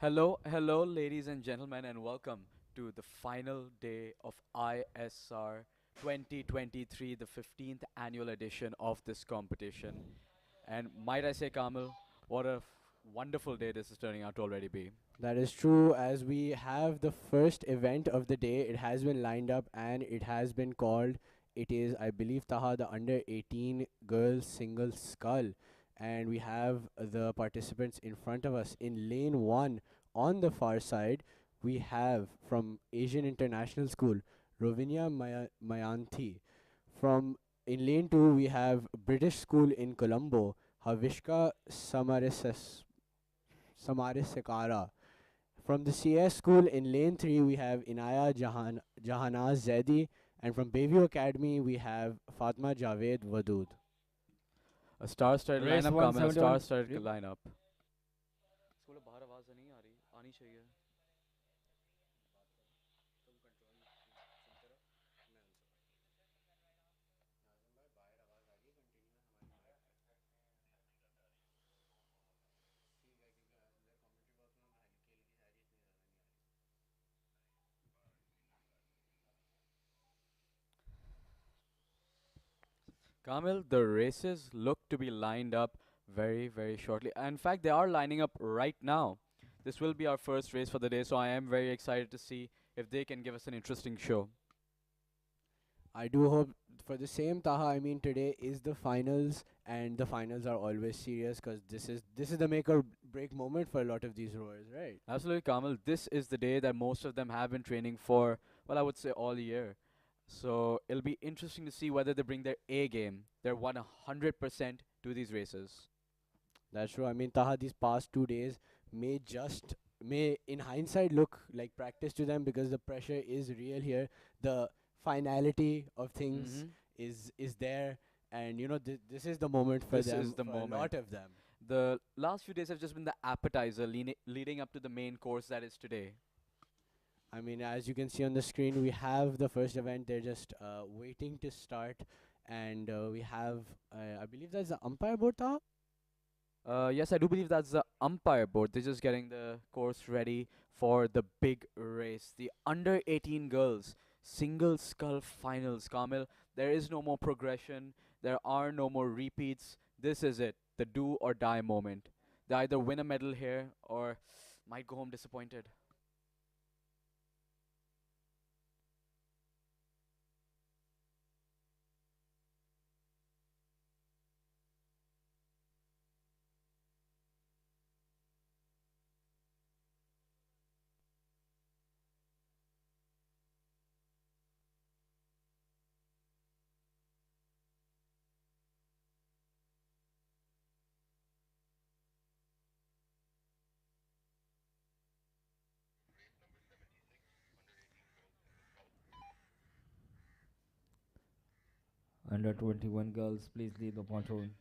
Hello, ladies and gentlemen, and welcome to the final day of ISR 2023, the 15th annual edition of this competition. And might I say, Kamil, what a wonderful day this is turning out to already be. That is true. As we have the first event of the day, it has been lined up and it has been called. It is, I believe, Taha, the under 18 girls single scull. And we have the participants in front of us. In lane one, on the far side, we have from Asian International School, Rovinia Mayanthi. From in lane two, we have British School in Colombo, Havishka Samarisekara. From the CS school in lane 3, we have Inaya Jahanaz Zaidi, and from Bayview Academy, we have Fatma Javed Wadood. A star-studded Race lineup, Kamil, a 171. star-studded Yep. lineup. थोड़ा बाहर आवाज़ नहीं आ रही आनी चाहिए Kamil, the races look to be lined up very shortly. In fact, they are lining up right now. This will be our first race for the day, so I am very excited to see if they can give us an interesting show. I do hope for the same Taha. I mean, today is the finals, and the finals are always serious because this is the make or break moment for a lot of these rowers, right? Absolutely, Kamil. This is the day that most of them have been training for, well, I would say all year. So it'll be interesting to see whether they bring their A game, their 100% to these races. That's true. I mean, Taha, these past 2 days may in hindsight look like practice to them because the pressure is real here. The finality of things Hmm. is there, and this is the moment for This is them the for a moment. lot of them. The last few days have just been the appetizer leading up to the main course that is today. I mean, as you can see on the screen, we have the first event. They're just waiting to start, and we have I believe that's the umpire board, Taha. Yes, I do believe that's the umpire board. They're just getting the course ready for the big race. The under 18 girls single scull finals. Kamil, there is no more progression. There are no more repeats. This is it, the do or die moment. They either win a medal here or might go home disappointed. Under 21 girls, please leave the pontoon.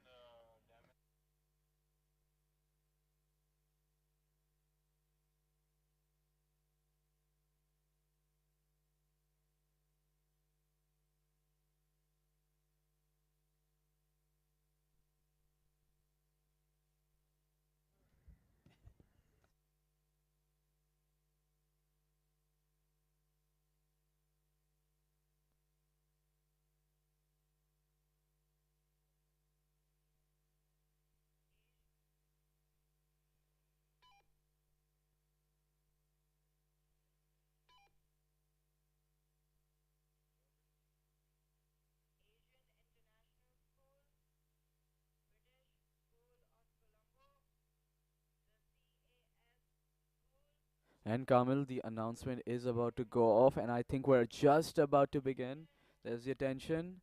And Kamil, the announcement is about to go off, and I think we're just about to begin. There's the attention.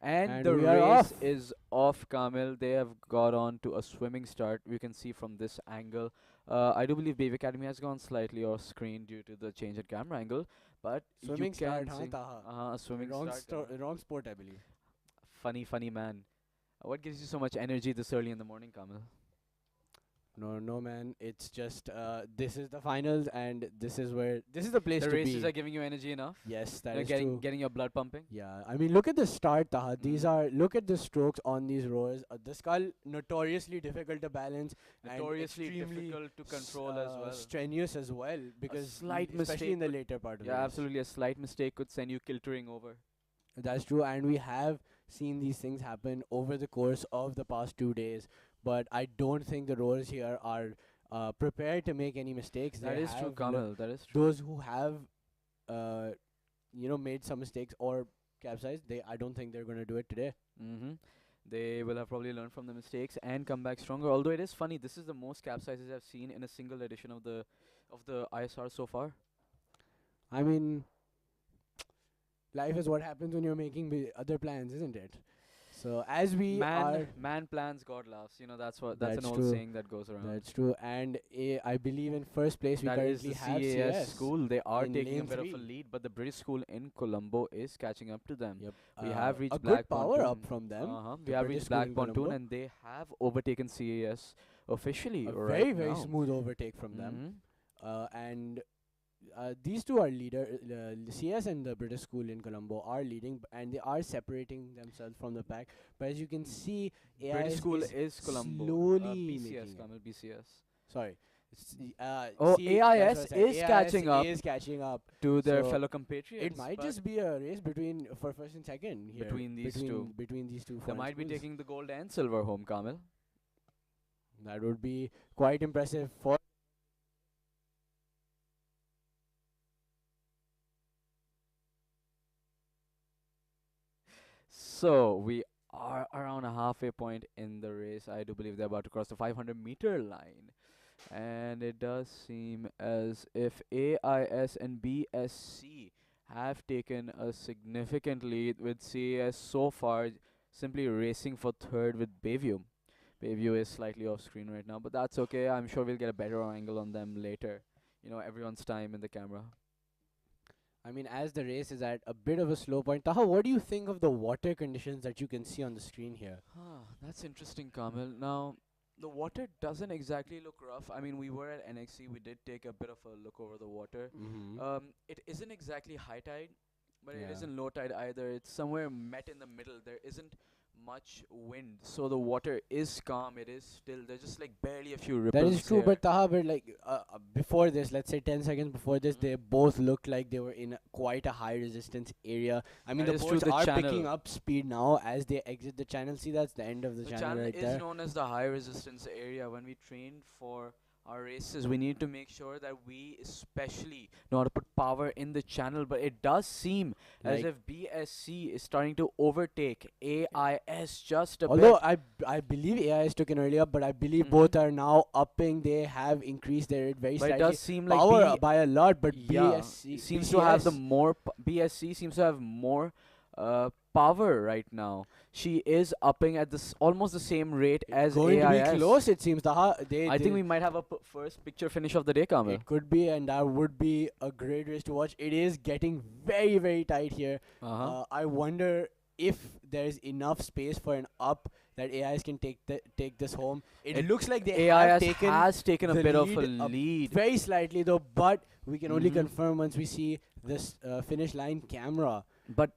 And And the we are race off. is off, Kamil. They have got on to a swimming start. We can see from this angle. I do believe Baby Academy has gone slightly off screen due to the change in camera angle, but you Swimming start, can huh, see Taha? a swimming Wrong, start. wrong sport, I believe. Funny man. What gives you so much energy this early in the morning, Kamil? No, man. It's just this is the finals, and this is the place The to races be. are giving you energy enough. Yes, You that know, is getting true. getting your blood pumping. Yeah, I mean, look at the start, Taha. These Mhm. are look at the strokes on these rowers. The skull notoriously difficult to balance and Notoriously extremely difficult to control as well. strenuous as well, A because slight especially in mistake the could, later part of the yeah, race. absolutely, a slight mistake could send you kiltering over. That's true, and we have seen these things happen over the course of the past 2 days. But I don't think the rowers here are prepared to make any mistakes. That They is true, have Kamil. That is true. those who have uh, made some mistakes or capsized. I don't think they're gonna do it today. Mm-hmm. They will have probably learned from the mistakes and come back stronger. Although it is funny, this is the most capsizes I've seen in a single edition of the ISR so far. I mean, life is what happens when you're making other plans, isn't it? So as we Man, are, man plans, God laughs. You know that's an that's old true. saying that goes around. That's true. And I believe in first place we That is currently the have CAS CS school. They are in taking a lane bit of a 3. lead, but the British school in Colombo is catching up to them. Yep. We have A reached good Black power up Pontoon. from them. We The have British reached school Black in Pontoon, Colombo. and they have overtaken CAS officially A right very very now. smooth overtake from them. Mm-hmm. And these two are leader. The CS and the British school in Colombo are leading, and they are separating themselves from the pack. But as you can see, British AIS school is is Colombo. slowly BCS, making it. Kamil, BCS. Sorry. Oh, See, that's what I AIS said. is AIS catching up is catching up. to their So fellow it compatriots, might but just be a race for first and second here between these two, between these two they foreign might be schools. taking the gold and silver home, Kamil. That would be quite impressive for. So we are around a halfway point in the race. I do believe they're about to cross the 500-meter line. And it does seem as if AIS and BSC have taken a significant lead, with CAS so far simply racing for third with Bayview. Bayview is slightly off screen right now, but that's okay. I'm sure we'll get a better angle on them later. You know, everyone's time in the camera. I mean, as the race is at a bit of a slow point, Taha, what do you think of the water conditions that you can see on the screen here? That's interesting, Kamil. Now, the water doesn't exactly look rough. I mean, we were at NXC. We did take a bit of a look over the water. Mm-hmm. It isn't exactly high tide, but it Yeah. isn't low tide either. It's somewhere met in the middle. There isn't much wind, so the water is calm. It is still. There's just like barely a few That ripples is true, here. but Taha, but like before this, let's say 10 seconds before this, Mhm. they both looked like they were in quite a high resistance area. I mean, That the is true, boats the are channel. picking up speed now as they exit the channel. See, that's the end of the The channel channel right is there. known as the high resistance area. When we train for our races, we need to make sure that we especially know how to put power in the channel. But it does seem as Like, if BSC is starting to overtake AIS just a although bit. I believe AIS took an early up, but I believe Mhm. both are now upping. They have increased their rate very But it slightly. does seem like Power by a lot, but yeah, BSC seems to have the BCS more BSC seems to have more power right now. She is upping at this almost the same rate as going to be AIS. close. It seems I think we might have a first picture finish of the day, Kamil. it could be, and that would be a great race to watch. It is getting very very tight here. Uh-huh. I wonder if there's enough space for an up that AIS can take this home. It looks like they have AIS taken has taken a the bit of a lead, lead. very slightly though, but we can only Mhm. confirm once we see this finish line camera. But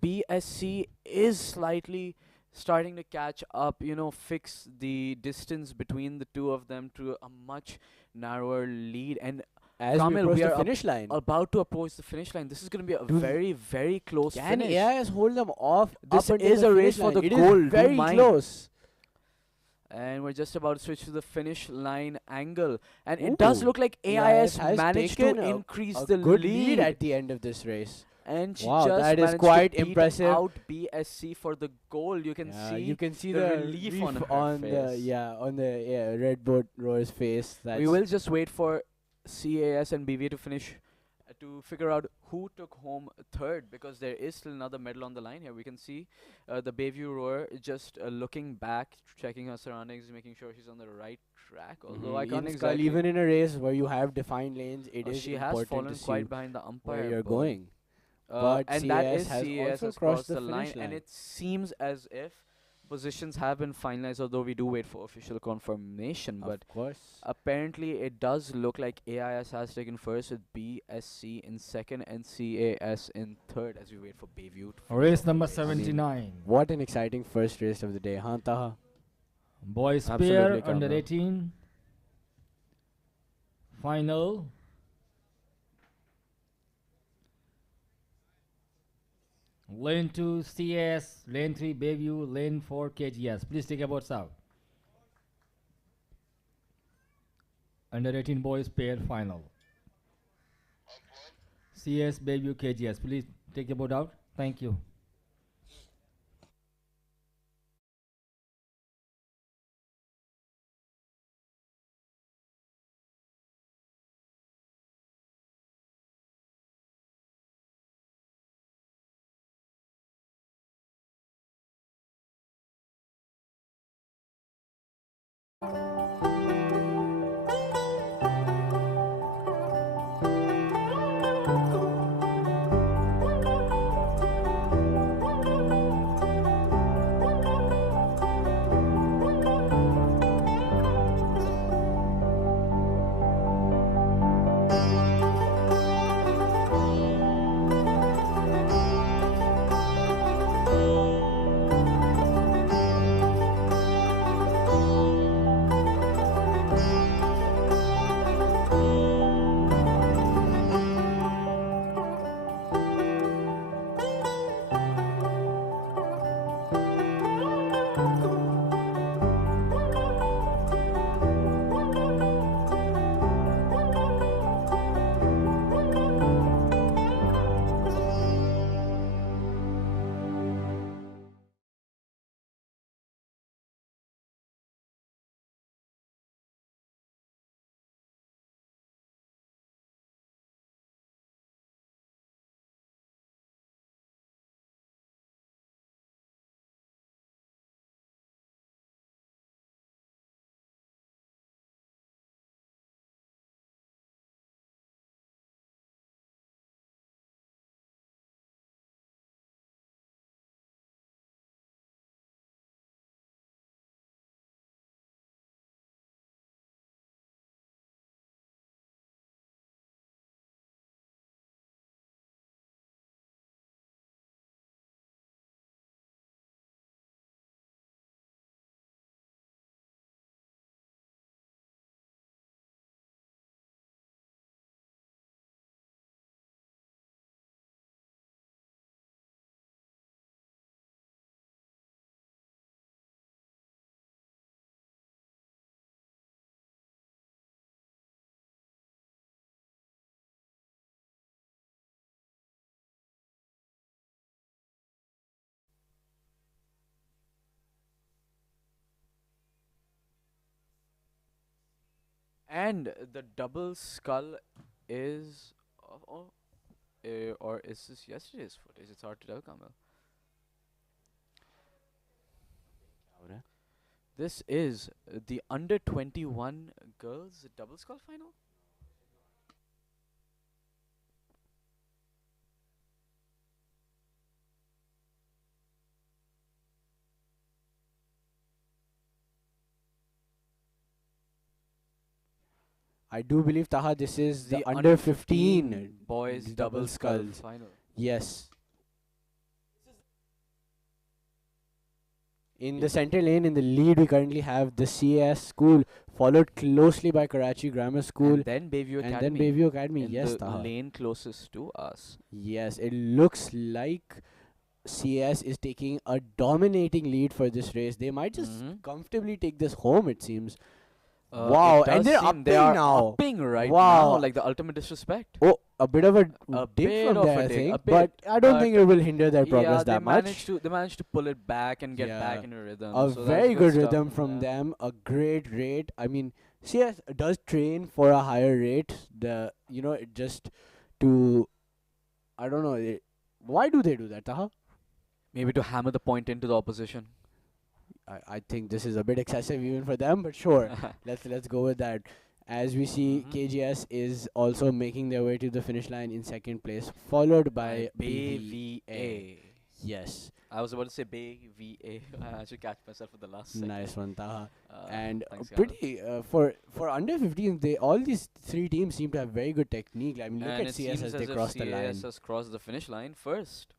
BSC is slightly starting to catch up, fix the distance between the two of them to a much narrower lead. And As we Kamil, approach we the are finish line, about to approach the finish line. This is going to be a Do very, very close can finish. AIS hold them off? This up until is the a race finish for line? the It is goal, do very mind. close. And we're just about to switch to the finish line angle. And it does Ooh. look like AIS AIS has managed to taken increase A the good lead. lead at the end of this race. And she Wow, just that is managed quite to beat impressive. out BSC for the goal. You can Yeah, see you can see the the relief on her face. on the Red Boat rower's face. That's we will just wait for CAS and BV to finish to figure out who took home third, because there is still another medal on the line here. We can see the Bayview rower just looking back, checking her surroundings, making sure she's on the right track. Although I can't in Skull, exactly. even in a race where you have defined lanes, it is She has important fallen to see quite behind the umpire where you're board. going. But And that CAS is has CAS also has crossed crossed the the line, finish and line. it seems as if positions have been finalized, although we do wait for official confirmation. But Of course. apparently, it does look like AIS has taken first, with BSC in second and CAS in third, as we wait for Bayview to finish Race off the number race. 79. What an exciting first race of the day, huh, Taha? Boys Absolutely, pair under Kamil. 18. Final. Lane 2 CS, lane 3 Bayview, lane 4 KGS. Please take about south. Under 18 boys pair final. CS, Bayview, KGS. Please take your boat out. Thank you. And the double skull is, or is this yesterday's footage? It's hard to tell, Kamil. This is the under 21 girls double skull final. I do believe, Taha, this is the The under 15 boys double skull skulls. final. Yes. In the center lane, in the lead, we currently have the CS school, followed closely by Karachi Grammar School, And then Bayview and Academy. then Bayview Academy. in Yes, the Taha. lane closest to us. Yes, it looks like CS is taking a dominating lead for this race. They might just Mhm. comfortably take this home, it seems. It Wow, and does they're seem upping they are now. upping right Wow. now, like the ultimate disrespect. Oh, a bit of a A dip bit from of there, a I dip, think, a but bit, I don't but think it will hinder their progress yeah, that much. they managed to pull it back and get Yeah. back in a rhythm. A so that's very good stuff rhythm from them, a great rate. I mean, CS does train for a higher rate. It just to, I don't know. Why do they do that, Taha? Maybe to hammer the point into the opposition. I think this is a bit excessive even for them, but sure. Let's go with that. As we see, Mhm. KGS is also making their way to the finish line in second place, followed by BVA. BVA. Yes. I was about to say BVA. I actually catch myself for the last second. Nice one, Taha. Uh, And Thanks, Kamil. pretty for under 15, they all these three teams seem to have very good technique. I mean, look And at it CS seems as they as if cross the CAS line. has crossed the finish line first.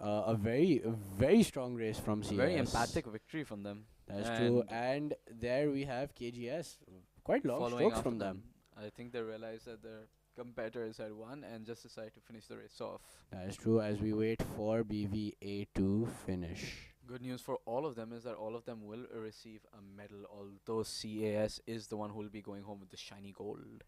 A very strong race from A very CS. emphatic victory from them. That's true. And And there we have KGS. Quite long following strokes after from them. them, I think they realized that their competitors had won and just decided to finish the race off. That is true. As we wait for BVA to finish. Good news for all of them is that all of them will receive a medal, although CAS is the one who will be going home with the shiny gold.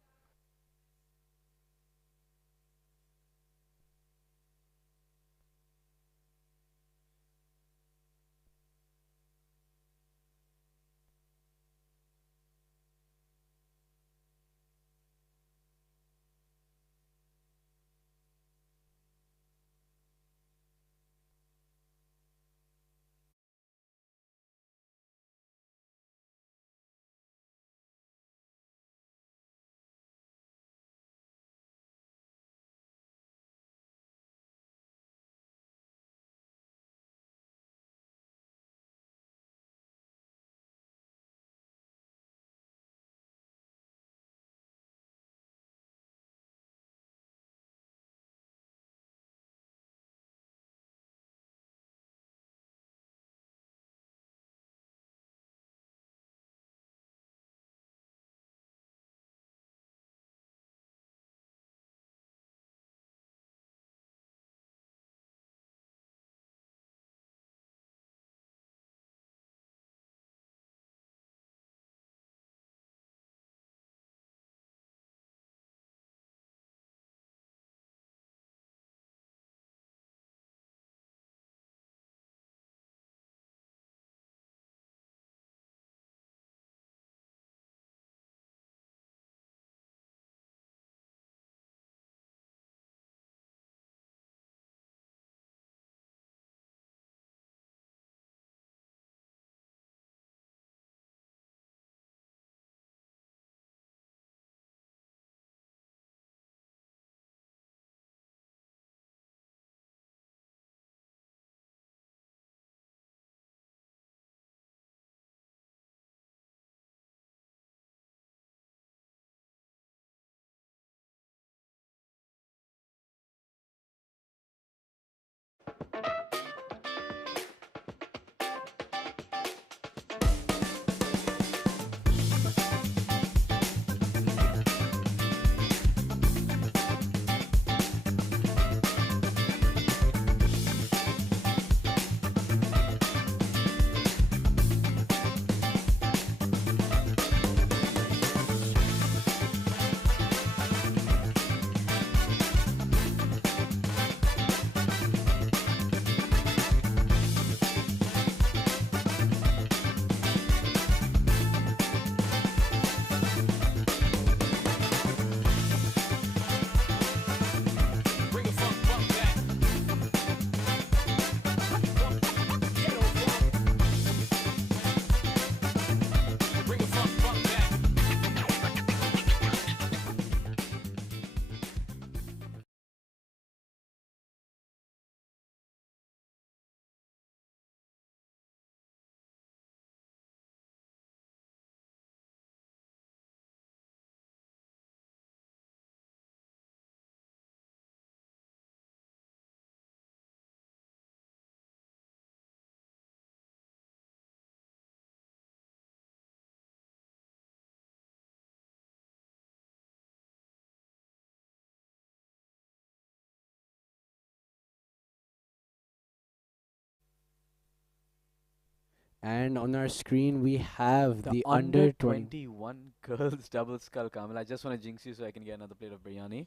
And on our screen we have The the under under 20. 21 girls double skull, Kamil. I just want to jinx you so I can get another plate of biryani.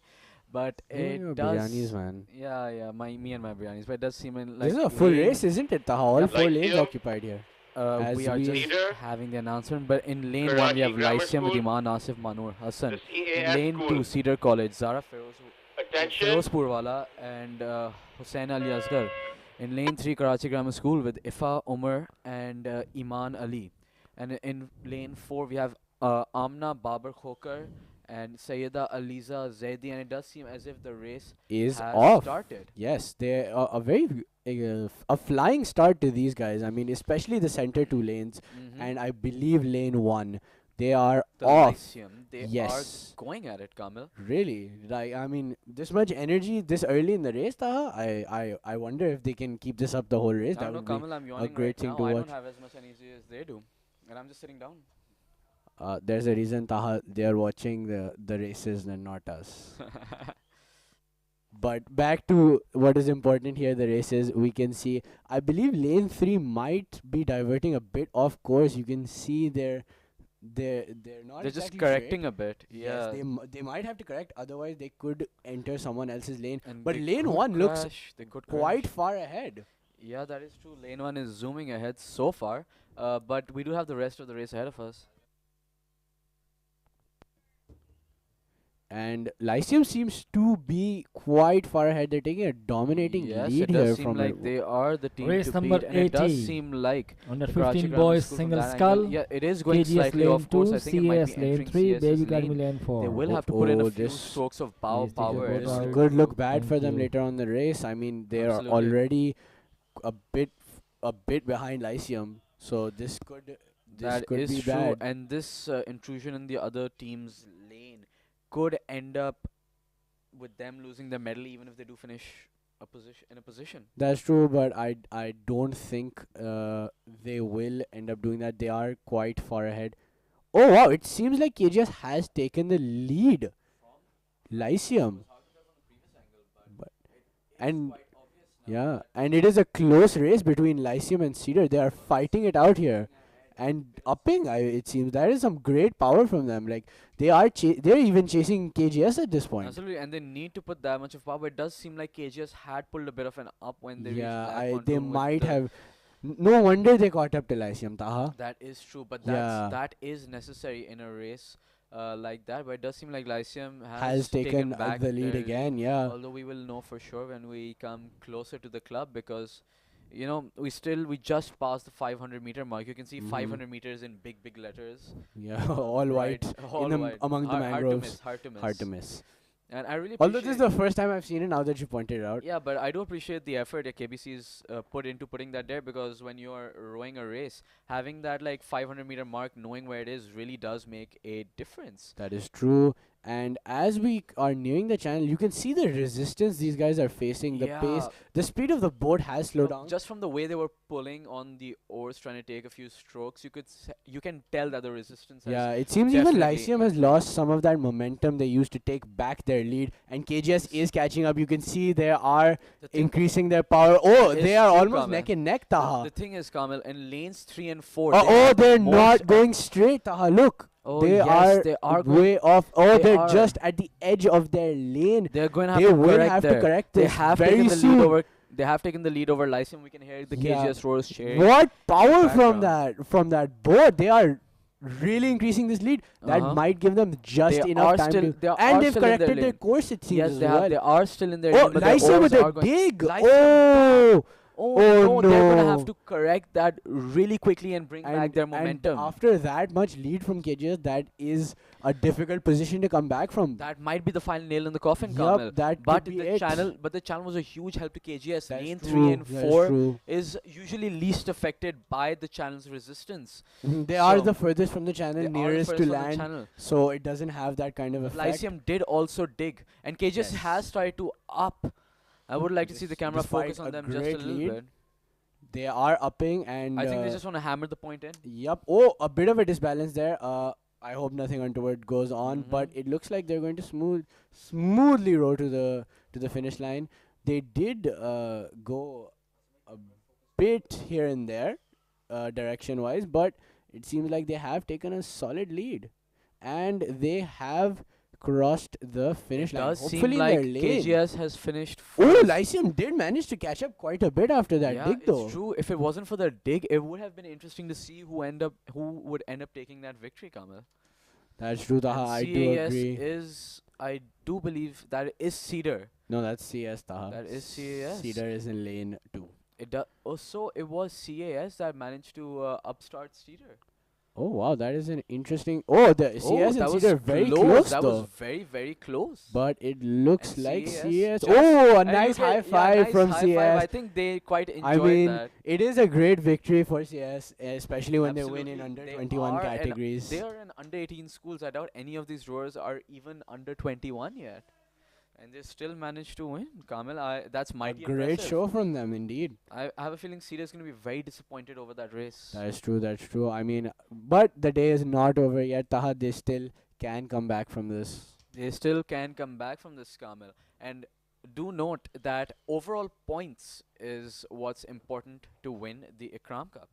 But You and it your biryanis, does, man. yeah, me and my biryanis. But it does seem This like is a full lane. race, isn't it, Taha? All Yep. four Light lanes teal, occupied here. As We are we just leader, having the announcement. But in lane 1, we have Karachi Grammar Lyceum with School, Iman Asif Manur the Hassan. In CAS lane 2, school. Cedar College, Zara Attention, Feroz Purwala and Hussain Ali Asghar. In lane 3, Karachi Grammar School with Ifa Umar and Iman Ali. And in lane 4, we have Amna Babar Khokar and Sayyida Aliza Zaidi, and it does seem as if the race Is has off. started. Yes, they are a very a flying start to these guys. I mean, especially the center two lanes, Mm-hmm. and I believe lane one, they are The off. Lyceum, they are Yes, going at it, Kamil. really. Like, I mean, this much energy this early in the race, Taha. I wonder if they can keep this up the whole race. I That don't know, would be Kamil, I'm a yawning right great thing now. to I don't watch. have as much energy as they do, and I'm just sitting down. There's a reason, Taha. They are watching the races and not us. But back to what is important here, the races, we can see, I believe lane 3 might be diverting a bit off course. You can see they're not They're just exactly correcting straight. a bit. Yes, Yeah. they might have to correct, otherwise they could enter someone else's lane. And But they lane could 1 looks crash. They could quite crash. far ahead. Yeah, that is true. Lane 1 is zooming ahead so far. But we do have the rest of the race ahead of us. And Lyceum seems to be quite far ahead. They're taking a dominating Yes, lead it does here seem from like they are the team Race to number beat, and it does 80. seem like Under the Karachi 15 Grammar boys, School from single that angle. skull. Yeah, it is going KGS slightly lane off course. 2, I think it might be CS lane entering 3, Baby CS's Academy lane. lane 4. They will have to put in a few this strokes of Please take power. your in photo this out. order could to look bad Thank for them you. later on in the race. I mean, they are Absolutely. already a bit behind Lyceum, so this could That be is true, bad. and this intrusion in the other team's lane could end up with them losing their medal, even if they do finish a position. That's true, but I don't think they will end up doing that. They are quite far ahead. Oh wow! It seems like KGS has taken the lead. Lyceum, but and yeah, and it is a close race between Lyceum and Cedar. They are fighting it out here, and upping. It seems that is some great power from them. Like they're even chasing KGS at this point. Absolutely, and they need to put that much of power. It does seem like KGS had pulled a bit of an up when they reached Yeah, Black they Pontoon with might the. have. No wonder they caught up to Lyceum, Taha. That is true, but Yeah. that is necessary in a race like that. But it does seem like Lyceum Has taken back the lead their again, yeah. Although we will know for sure when we come closer to the club, because we just passed the 500-meter mark. You can see Mhm. 500 meters in big letters. Yeah, all Right, white all in the white. among the Hard to mangroves. miss. Hard to miss. Hard to miss. And I really Although this is appreciate. the first time I've seen it now that you pointed it out. Yeah, but I do appreciate the effort that KBC's put into putting that there, because when you're rowing a race, having that like 500-meter mark, knowing where it is, really does make a difference. That is true. And as we are nearing the channel, you can see the resistance these guys are facing. The pace, the speed of the boat has slowed down. Just from the way they were pulling on the oars, trying to take a few strokes, you can tell that the resistance. Yeah, Has it seems even definitely Lyceum has lost some of that momentum they used to take back their lead, and KGS is catching up. You can see they are the thing, increasing their power. Oh, That they is are true, almost Kamil. neck and neck, the, Taha. the thing is, Kamil, in lanes 3 and 4. Oh, have they're more not sp- going straight, Taha. Look. Oh, They yes, they are going. way off. Oh, they they're are. just at the edge of their lane. They're going to have They to will correct have there. to correct They this have very taken the soon. lead over. They have taken the lead over Lyceum. We can hear the Yeah. KGS roars cheering. What power from background. that board! They are really increasing this lead. That Uh-huh. might give them just They enough are time still- to. they are And they've still in their corrected their lane. course. It seems Yes, as they well. they are still in their Oh, lane, but their Lyceum oars with are a going. dig! Lyceum Oh, Oh, Oh, no, they're gonna no. have to correct that really quickly and bring back their momentum. And after that much lead from KGS, that is a difficult position to come back from. That might be the final nail in the coffin, Yup, Kamil. that could But be the it. channel was a huge help to KGS. That's Lane true, 3 and that's 4 true. is usually least affected by the channel's resistance. They are So, the furthest from the channel, They are nearest first to on the land, channel. so it doesn't have that kind of effect. Lyceum did also dig, and KGS Yes. has tried to up. I would like to see the camera Despite focus on a them just a great little lead, bit. They are upping, and I think they just want to hammer the point in. Yep. Oh, a bit of a disbalance there. I hope nothing untoward goes on, but Mhm. it looks like they're going to smoothly roll to the finish line. They did go a bit here and there, direction wise, but it seems like they have taken a solid lead, and they have crossed the finish It line. does Hopefully seem in like their lane. KGS has finished Oh, first. Lyceum did manage to catch up quite a bit after that Yeah, dig, though. it's true. If it wasn't for the dig, it would have been interesting to see who would end up taking that victory, Kamal. That's true, Taha. And I do CAS agree. I do believe that is Cedar. No, that's CS, Taha. That is CAS. Cedar is in lane 2. It does. Oh, so it was CAS that managed to upstart Cedar. Oh wow, that is an interesting. Oh, the Oh, CS and that CD was are very close. close That was though. very, very close. But it looks And like CAS CS. just Oh, a and you nice high get yeah, five nice from high five. CS. I think they quite I enjoyed mean, that. it is a great victory for CS, especially when they win in Absolutely, under they 21 are an they categories. are an under 18 schools. I doubt any of these rowers are even under 21 yet, and they still managed to win. Kamil, that's A mighty great impressive. show from them, indeed. I have a feeling Sirius is going to be very disappointed over that race. That is true. That's true. I mean, but the day is not over yet. Taha, they still can come back from this. They still can come back from this, Kamil. And do note that overall points is what's important to win the Ikram Cup.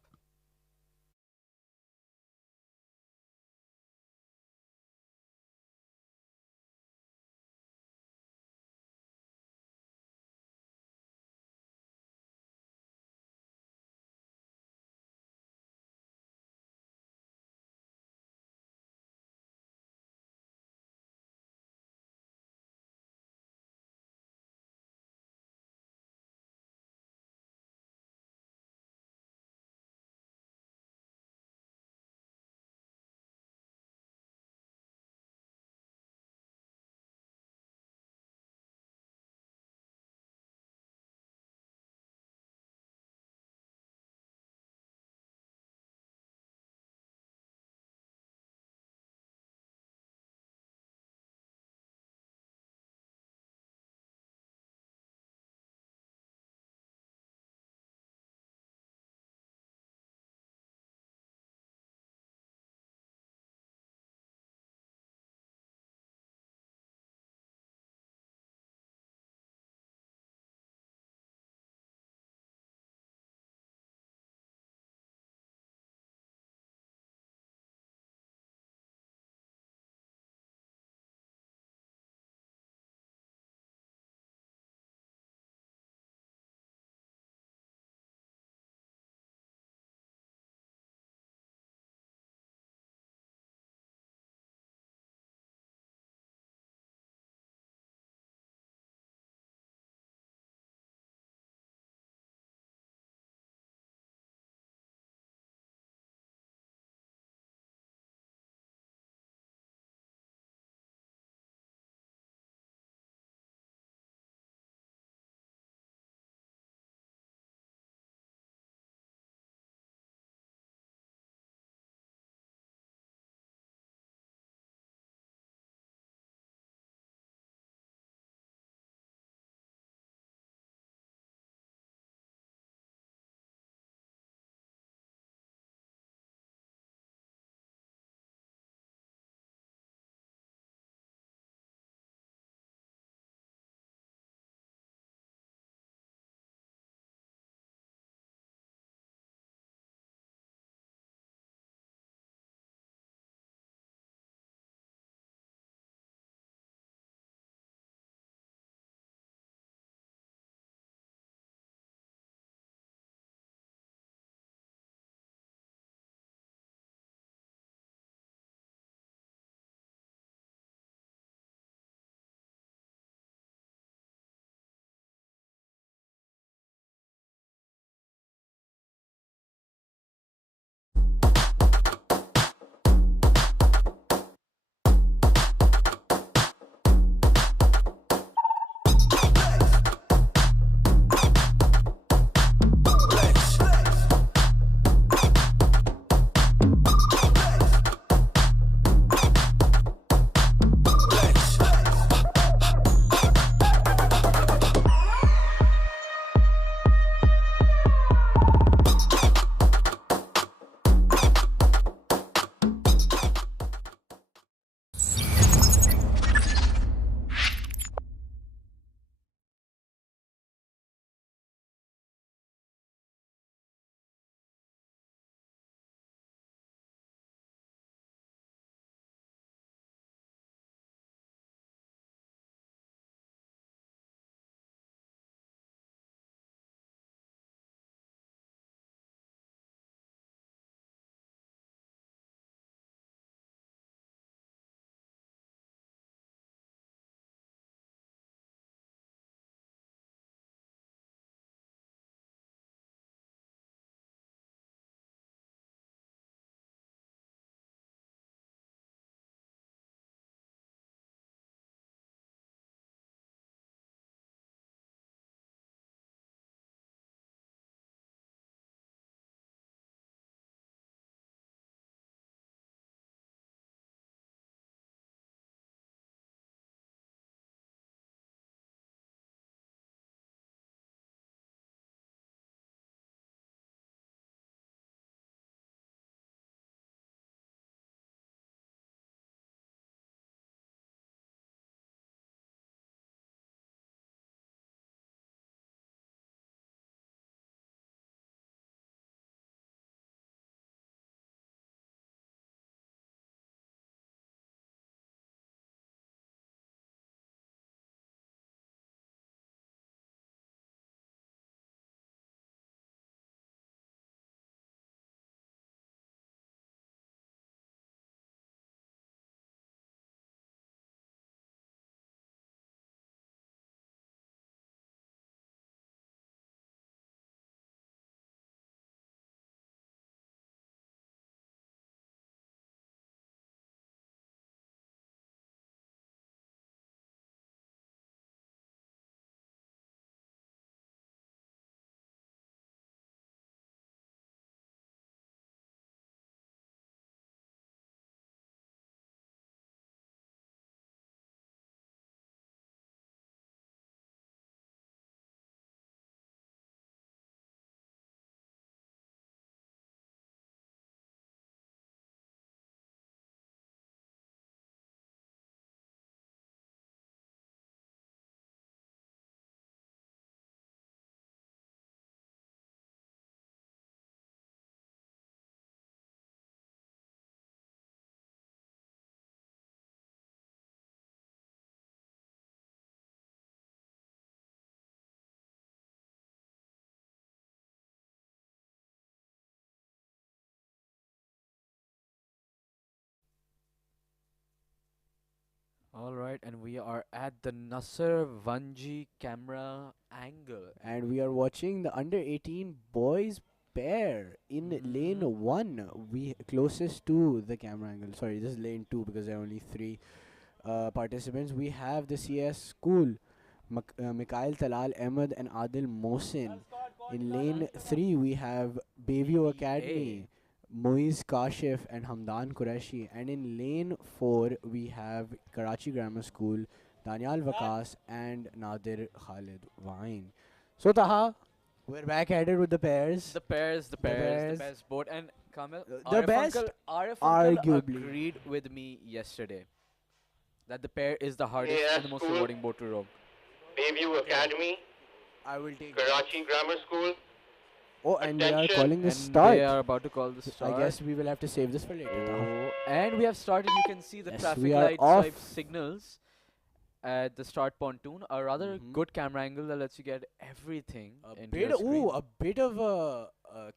All right, and we are at the Nasser Vanji camera angle. And we are watching the under 18 boys pair in lane Mhm. 1. We closest to the camera angle. Sorry, this is lane 2 because there are only 3 participants. We have the CS school, Mikhail Talal Ahmed and Adil Mohsin. In lane 3, we have Bayview BBA. Academy, Moiz Kashif and Hamdan Qureshi. And in lane 4, we have Karachi Grammar School, Daniel Vakas and Nadir Khalid Wain. So, Taha, we're back at it with the pairs. The pairs board. And Kamil, The best, Arif uncle arguably. agreed with me yesterday that the pair is the hardest KS and the most School, rewarding board to row. Bayview Okay. Academy, I will take Karachi Grammar School. Oh, and they are Attention. calling the And start. they are about to call the I start. guess we will have to save this for later. Taha. Oh, and we have started. You can see the Yes, traffic we are light off. swipe signals at the start pontoon. A rather Mhm. good camera angle that lets you get everything A into your screen. a bit of a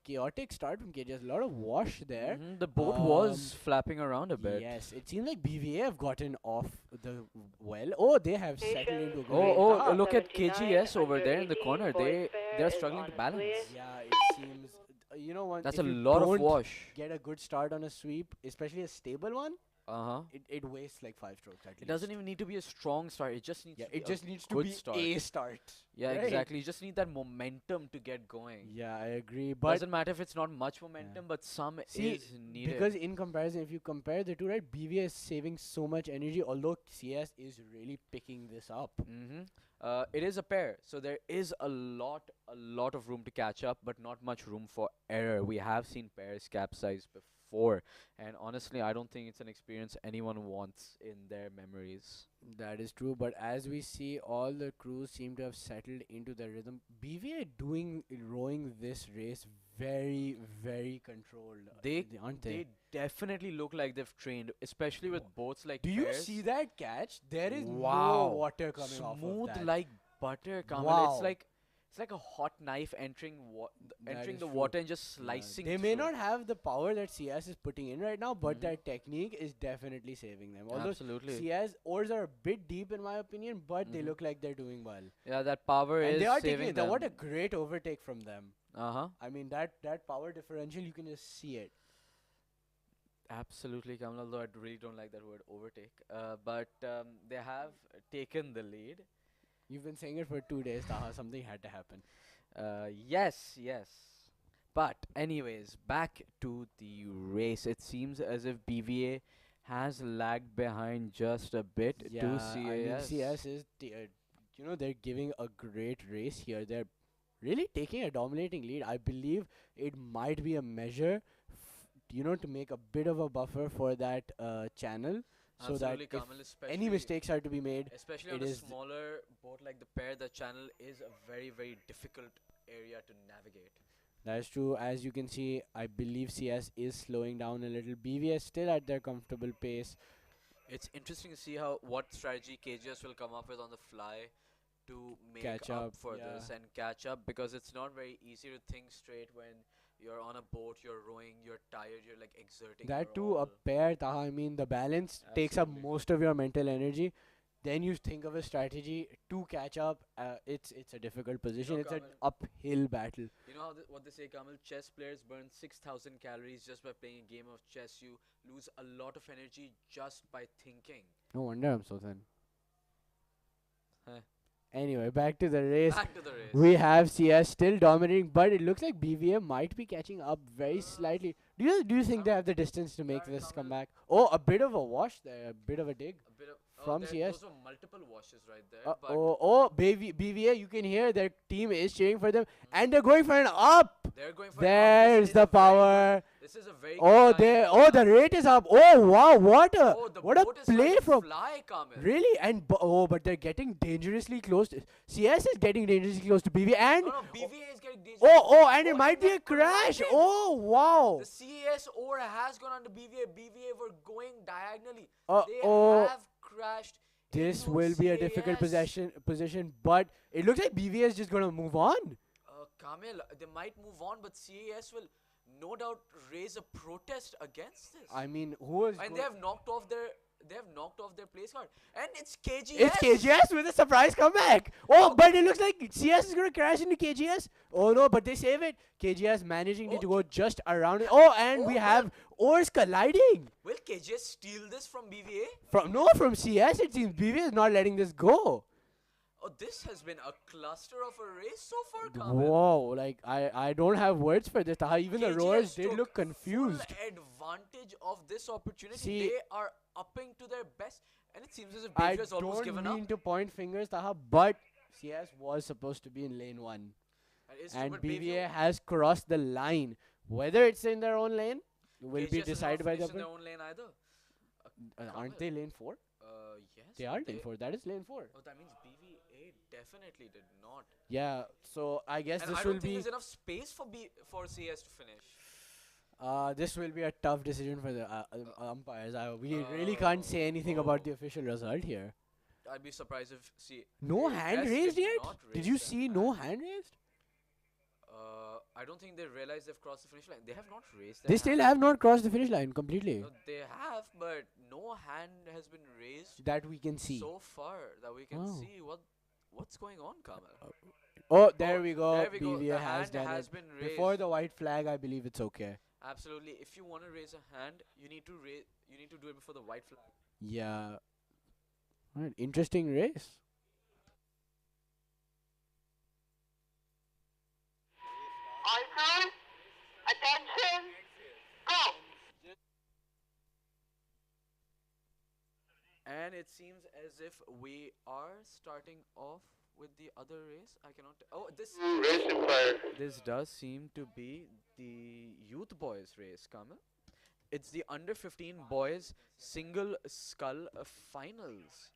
chaotic start from KJS. A lot of wash there. The boat was flapping around a bit. Yes, it seems like BVA have gotten off the well. Oh, they have settled into a great Oh, start. look at KGS over there in the corner. They're struggling to balance. Yeah, it seems. You know what? That's if a you lot of don't wash. Get a good start on a sweep, especially a stable one. Uh-huh. It wastes like 5 strokes at least. It doesn't even need to be a strong start. It just needs Yeah, to be it just needs to good be start. a start. Yeah, right? exactly. You just need that momentum to get going. Yeah, I agree. But Doesn't matter if it's not much momentum, but some see, is needed. because in comparison, if you compare the two, right, BVA is saving so much energy, although CS is really picking this up. It is a pair, so there is a lot of room to catch up, but not much room for error. We have seen pairs capsize before, and honestly, I don't think it's an experience anyone wants in their memories. That is true, but as we see, all the crews seem to have settled into the rhythm. BVA rowing this race very, very controlled. Aren't they? They definitely look like they've trained, especially with boats like Do you pairs. see that catch? There is Wow. no water coming off of Smooth that. like butter, Kamal. Wow. It's like a hot knife entering That entering is the true. water and just Yeah, slicing. they may through. not have the power that CS is putting in right now, but Mhm. their technique is definitely saving them. Although Absolutely. CS oars are a bit deep in my opinion, but they Mhm. look like they're doing well. Yeah, that power And is they are saving taking it. them. What a great overtake from them. Uh-huh. I mean that power differential, you can just see it. Absolutely, Kamal. Although I really don't like that word overtake. But they have taken the lead. You've been saying it for 2 days, Taha. Something had to happen. Yes. But anyways, back to the race. It seems as if BVA has lagged behind just a bit to CAS. I mean CS is they're giving a great race here. They're really taking a dominating lead. I believe it might be a measure, to make a bit of a buffer for that channel, so that Absolutely, if Kamal, any mistakes are to be made, especially it on a is smaller boat like the pair, the channel is a very, very difficult area to navigate. that is true. As you can see, I believe CS is slowing down a little. BVS still at their comfortable pace. It's interesting to see what strategy KGS will come up with on the fly to make Catch up up, for yeah. this and catch up, because it's not very easy to think straight when you're on a boat, you're rowing, you're tired, you're like exerting. That your too, a all. pair, Taha. I mean, the balance takes up Absolutely. most of your mental energy. Then you think of a strategy to catch up. It's a difficult position. It's an Kamal, uphill battle. you know what they say, Kamal? Chess players burn 6,000 calories just by playing a game of chess. You lose a lot of energy just by thinking. No wonder I'm so thin. Huh. Anyway, back to the race. Back to the race. We have CS still dominating, but it looks like BVA might be catching up very slightly. Do you think they have the distance to make this comeback? Oh, a bit of a wash there, a bit of a dig. A bit of From CS. Those were multiple washes right there. But BVA, you can hear their team is cheering for them, and they're going for an up. they're going for There's the power. This is a very Oh, good time. the rate is up. Oh, wow, what a Oh, the what a boat is play trying to from. fly, Kamil. Really? And but they're getting dangerously close. CS is getting dangerously close to BVA, and No, BVA is getting dangerous. and it Oh, might and be they a crash. collided. Oh, wow. The CAS oar has gone under BVA. BVA were going diagonally. Uh They oh. have crashed. This into will be a difficult CAS. position, but it looks like BVA is just gonna move on. Kamil, they might move on, but CAS will no doubt raise a protest against this. I mean, who is? And they have knocked off they have knocked off their place card, and it's KGS. It's KGS with a surprise comeback. Oh, but it looks like CS is going to crash into KGS. Oh no, but they save it. KGS managing to go just around it. Oh, and we have ores colliding. Will KGS steal this from BVA? From CS, it seems BVA is not letting this go. Oh, this has been a cluster of a race so far, Kamil. Whoa, like I don't have words for this. Taha. Even the KGS rowers did took look confused. Full advantage of this opportunity. See, they are upping to their best, and it seems as if I BVA has almost given don't up. mean to point fingers, Taha, but CS was supposed to be in lane 1. That is And true, but BVA has crossed the line. Whether it's in their own lane will be KGS is not decided by the finished in their own lane either. aren't they lane 4? Yes. They are lane 4. That is lane 4. Oh, that means BVA definitely did not. Yeah, so I guess And this I will don't think be there's enough space for CS to finish. this will be a tough decision for the umpires. We really can't say anything about the official result here. I'd be surprised if No hand raised did yet? not Did raise you their see no hand raised? I don't think they realize they've crossed the finish line. They have not raised their They still have not crossed the finish line completely. No, they have, but no hand has been raised That we can see. so far that we can Oh. see what's going on, Kamil. Oh, there we go. There we go. BVA The has hand done has it. been raised. Before the white flag, I believe it's okay. Absolutely. If you want to raise a hand, you need to do it before the white flag. Yeah. Right, interesting race. All crew, attention, go! And it seems as if we are starting off with the other race. I cannot. Oh, Race empire. this does seem to be the youth boys race, Kamil. It's the under 15 boys single skull finals.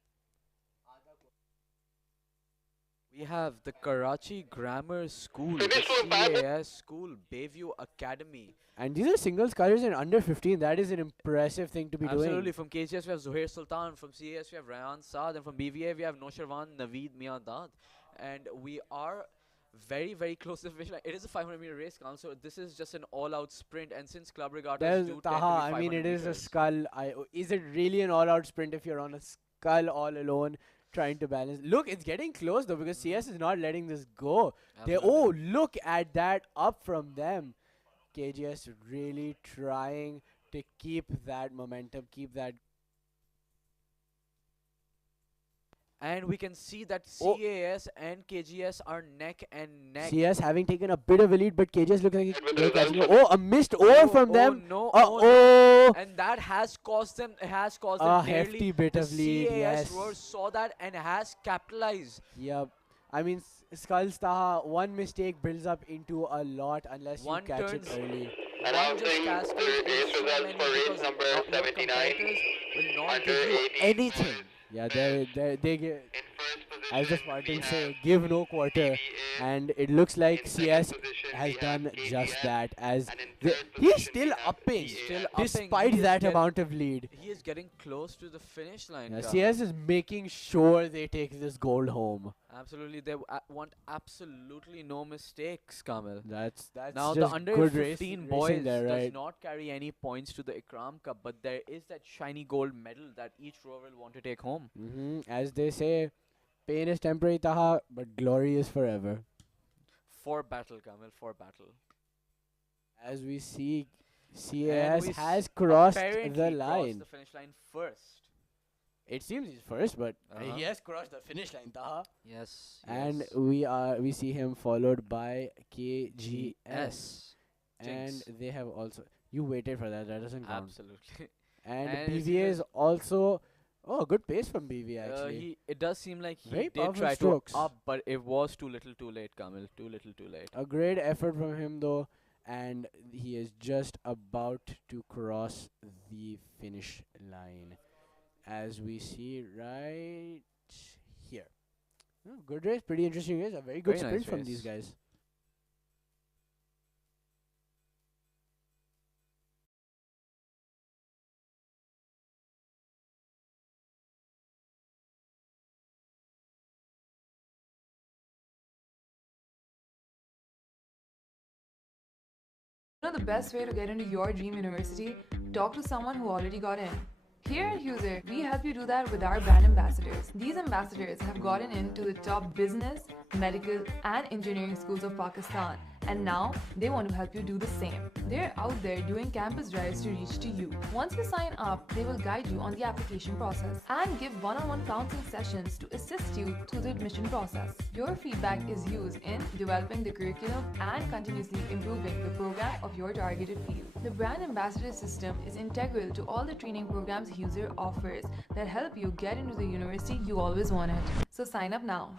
We have the Karachi Grammar School, the Finish line, Pam. CAS School, Bayview Academy. And these are singles colors in under 15. That is an impressive thing to be Absolutely. doing. From KGS we have Zuhair Sultan, from CAS we have Rayan Saad, and from BVA we have Noshirwan Naveed Miandad. And we are very, very close to the finish line. It is a 500-meter race, Kamil, so this is just an all-out sprint. And since Club Regattas There's do tend to Taha, be I mean, 500 it is a meters, skull. Is it really an all-out sprint if you're on a skull all alone trying to balance? Look, it's getting close though because CS is not letting this go. Absolutely. Look at that up from them. KGS really trying to keep that momentum, keep that. And we can see that Oh. CAS and KGS are neck and neck. CS having taken a bit of a lead, but KGS looks like With they're the catching up. result. Oh, a missed ore from Oh them. no! Oh, And that has caused them. Has caused a them hefty nearly. bit The of lead. CAS Yes. rower saw that and has capitalized. Yep. I mean, Skulls Taha, one mistake builds up into a lot unless One you catch it turns- early. One Announcing just the cascades race in so results many for race because number your 79. competitors will not Under give you 18 anything. Yeah, they give, In first position, as the we Spartans have say, give no quarter, BVA. and it looks like In CS second position, has we done have just KGS, that. As and in the, third he's position, still we have upping, He's still CAS. upping. despite He is that get- amount of lead. He is getting close to the finish line. Yeah, Kamil. CS is making sure they take this gold home. Absolutely, they want absolutely no mistakes, Kamil. That's Now the just under good 15 racing boys there, does right? not carry any points to the Ikram Cup, but there is that shiny gold medal that each rower will want to take home. As they say, pain is temporary, Taha, but glory is forever. For battle, Kamil, for battle. As we see, And CAS we has crossed apparently the crossed line. the finish line first. It seems he's first, but Uh-huh. he has crossed the finish line, Taha. Yes. And yes. we see him followed by KGS. And Jinx. they have also, you waited for that, that doesn't count. Absolutely. And And you see BVA this- is also, good pace from BVA actually. It does seem like he Very did powerful try strokes. to up, but it was too little too late, Kamil. Too little too late. A great effort from him though, and he is just about to cross the finish line. As we see right here. Oh, good race, pretty interesting race. A very good Very nice sprint from these race. guys. You know the best way to get into your dream university? Talk to someone who already got in. Here at User, we help you do that with our brand ambassadors. These ambassadors have gotten into the top business, medical, and engineering schools of Pakistan, and now they want to help you do the same. They're out there doing campus drives to reach to you. Once you sign up, they will guide you on the application process and give one-on-one counseling sessions to assist you through the admission process. Your feedback is used in developing the curriculum and continuously improving the program of your targeted field. The brand ambassador system is integral to all the training programs User offers that help you get into the university you always wanted. So sign up now.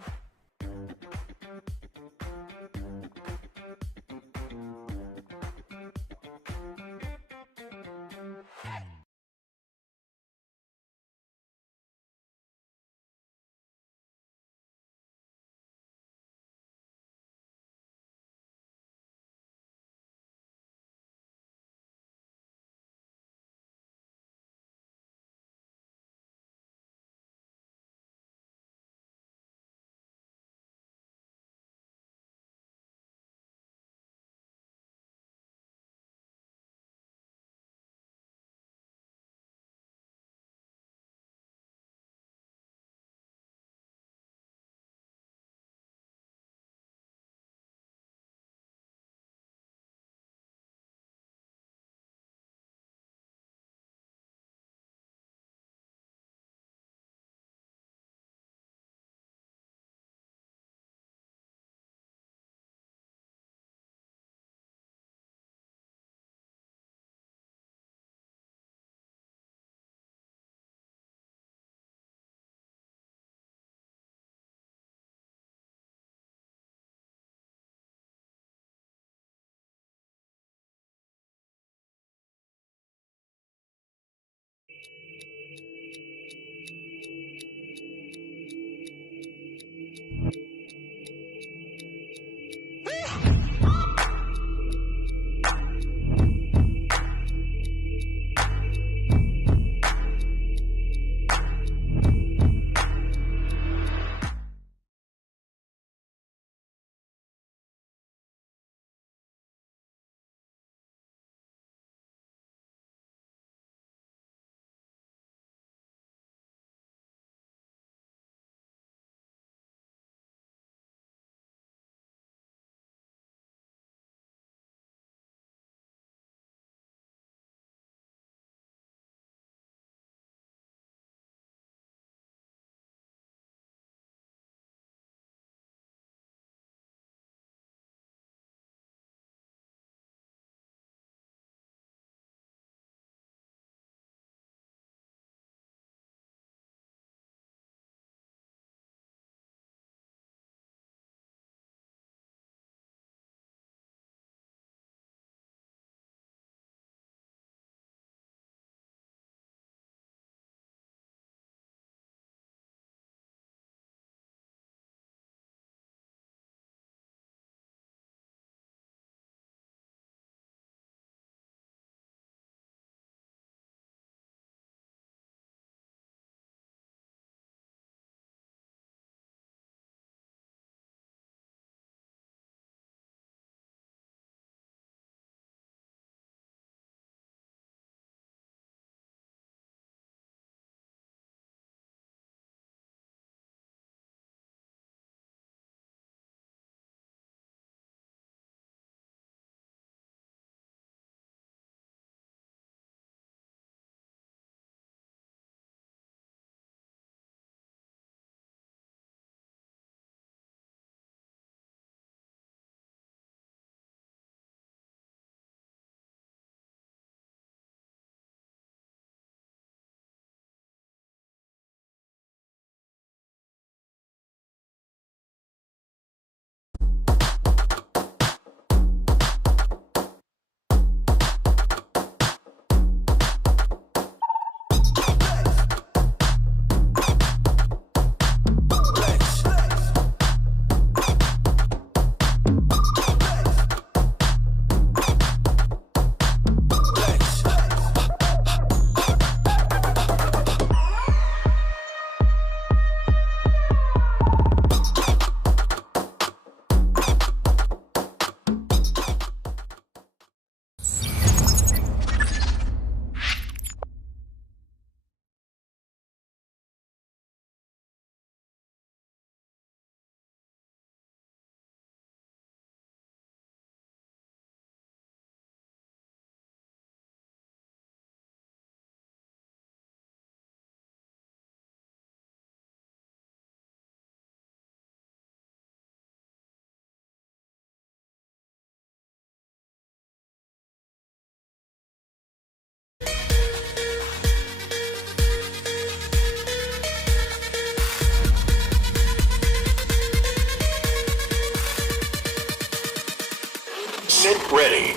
Sit ready.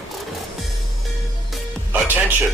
Attention.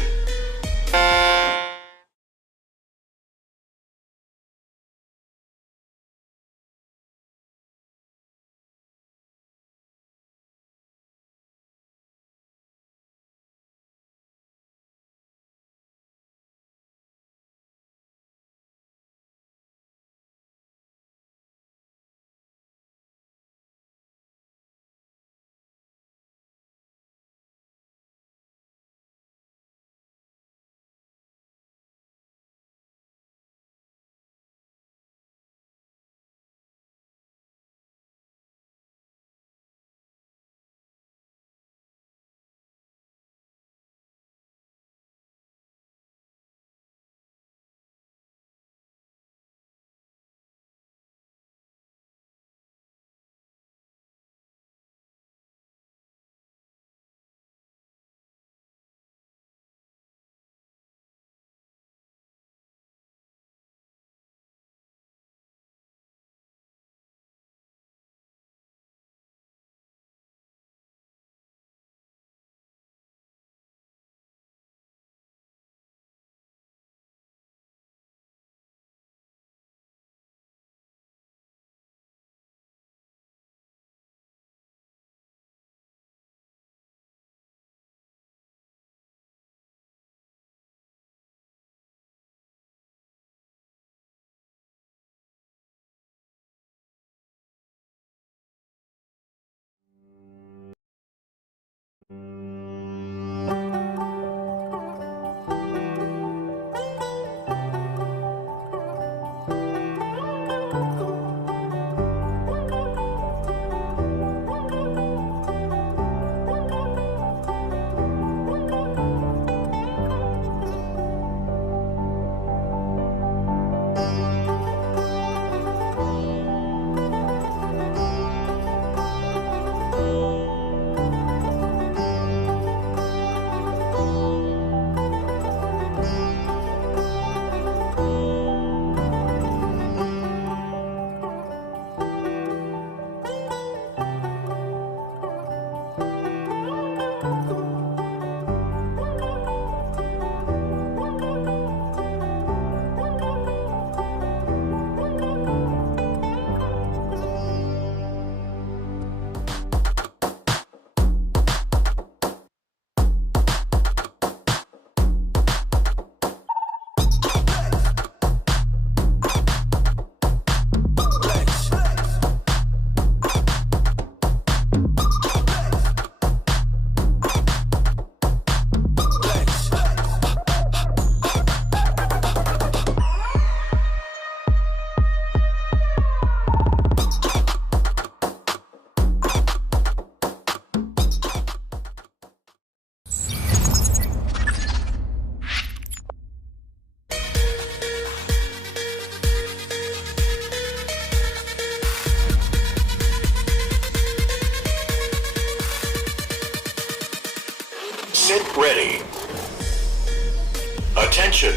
Sit ready. Attention.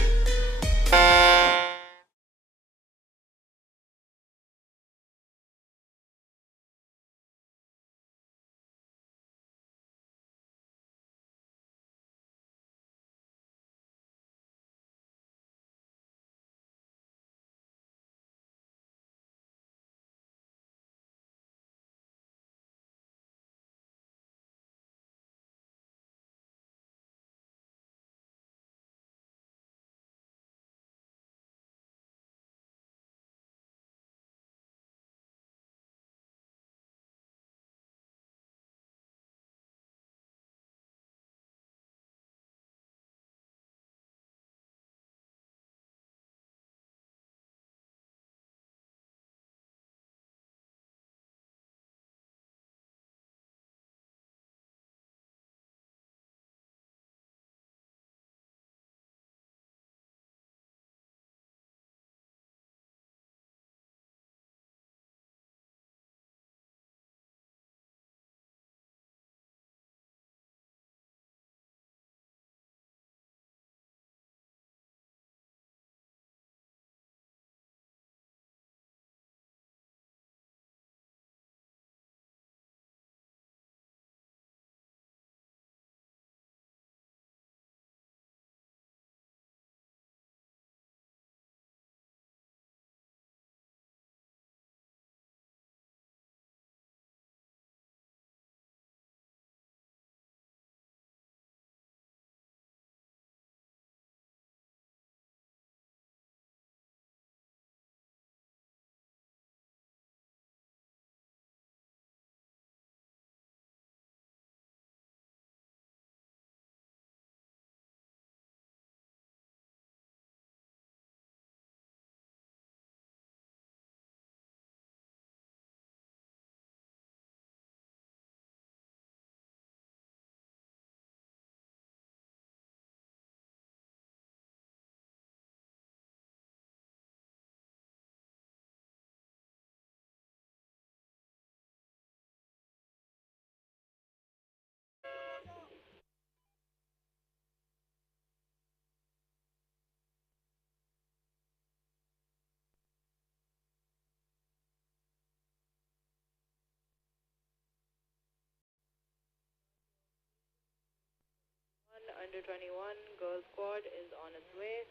under 21 girls squad is on its way.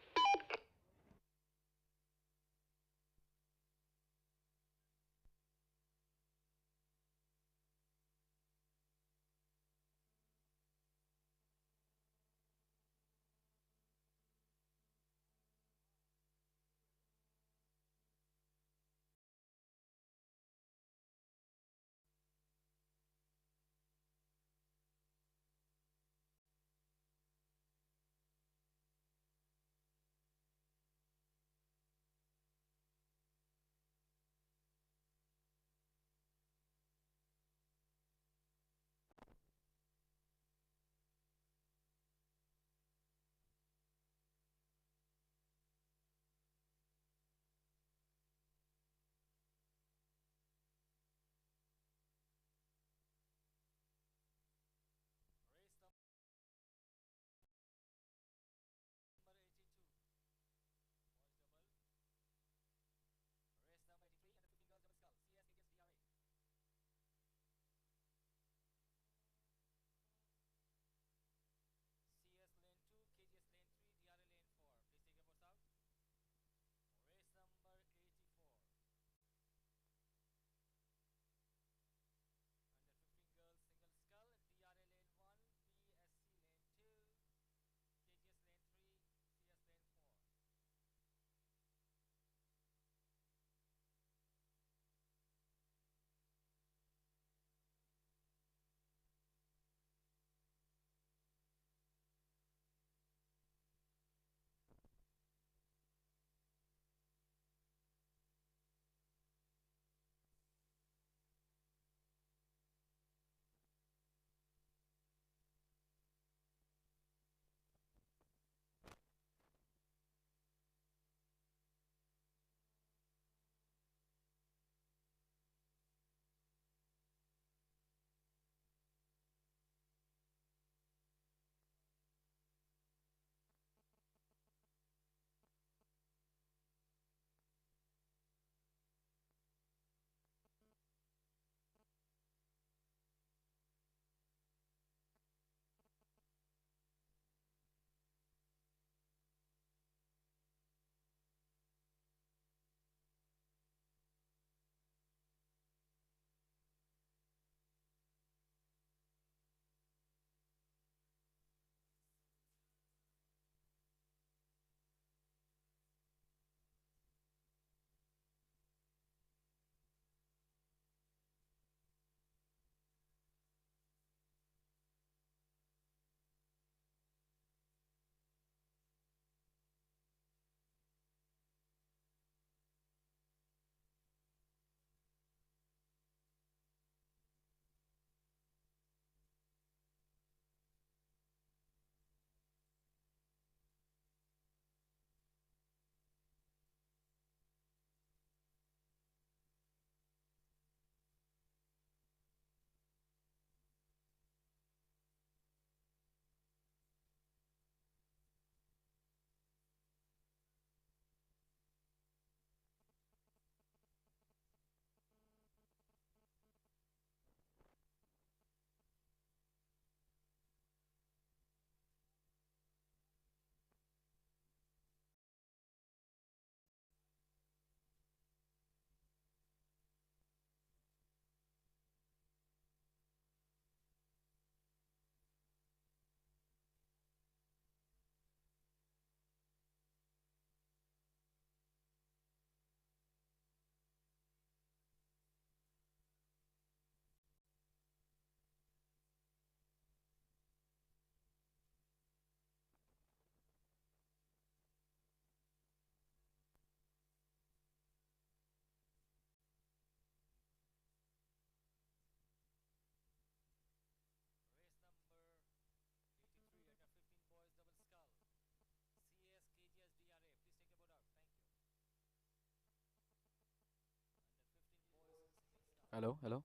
Hello, hello.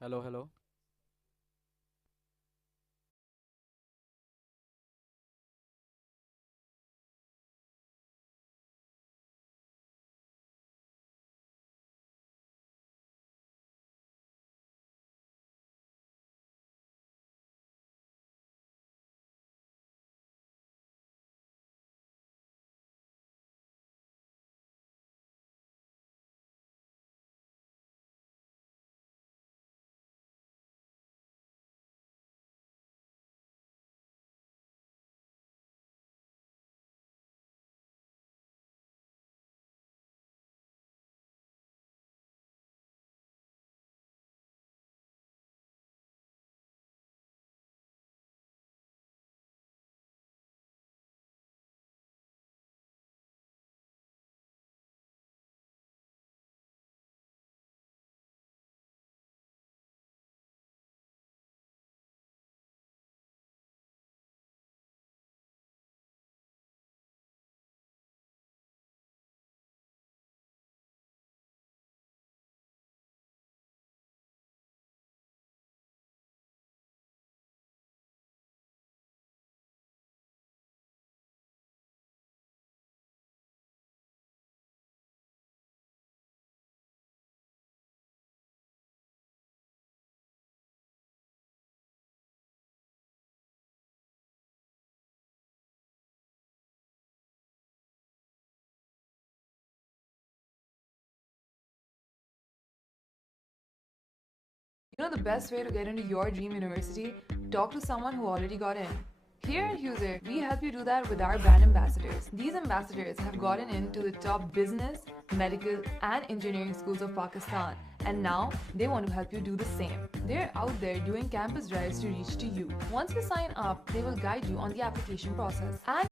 Hello, hello. You know the best way to get into your dream university? Talk to someone who already got in. Here at Huser, we help you do that with our brand ambassadors. These ambassadors have gotten into the top business, medical, and engineering schools of Pakistan, and now they want to help you do the same. They're out there doing campus drives to reach to you. Once you sign up, they will guide you on the application process. And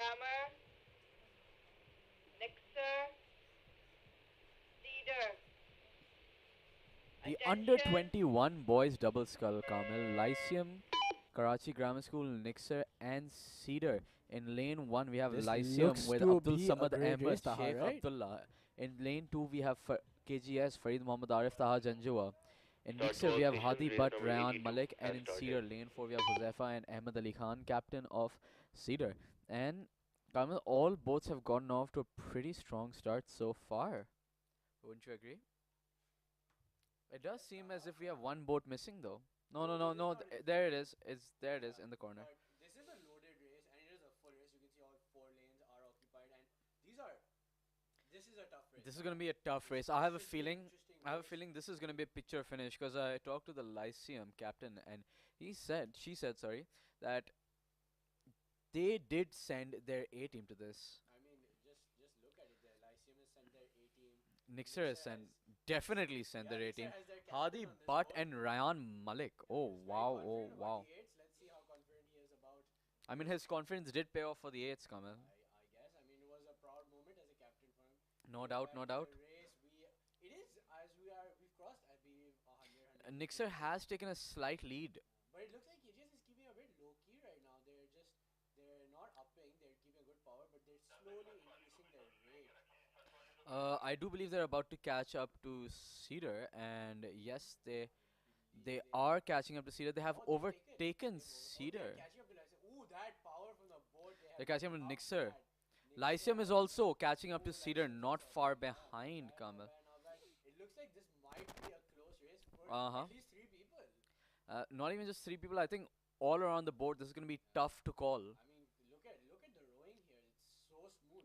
Grammar, Nixer, Cedar. The under Attention. 21 boys double skull, Kamil, Lyceum, Karachi Grammar School, Nixer, and Cedar. In lane 1, we have This Lyceum looks with to Abdul be a Samad great Ahmed race, Taha, Sheikh right? Abdullah. In lane 2, we have KGS Farid Muhammad Arif Taha Janjua. In Start Nixer, we have position, Hadi race Butt, number Rayan 82 Malik. And has in started. Cedar, lane 4, we have Huzaifa and Ahmed Ali Khan, captain of Cedar. And Kamil, all boats have gotten off to a pretty strong start so far. Wouldn't you agree? It does seem as if we have one boat missing, though. No, no, no, no. There it is. It's there. It is in the corner. But this is a loaded race, and it is a full race. You can see all 4 lanes are occupied, and these are. This is a tough race. This is gonna be a tough race. This I have a should be an feeling. interesting I have a race. feeling this is gonna be a picture finish because I talked to the Lyceum captain and she said, sorry, that they did send their A team to this. I mean, just look at it there. Lyceum has sent their A team. Nixer has sent, definitely sent their A Nixer team. has their captain Hadi on this Butt boat. and Ryan Malik. Oh He's very wow, oh confident about wow. the eights. Let's see how confident he is about. I mean, his confidence did pay off for the eights, Kamal. I guess. I mean, it was a proud moment as a captain for him. No Going doubt, back no to doubt. the race, it is as we've crossed, I believe, 100. Nixer has taken a slight lead. But it looks like KGS is keeping a bit low key right now. They're not upping. They're keeping a good power, but they're slowly increasing their rate. I do believe they're about to catch up to Cedar, and yes, they are catching up to Cedar. They have Oh, they've overtaken they're Cedar. catching up to Lyceum. Ooh, that power from the board. They're catching up to upped Nixer. that. Lyceum is Nixer also catching up to Ooh, Cedar, Lyceum not is far also behind, not bad, Kamal. not bad. It looks like this might be a close race for Uh-huh. at least 3 people. Not even just 3 people. I think all around the board, this is going to be tough to call. I mean, look at the rowing here. It's so smooth.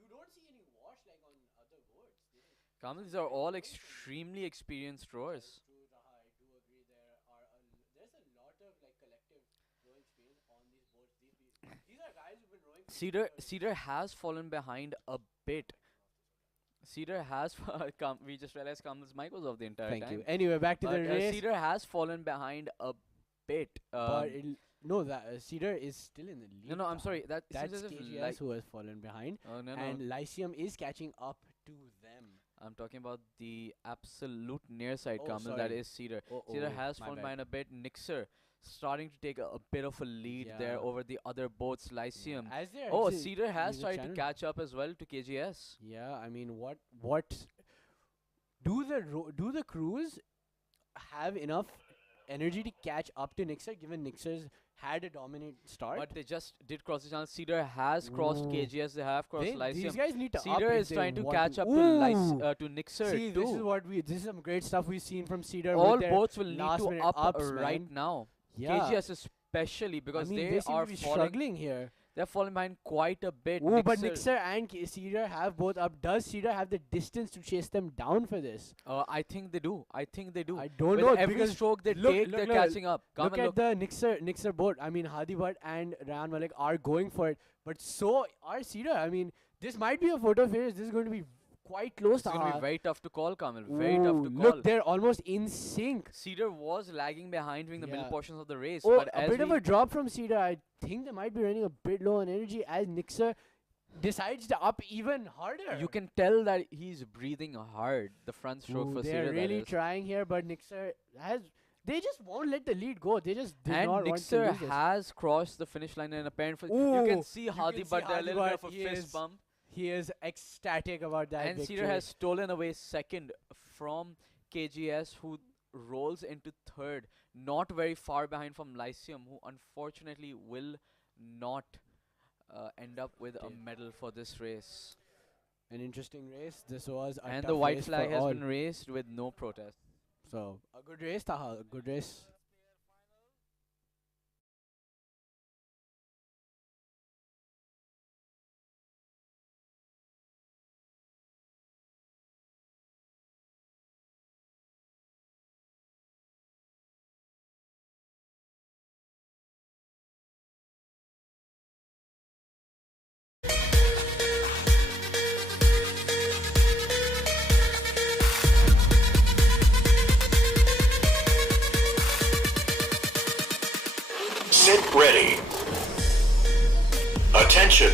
You don't see any wash like on other boards. Kamal, these are all extremely experienced rowers. True, Taha, I do agree. There's a lot of like collective rowing experience on these boards. These are guys who've been rowing. For Cedar years. Cedar has fallen behind a bit. Cedar has we just realized Kamal's mic was off the entire Thank time. you. Anyway, back to But, the race. Cedar has fallen behind a bit. But no, that Cedar is still in the lead. no, I'm Taha. sorry. That That's seems as if KGS who has fallen behind, oh, no, no. and Lyceum is catching up to them. I'm talking about the absolute near side, Oh, Kamal. That sorry. is Cedar. Oh, Cedar oh, has my fallen bad. behind a bit. Nixer starting to take a bit of a lead there Yeah. over the other boats. Lyceum. As they're Oh, exit- Cedar has music tried to channel. catch up as well to KGS. Yeah, I mean, what do the crews have enough energy to catch up to Nixer, given Nixer's had a dominant start? But they just did cross the channel. Cedar has crossed Ooh. KGS. They have crossed These Lyceum. guys need to up Cedar if is they trying to want catch up to Ooh. to Nixer See, too. this is some great stuff we've seen from Cedar. All with their boats will need last to minute up ups, right man. now. Yeah. KGS especially because I mean, they seem are to be falling. struggling here. They're falling behind quite a bit. Ooh, but Nixer and Cedar have both up. Does Cedar have the distance to chase them down for this? I think they do. I think they do. I don't With know every because stroke they look- take, look- they're look- catching up. Come Look and at the Nixer boat. I mean, Hadi Butt and Ryan Malik are going for it, but so are Cedar. I mean, this might be a photo finish. This is going to be quite close. It's going to Taha. be very tough to call, Kamil. Very tough to Ooh, call. Look, they're almost in sync. Cedar was lagging behind during the middle Yeah. portions of the race. Oh, but a as bit of we- a drop from Cedar. I think they might be running a bit low on energy as Nixer decides to up even harder. you can tell that he's breathing hard. The front stroke for they're Cedar. really that is. trying here, but Nixer has. They just won't let the lead go. They just did And not want to Nixer lose this. has crossed the finish line in apparently. You Ooh, can see you Hadi can see but there a Hadi little bit Butt, of a he fist is bump. He is ecstatic about that And victory. Cedar has stolen away second from KGS, who rolls into third, not very far behind from Lyceum, who unfortunately will not end up with a medal for this race. An interesting race. This was a And tough the white race flag for has all. been raised with no protest. So a good race, Taha. A good race. Sit ready. Attention.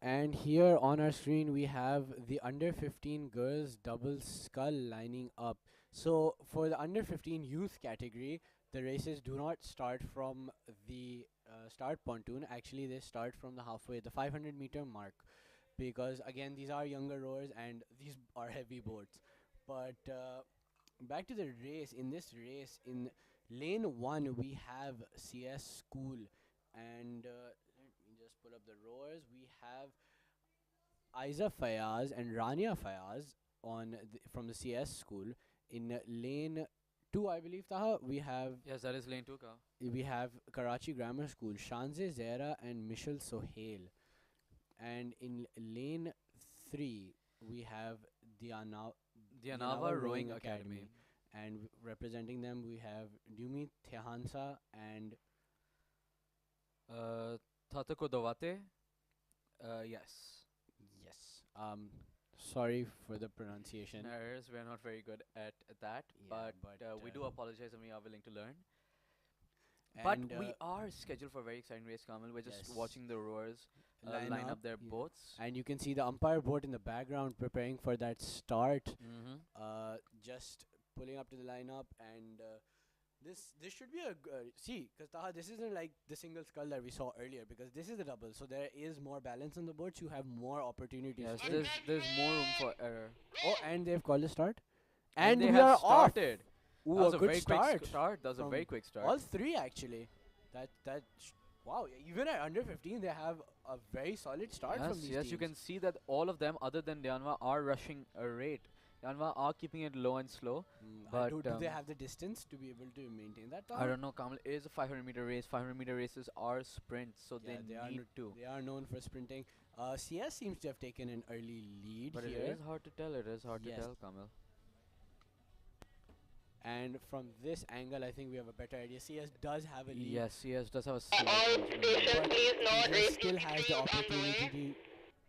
And here on our screen, we have the under 15 girls double skull lining up. So, for the under 15 youth category, the races do not start from the start pontoon. Actually, they start from the halfway, the 500-meter mark. Because, again, these are younger rowers and these are heavy boats. But back to the race. In this race, in lane 1, we have CS School. And let me just pull up the rowers. We have Aiza Fayaz and Rania Fayaz from the CS school. In lane 2, I believe, Taha, Yes, that is lane 2 ka. we have Karachi Grammar School, Shanze Zehra and Michelle Sohail. And in lane 3, we have Diana Dianava Rowing Academy. And representing them, we have Dumi Thehansa and Tatako Dawate. Yes. yes. Sorry for the pronunciation. Errors, we're not very good at that, Yeah, but but, we do apologize and we are willing to learn. But And, we are scheduled for a very exciting race, Kamal. We're just yes. watching the rowers line up their yeah. boats. And you can see the umpire boat in the background preparing for that start. Mm-hmm. Just pulling up to the lineup, and this should be a see, because Taha, this isn't like the single skull that we saw earlier, because this is the double, so there is more balance on the boats. You have more opportunities. Yes, to win. there's more room for error. Oh, and they've called a start, And they we have are started. off. Ooh, That was a a good very start. quick start. That was a from very quick start. All three actually. Wow. Even at under 15, they have a very solid start from Yes, these yes, teams. you can see that all of them, other than Dianwa, are rushing a rate. Dianwa are keeping it low and slow. But but, do they um, have the distance to be able to maintain that? I don't know, Kamal. It is a 500-meter race. 500-meter races are sprints, so Yeah, they need to. They are known for sprinting. CS seems to have taken an early lead But here. it is hard to tell. It is hard Yes. to tell, Kamal. And from this angle, I think we have a better idea. CS does have a lead. Yes, CS does have a All slight edge in the lead. stations, please note, TJ race still has the on the way.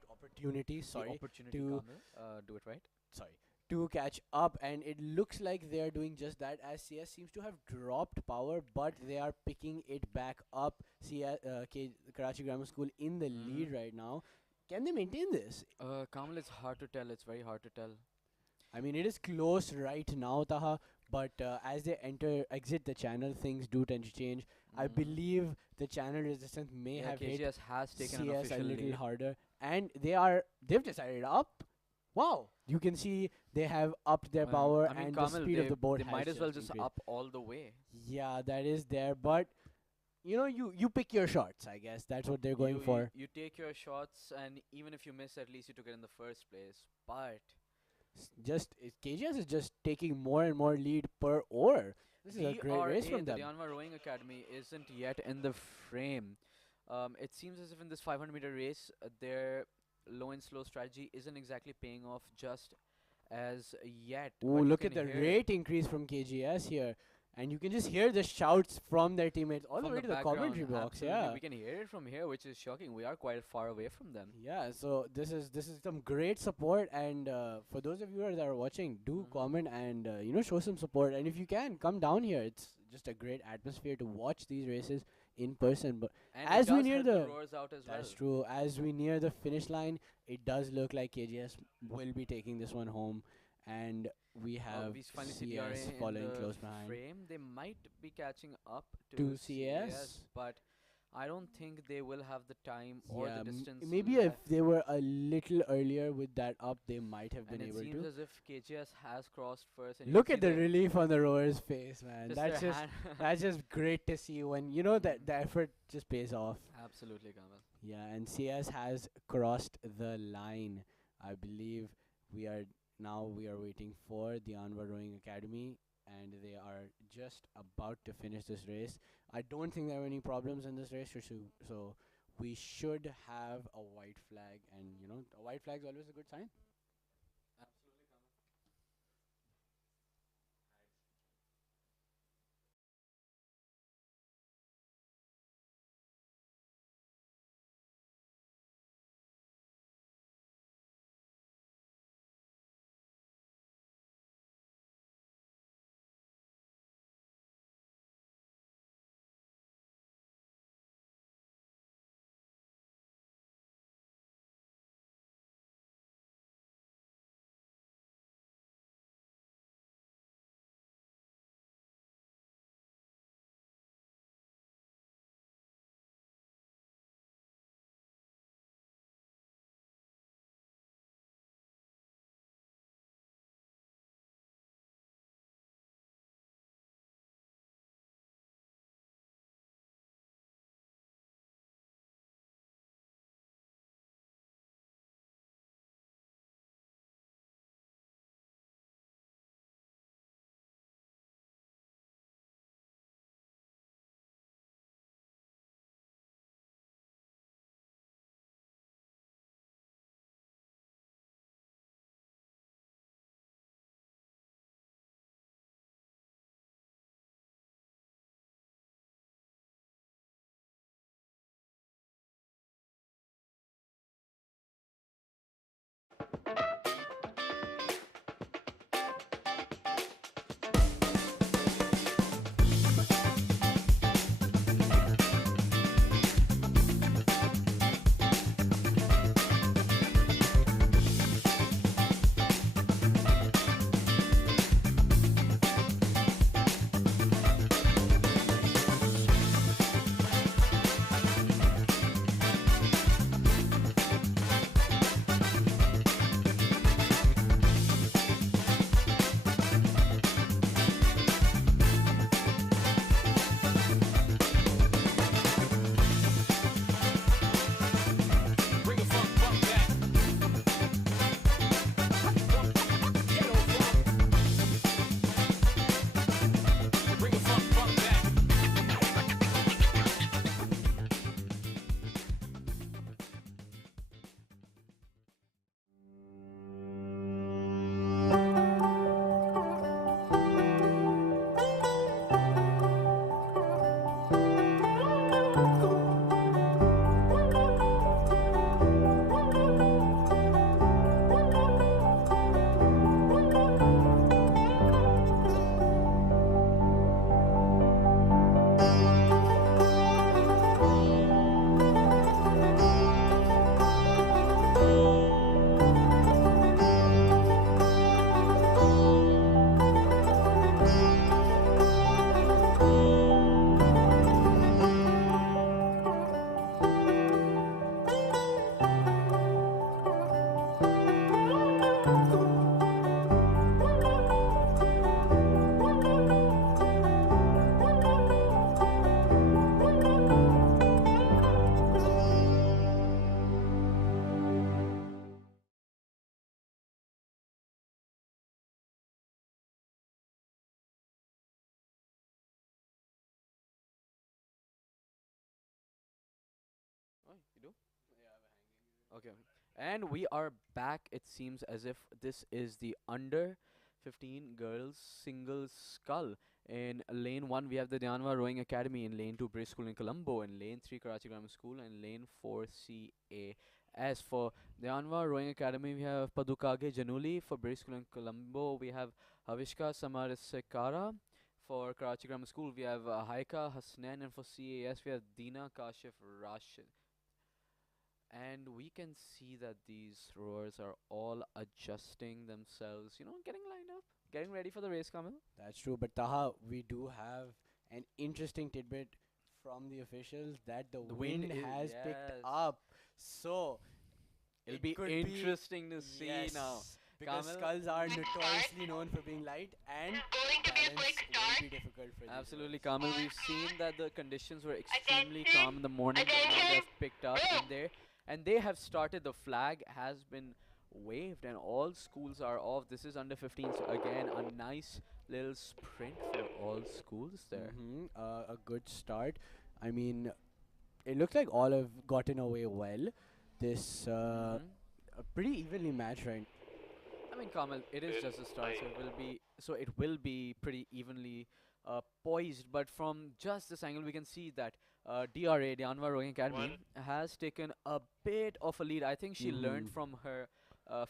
opportunity, The sorry, opportunity, to Kamal. Do it right. to catch up, and it looks like they are doing just that, as CS seems to have dropped power, but they are picking it back up. Karachi Grammar School in the lead right now. Can they maintain this? Kamal, it's hard to tell. It's very hard to tell. I mean, it is close right now, Taha, But as they exit the channel, things do tend to change. I believe the channel resistance may Yeah, have hit KGS has taken an CS a official little lead. harder, and they've decided up. Wow, you can see they have upped their power, I mean, and the Kamil, speed of the boat they has might as well just increased. up all the way. Yeah, that is there, but you pick your shots. I guess that's what they're going for. You take your shots, and even if you miss, at least you took it in the first place. But KGS is just taking more and more lead per oar. This is a great race DRA, from the them. Dianwa Rowing Academy, isn't yet in the frame. It seems as if in this 500-meter race, their low and slow strategy isn't exactly paying off just as yet. Ooh, But you look can at the hear rate increase from KGS here. And you can just hear the shouts from their teammates all the from way the to the background, commentary box. absolutely, Yeah. we can hear it from here, which is shocking. We are quite far away from them. Yeah, so this is some great support, and for those of you that are watching, do comment and show some support. And if you can, come down here. It's just a great atmosphere to watch these races in person. But And as it we does near help the rowers out as well. that's true. As we near the finish line, it does look like KGS will be taking this one home, and we have We finally see DRA CS in following the close behind. frame. They might be catching up To to CS? but I don't think they will have the time or Yeah, the distance. maybe if they were a little earlier with that up, they might have and been it able seems to. as if KGS has crossed first. And you Look can at see the relief on the rower's face, man. That's their just hand. that's just great to see when that the effort just pays off. Absolutely, Kamal. Yeah, and CS has crossed the line. I believe we are waiting for the Anwar Rowing Academy, and they are just about to finish this race. I don't think there are any problems in this race, so we should have a white flag, and a white flag is always a good sign. Okay. And we are back. It seems as if this is the under 15 girls single skull. In lane 1, we have the Dyanva Rowing Academy. In lane 2, British School in Colombo. In lane 3, Karachi Grammar School. And lane 4, CAS. For Dyanva Rowing Academy, we have Padukage Januli. For British School in Colombo, we have Havishka Samarasekara. For Karachi Grammar School, we have Haika Hasnan. And for CAS, we have Dina Kashif Rashid. And we can see that these rowers are all adjusting themselves, getting lined up, getting ready for the race, Kamil. That's true, but Taha, we do have an interesting tidbit from the officials that the wind wind is- has picked yes. up. So It'll it be could interesting to see now. yes, because Kamil? skulls are Quick start. notoriously known for being light, and It's going to be a balance quick will start. be difficult for these Absolutely, rowers. Kamil. We've seen that the conditions were extremely Attention, calm in the morning, but now they attention, have picked up in there, and they have started. The flag has been waved, and all schools are off. This is under 15, so again, a nice little sprint for all schools there. A good start. I mean, it looks like all have gotten away well. This Mhm. a pretty evenly matched right. I mean, Kamal, it is just a start, so it will be pretty evenly poised. But from just this angle, we can see that DRA, Dyanva Rowing Academy, has taken a bit of a lead. I think she learned Mhm. from her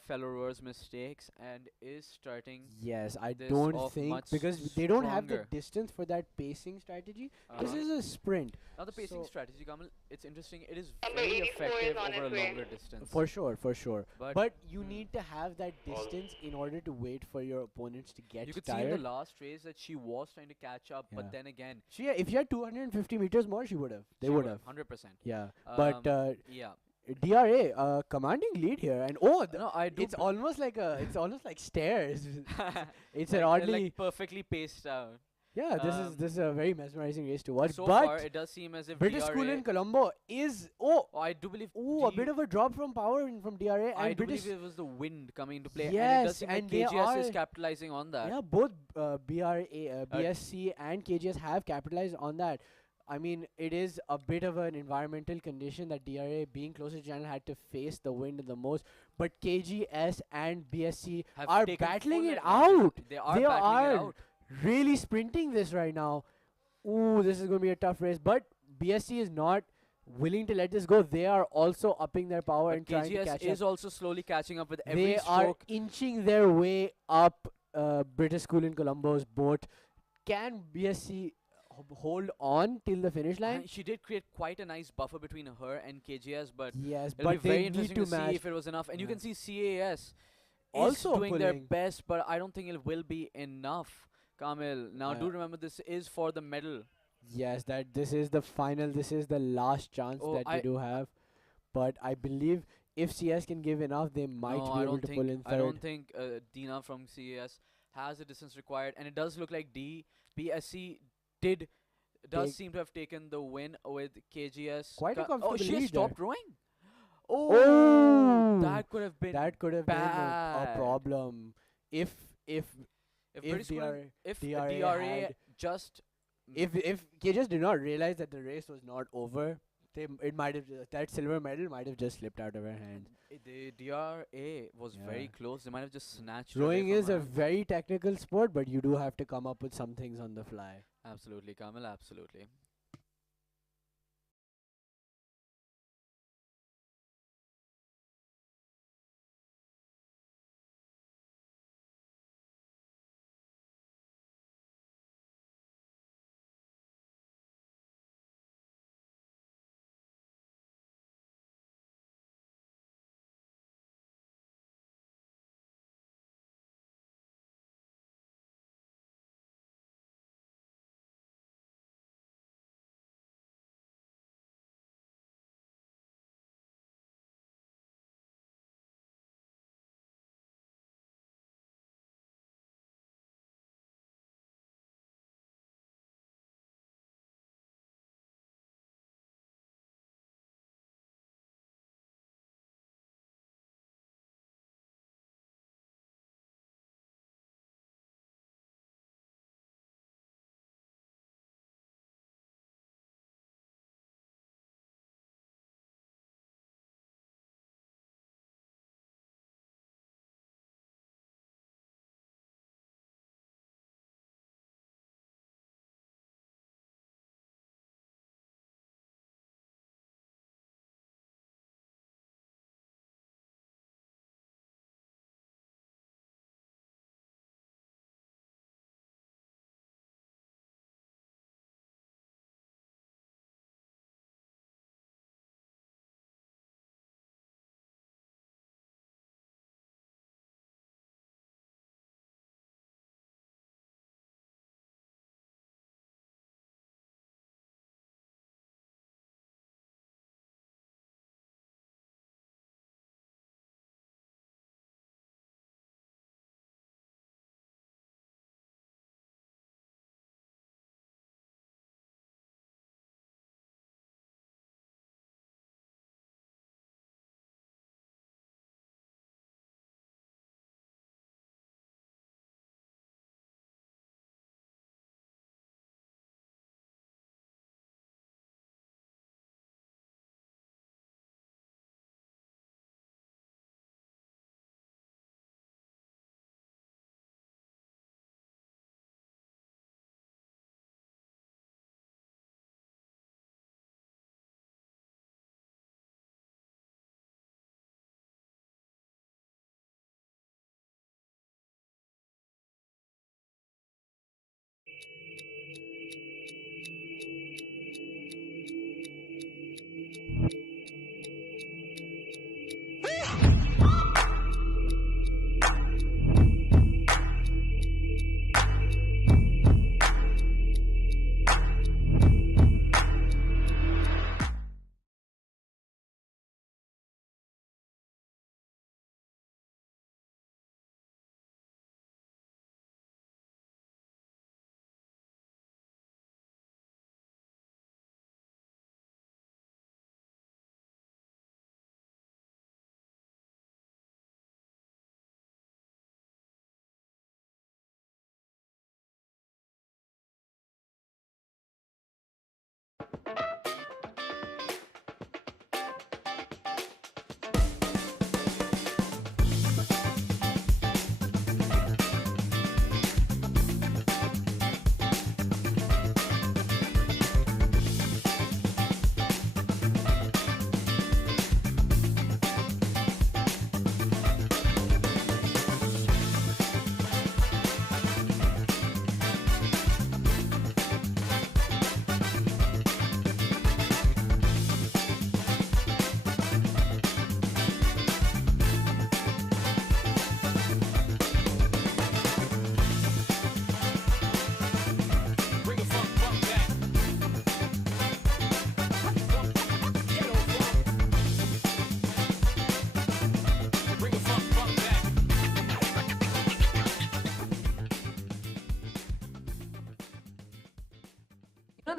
fellow rowers' mistakes and is starting. Yes, I this don't off think much because they don't have the stronger. distance for that pacing strategy. This Uh-huh. is a sprint. Now the pacing so- strategy, Kamal, it's interesting. It is Number very 84 is effective on over a its way. longer distance. For sure, for sure. But, But you mm, need to have that distance in order to wait for your opponents to get you could see in the tired. last race that she was trying to catch up, Yeah. but then again, If she had 250 meters more, she would have. They she would have. 100%. Yeah. But Yeah. DRA, commanding lead here, and No, I do. it's almost like it's almost like stairs. It's an like, oddly like perfectly paced out. this is a very mesmerizing race to watch. So but far, it does seem as if British School DRA in Colombo is I do believe. a bit of a drop from power from DRA I and do British. believe it was the wind coming into play, and it Yes, does seem like and they KGS is are- capitalizing on that. Yeah, both BSC and KGS have capitalized on that. I mean, it is a bit of an environmental condition that DRA, being closer to channel, had to face the wind the most. But KGS and BSC Have are taken battling full it advantage. out. They are They battling it are out. really sprinting this right now. Ooh, this is going to be a tough race. But BSC is not willing to let this go. They are also upping their power But and trying to KGS catch is up. also slowly catching up with every They are stroke. inching their way up British School in Colombo's boat. Can BSC hold on till the finish line? And she did create quite a nice buffer between her and KGS, but Yes, it'll be but very they need interesting to to see match. if it was enough. And you Yeah. can see CAS Also is doing their pulling. best, but I don't think it will be enough. Kamil, now do Uh, remember this is for the medal. Yes, that this is the final. This is the last chance Oh, that they do have. But I believe if CS can give enough, they might No, be I able don't to think pull in I don't third. think Dina from CAS has the distance required, and it does look like BSC does Take- seem to have taken the win with KGS. Quite a Oh, comfortable she has lead there. stopped rowing. Oh, that could have been That could have been a bad. problem if if if British School DRA if DRA DRA had- just if KJS did not realize that the race was not over, it might have that silver medal might have just slipped out of her hands. the DRA was very Yeah. close. They might have just snatched it away Rowing from is a her. very technical sport, but you do have to come up with some things on the fly. Absolutely, Kamil. Absolutely.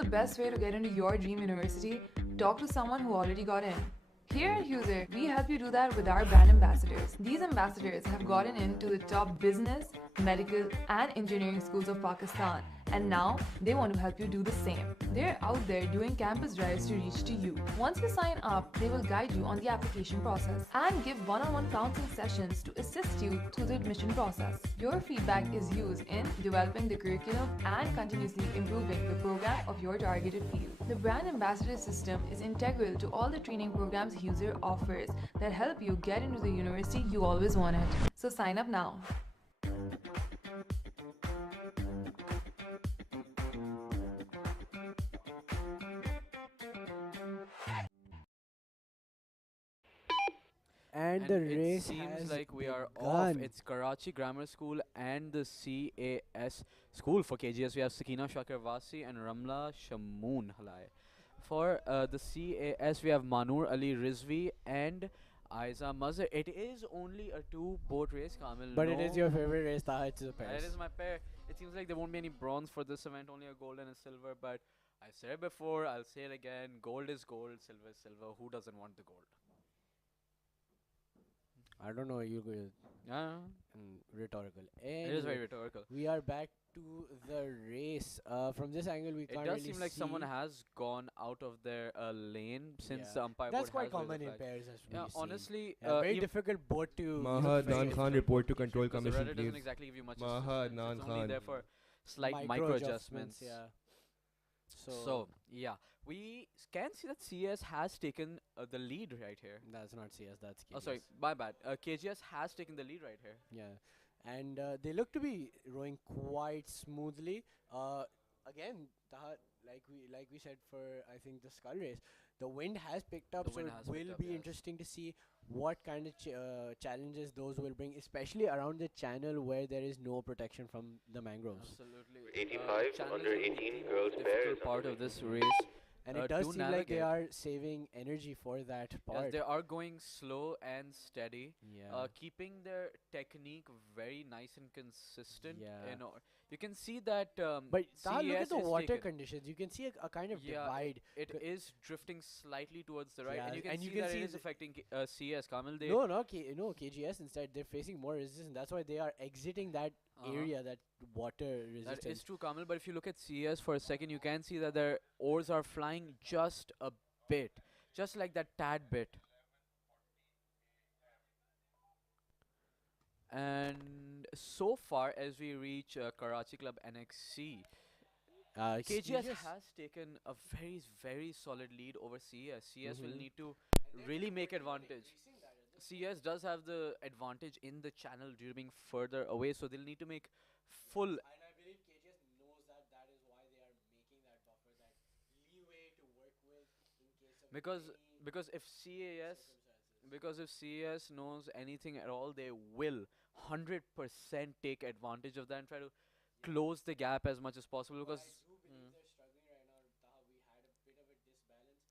the best way to get into your dream university? Talk to someone who already got in. Here at User, we help you do that with our brand ambassadors. These ambassadors have gotten into the top business, medical, and engineering schools of Pakistan, and now they want to help you do the same. They're out there doing campus drives to reach to you. Once you sign up, they will guide you on the application process and give one-on-one counseling sessions to assist you through the admission process. Your feedback is used in developing the curriculum and continuously improving the program of your targeted field. The brand ambassador system is integral to all the training programs User offers that help you get into the university you always wanted. So sign up now. And And the it race seems has like we are off. begun. It's Karachi Grammar School and the CAS School. For KGS, we have Sakina Shakarwasi and Ramla Shamoon Halai. For the CAS, we have Manur Ali Rizvi and Aiza Mazhar. It is only a two-boat race, Kamil. But it is no- your favorite race, Taha. It's the It Paris. is my pair. It seems like there won't be any bronze for this event, only a gold and a silver. But I've said it before, I'll say it again. Gold is gold, silver is silver. Who doesn't want the gold? I don't know. You go Yeah, rhetorical. it is very Anyway, rhetorical. we are back to the race. From this angle, we It can't does really seem like someone see- has gone out of their lane since Yeah. the umpire That's board quite has raised the common in flag. pairs, as Yeah, we've seen. honestly, Yeah, very ev- difficult boat to. Mahad fix. Nan Khan report to control because the commission, rudder doesn't please. exactly give you much Mahad assistance. Nan It's only Khan. there for slight Micro micro adjustments, adjustments. yeah. So yeah, we can see that CS has taken the lead right here. That's not CS. That's KBS. Oh, sorry, my bad. KGS has taken the lead right here. Yeah, and they look to be rowing quite smoothly. Again, Taha, like we said for I think the Skull race, the wind has picked up, The so wind it has will picked up, be yes. interesting to see what kind of challenges those will bring, especially around the channel where there is no protection from the mangroves. Absolutely. 85 channels under will be 18 the girls most pair difficult is part under of this 18. race. And to it does seem like they navigate. are saving energy for that Yes, part. they are going slow and steady, Yeah. keeping their technique very nice and consistent. Yeah. You can see that. But Taha, look CES at the is water taken. conditions. You can see a kind of Yeah, divide. It c- is drifting slightly towards the right, Yeah, and you can and see you can that see it is the- affecting CS. Kamil, they No, KGS instead they're facing more resistance. That's why they are exiting that Uh-huh. area, that water that resistance. is true, Kamil. But if you look at CS for a second, you can see that their oars are flying just a bit, just like that tad bit. And so far, as we reach Karachi Club NXC, KGS has taken a very solid lead over CS. CS will Mhm. need to really make advantage. CS does have the advantage in the channel due to being further away, so they'll need to make full. And I believe KGS knows that that is why they are making that buffer, that leeway to work with in case of Because any because if CAS circumstances. because if CAS knows anything at all, they will 100% take advantage of that and try to close the gap as much as possible. But Because I do believe they're struggling right now. Taha, we had a bit of a disbalance.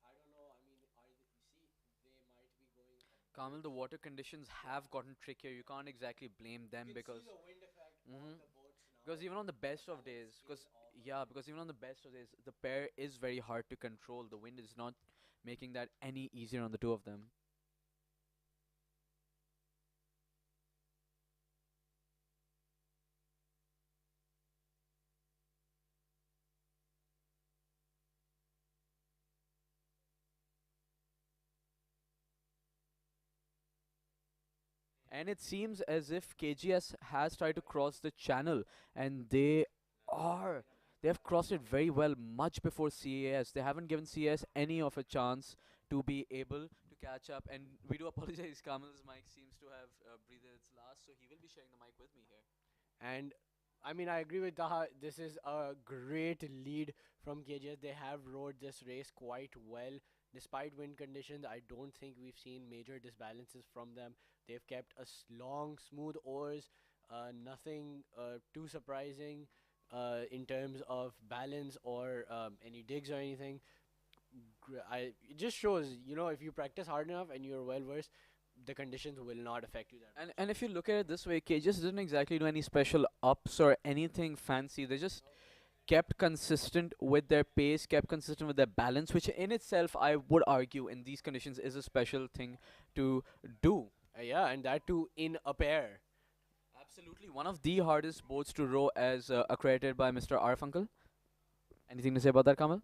I don't know. I mean, you see, they might be going. Kamil, the water conditions have gotten trickier. You can't exactly blame them You can because see the wind effect Mhm. on the boats now. because even on the best of days, because even on the best of days, the pair is very hard to control. The wind is not making that any easier on the two of them. And it seems as if KGS has tried to cross the channel, and they have crossed it very well much before CAS. They haven't given CAS any of a chance to be able to catch up. And we do apologize, Kamal's mic seems to have breathed its last, so he will be sharing the mic with me here. And I mean, I agree with Taha. This is a great lead from KGS. They have rode this race quite well. Despite wind conditions, I don't think we've seen major disbalances from them. They've kept a long, smooth oars. Nothing too surprising in terms of balance or any digs or anything. It just shows, if you practice hard enough and you're well versed, the conditions will not affect you that much. And if you look at it this way, KGS didn't exactly do any special ups or anything fancy. They just kept consistent with their pace, kept consistent with their balance, which in itself I would argue in these conditions is a special thing to do. Yeah, and that too in a pair. Absolutely, one of the hardest boats to row, as accredited by Mr. Arfunkel. Anything to say about that, Kamal?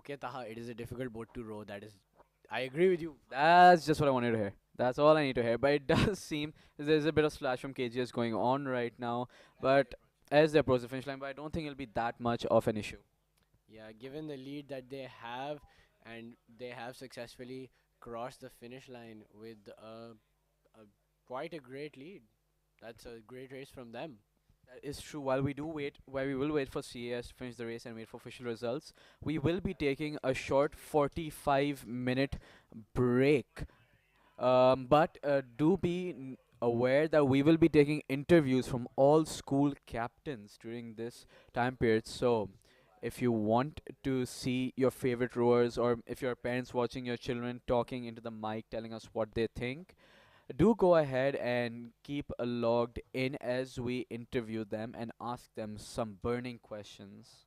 Okay, Taha, it is a difficult boat to row. That is, I agree with you. That's just what I wanted to hear. That's all I need to hear. But it does seem there's a bit of splash from KGS going on right now. But as they approach the finish line, but I don't think it'll be that much of an issue. Yeah, given the lead that they have, and they have successfully crossed the finish line with a quite a great lead. That's a great race from them. That is true. While we will wait for CAS to finish the race and wait for official results, we will be taking a short 45-minute break. But do be aware that we will be taking interviews from all school captains during this time period. So, if you want to see your favorite rowers, or if your parents watching your children talking into the mic telling us what they think, do go ahead and keep logged in as we interview them and ask them some burning questions.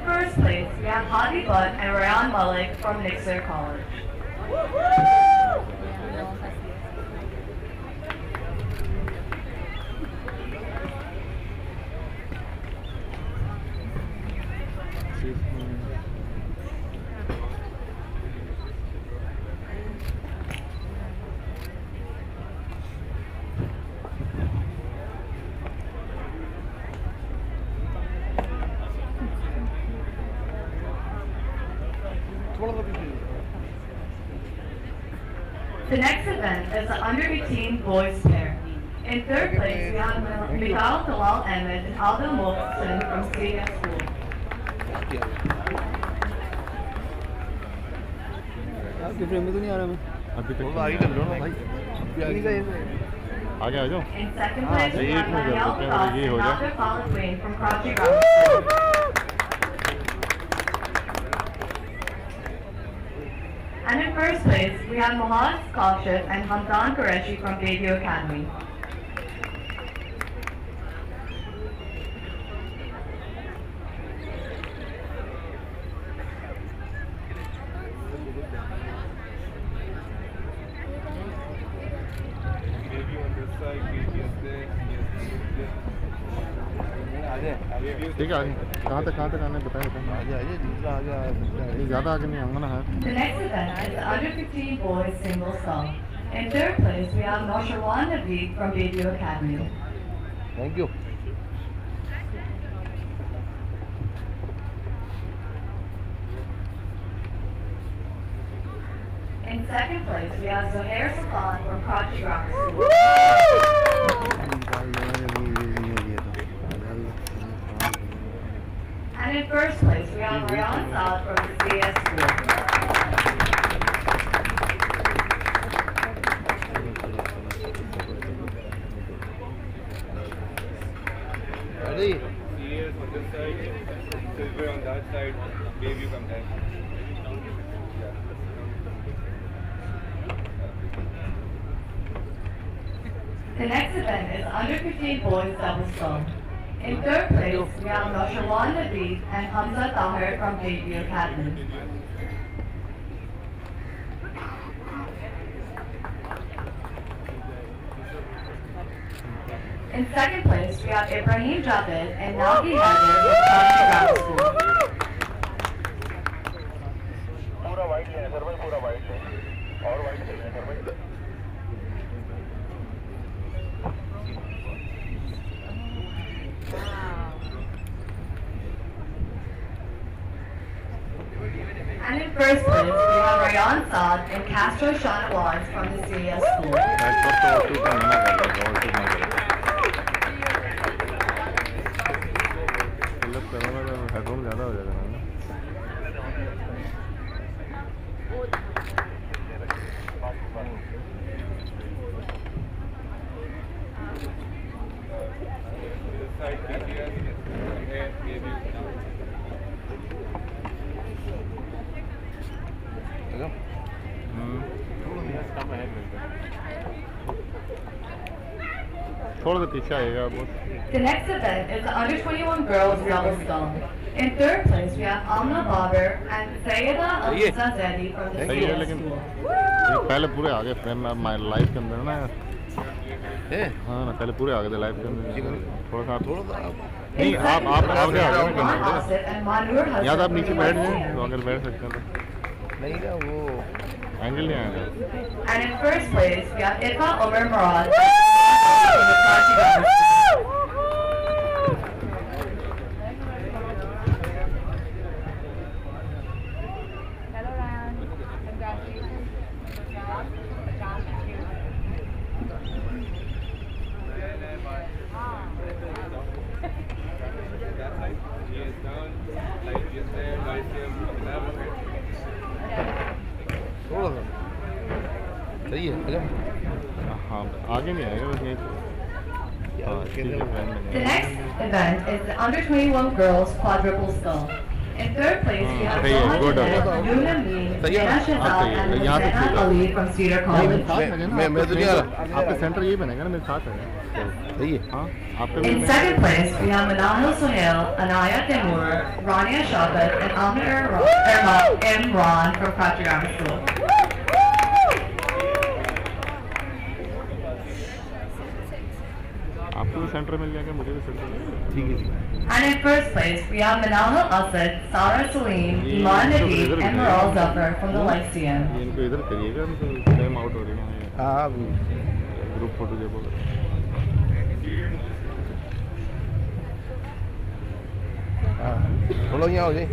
in first place, we have Hadi Butt and Rayan Malik from Nixer College. The next event is the under-18 boys pair. In third place, we have Mikhail Talal Ahmed and Aldo Mohsen from CF School. In second place, we have Danielle Cross and Nader Khalid Wayne from Karachi Grammar School. And in first place, we have Mohad Kaushik and Hamdan Qureshi from Radio Academy. ठीक है कहाँ तक आने बताएं ज़्यादा आगे नहीं आऊँगा ना है The next event is the under 15 boys single song. In third place, we have Nosharwan Naveed from Radio Academy. Thank you In second place, we have Zohair Sultan from Karachi Grammar School. And in first place, we have Ryan Saad from the CS School. Ready? CS on this side, silver on that side, wave you come there. The next event is under 15 boys double song. In third place, we have Nosharwan Naveed and Hamza Tahir from JB Academy. In second place, we have Ibrahim Javed and Nagi Haider from Karachi Grammar School. पूरा white है sir भाई पूरा white है और white है sir भाई And in first place, we have Rayan Saad and Castro Shanawaz from the CES School. This side, KBS, here, wave you. थोड़ा सा पीछे आएगा बस The next event is the under 21 girls double song. In third place, we have Amna Babar and Sayyida Aziza Zedi from the सही है CES लेकिन School. ये पहले पूरे आगे फ्रेम में माय लाइफ के अंदर ना हाँ ना पहले पूरे आगे थे लाइफ के अंदर थोड़ा सा नहीं In आप second place, आगे we आ have जाओ Rahman Asif and Manur Hassan या तो आप from नीचे the बैठ जाएं USCM. तो अगर बैठ सकते हैं तो नहीं ना वो एंगल नहीं आएगा And in first place, we have Ifa Omer Murad from the Karachi Grammar School. Hello Ryan, congratulations. That side, G is down, light is there, light here, left. थोड़ा सा सही है हाँ आगे नहीं आएगा बस यहीं The next event is the under 21 girls quadruple skull. In third place, we have सही है, good. Luna Bean, सही है ना? Nina Shazad, हाँ, सही है. and यहाँ से Hussain ठीक है. Ali from Cedar College. मैं तो नहीं आ रहा. आपका सेंटर यही बनेगा ना, मेरे साथ है. सही है. हाँ, आपका In second place, we have Manano Sohail, Anaya Temur, Rania Shabat, and Amir Imran from Kratchi Grammar School. आपको भी सेंटर मिल जाएगा, मुझे भी सेंटर मिल जाएगा. ठीक है. And in first place, we have Manano Asad, Sarah Salim, Iman Nadeed, and Maral Zafar from the Lyceum. ये इनको इधर करिएगा, तो टाइम आउट हो रही है. हाँ, ग्रुप फोटो जब होगा. हाँ, थोड़ा यहाँ हो जाए.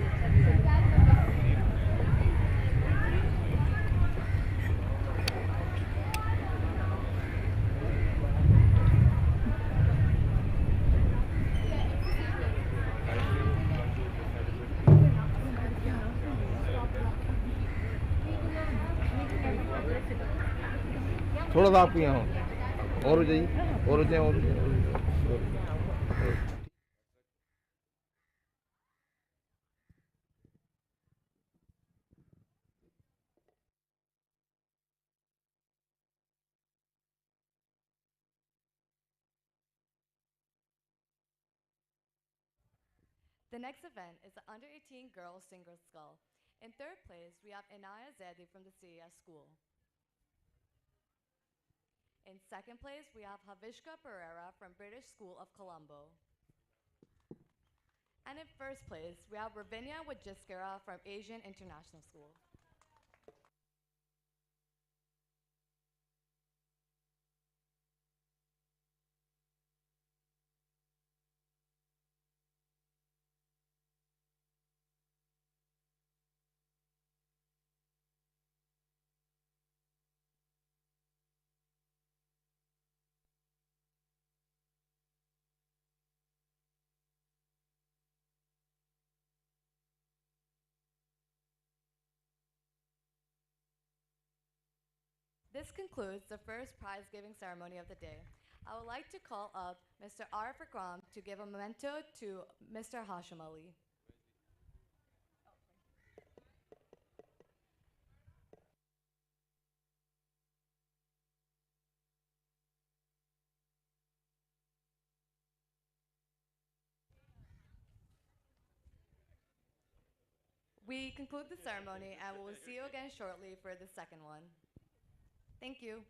थोड़ा सा आपके यहाँ हो और हो जाइए और हो जाए और हो जाए. The next event is the under-18 girls single scull. In third place, we have Inaya Zedi from the CES school. In second place, we have Havishka Pereira from British School of Colombo. And in first place, we have Ravinia Wajiskara from Asian International School. This concludes the first prize-giving ceremony of the day. I would like to call up Mr. Arif Akram to give a memento to Mr. Hashim Ali. We conclude the ceremony and we will see you again shortly for the second one. Thank you.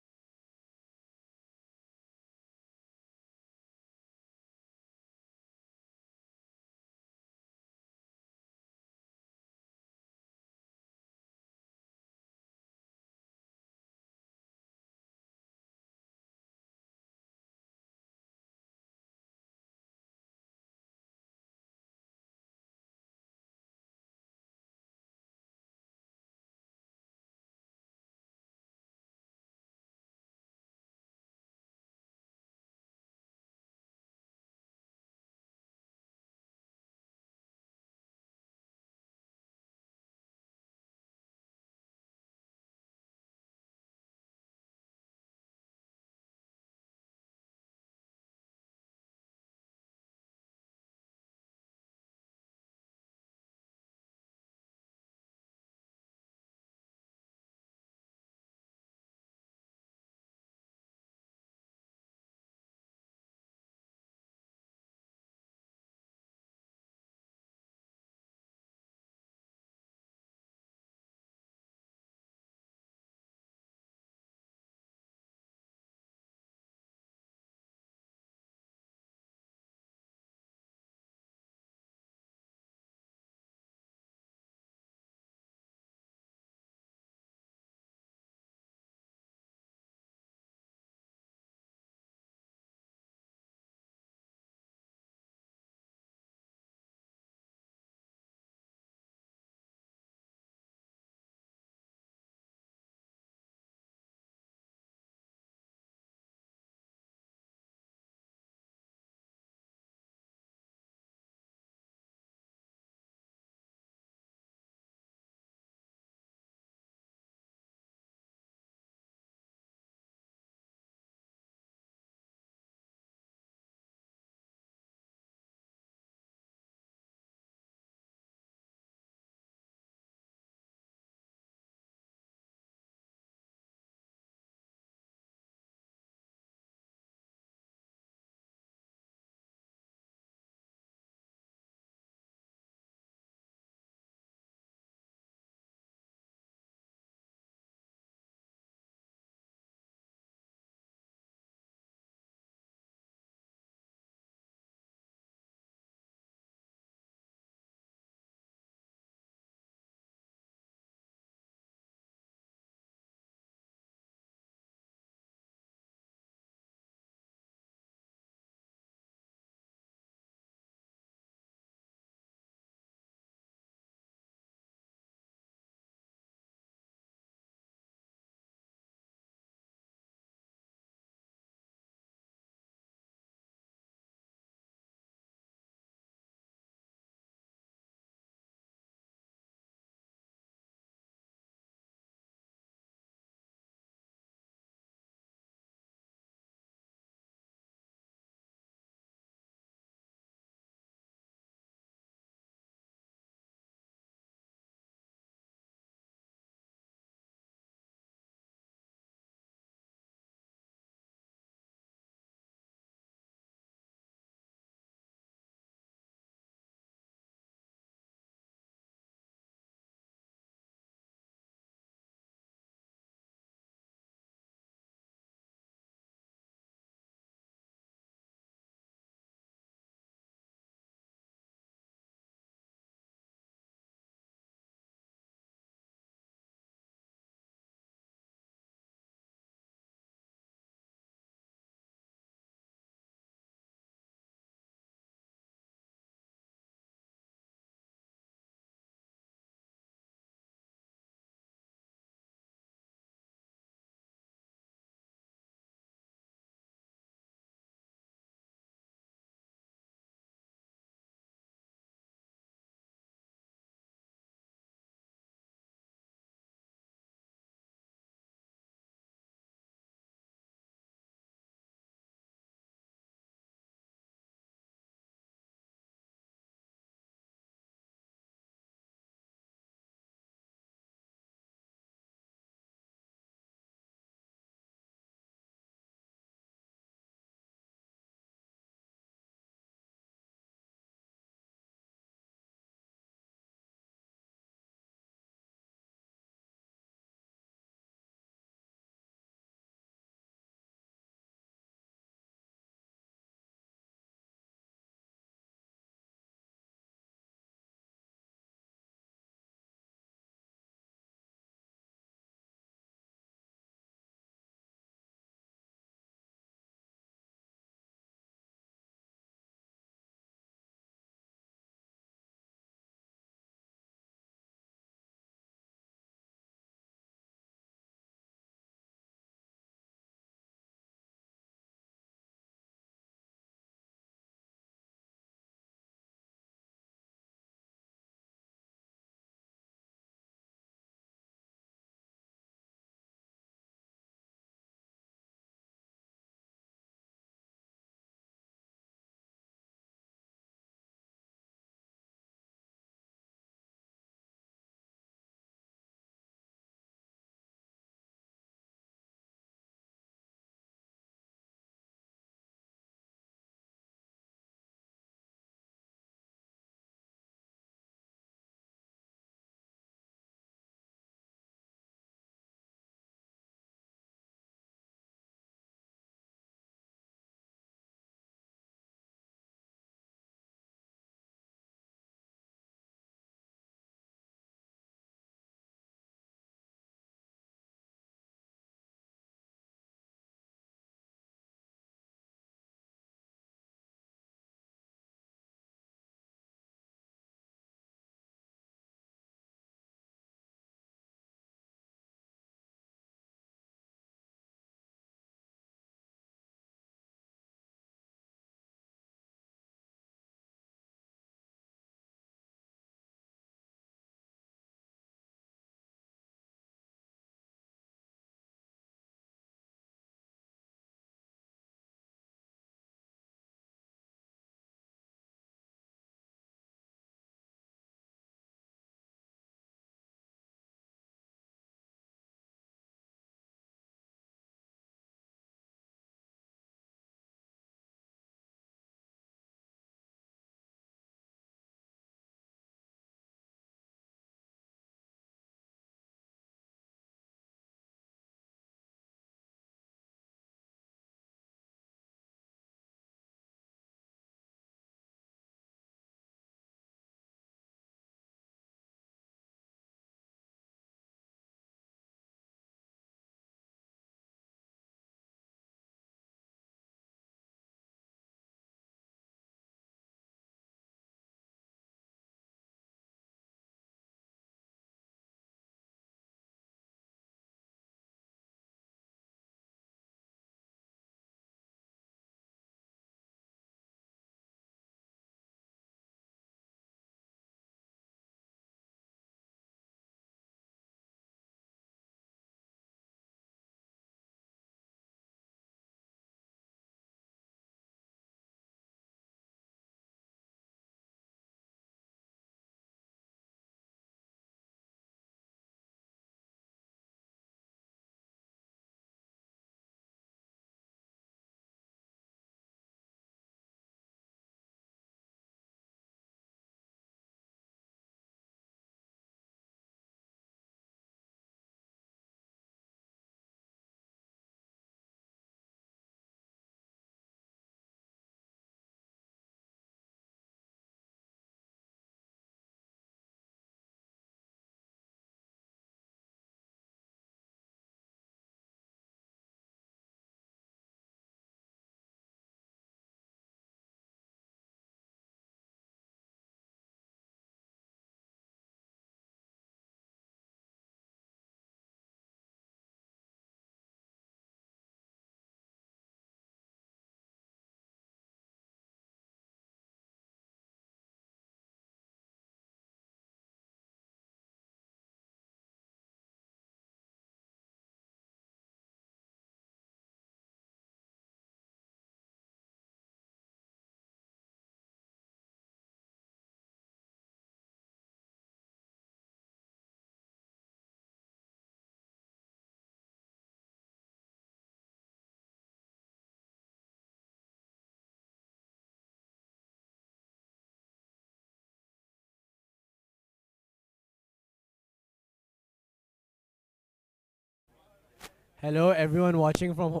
Hello, everyone watching from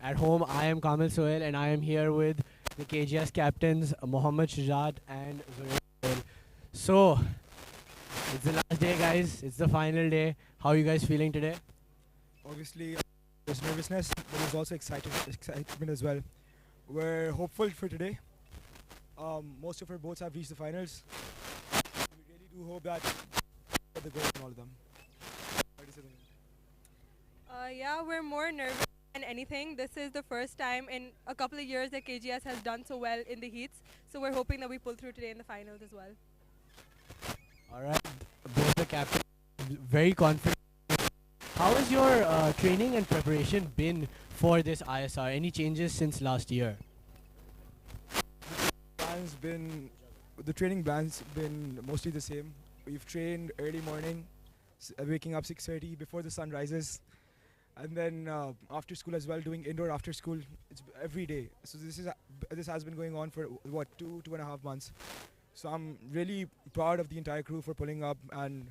at home. I am Kamil Sohail, and I am here with the KGS captains Mohammad Shujat and Zuhair. So, it's the last day, guys. It's the final day. How are you guys feeling today? Obviously, there's nervousness, but there's also excitement as well. We're hopeful for today. Most of our boats have reached the finals. We really do hope that we get the gold in all of them. What do you say, Dhananjay? Yeah, we're more nervous than anything. This is the first time in a couple of years that KGS has done so well in the heats. So we're hoping that we pull through today in the finals as well. All right, both the captains very confident. How has your training and preparation been for this ISR? Any changes since last year? Plan's been the training plan's been mostly the same. We've trained early morning, waking up 6:30 before the sun rises, and then after school as well, doing indoor after school. It's every day. So this has been going on for what 2.5 months. So I'm really proud of the entire crew for pulling up and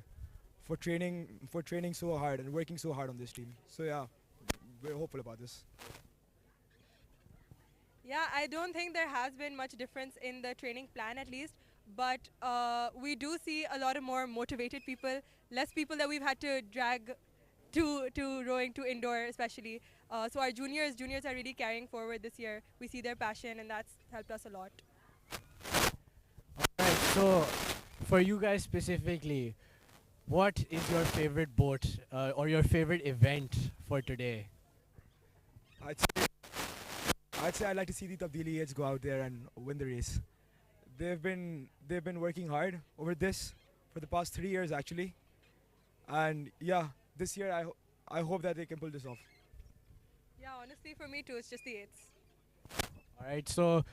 for training so hard and working so hard on this team. So yeah, we're hopeful about this. Yeah, I don't think there has been much difference in the training plan at least, but we do see a lot of more motivated people, less people that we've had to drag to rowing to indoor especially. So our juniors are really carrying forward this year. We see their passion and that's helped us a lot. Alright, so for you guys specifically, what is your favorite boat or your favorite event for today? I'd say I'd say I'd like to see the Tabdiliites go out there and win the race. They've been working hard over this for the past 3 years actually, and yeah, this year I hope that they can pull this off. Yeah, honestly for me too, it's just the eights. Alright, so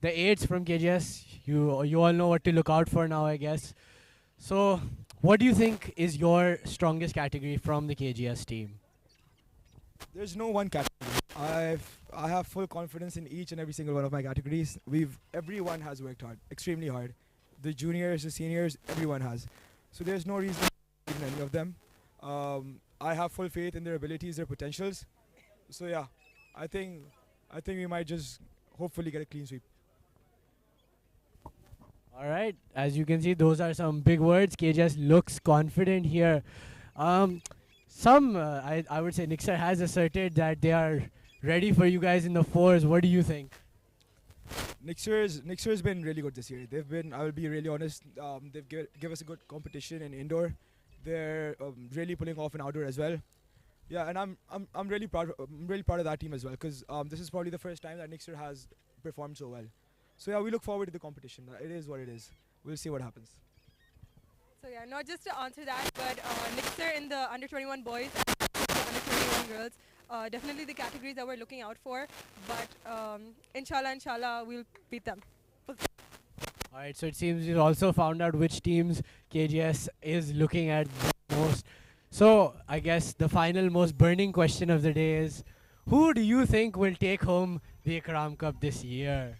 the eights from KGS, you all know what to look out for now, I guess. So, what do you think is your strongest category from the KGS team? There's no one category. I have full confidence in each and every single one of my categories. Everyone has worked hard, extremely hard. The juniors, the seniors, everyone has. So there's no reason to believe in any of them. I have full faith in their abilities, their potentials. So yeah, I think I think we might just hopefully get a clean sweep. Alright, as you can see, those are some big words. KGS looks confident here. Um, I would say Nixer has asserted that they are ready for you guys in the fours. What do you think? Nixer's been really good this year. I will be really honest. They've give us a good competition in indoor. They're really pulling off in outdoor as well. Yeah, and I'm really proud. I'm really proud of that team as well because this is probably the first time that Nixer has performed so well. So yeah, we look forward to the competition. It is what it is. We'll see what happens. So yeah, not just to answer that, but Nixer in the under 21 boys and the under 21 girls, definitely the categories that we're looking out for. But inshallah, we'll beat them. Alright, so it seems you also found out which teams KGS is looking at the most. So, I guess the final most burning question of the day is, who do you think will take home the Ikram Cup this year?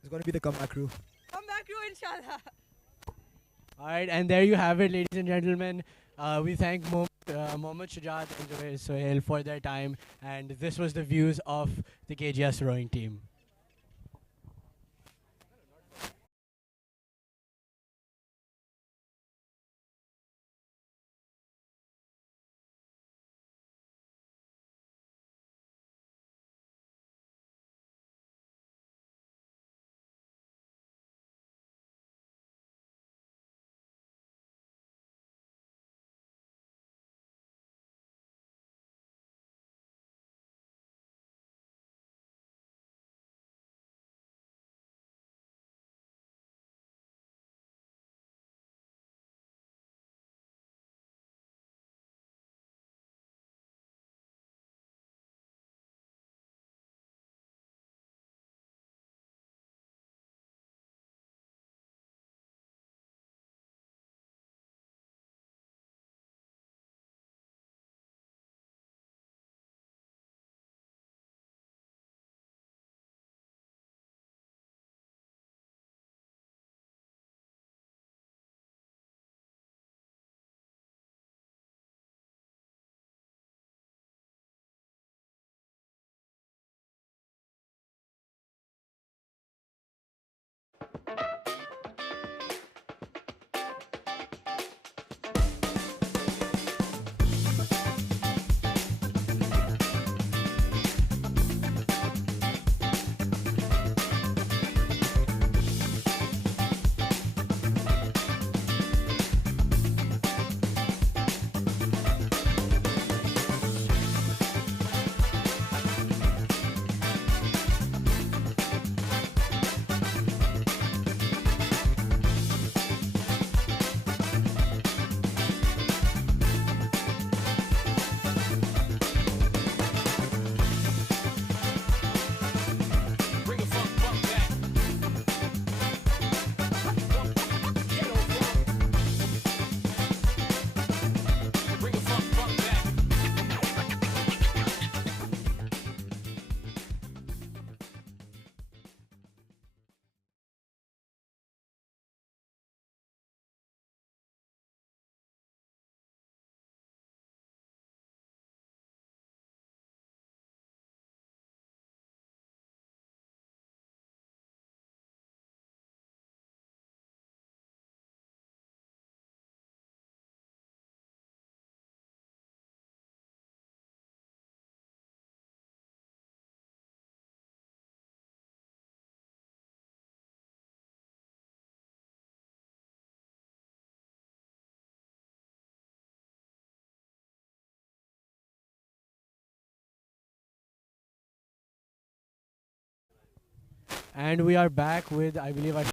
It's going to be the comeback crew. Come back, you inshallah. Alright, and there you have it, ladies and gentlemen. We thank Mohammad Shujat and Zuhair Sohail for their time, and this was the views of the KGS rowing team. And we are back with, I believe, our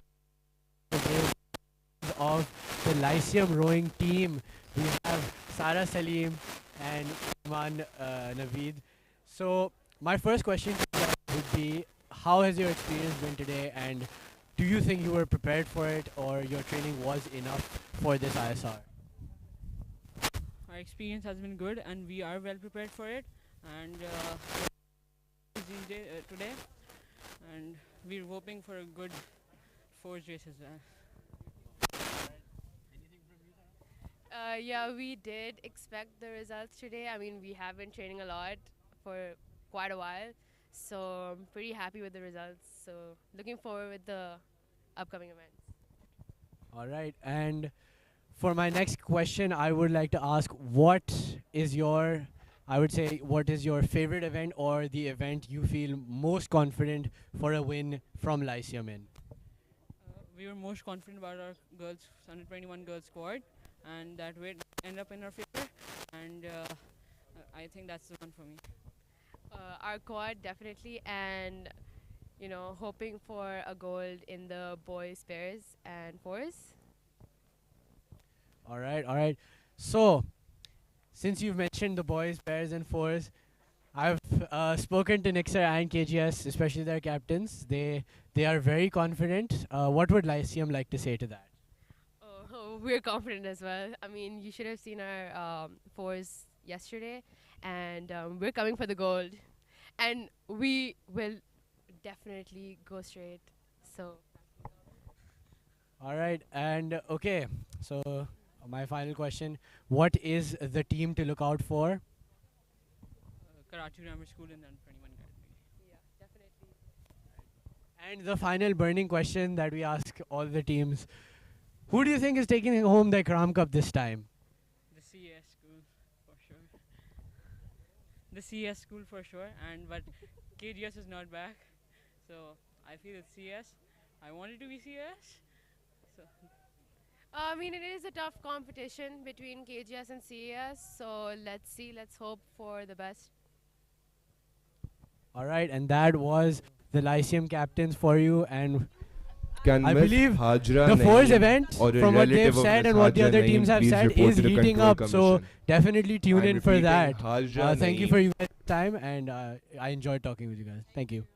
of the Lyceum rowing team. We have Sara Salim and Iman Naveed. So, my first question to you guys would be, how has your experience been today, and do you think you were prepared for it, or your training was enough for this ISR? Our experience has been good, and we are well prepared for it. And today, and we're hoping for a good force race as well. Yeah, we did expect the results today. I mean, we have been training a lot for quite a while, so I'm pretty happy with the results. So looking forward with the upcoming events. All right. And for my next question, I would like to ask, what is your, I would say, what is your favorite event, or the event you feel most confident for a win from Lyceum in? We were most confident about our girls, under 21 girls squad, and that would end up in our favor. And I think that's the one for me. Our quad definitely, and hoping for a gold in the boys pairs and fours. All right, all right. So, since you've mentioned the boys, pairs, and fours, I've spoken to Nixer and KGS, especially their captains. They are very confident. What would Lyceum like to say to that? Oh, we're confident as well. I mean, you should have seen our fours yesterday, and we're coming for the gold, and we will definitely go straight. So. All right, and okay. So, my final question: what is the team to look out for? Karachi Grammar School and then 21 Academy. Yeah, definitely. And the final burning question that we ask all the teams: who do you think is taking home the Ikram Cup this time? The CS school for sure. The CS school for sure, and but KGS is not back, so I feel it's CS. I want it to be CS. So. I mean, it is a tough competition between KGS and CES, so let's see, let's hope for the best. All right, and that was the Lyceum captains for you, and Can I Miss believe Hajra the fours Naeem event, or a from what they've relative of said Miss and what the Hajra other Naeem teams have please said, report is to the heating Control up. So Commission. definitely tune I'm in for repeating, that. Hajra Thank you for Naeem. your guys' time, and I enjoyed talking with you guys. Thank you.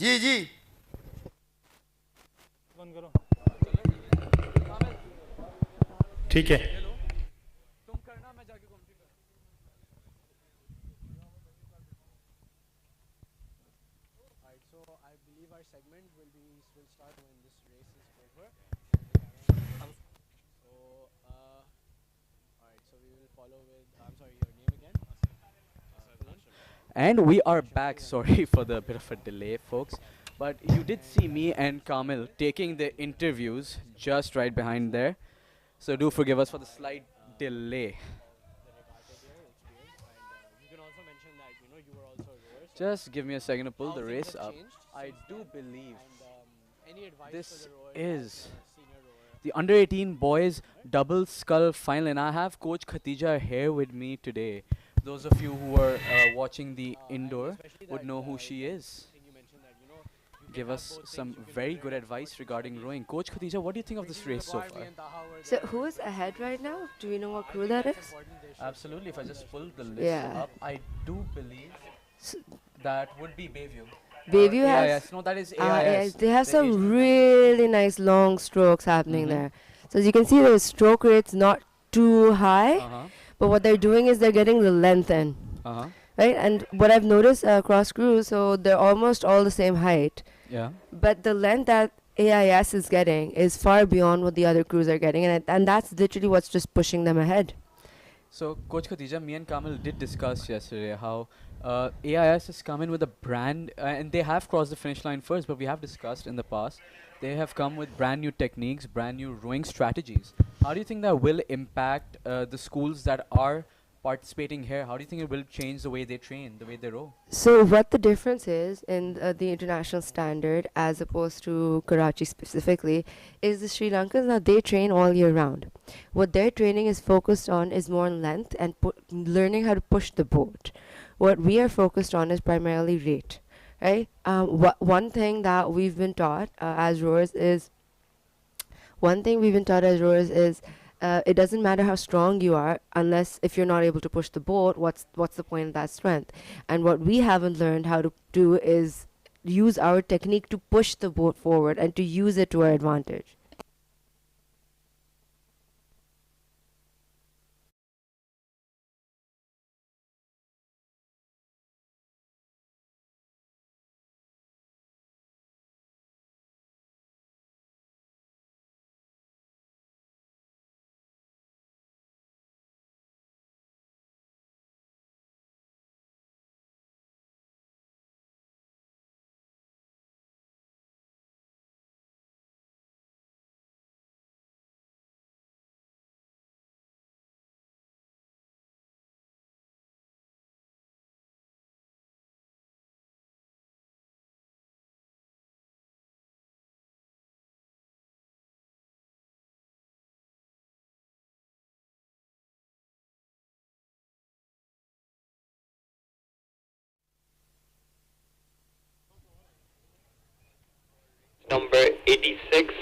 जी जी ठीक है So I believe our segment will start when this race is over. So alright, so we will follow with I'm sorry, your name again? And we are back. Sorry for the bit of a delay, folks. But you did see me and Kamil taking the interviews just right behind there. So do forgive us for the slight delay. You can also mention that you were also a rower. Just give me a second to pull How the things race have up. changed I since do then, believe and any advice this for the rowers is as a senior rower? the under 18 boys double skull final, and I have Coach Khatija here with me today. Those of you who are watching the indoor would know who she is. Give us some very good advice regarding rowing. Coach Khatija, what do you think of this race so far? So who is ahead right now? Do we know what crew that is? Absolutely. If I just pull the list Yeah. up, I do believe that would be Bayview. Bayview AIS. has. No, that is AIS. AIS. They have The some Asian really nice long strokes happening Mhm. there. So as you can see, the stroke rate's not too high, Uh-huh. but what they're doing is they're getting the length in. Uh-huh. Right, and what I've noticed across crews, so they're almost all the same height. Yeah. But the length that AIS is getting is far beyond what the other crews are getting, and that's literally what's just pushing them ahead. So, Coach Khatija, me and Kamil did discuss yesterday how AIS has come in with a brand, and they have crossed the finish line first, but we have discussed in the past, they have come with brand new techniques, brand new rowing strategies. How do you think that will impact the schools that are participating here? How do you think it will change the way they train, the way they row? So what the difference is in the international standard as opposed to Karachi specifically is the Sri Lankans now they train all year round. What their training is focused on is more length and learning how to push the boat. What we are focused on is primarily rate, right? One thing that we've been taught as rowers is it doesn't matter how strong you are unless if you're not able to push the boat, what's the point of that strength? And what we haven't learned how to do is use our technique to push the boat forward and to use it to our advantage. Number 86.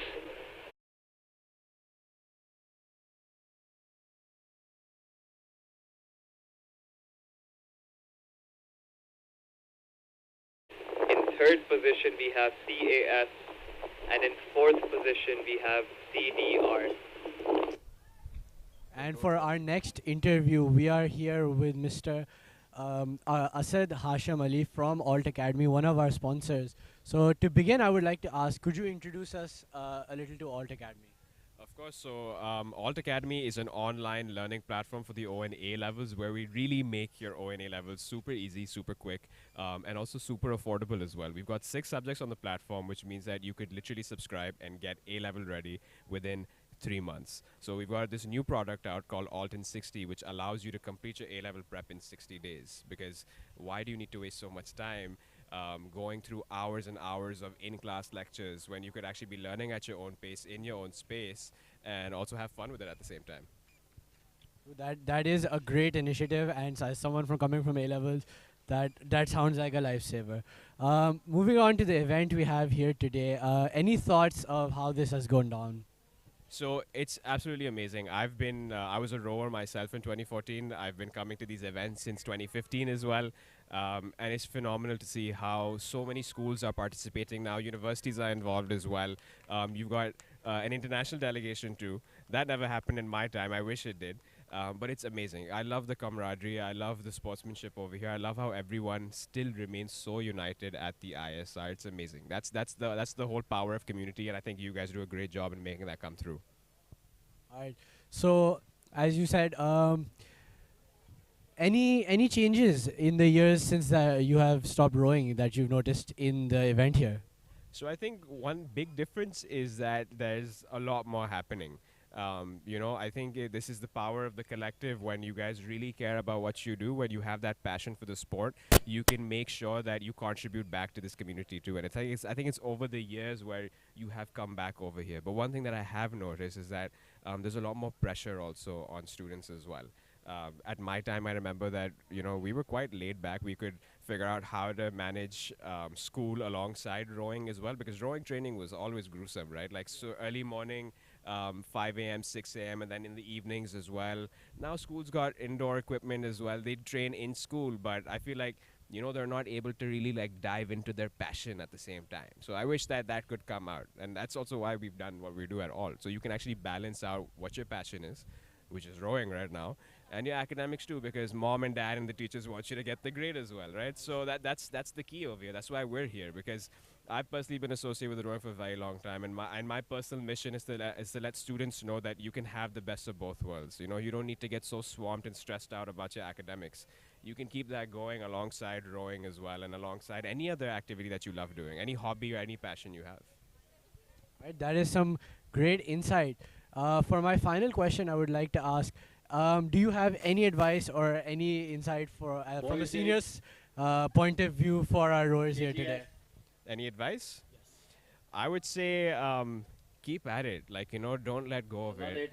In third position we have CAS, and in fourth position we have CDR. And for our next interview, we are here with Mr. Asad Hasham Ali from Alt Academy, one of our sponsors. So to begin, I would like to ask, could you introduce us a little to Alt Academy? Of course. So Alt Academy is an online learning platform for the O and A levels where we really make your O and A levels super easy, super quick, and also super affordable as well. We've got 6 subjects on the platform, which means that you could literally subscribe and get A level ready within 3 months. So we've got this new product out called Alt in 60, which allows you to complete your A-level prep in 60 days. Because why do you need to waste so much time going through hours and hours of in-class lectures when you could actually be learning at your own pace, in your own space, and also have fun with it at the same time? That is a great initiative, and as someone from coming from A levels, that sounds like a lifesaver. Moving on to the event we have here today, any thoughts of how this has gone down? So it's absolutely amazing. I've been, I was a rower myself in 2014. I've been coming to these events since 2015 as well. And it's phenomenal to see how so many schools are participating now. Universities are involved as well. You've got an international delegation too. That never happened in my time. I wish it did. But it's amazing. I love the camaraderie. I love the sportsmanship over here. I love how everyone still remains so united at the ISR. It's amazing. That's the whole power of community, and I think you guys do a great job in making that come through. All right. So, as you said, any changes in the years since you have stopped rowing that you've noticed in the event here? So I think one big difference is that there's a lot more happening. I think this is the power of the collective. When you guys really care about what you do, when you have that passion for the sport, you can make sure that you contribute back to this community too. And I think it's over the years where you have come back over here. But one thing that I have noticed is that there's a lot more pressure also on students as well. At my time, I remember that, we were quite laid back. We could figure out how to manage school alongside rowing as well, because rowing training was always gruesome, right? Like, so early morning, 5 a.m., 6 a.m., and then in the evenings as well. Now schools got indoor equipment as well. They train in school, but I feel like, they're not able to really like dive into their passion at the same time. So I wish that that could come out. And that's also why we've done what we do at all. So you can actually balance out what your passion is, which is rowing right now, and your academics too, because mom and dad and the teachers want you to get the grade as well, right? So that's the key over here. That's why we're here, because I've personally been associated with rowing for a very long time, and my personal mission is to let students know that you can have the best of both worlds. You don't need to get so swamped and stressed out about your academics. You can keep that going alongside rowing as well, and alongside any other activity that you love doing, any hobby or any passion you have. Right, that is some great insight. For my final question, I would like to ask, do you have any advice or any insight from the seniors' point of view for our rowers here today? Any advice? Yes. I would say keep at it. Like, don't let go of it.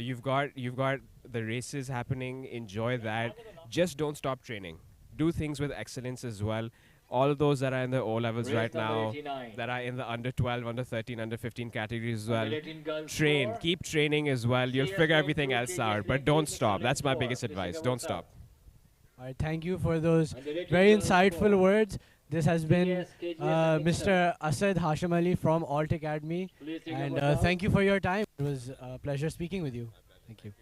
You've got the races happening. Enjoy that. Just don't stop training. Do things with excellence as well. All of those that are in the O levels right now, that are in the under 12, under 13, under 15 categories as well, train. Keep training as well. You'll figure everything else out, but don't stop. That's my biggest advice. Don't stop. All right, thank you for those very insightful words. This has been Mr. Asad Hashim Ali from Alt Academy, and thank you for your time. It was a pleasure speaking with you. Thank you.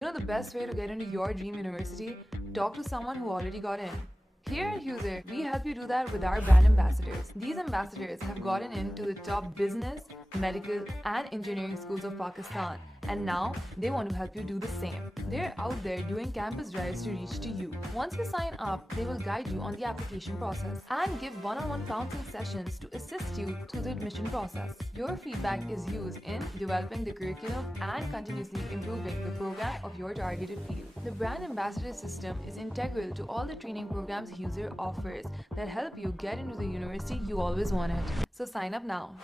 You know the best way to get into your dream university? Talk to someone who already got in. Here at User, we help you do that with our brand ambassadors. These ambassadors have gotten into the top business, medical, and engineering schools of Pakistan, and now they want to help you do the same. They're out there doing campus drives to reach to you. Once you sign up, they will guide you on the application process and give one-on-one counseling sessions to assist you through the admission process. Your feedback is used in developing the curriculum and continuously improving the program of your targeted field. The brand ambassador system is integral to all the training programs Huser offers that help you get into the university you always wanted. So sign up now.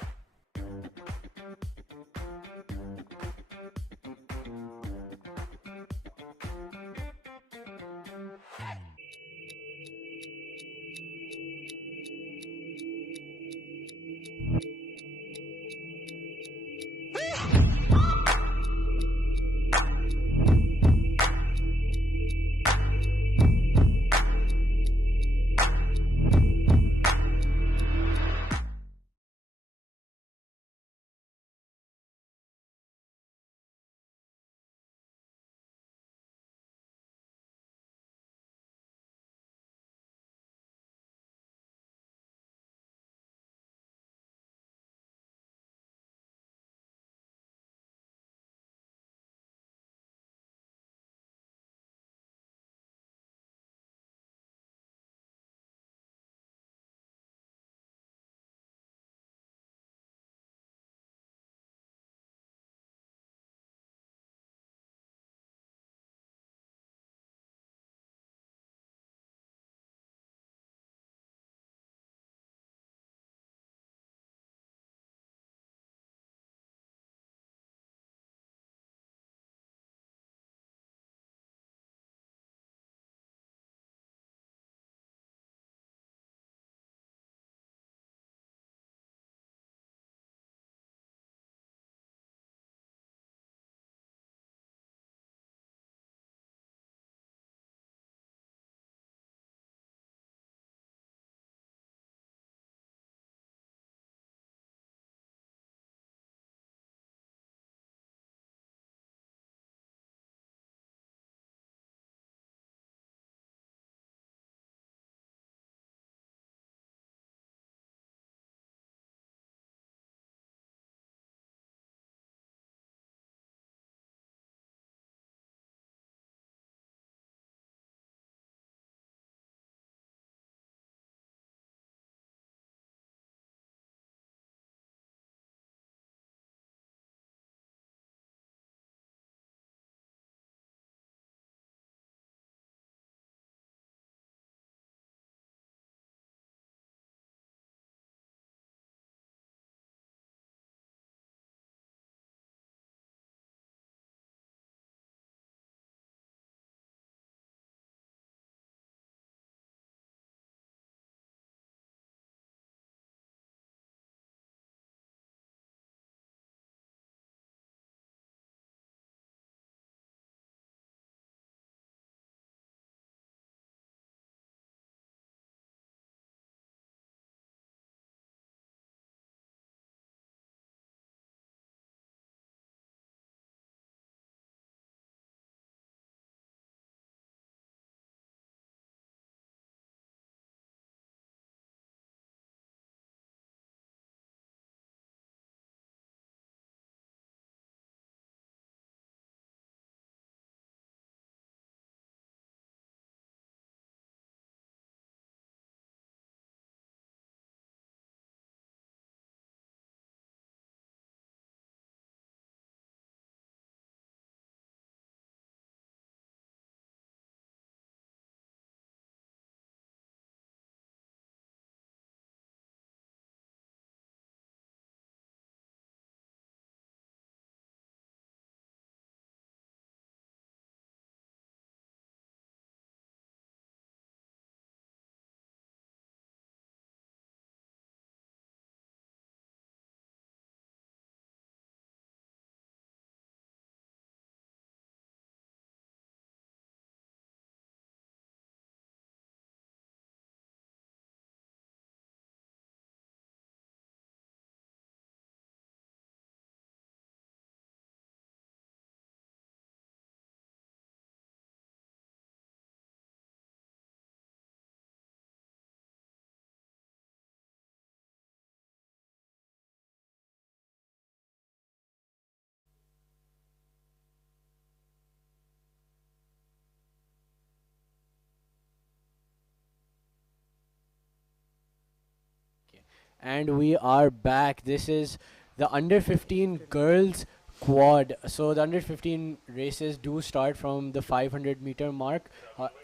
And we are back. This is the under 15 girls quad. So the under 15 races do start from the 500-meter mark,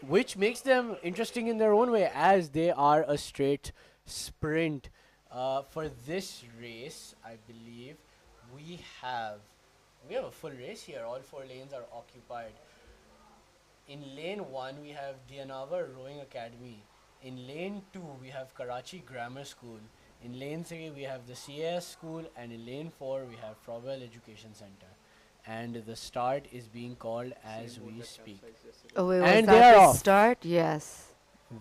which makes them interesting in their own way as they are a straight sprint. For this race, I believe we have a full race here. All 4 lanes are occupied. In lane 1, we have Dianava Rowing Academy. In lane 2, we have Karachi Grammar School. In lane 3, we have the CAS School. And in lane 4, we have Frobel Education Center. And the start is being called as we speak. Oh, wait, was and that they are the off. start? Yes.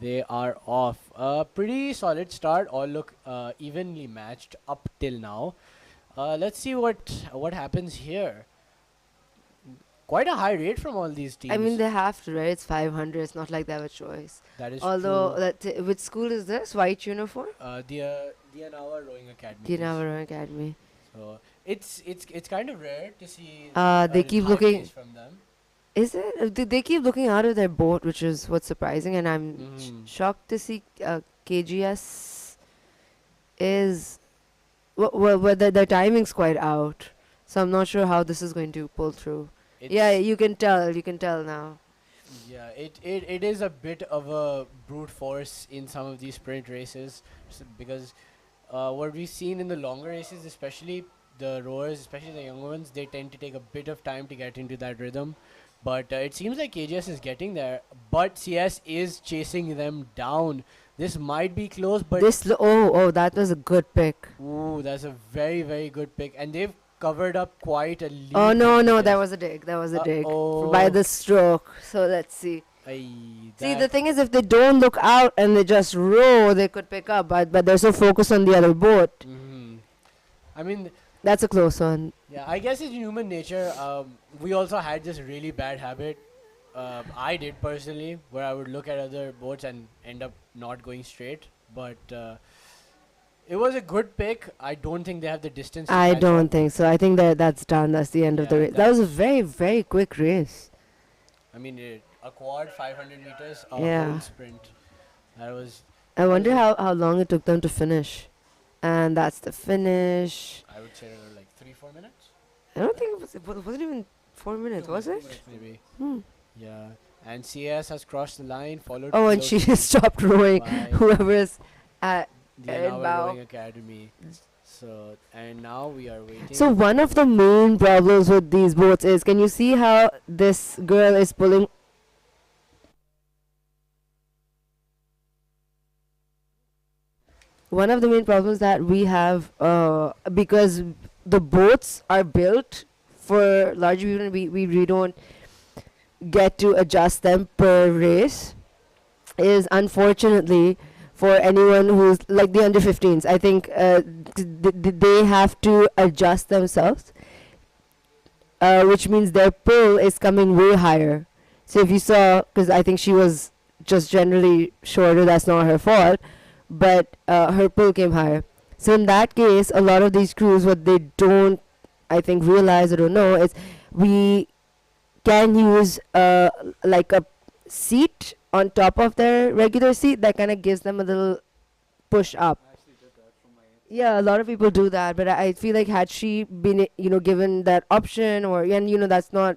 They are off. A pretty solid start. All look evenly matched up till now. Let's see what happens here. Quite a high rate from all these teams. I mean, they have to, right? It's 500. It's not like they have a choice. That is Although, true. which school is this? White uniform? Dianava Rowing Academy. Dianava Rowing Academy. So it's kind of rare to see. They keep high looking. pace from them. Is it? They keep looking out of their boat, which is what's surprising, and I'm shocked to see KGS is well, the timing's quite out, so I'm not sure how this is going to pull through. Yeah, you can tell. You can tell now. Yeah, it is a bit of a brute force in some of these sprint races, because what we've seen in the longer races, especially the rowers, especially the younger ones, they tend to take a bit of time to get into that rhythm. But it seems like KGS is getting there, but CS is chasing them down. This might be close, but that was a good pick. Ooh, that's a very, very good pick, and they've covered up quite a lead. Oh no, that was a dig. That was a dig by the stroke. So let's see. See, the thing is, if they don't look out and they just row, they could pick up. But they're so focused on the other boat. I mean, that's a close one. Yeah, I guess it's human nature. We also had this really bad habit. I did personally, where I would look at other boats and end up not going straight. But it was a good pick. I don't think they have the distance. I don't think so. I think that's done. That's the end of the race. That was a very, very quick race. I mean, a quad 500 meters, a whole sprint. That was. I wonder how long it took them to finish. And that's the finish. I would say like 3-4 minutes. I don't think it wasn't even 4 minutes, was it? Maybe. Yeah. And CS has crossed the line, followed. Oh, and she stopped rowing. Whoever's at Dianava Rowing Academy. So, and now we are waiting. So one of the main problems with these boats is, can you see how this girl is pulling? One of the main problems that we have, because the boats are built for larger people, we don't get to adjust them per race, is unfortunately for anyone who's like the under 15s. I think they have to adjust themselves, which means their pull is coming way higher. So if you saw, because I think she was just generally shorter, that's not her fault, but her pull came higher. So in that case, a lot of these crews, what they don't, I think, realize or don't know is we can use like a seat on top of their regular seat that kind of gives them a little push up. Yeah, a lot of people do that, but I feel like had she been, given that option, or that's not.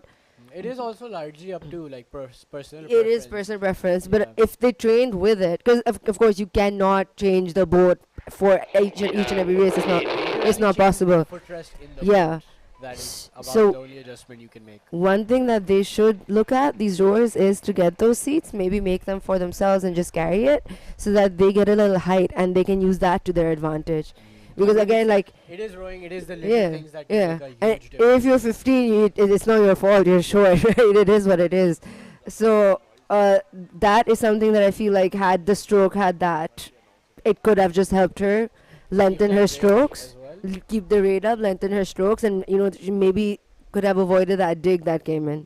It is also largely up to like personal. It is personal preference, but if they trained with it, because of course you cannot change the boat for each and every race. It's not possible. Footrest in the Yeah. boat. That is about So the only adjustment you can make. one thing that they should look at, these rowers, is to get those seats, maybe make them for themselves and just carry it, so that they get a little height and they can use that to their advantage. Because again, like, it is rowing, it is the little things that can make a huge and difference. if you're 15, it's not your fault, you're short, right? It is what it is. So that is something that I feel like, had the stroke had that, it could have just helped her lengthen her strokes, keep the rate up, lengthen her strokes, and she maybe could have avoided that dig that came in.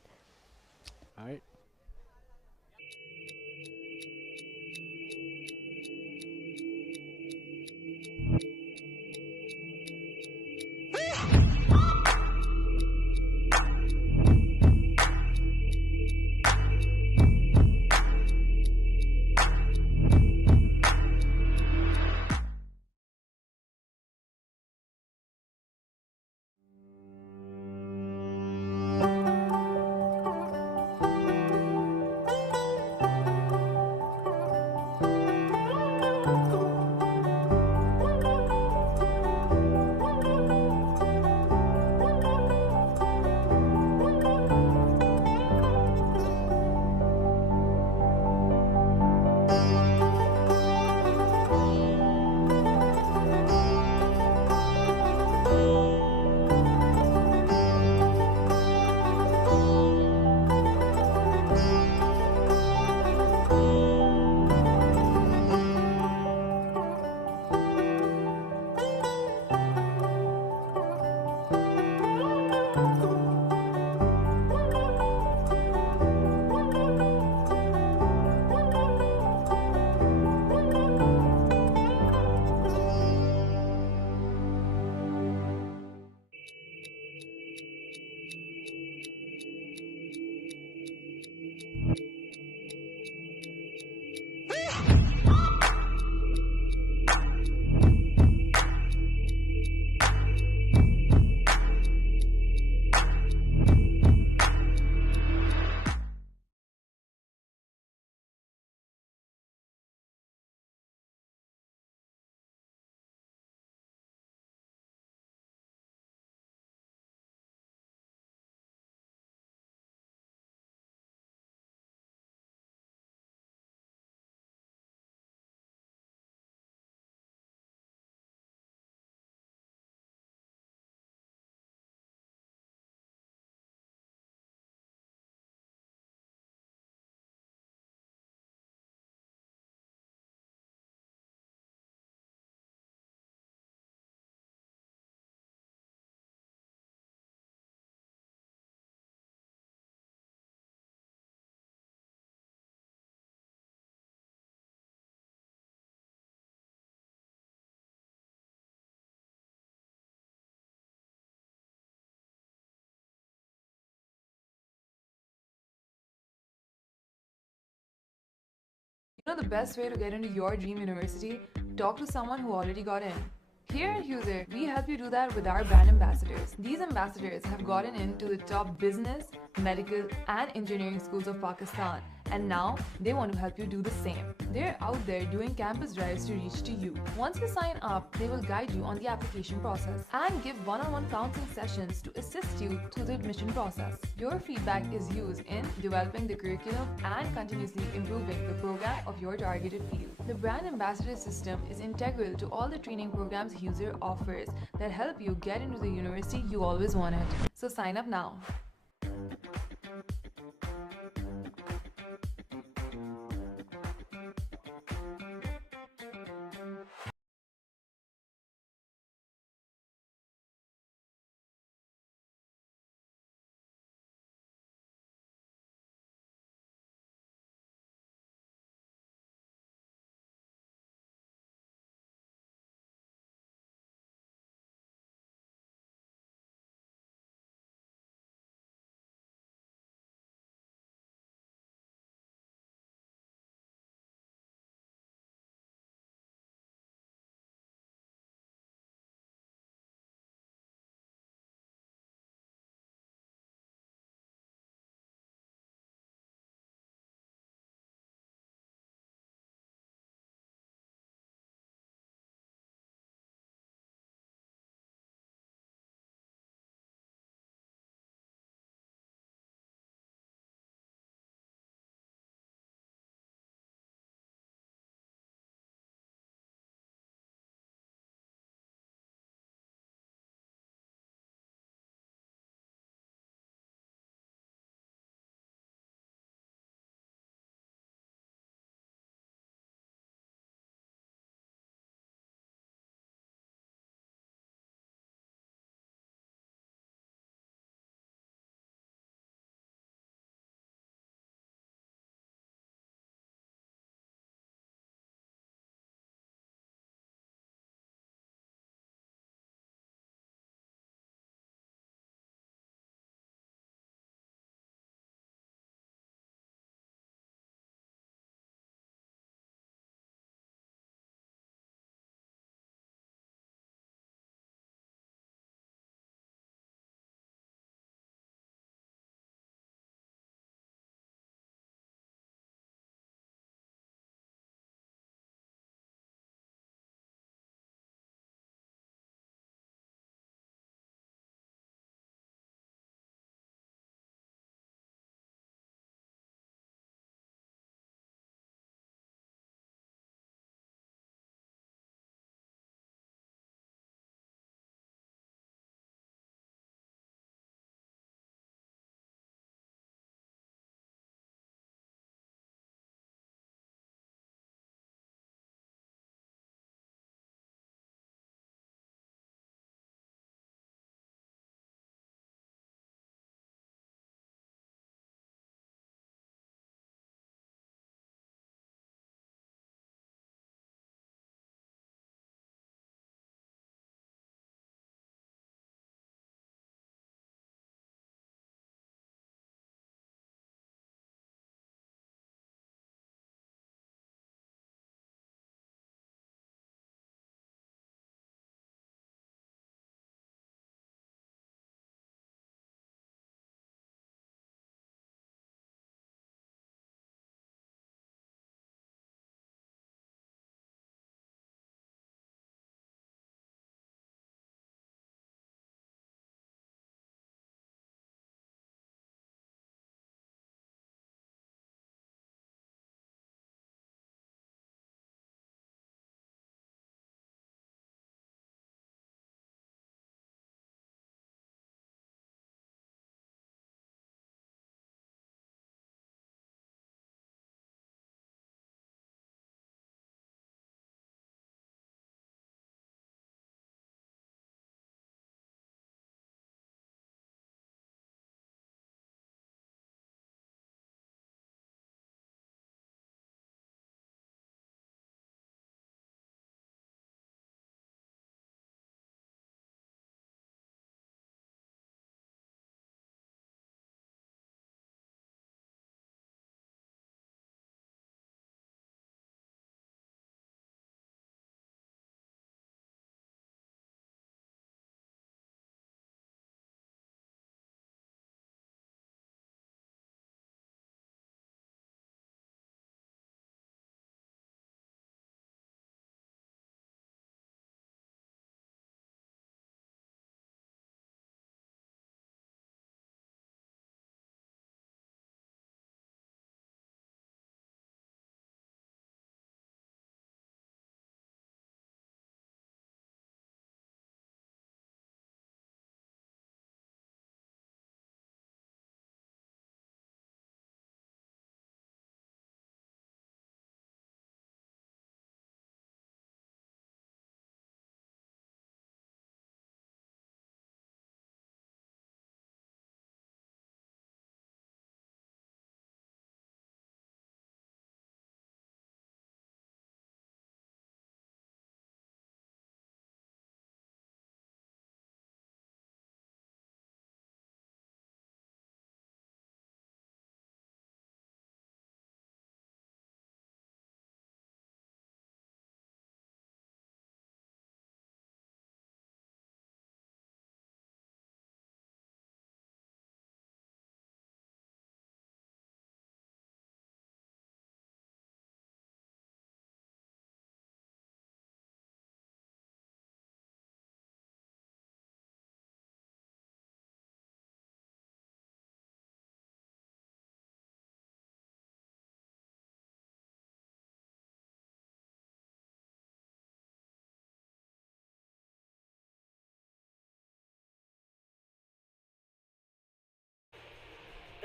know the best way to get into your dream university? Talk to someone who already got in. Here at User, we help you do that with our brand ambassadors. These ambassadors have gotten into the top business, medical, and engineering schools of Pakistan, and now they want to help you do the same. They're out there doing campus drives to reach to you. Once you sign up, they will guide you on the application process and give one-on-one counseling sessions to assist you through the admission process. Your feedback is used in developing the curriculum and continuously improving the program of your targeted field. The brand ambassador system is integral to all the training programs User offers that help you get into the university you always wanted. So sign up now.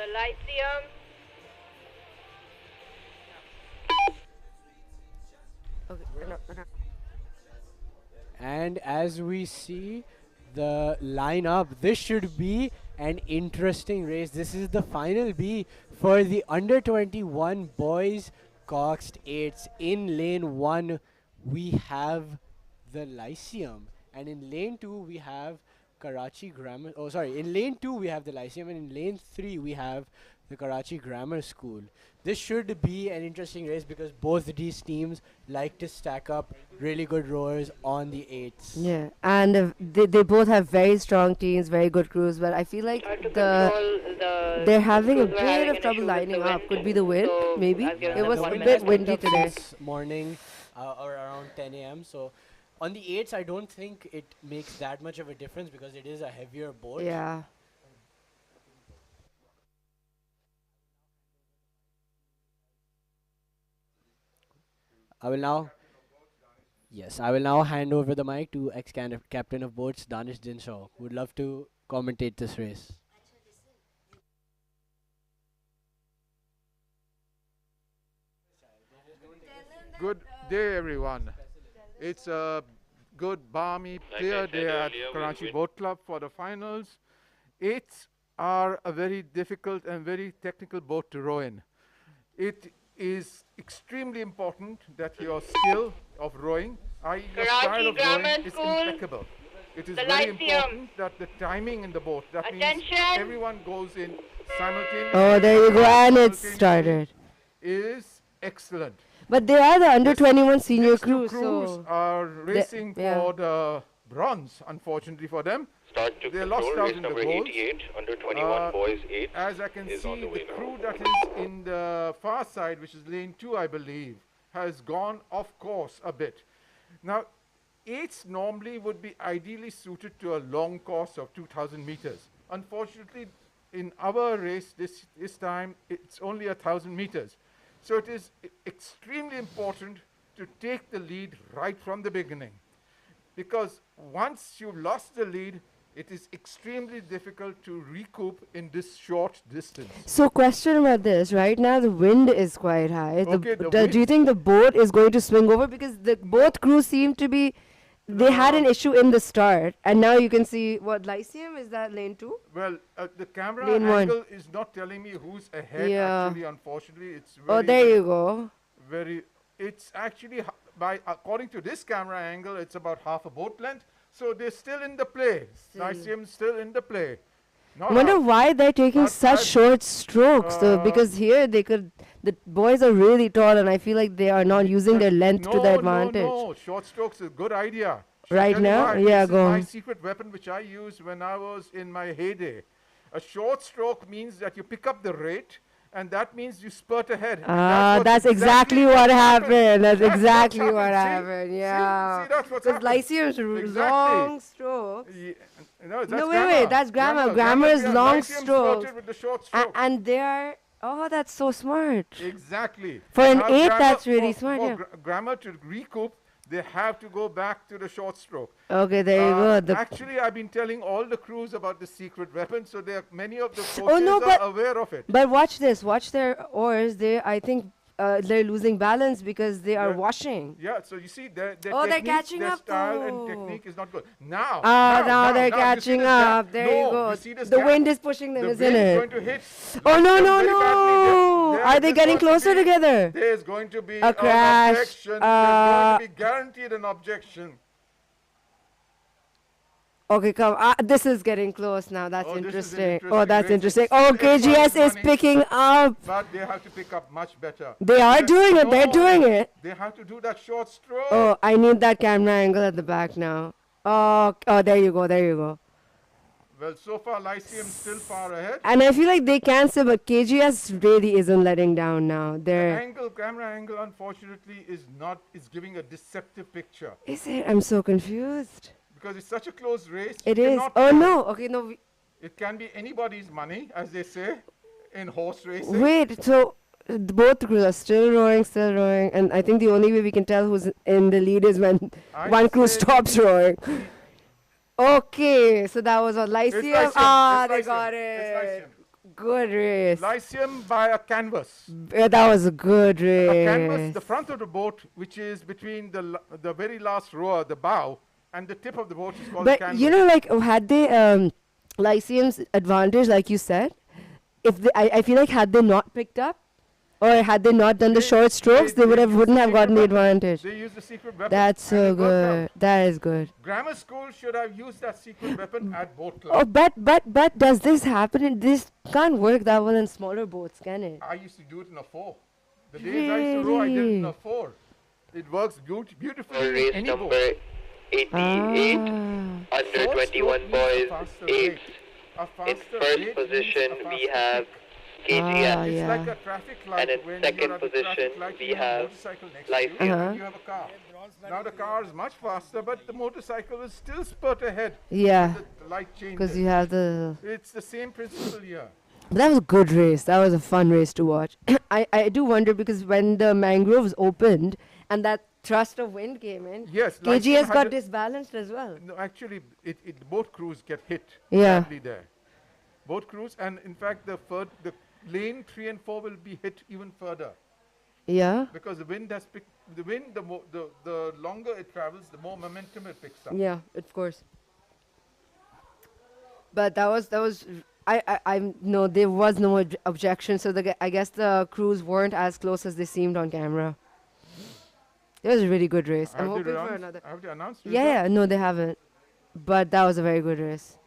the Lyceum. And as we see the lineup, this should be an interesting race. This is the final B for the under 21 boys Coxed 8s. In lane 1, we have the Lyceum, and in lane 2, we have Karachi Grammar. Oh, sorry. In lane 2, we have the Lyceum, and in lane 3, we have the Karachi Grammar School. This should be an interesting race because both these teams like to stack up really good rowers on the 8s. Yeah, and they both have very strong teams, very good crews, but I feel like they're having a bit of trouble lining up. Could be the wind, maybe. It was a bit windy today. This morning or around 10 a.m. So on the 8s, I don't think it makes that much of a difference because it is a heavier boat. Yeah. I will now hand over the mic to ex-captain of boats, Danish Dinshaw, who would love to commentate this race. Good day, everyone. It's a good, balmy, clear day at Karachi Boat Club for the finals. 8s are a very difficult and very technical boat to row in. It is extremely important that your skill of rowing, i.e. your style of rowing, is impeccable. It is very important that the timing in the boat, that means everyone goes in simultaneously. Oh, there you go, and it started. Is excellent. But they are the under 21 senior crews, so are racing for the bronze, unfortunately for them. They lost out in the goals. 88, under 21 boys 8. As I can see, the crew that is in the far side, which is lane 2, I believe, has gone off course a bit. Now, 8s normally would be ideally suited to a long course of 2,000 meters. Unfortunately, in our race this time, it's only 1,000 meters. So it is extremely important to take the lead right from the beginning. Because once you've lost the lead, it is extremely difficult to recoup in this short distance. So question about this. Right now the wind is quite high. Do you think the boat is going to swing over? Because both crews seem to be, they had an issue in the start. And now you can see, what, Lyceum? Is that lane 2? Well, the camera Lane angle 1. is not telling me who's ahead, Yeah. actually, unfortunately. It's very, Oh, there you go. It's actually, according to this camera angle, it's about half a boat length. So they're still in the play. Lyceum's still in the play. I wonder why they're taking such short strokes though, because here the boys are really tall and I feel like they are not using their length to their advantage. No, short strokes is a good idea. Right now? Yeah, go on. on. My secret weapon which I used when I was in my heyday. A short stroke means that you pick up the rate, and that means you spurt ahead. That's exactly what happened. That's exactly what happened. Yeah. See, that's what's Because Lyceum's long strokes. No, wait. That's grammar. Grammar is long Lyceum strokes. spurted with the short stroke. And they are. Oh, that's so smart. Exactly. For an Now 8, grammar, that's really smart. For Yeah. Grammar to recoup, they have to go back to the short stroke. Okay, there you go. Actually, I've been telling all the crews about the secret weapon, so many of the coaches but are aware of it. But watch this. Watch their oars. I think they're losing balance because they are washing. Yeah, so you see, their they're technique, catching their up style too. and technique is not good. Now, now they're catching up. There you No, go. you see this The gap? wind is pushing them, The isn't wind is it? going to hit. Oh, no, them no, very badly. no. Are they getting closer together? There's going to be A crash. an objection. There's going to be guaranteed an objection. Okay, come. This is getting close now. That's This is interesting. Oh, that's Great. interesting. Oh, KGS is picking up. But they have to pick up much better. They are doing it. They're doing it. They have to do that short stroke. Oh, I need that camera angle at the back now. Oh, there you go. There you go. Well, so far, Lyceum still far ahead. And I feel like they can still, but KGS really isn't letting down now. They're. Camera angle, unfortunately, is giving a deceptive picture. Is it? I'm so confused. Because it's such a close race. It is. Oh no. Okay, no. It can be anybody's money, as they say, in horse racing. Wait. So both crews are still rowing, and I think the only way we can tell who's in the lead is when one crew stops rowing. Okay, so that was on Lyceum. Lyceum. Ah, It's they Lyceum. got It's it. Lyceum. good race. Lyceum by a canvas. Yeah, that was a good A canvas, race. the front of the boat, which is between the very last row, the bow, and the tip of the boat is called But canvas. you know, like, had they Lyceum's advantage, like you said, if they, I feel like had they not picked up, or had they not done the short strokes, they used wouldn't the have gotten the secret weapon. advantage. They used the secret weapon. That's and so it worked out. good. That is good. Grammar school should have used that secret weapon at boat club. Oh, but does this happen? This can't work that well in smaller boats, can it? I used to do it in a 4. The days I used to row, I did it in a Really? 4. It works beautifully in Race any number boat. 88, under 21 boys, 8. In first position, we have KGS. It's like a traffic light. And in when second you're at the traffic position, light, we you have a have motorcycle next Lyceum. to you, and you have a car. Now the car is much faster, but the motorcycle is still spurt ahead. Yeah. The light changes. Because you have the. It's the same principle here. But that was a good race. That was a fun race to watch. I do wonder because when the mangroves opened and that thrust of wind came in, Yes, Lyceum KGS had got a- disbalanced as well. No, actually, boat crews get hit Yeah. badly there. Boat crews, and in fact, the lane 3 and 4 will be hit even further. Yeah. Because the wind has picked the wind. The longer it travels, the more momentum it picks up. Yeah, of course. But that was I no, there was no objection, so I guess the crews weren't as close as they seemed on camera. It was a really good race. I'm Have they hoping for announced- another. have they announced Yeah, results? yeah, no, they haven't. But that was a very good race.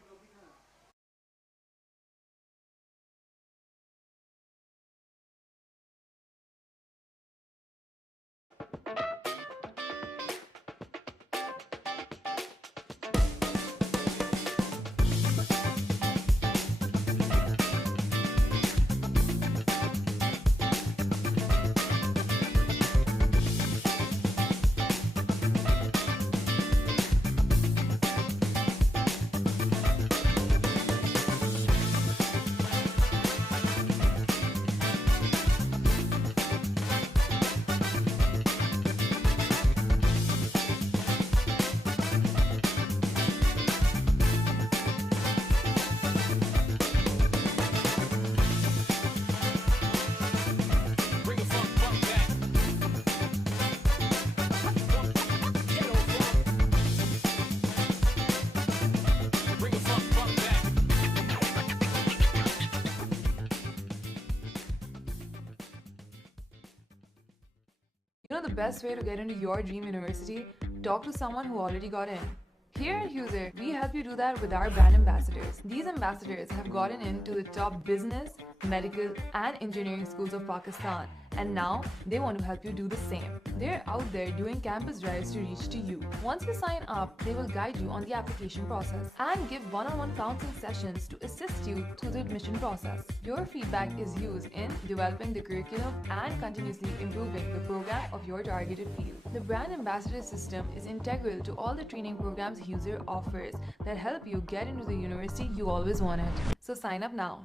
You know the best way to get into your dream university? Talk to someone who already got in. Here at User, we help you do that with our brand ambassadors. These ambassadors have gotten into the top business, medical, and engineering schools of Pakistan, and now they want to help you do the same. They're out there doing campus drives to reach to you. Once you sign up, they will guide you on the application process and give one-on-one counseling sessions to assist you through the admission process. Your feedback is used in developing the curriculum and continuously improving the program of your targeted field. The brand ambassador system is integral to all the training programs User offers that help you get into the university you always wanted. So sign up now.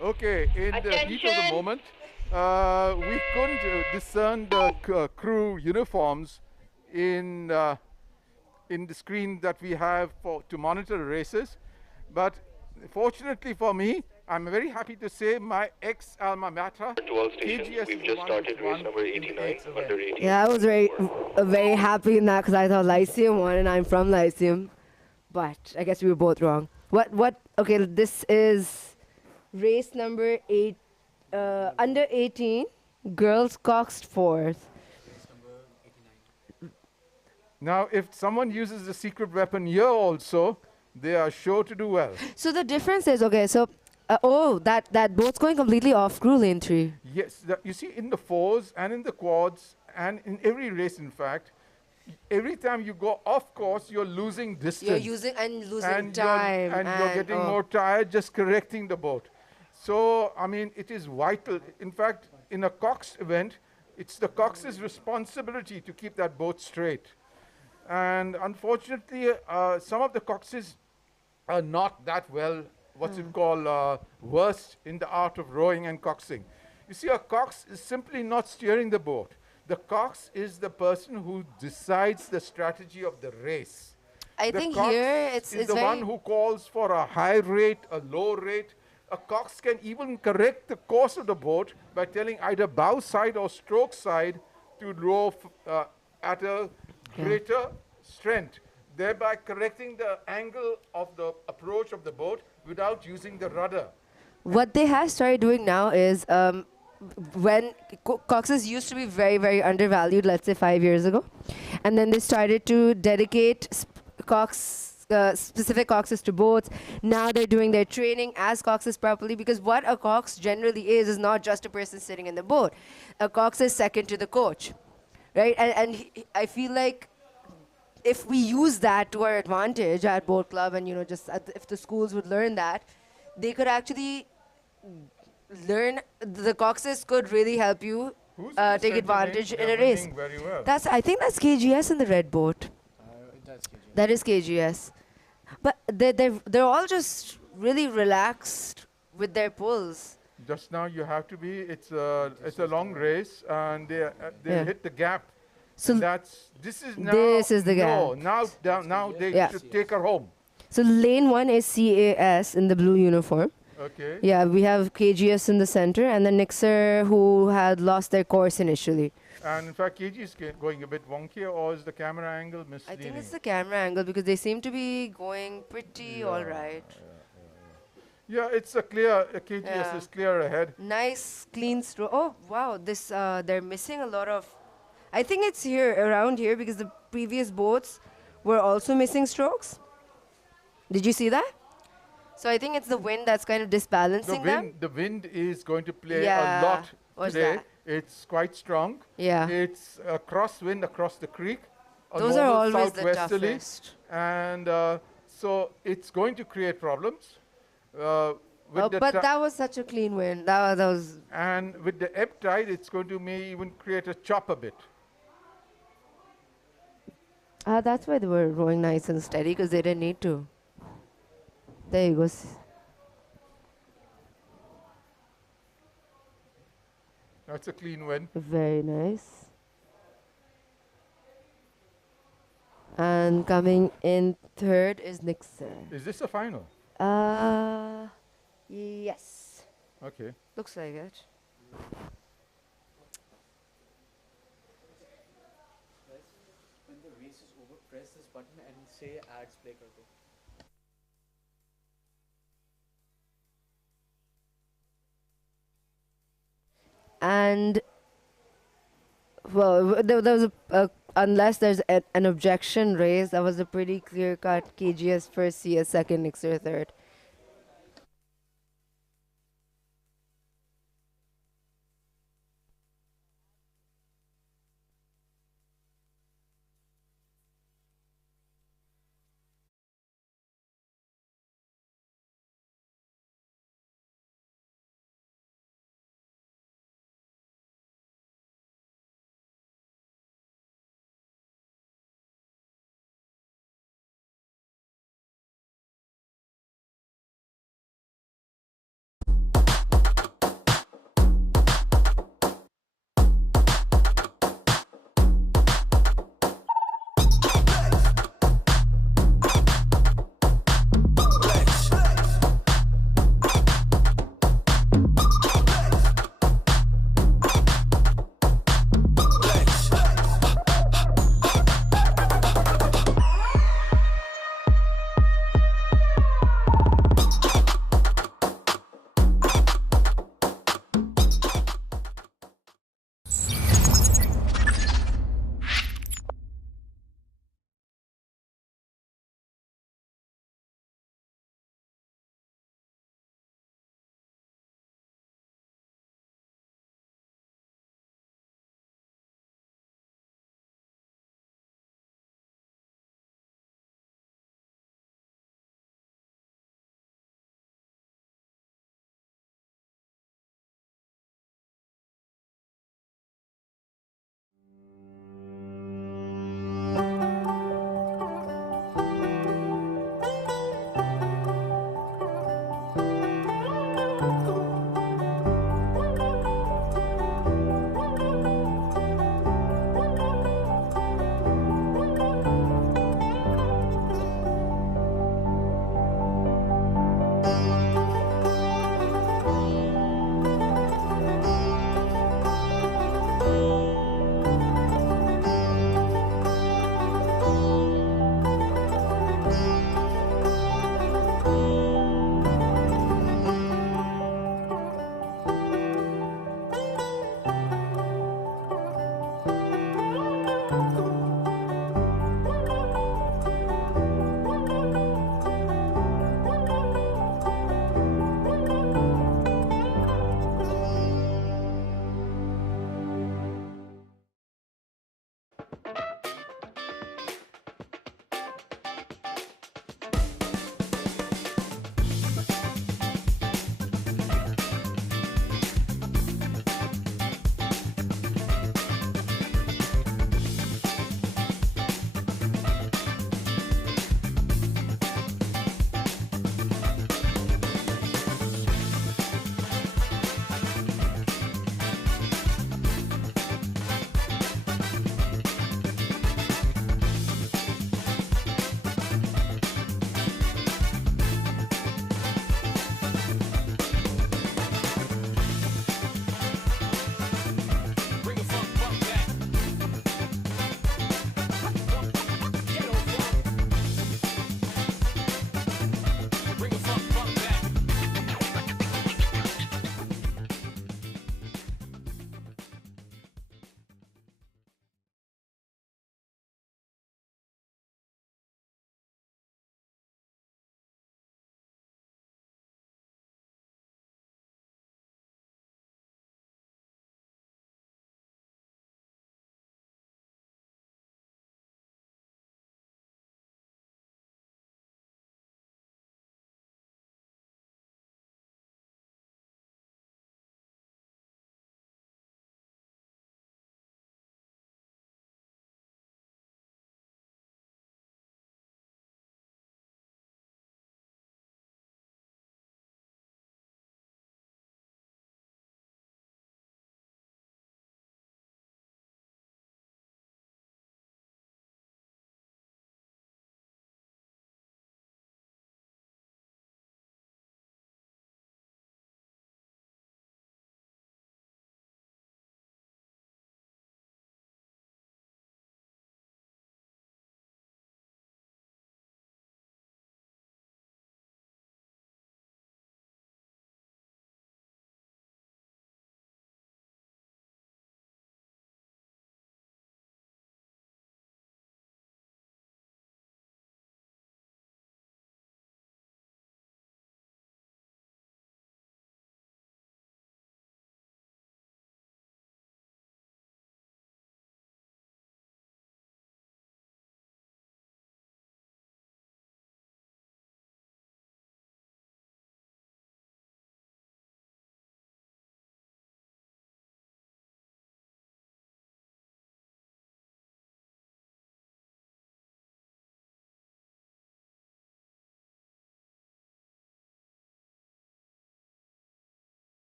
Okay, in the heat of the moment, we couldn't discern the crew uniforms in in the screen that we have for to monitor races. But fortunately for me, I'm very happy to say my ex alma mater, 12 stations. KGS, We've is the just one started which race won number in the 89, eighth event. under 18. Yeah, I was very happy in that because I thought Lyceum won, and I'm from Lyceum. But I guess we were both wrong. What? Okay, this is race number 8, under 18, girls coxed fourth. Now, if someone uses the secret weapon here also, they are sure to do well. So the difference is, okay, so, that boat's going completely off crew lane 3. Yes, you see in the fours and in the quads and in every race, in fact, every time you go off course, you're losing distance. You're losing and time. you're getting more tired just correcting the boat. So, I mean, it is vital. In fact, in a cox event, it's the cox's responsibility to keep that boat straight. And unfortunately, some of the coxes are not that well, what's it called, versed in the art of rowing and coxing. You see, a cox is simply not steering the boat. The cox is the person who decides the strategy of the race. I The think cox here is it's the very one who calls for a high rate, a low rate. A cox can even correct the course of the boat by telling either bow side or stroke side to row at a greater strength, thereby correcting the angle of the approach of the boat without using the rudder. What they have started doing now is when coxes used to be very, very undervalued, let's say 5 years ago, and then they started to dedicate specific coxes to boats. Now they're doing their training as coxes properly, because what a cox generally is not just a person sitting in the boat. A cox is second to the coach, right? And I feel like if we use that to our advantage at boat club, and if the schools would learn that, they could actually learn. The coxes could really help you take advantage in a race. Very well. I think that's KGS in the red boat. That is KGS. But they're all just really relaxed with their pulls. Just now you have to be. It's a long race, and they hit the gap. So this is now. This is the gap. Now they should take her home. So lane 1 is CAS in the blue uniform. Okay. Yeah, we have KGS in the center, and then Nixer, who had lost their course initially. And in fact, KG is going a bit wonky, or is the camera angle I misleading? think it's the camera angle, because they seem to be going pretty all right. Yeah, it's a clear. KGS is clear ahead. Nice, clean stroke. Oh, wow. This they're missing a lot of. I think it's around here, because the previous boats were also missing strokes. Did you see that? So I think it's the wind that's kind of disbalancing them. The wind is going to play a lot today. It's quite strong. Yeah. It's a crosswind across the creek. Those are always the toughest. And so it's going to create problems. But that was such a clean wind. That was. And with the ebb tide, it's going to may even create a chop a bit. That's why they were rowing nice and steady, because they didn't need to. There you go. That's a clean win. Very nice. And coming in third is Nixer. Is this a final? Yes. Okay. Looks like it. When the race is over, press this button and say ads play kar do. And well, there was unless there's an objection raised, that was a pretty clear cut. KGS first, CS second, Nixer third.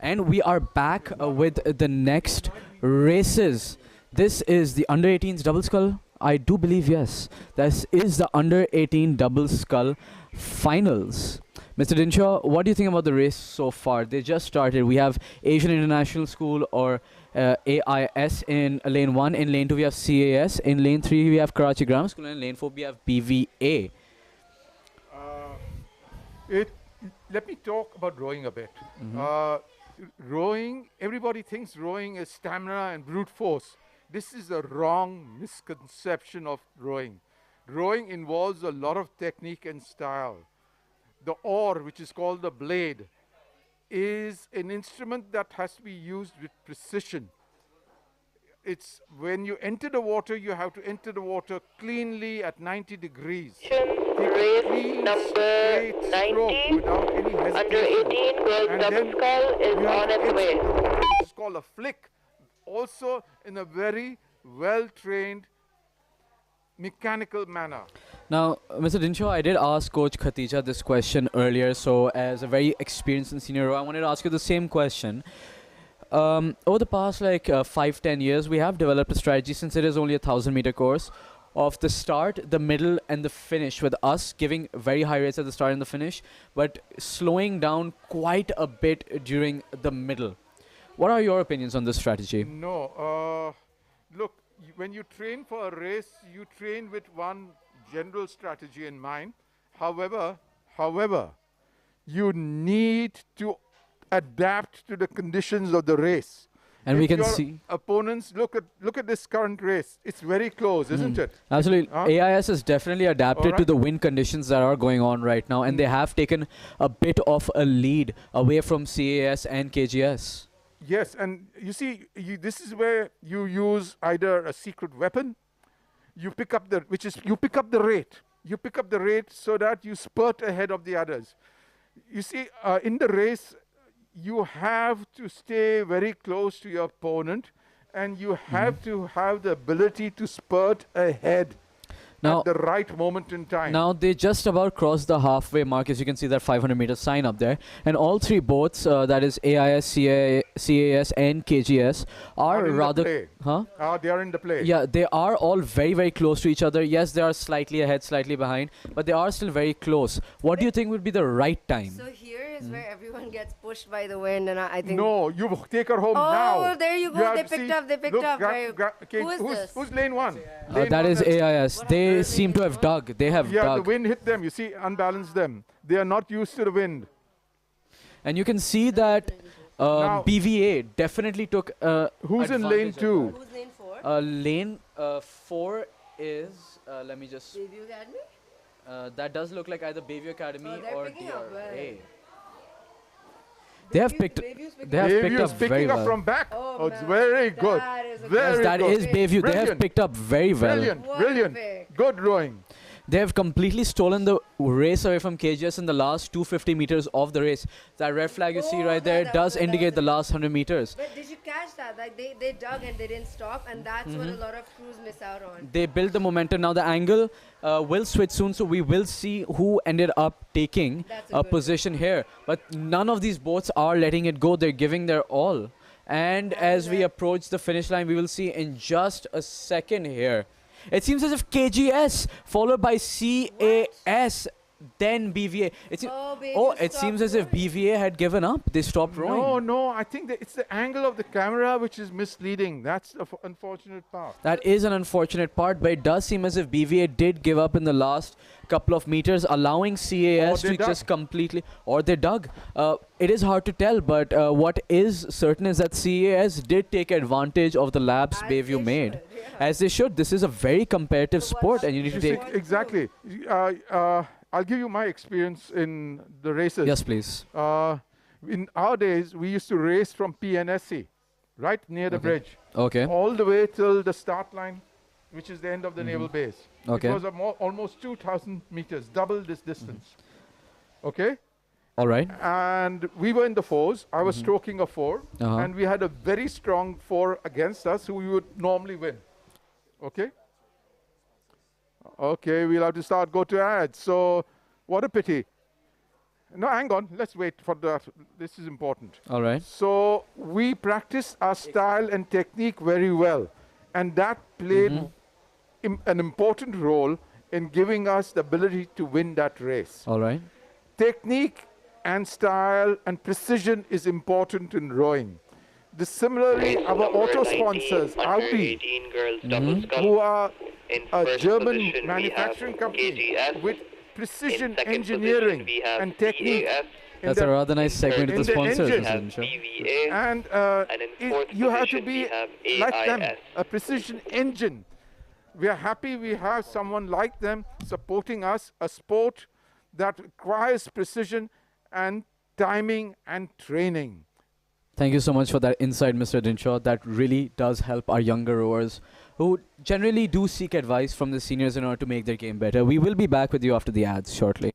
And we are back with the next races. This is the under 18s double skull. I do believe, yes. This is the under 18 double skull finals. Mr. Dinshaw, what do you think about the race so far? They just started. We have Asian International School, or AIS, in lane 1. In lane 2, we have CAS. In lane 3, we have Karachi Grammar School. And in lane 4, we have BVA. Let me talk about rowing a bit. Rowing, everybody thinks rowing is stamina and brute force. This is a wrong misconception of rowing. Rowing involves a lot of technique and style. The oar, which is called the blade, is an instrument that has to be used with precision. It's when you enter the water, you have to enter the water cleanly at 90 degrees. Race number 19, under 18, girls double skull is on its way. It's called a flick. Also in a very well-trained mechanical manner. Now, Mr. Dinshaw, I did ask Coach Khatija this question earlier. So as a very experienced and senior rower, I wanted to ask you the same question. Over the past 5-10 years, we have developed a strategy, since it is only a 1,000-meter course, of the start, the middle, and the finish, with us giving very high rates at the start and the finish, but slowing down quite a bit during the middle. What are your opinions on this strategy? No, look, when you train for a race, you train with one general strategy in mind. However, you need to adapt to the conditions of the race. And if we can your see opponents look at this current race. It's very close, isn't it? Absolutely. AIS has definitely adapted to the wind conditions that are going on right now, and they have taken a bit of a lead away from CAS and KGS. Yes, and you see, this is where you use either a secret weapon. You pick up the rate. You pick up the rate so that you spurt ahead of the others. You see, in the race, you have to stay very close to your opponent, and you have to have the ability to spurt ahead at the right moment in time. Now they just about crossed the halfway mark, as you can see that 500-meter sign up there. And all three boats, that is AIS, CAS, and KGS, are rather... They are in the play. Yeah, they are all very, very close to each other. Yes, they are slightly ahead, slightly behind, but they are still very close. What do you think would be the right time? So here is where everyone gets pushed by the wind, and I think... No, you take her home now. Oh, there you go. They picked up. Who is this? Who's lane 1? That is AIS. They seem to have dug. They have dug. The wind hit them. You see, unbalanced them. They are not used to the wind. And you can see that BVA definitely took who's in lane 2? Who's lane 4? Lane 4 is, let me just... Bayview Academy? That does look like either Bayview Academy or DRA. They have picked up very well. From back. Oh, it's very good. That is Bayview. They have picked up very well. Brilliant. Good rowing. They have completely stolen the race away from KGS in the last 250 meters of the race. That red flag you see right there does indicate the last 100 meters. But did you catch that? Like they dug and they didn't stop, and that's what a lot of crews miss out on. They built the momentum. Now the angle will switch soon, so we will see who ended up taking a position here. But none of these boats are letting it go. They're giving their all. And as we approach the finish line, we will see in just a second here. It seems as if KGS followed by CAS, then BVA. It seems as if BVA had given up. They stopped rowing. No. I think that it's the angle of the camera which is misleading. That's the unfortunate part. That is an unfortunate part, but it does seem as if BVA did give up in the last couple of meters, allowing CAS to just completely... Or they dug. It is hard to tell, but what is certain is that CAS did take advantage of the laps Bayview made. As they should. This is a very competitive sport, and you need to take... Exactly. I'll give you my experience in the races. Yes, please. In our days, we used to race from PNSC, right near the bridge. Okay. All the way till the start line, which is the end of the naval base. Okay. It was almost 2,000 meters, double this distance. Okay? All right. And we were in the 4s. I was stroking a 4. And we had a very strong 4 against us who we would normally win. Okay? Okay, we'll have to go to ads. So, what a pity. No, hang on. Let's wait for that. This is important. All right. So we practiced our style and technique very well, and that played an important role in giving us the ability to win that race. All right. Technique and style and precision is important in rowing. Similarly, our auto sponsors, Audi, who are a German manufacturing company with precision engineering and technique. That's a rather nice segment of the sponsors, Mr. Dinshaw. And you have to be like them, a precision engine. We are happy we have someone like them supporting us, a sport that requires precision and timing and training. Thank you so much for that insight, Mr. Dinshaw. That really does help our younger rowers who generally do seek advice from the seniors in order to make their game better. We will be back with you after the ads shortly.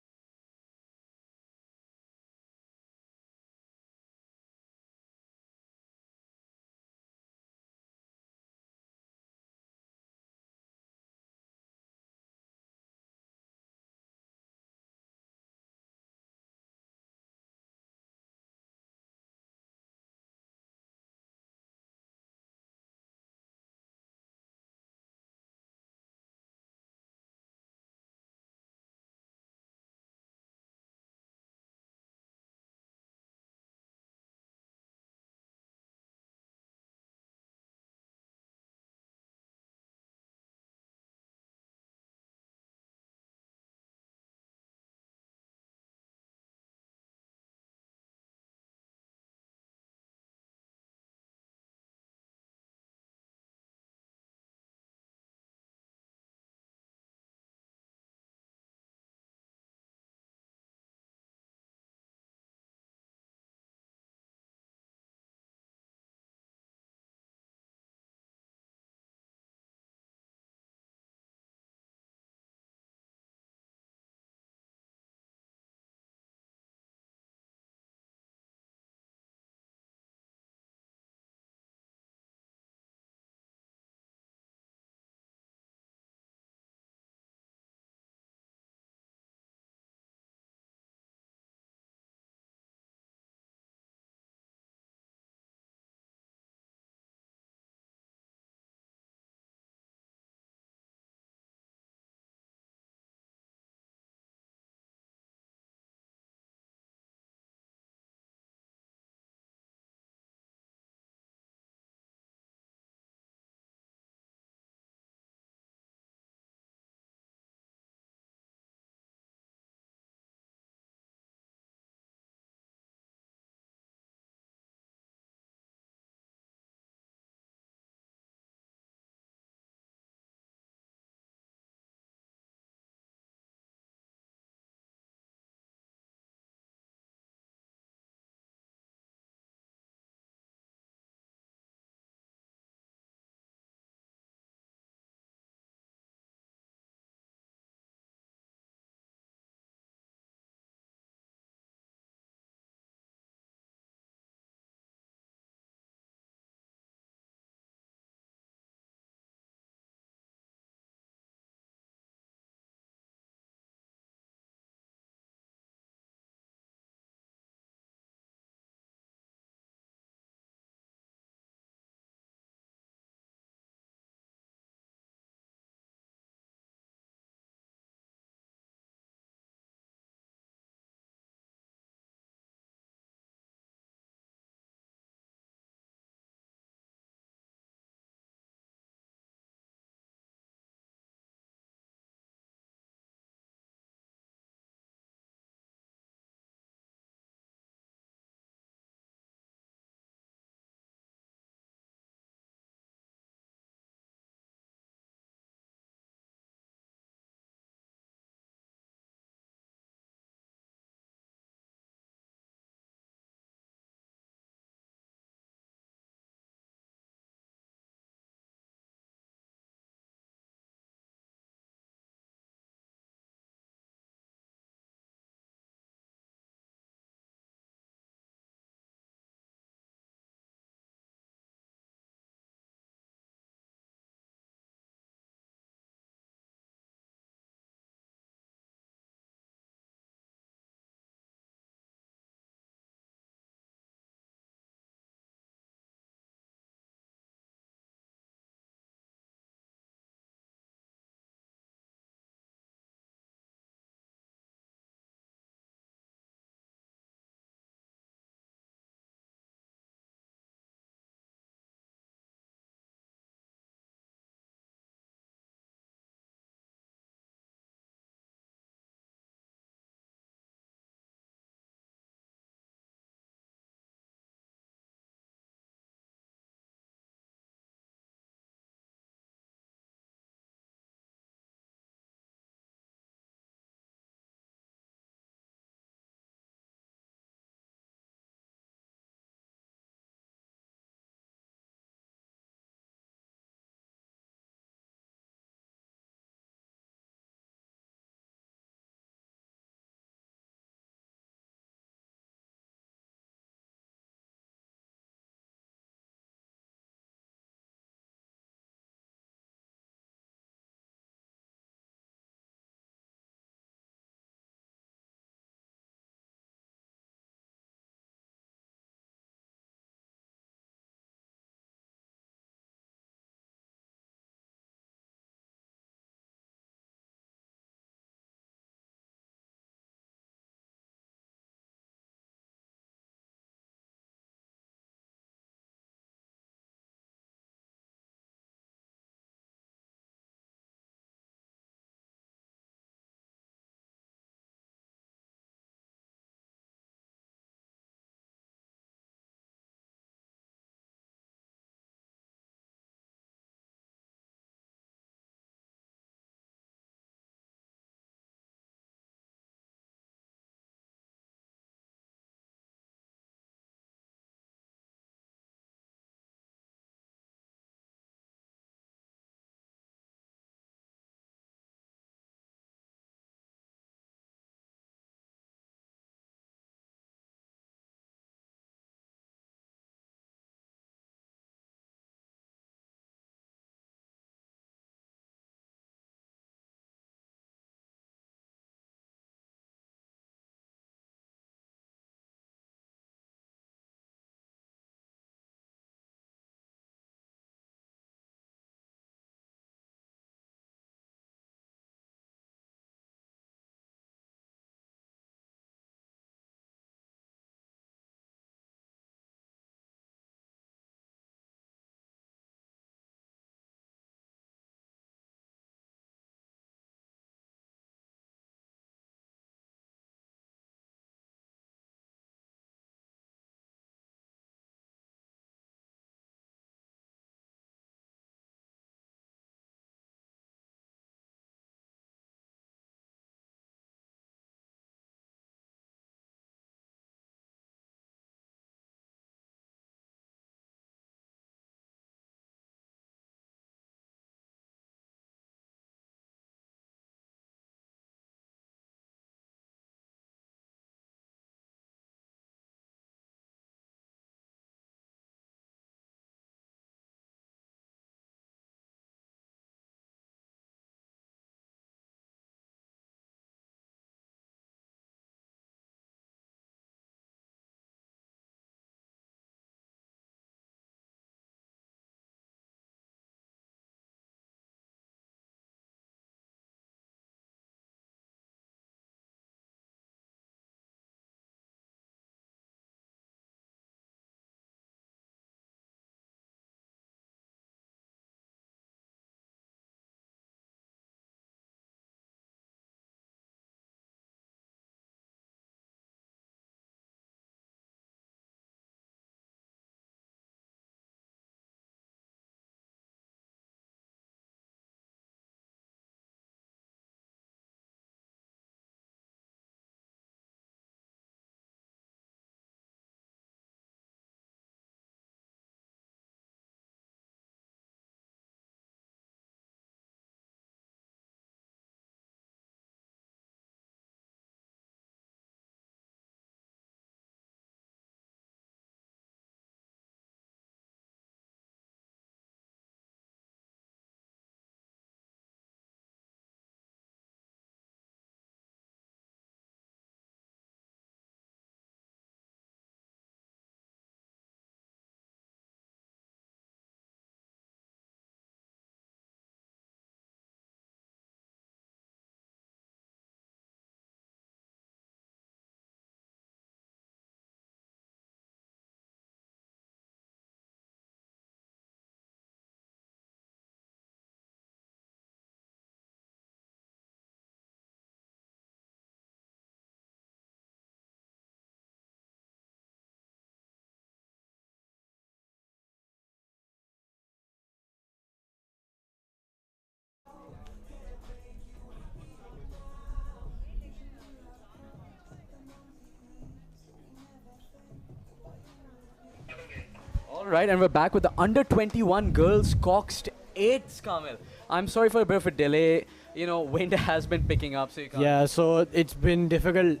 Right, and we're back with the under 21 girls coxed eights, Kamil. I'm sorry for a bit of a delay. You know, wind has been picking up, so you can't. Yeah, so it's been difficult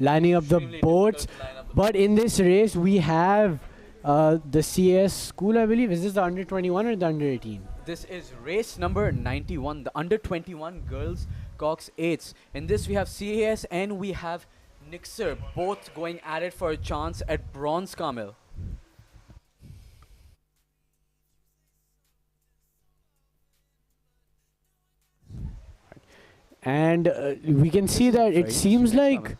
lining up the Extremely boats. difficult to line up the But in this race, we have the CS school, I believe. Is this the under 21 or the under 18? This is race number 91, the under 21 girls cox eights. In this, we have CAS and we have Nixer, both going at it for a chance at bronze, Kamil. And we can see that it seems like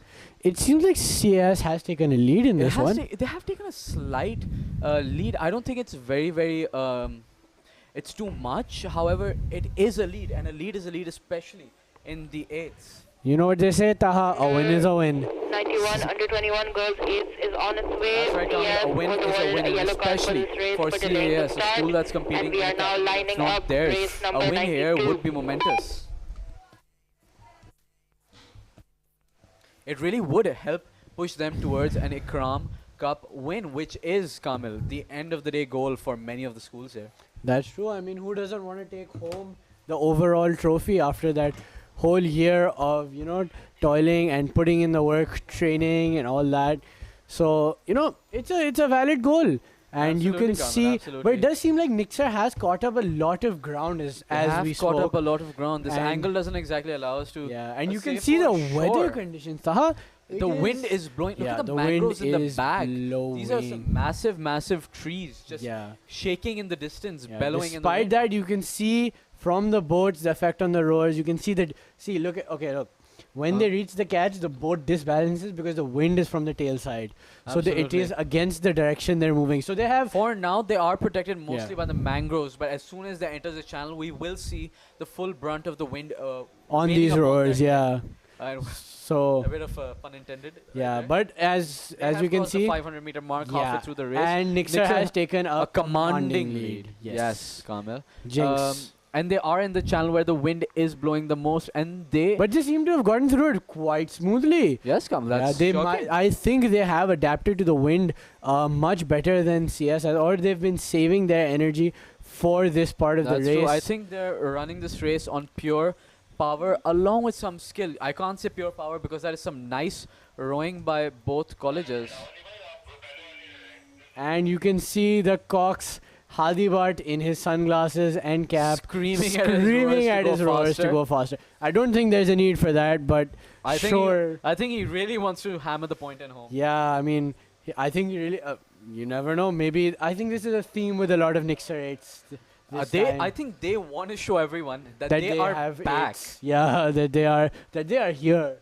CS has taken a lead in this one. They have taken a slight lead. I don't think it's very it's too much. However, it is a lead, and a lead is a lead, especially in the eights. You know what they say, Taha, a win is a win. 91 under 21 girls is on its way. That's right, Kamil. A win is a win, and especially for CAS, a school that's competing we are in now the lining front up there. race A number win here 92. would be momentous. It really would help push them towards an Ikram Cup win, which is, Kamil, the end of the day goal for many of the schools here. That's true. I mean, who doesn't want to take home the overall trophy after that whole year of, you know, toiling and putting in the work, training and all that? So, you know, it's a valid goal. And you can see, but it does seem like Nixer has caught up a lot of ground as we spoke. Caught up a lot of ground. This And angle doesn't exactly allow us to. Yeah, and you can see the weather conditions. Taha, the wind is blowing. Look yeah, at the the mangroves wind in the is back. These are some blowing. massive trees just shaking in the distance, Yeah, bellowing in the despite wind. that, you can see from the boats the effect on the rowers. You can see that. See, look. Look. When they reach the catch, the boat disbalances because the wind is from the tail side. So it is against the direction they're moving. So they have. For now, they are protected mostly by the mangroves, but as soon as they enter the channel, we will see the full brunt of the wind On raining these upon rowers, them. yeah. So a bit of pun intended. yeah, but as They you can have crossed the see, 500-meter mark halfway through the race, and Nixer has taken a commanding lead. Yes, Kamil. Jinx. And they are in the channel where the wind is blowing the most, and But they seem to have gotten through it quite smoothly. Yes, Kamil. That's they shocking. I think they have adapted to the wind much better than CS, or they've been saving their energy for this part of That's the race. true. I think they're running this race on pure power along with some skill. I can't say pure power because that is some nice rowing by both colleges. And you can see the Cox Hadibart in his sunglasses and cap Screaming at his rowers to go faster. I don't think there's a need for that, but I think he really wants to hammer the point in home. Yeah, I mean, I think he really. You never know. Maybe I think this is a theme with a lot of Nixer eights. I think they want to show everyone that they are have back. eights. Yeah, that they are here.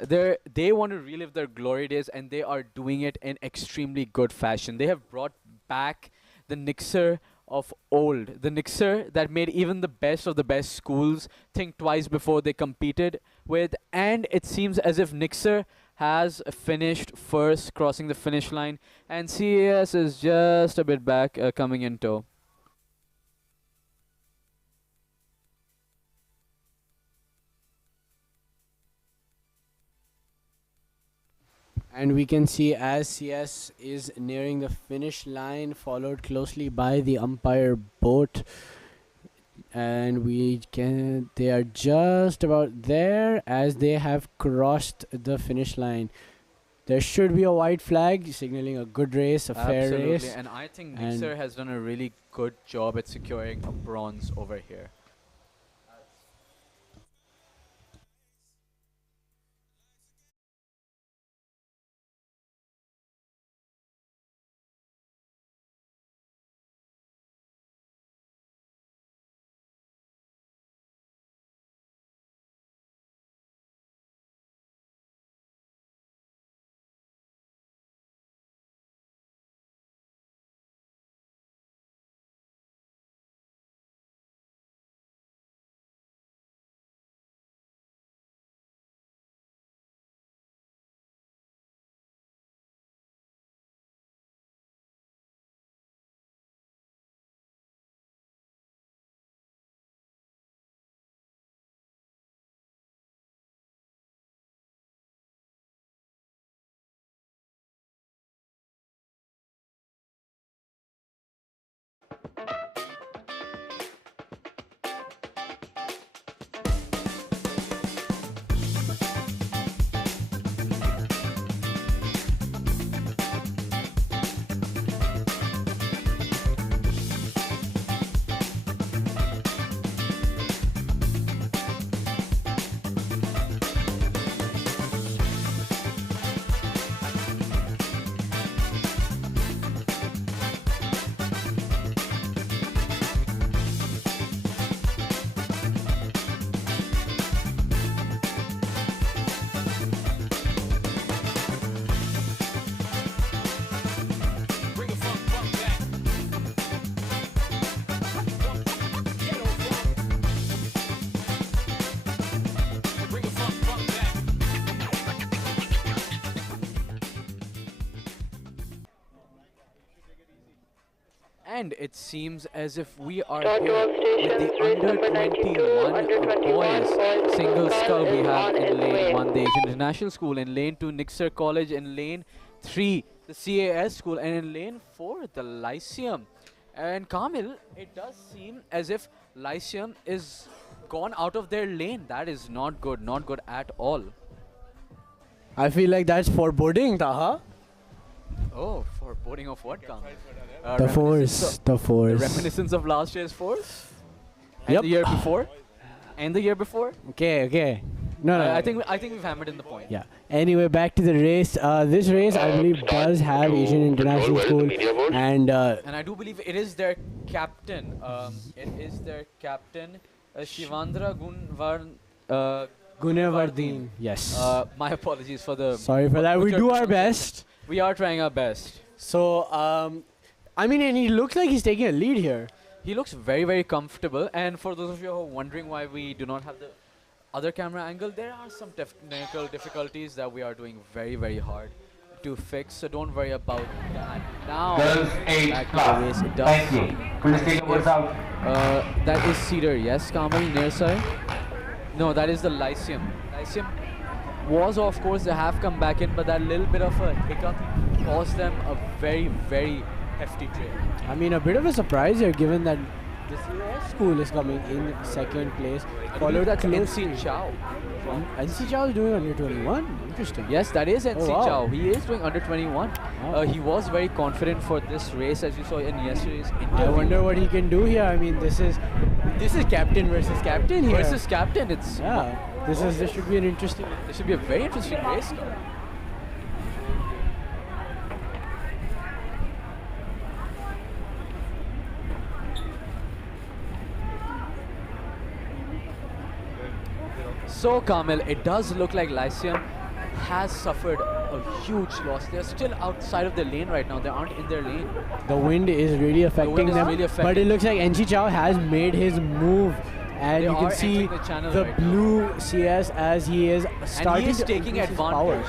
They want to relive their glory days, and they are doing it in extremely good fashion. They have brought back the Nixer of old, the Nixer that made even the best of the best schools think twice before they competed with, and it seems as if Nixer has finished first, crossing the finish line, and CAS is just a bit back, coming in tow. And we can see as CS is nearing the finish line, followed closely by the umpire boat. And they are just about there as they have crossed the finish line. There should be a white flag signaling a good race, a fair race. And I think Nixer has done a really good job at securing a bronze over here. And it seems as if we are here with the under 21 boys. Single skull we have in lane 1, the Asian International School. In lane 2, Nixer College. In lane 3, the CAS School. And in lane 4, the Lyceum. And Kamil, it does seem as if Lyceum is gone out of their lane. That is not good at all. I feel like that's foreboding, Taha. Oh, foreboding of what, Kamil? The force. The reminiscence of last year's force? And the year before? And the year before? Okay. No. I think we've hammered in the point. Yeah. Anyway, back to the race. This race, I believe, does have Asian International School, and I do believe it is their captain. Shivandra Gunavardheen. Yes. My apologies for the. Sorry for that. We do our best. We are trying our best. So, I mean, and he looks like he's taking a lead here. He looks very, very comfortable. And for those of you who are wondering why we do not have the other camera angle, there are some technical difficulties that we are doing very, very hard to fix. So don't worry about that. Now, back to the race. It does. Thank you. Please take a word out. That is Cedar. Yes, Kamal, near side. No, that is the Lyceum. Lyceum was, of course, they have come back in, but that little bit of a hiccup caused them a very, very hefty trail. I mean, a bit of a surprise here, given that the COS school is coming in second place. Followed that NC Chow. NC Chow is doing under 21. Interesting. Yes, that is NC Chow. He is doing under 21. Wow. He was very confident for this race, as you saw in yesterday's interview. I wonder what he can do here. I mean, this is captain versus captain here. Versus captain. It's This should be an interesting. This should be a very interesting race. So, Kamil, it does look like Lyceum has suffered a huge loss. They're still outside of their lane right now. They aren't in their lane. The wind is really affecting them. But it looks like NC Chow has made his move. And you can see the blue CS as he is starting to taking advantage.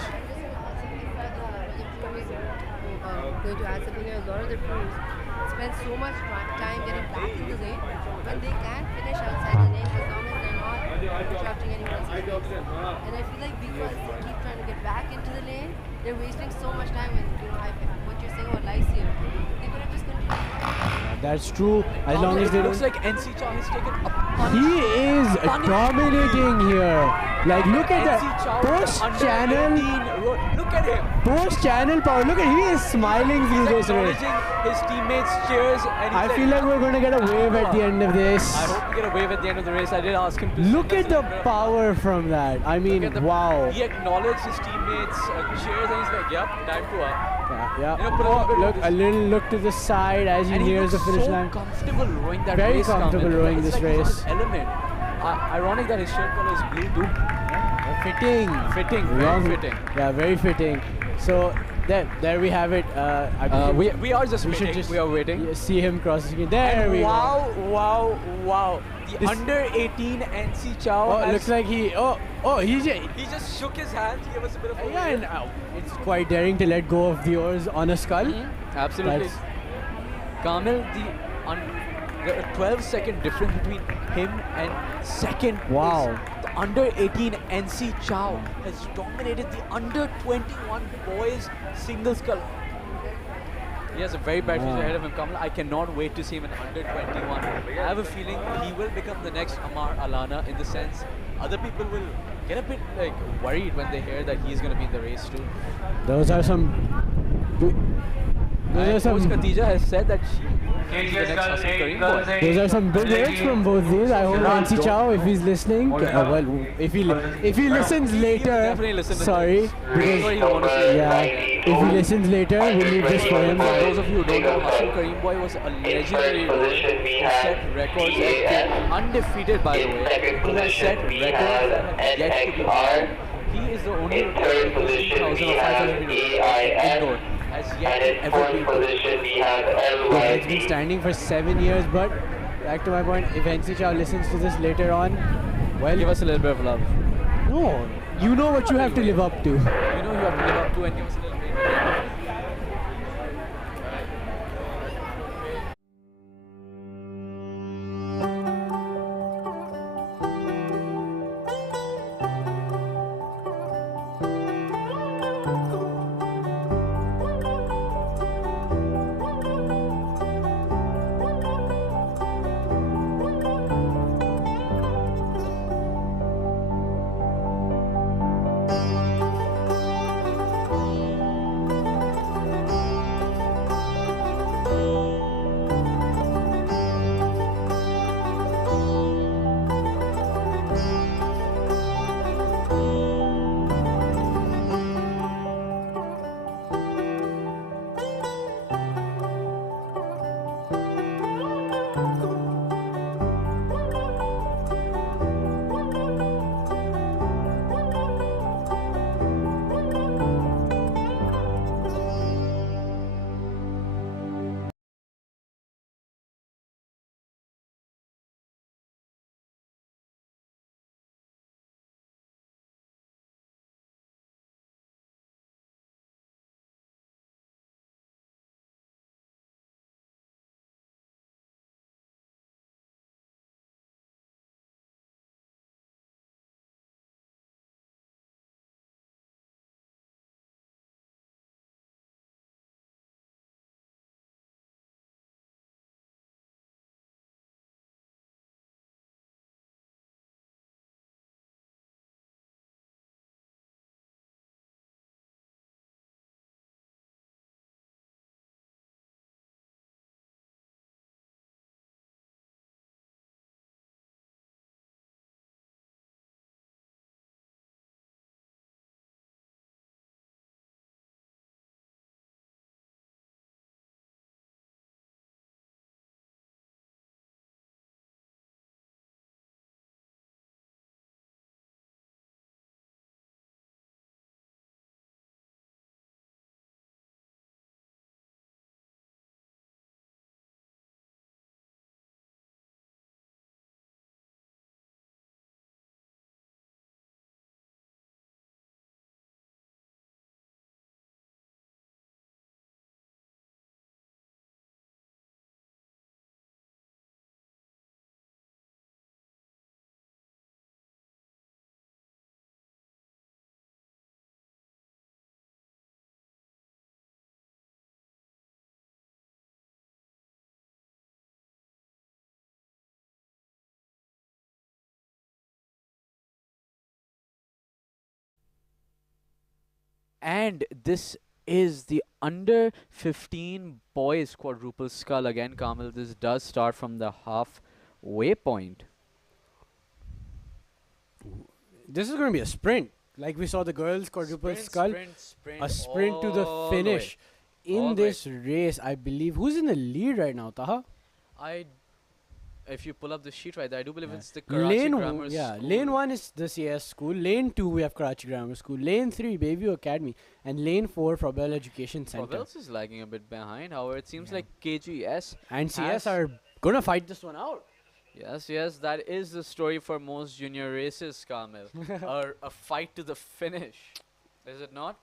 Going to add something here, a lot of the crews spend so much time getting back to the lane when they can finish outside the lane as long as they're not disrupting anyone's space. And I feel like because they keep trying to get back into the lane, they're wasting so much time. And what you're saying about Lyceum, they could have just continued. That's true. As long as they looks like NC Chow has taken a punch. He is dominating here. Like, look at that post-channel. Look at him. Post-channel power. Look at he is smiling through this race. His teammates cheers. And I feel like we're going to get a wave at the end of this. I hope we get a wave at the end of the race. I did ask him to. Look at the power from that. I mean, wow. He acknowledged his teammates, cheers, and he's like, yep, time to up. Yeah. Look, a little look to the side as he nears the finish line. Comfortable rowing that Very race. Comfortable rowing this race. Element. Ironic that his shirt color is blue too. Fitting. Very fitting. Yeah, very fitting. So there we have it. We are just waiting. We are waiting. See him cross the screen. There we go. Wow. The under 18 NC Chow. Oh, looks like he just shook his hands. He gave us a bit of a and it's quite daring to let go of the oars on a skull. Absolutely. Kamil, the 12-second difference between him and second. Wow. The under 18 NC Chow has dominated the under 21 boys single skull. He has a very bright future ahead of him, Kamala. I cannot wait to see him in under 21. I have a feeling he will become the next Amar Alana, in the sense other people will get a bit worried when they hear that he's going to be in the race too. Those are some. Coach Khatija has said that she is the next Hassan Karim boy. Those are some big words from both these. I hope NC Chow, if he's listening, if he listens later, sorry, if he listens later, we'll leave this for him. For those of you who don't know, Hassan Karim boy was a legendary rower who set records as undefeated, by the way, who has set records that have yet to be broken. He is the only person who 3,000 or 5,000 meters indoor has yet to ever been. He's been standing for 7 years, but back to my point, if NC Chow listens to this later on, well, give us a little bit of love. No, you know what you have to live up to. You know you have to live up to, and give us a little bit. And this is the under 15 boys quadruple skull. Again, Kamil, this does start from the halfway point. This is going to be a sprint. Like we saw the girls quadruple skull. A sprint to the all finish. All In the way. this race, I believe. Who's in the lead right now, Taha? If you pull up the sheet right there, I do believe Yeah. it's the Karachi Grammar Yeah, School. lane 1 is the CS school. Lane 2 we have Karachi Grammar School. Lane 3 Bayview Academy. And lane 4 Frobel Education Center. Frobels is lagging a bit behind. However, it seems like KGS And CS has- are going to fight this one out. Yes, that is the story for most junior races, Kamil. A fight to the finish. Is it not?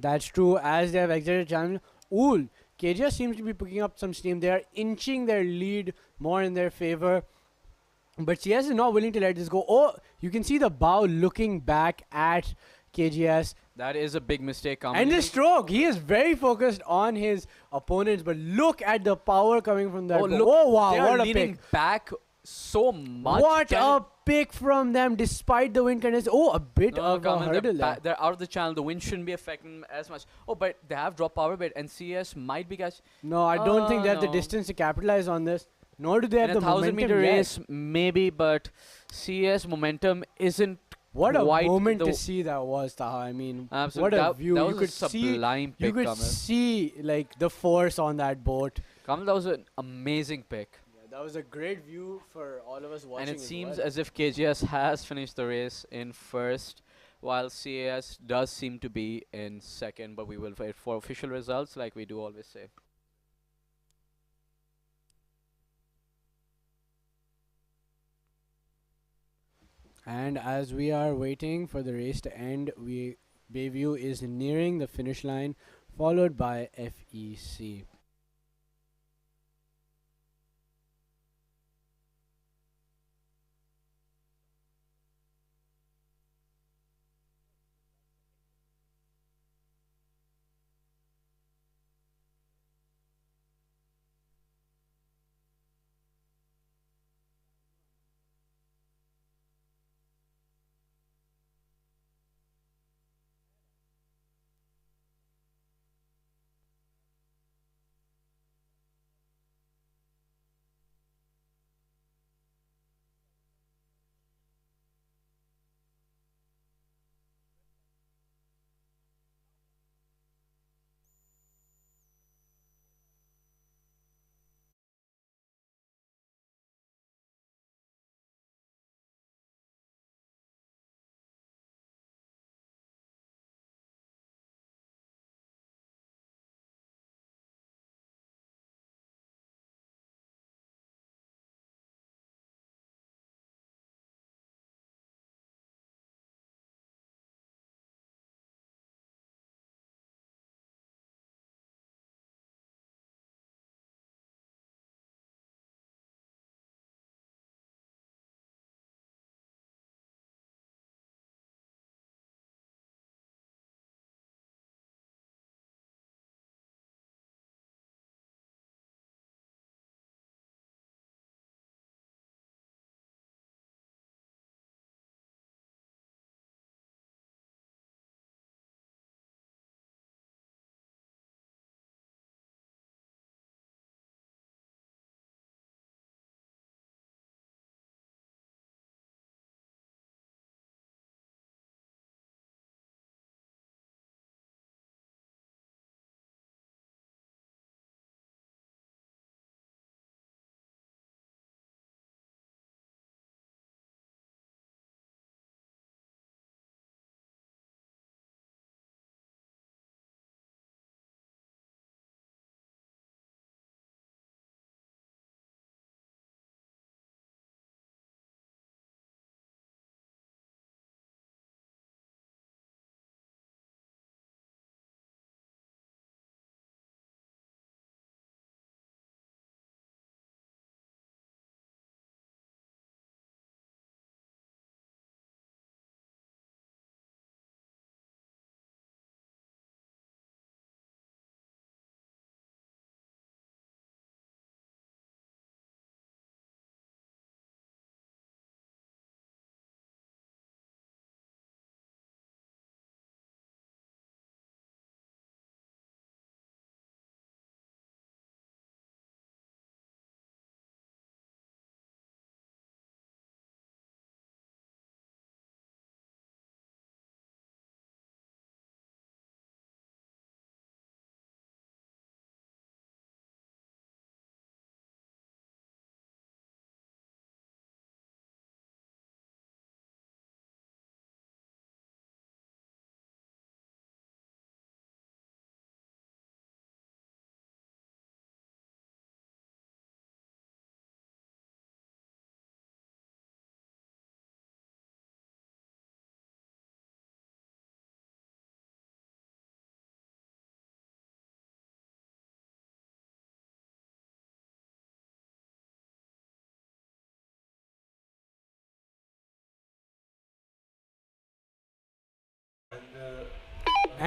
That's true. As they have exited channel, KGS seems to be picking up some steam. They are inching their lead more in their favor. But CS is not willing to let this go. Oh, you can see the bow looking back at KGS. That is a big mistake, Kamil. And the stroke. He is very focused on his opponents. But look at the power coming from that. Oh, bow. look. Oh, wow. They What are a leaning pick. back so much. What Can a pick from them despite the wind conditions. Oh, a bit No, of a Kamil, hurdle there. they're out of the channel. The wind shouldn't be affecting them as much. Oh, but they have dropped power bit, and CS might be catch. No, I don't think they have the no. distance to capitalize on this. Nor do they have In a the 1,000-meter momentum yet. race, maybe, but CS momentum isn't What a quite moment the to see that was, Taha. I mean, Absolutely. what a That- view. that You was a could see, sublime you pick, could Kamil. see like the force on that boat. Kamil, that was an amazing pick. That was a great view for all of us watching. And it as seems well. as if KGS has finished the race in first, while CAS does seem to be in second, but we will wait for official results like we do always say. And as we are waiting for the race to end, Bayview is nearing the finish line, followed by FEC.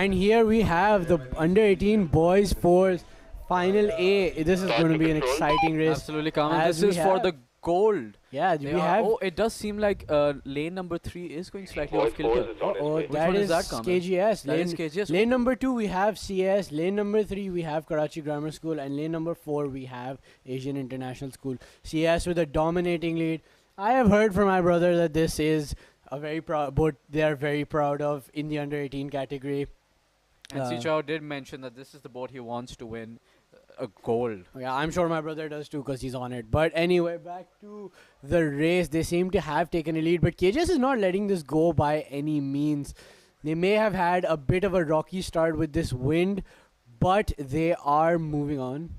And here we have the under 18 boys fours final A. This is going to be an exciting race. Absolutely, Kamal. as This we is for have- the gold. Yeah, They we are- have. Oh, it does seem like lane number 3 is going slightly off kilter. Oh, Which that one is that, Kamal? KGS. That is KGS. Lane number 2 we have CS. Lane number 3 we have Karachi Grammar School, and lane number 4 we have Asian International School. CS with a dominating lead. I have heard from my brother that this is a very proud boat. They are very proud of in the under 18 category. And Sichao did mention that this is the boat he wants to win a gold. Yeah, I'm sure my brother does too because he's on it. But anyway, back to the race. They seem to have taken a lead, but KJS is not letting this go by any means. They may have had a bit of a rocky start with this wind, but they are moving on.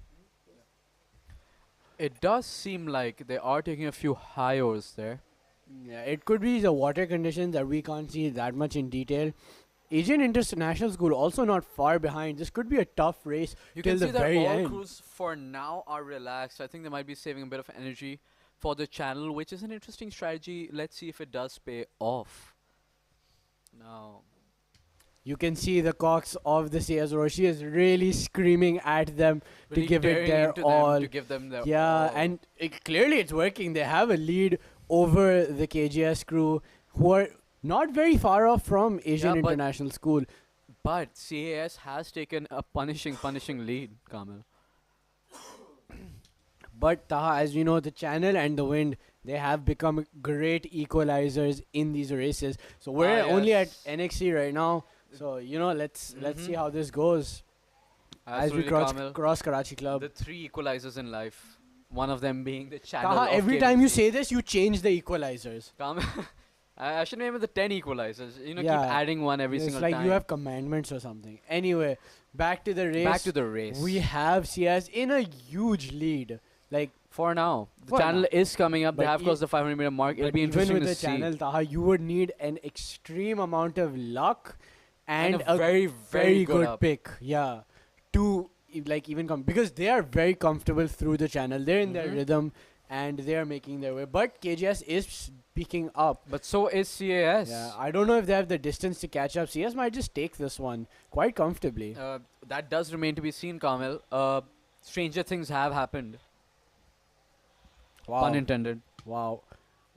It does seem like they are taking a few high overs there. Yeah, it could be the water conditions that we can't see that much in detail. Asian International School also not far behind. This could be a tough race You till can the see that very all end. crews for now are relaxed. I think they might be saving a bit of energy for the channel, which is an interesting strategy. Let's see if it does pay off. Now, You can see the cocks of the CS Roshi is really screaming at them really to give it daring their into them all. to give them their Yeah, all. and clearly it's working. They have a lead over the KGS crew, who are not very far off from Asian Yeah, but- International School. But CAS has taken a punishing lead, Kamil. But Taha, as we know, the channel and the wind, they have become great equalizers in these races. So we're only at yes. NXC right now. So let's see how this goes as we Absolutely, Kamil. cross Karachi Club. The 3 equalizers in life. One of them being the channel. Taha, of every time you KBC. say this, you change the equalizers. Kamil, I should name it the 10 equalizers. Keep Yeah. adding one every It's single like time. you have commandments or something. Anyway, back to the race. Back to the race. We have CS in a huge lead. Like For now, the For channel now. is coming up. They But have crossed the 500-meter mark. It'll but be even interesting with to the see. channel, Taha, you would need an extreme amount of luck and, a very, very good good up. pick. Yeah, to even come because they are very comfortable through the channel. They're in their Mhm. rhythm and they are making their way. But KGS is picking up. But so is CAS. Yeah, I don't know if they have the distance to catch up. CS might just take this one quite comfortably. That does remain to be seen, Kamil. Stranger things have happened. Wow. Pun intended. Wow.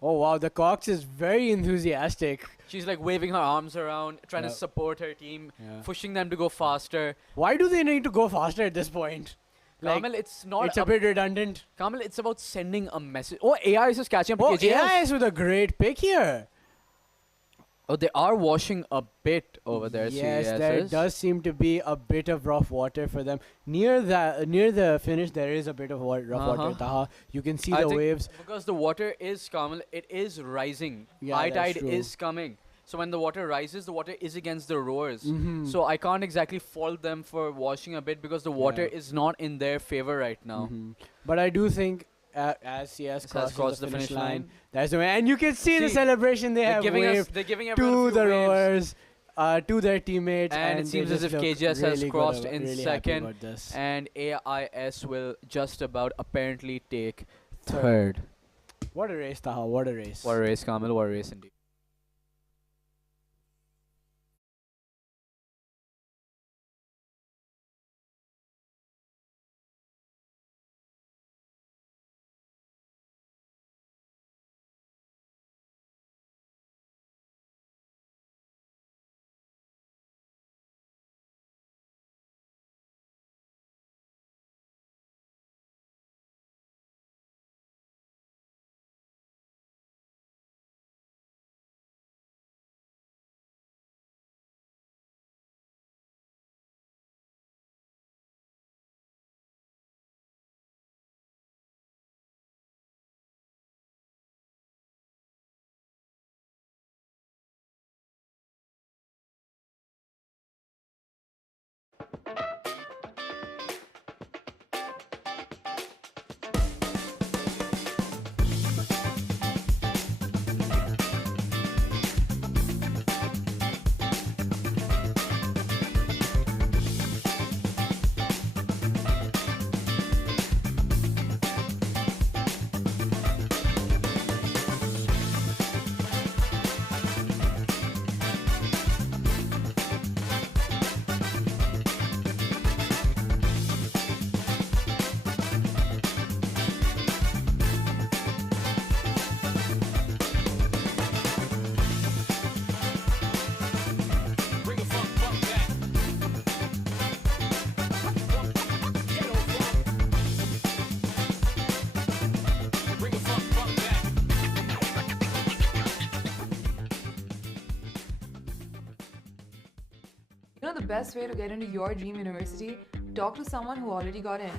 Oh wow, the Cox is very enthusiastic. She's like waving her arms around, trying to Yeah. support her team, Yeah. pushing them to go faster. Why do they need to go faster at this point? Kamil, it's not. It's a bit redundant. Kamil, it's about sending a message. Oh, AI is just catching up. Oh, to KGS. AIS with a great pick here. Oh, they are washing a bit over there. Yes, CAS there is. does seem to be a bit of rough water for them. Near the finish, there is a bit of rough water. Uh-huh. Taha, you can see I the think waves. Because the water is, Kamil, it is rising. Yeah, High that's tide true. is coming. So when the water rises, the water is against the rowers. Mhm. So I can't exactly fault them for washing a bit because the water Yeah. is not in their favor right now. Mhm. But I do think as CS Has crosses crossed the finish line, that's the way. And you can see the See, celebration they they're have giving us- waved they're giving everyone a to few the waves. rowers, to their teammates. And it they seems as just if look KGS has really good crossed about- in really happy second, about this. and AIS will just about apparently take third. What a race, Taha! What a race! What a race, Kamil. What a race indeed. the best way to get into your dream university? Talk to someone who already got in.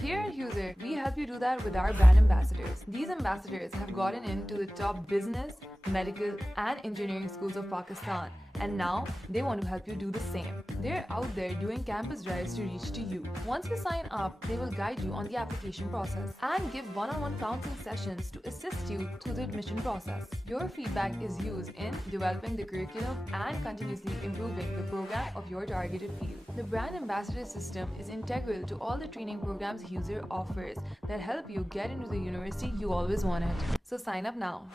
Here at User, we help you do that with our brand ambassadors. These ambassadors have gotten into the top business, medical, and engineering schools of Pakistan, and now they want to help you do the same. They're out there doing campus drives to reach to you. Once you sign up, they will guide you on the application process and give one-on-one counseling sessions to assist you through the admission process. Your feedback is used in developing the curriculum and continuously improving the program of your targeted field. The brand ambassador system is integral to all the training programs User offers that help you get into the university you always wanted. So sign up now.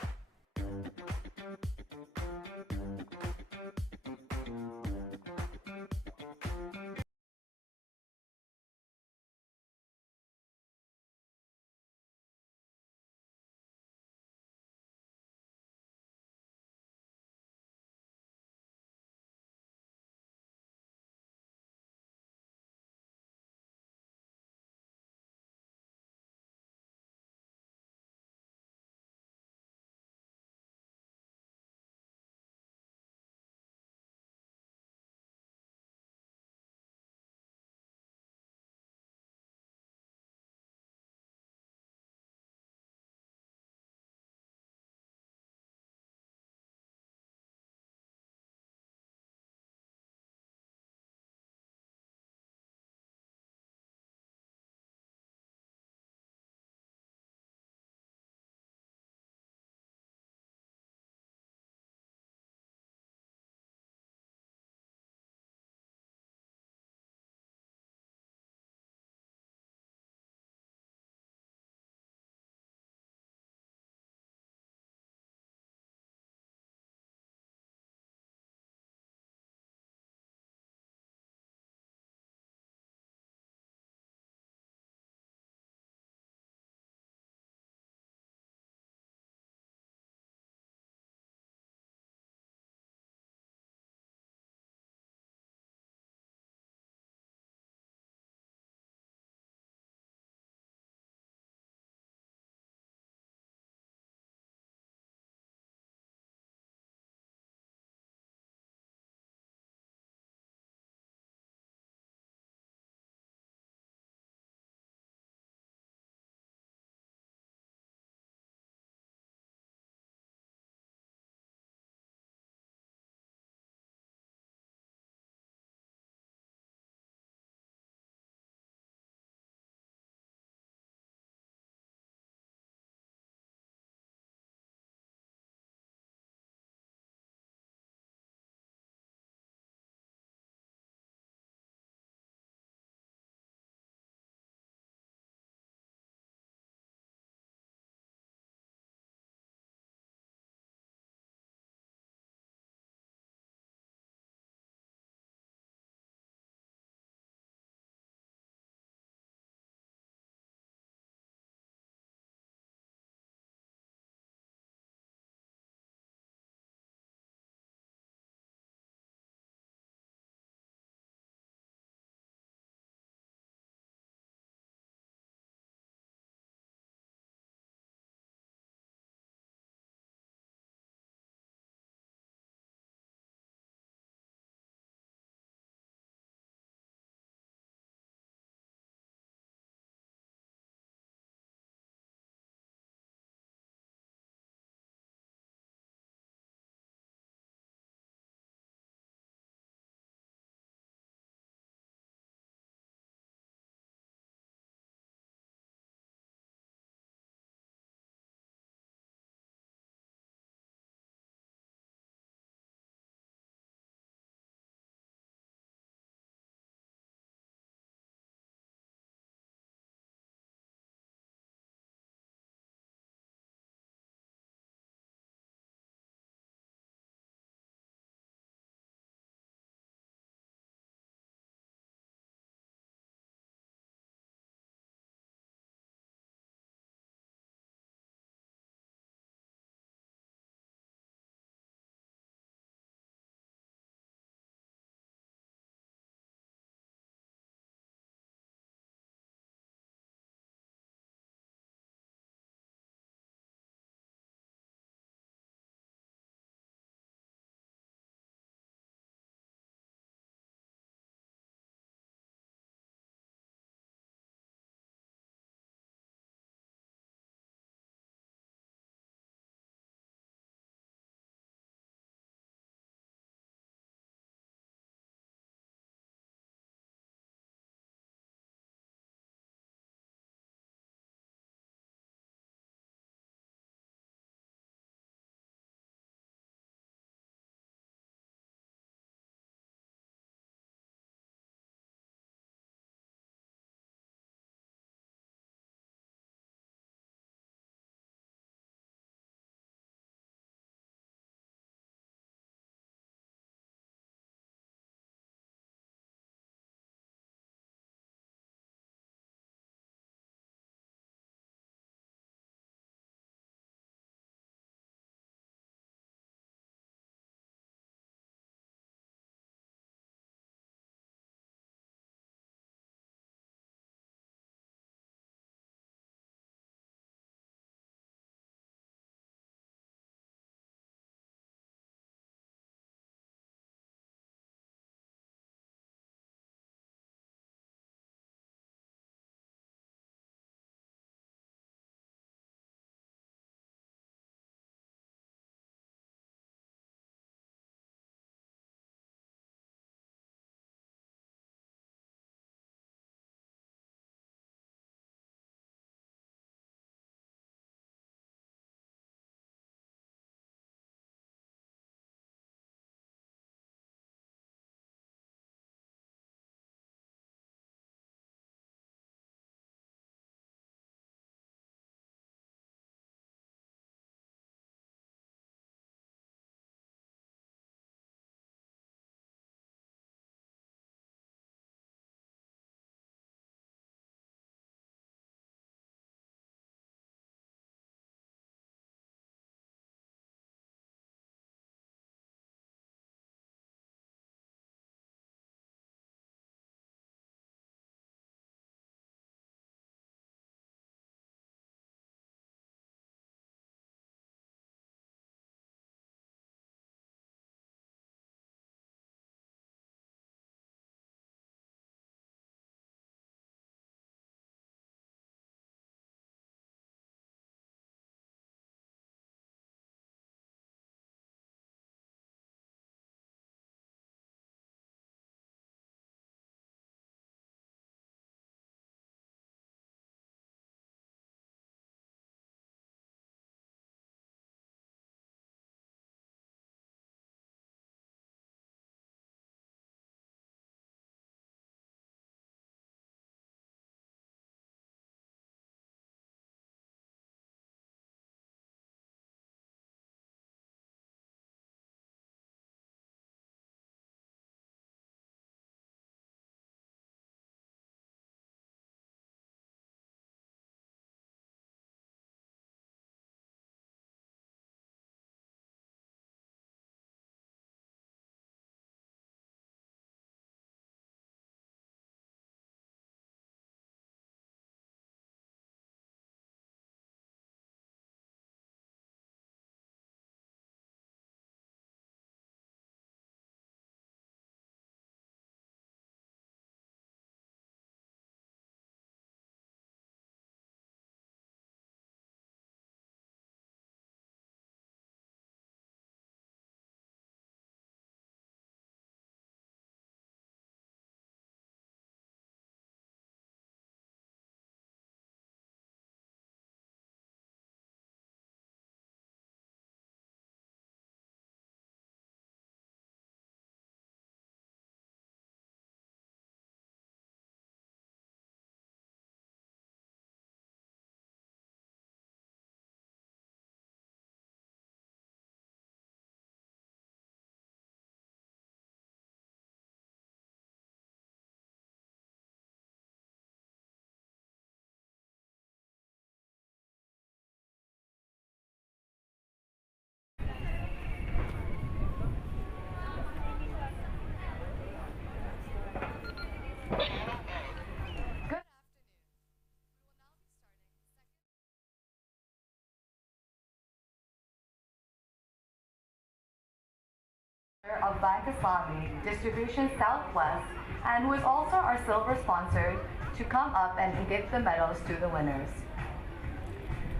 of Bank Islami, Distribution Southwest, and who is also our silver sponsor, to come up and give the medals to the winners.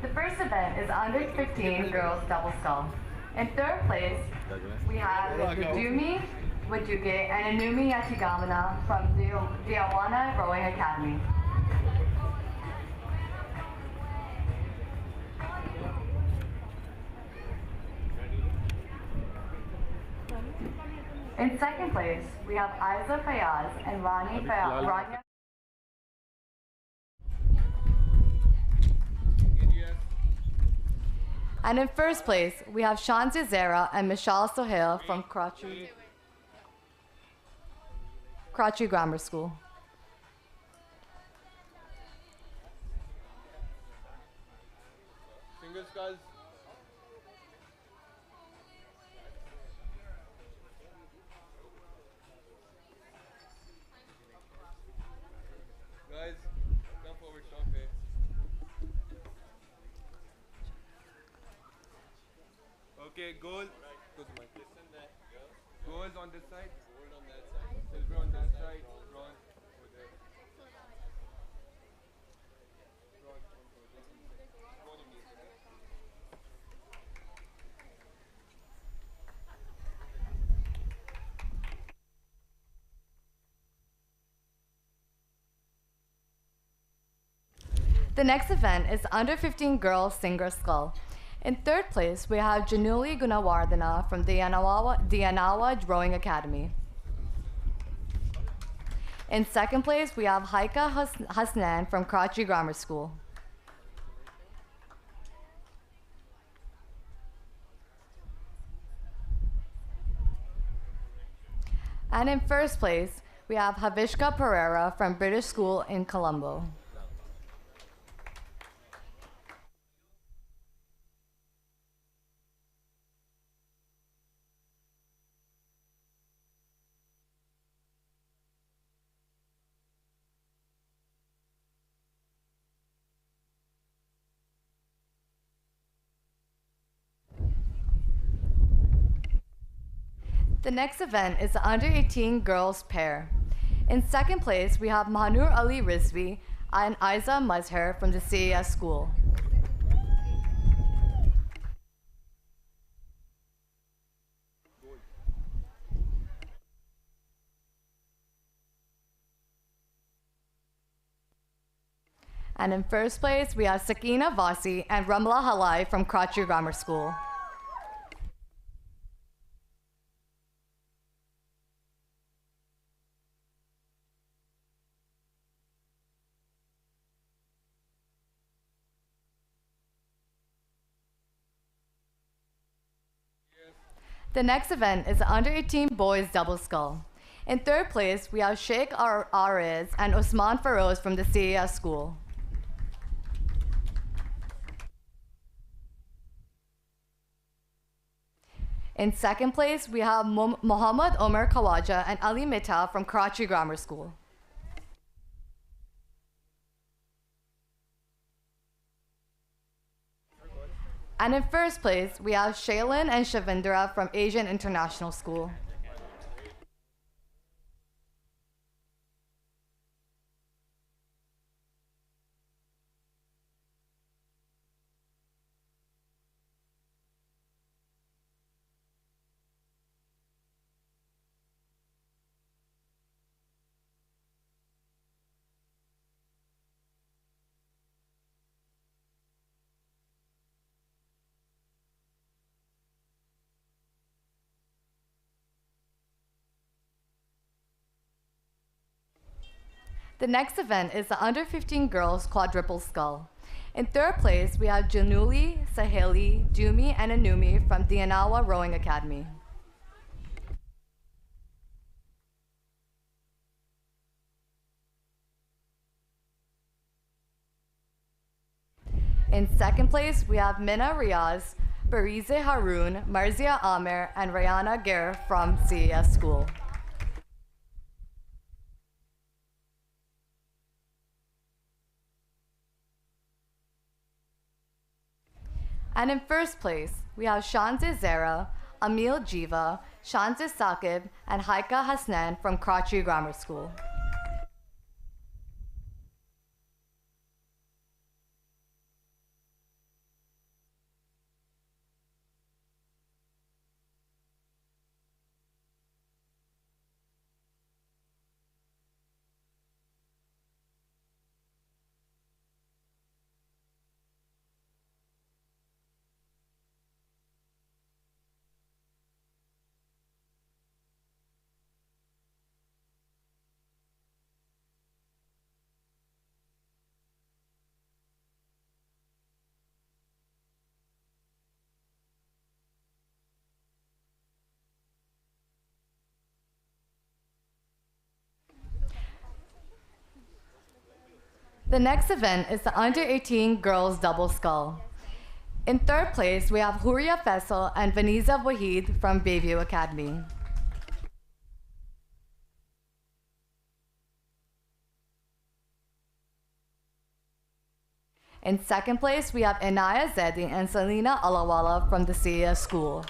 The first event is under 15 girls double scull. In third place, we have Dumi Wajuge and Inumi Yachigamana from Diawana Rowing Academy. In second place, we have Aiza Fayaz and Rania. And in first place, we have Shanti Zera and Michelle Sohail from Karachi Grammar School. Single skulls. Guys, come forward, stop here. Okay, gold. Gold on this side. Gold on that side. Silver on that side. Bronze over there. Bronze over there. What do you need? The next event is under 15 girls singer scull. In third place, we have Januli Gunawardana from Dianawa Rowing Academy. In second place, we have Haika Hasnan from Karachi Grammar School. And in first place, we have Havishka Pereira from British School in Colombo. The next event is the under 18 girls pair. In second place, we have Mahanur Ali Rizvi and Aiza Mazhar from the CAS school. And in first place, we have Sakina Vasi and Ramla Halai from Karachi Grammar School. The next event is the under 18 boys double scull. In third place, we have Sheikh Ariz and Osman Faroz from the CAS school. In second place, we have Muhammad Omar Kawaja and Ali Mehta from Karachi Grammar School. And in first place, we have Shaylin and Shavindra from Asian International School. The next event is the under 15 girls quadruple scull. In third place, we have Januli, Saheli, Dumi, and Anumi from Dianawa Rowing Academy. In second place, we have Mina Riaz, Barize Haroon, Marzia Amer, and Rayana Gir from CES School. And in first place, we have Shanti Zera, Amil Jiva, Shantis Saqib, and Haika Hasnan from Karachi Grammar School. The next event is the Under 18 Girls Double Scull. In third place, we have Huria Faisal and Vaniza Wahid from Bayview Academy. In second place, we have Inaya Zedi and Selina Alawala from the CES School.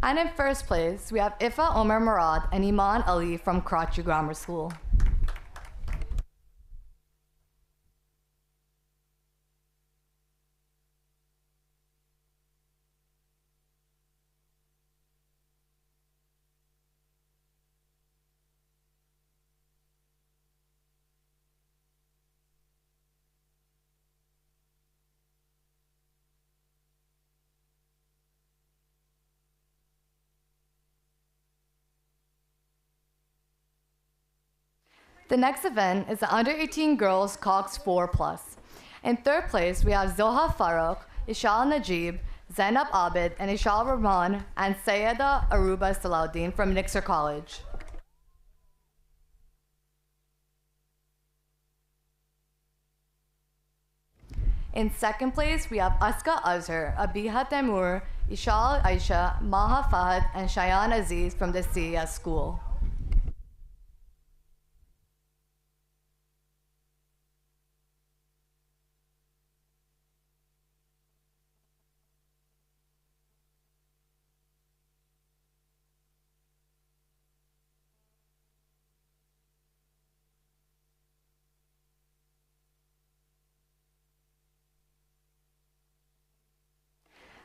And in first place, we have Ifa Omar Murad and Iman Ali from Karachi Grammar School. The next event is the Under 18 Girls Cox 4+. In third place, we have Zoha Farouk, Ishal Najib, Zainab Abid, and Ishal Rahman, and Sayeda Aruba Salahuddin from Nixer College. In second place, we have Aska Azhar, Abiha Taimur, Ishal Aisha, Maha Fahad, and Shayan Aziz from the CES School.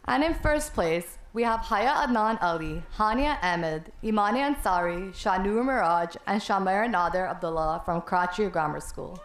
And in first place, we have Haya Adnan Ali, Hania Ahmed, Imani Ansari, Shanur Miraj, and Shamair Nader Abdullah from Karachi Grammar School.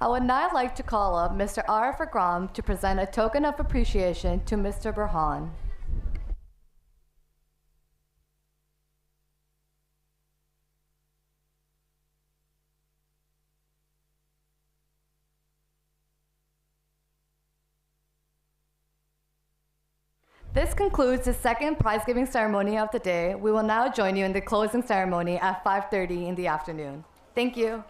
I would now like to call up Mr. Arif Akram to present a token of appreciation to Mr. Burhan. This concludes the second prize-giving ceremony of the day. We will now join you in the closing ceremony at 5:30 in the afternoon. Thank you.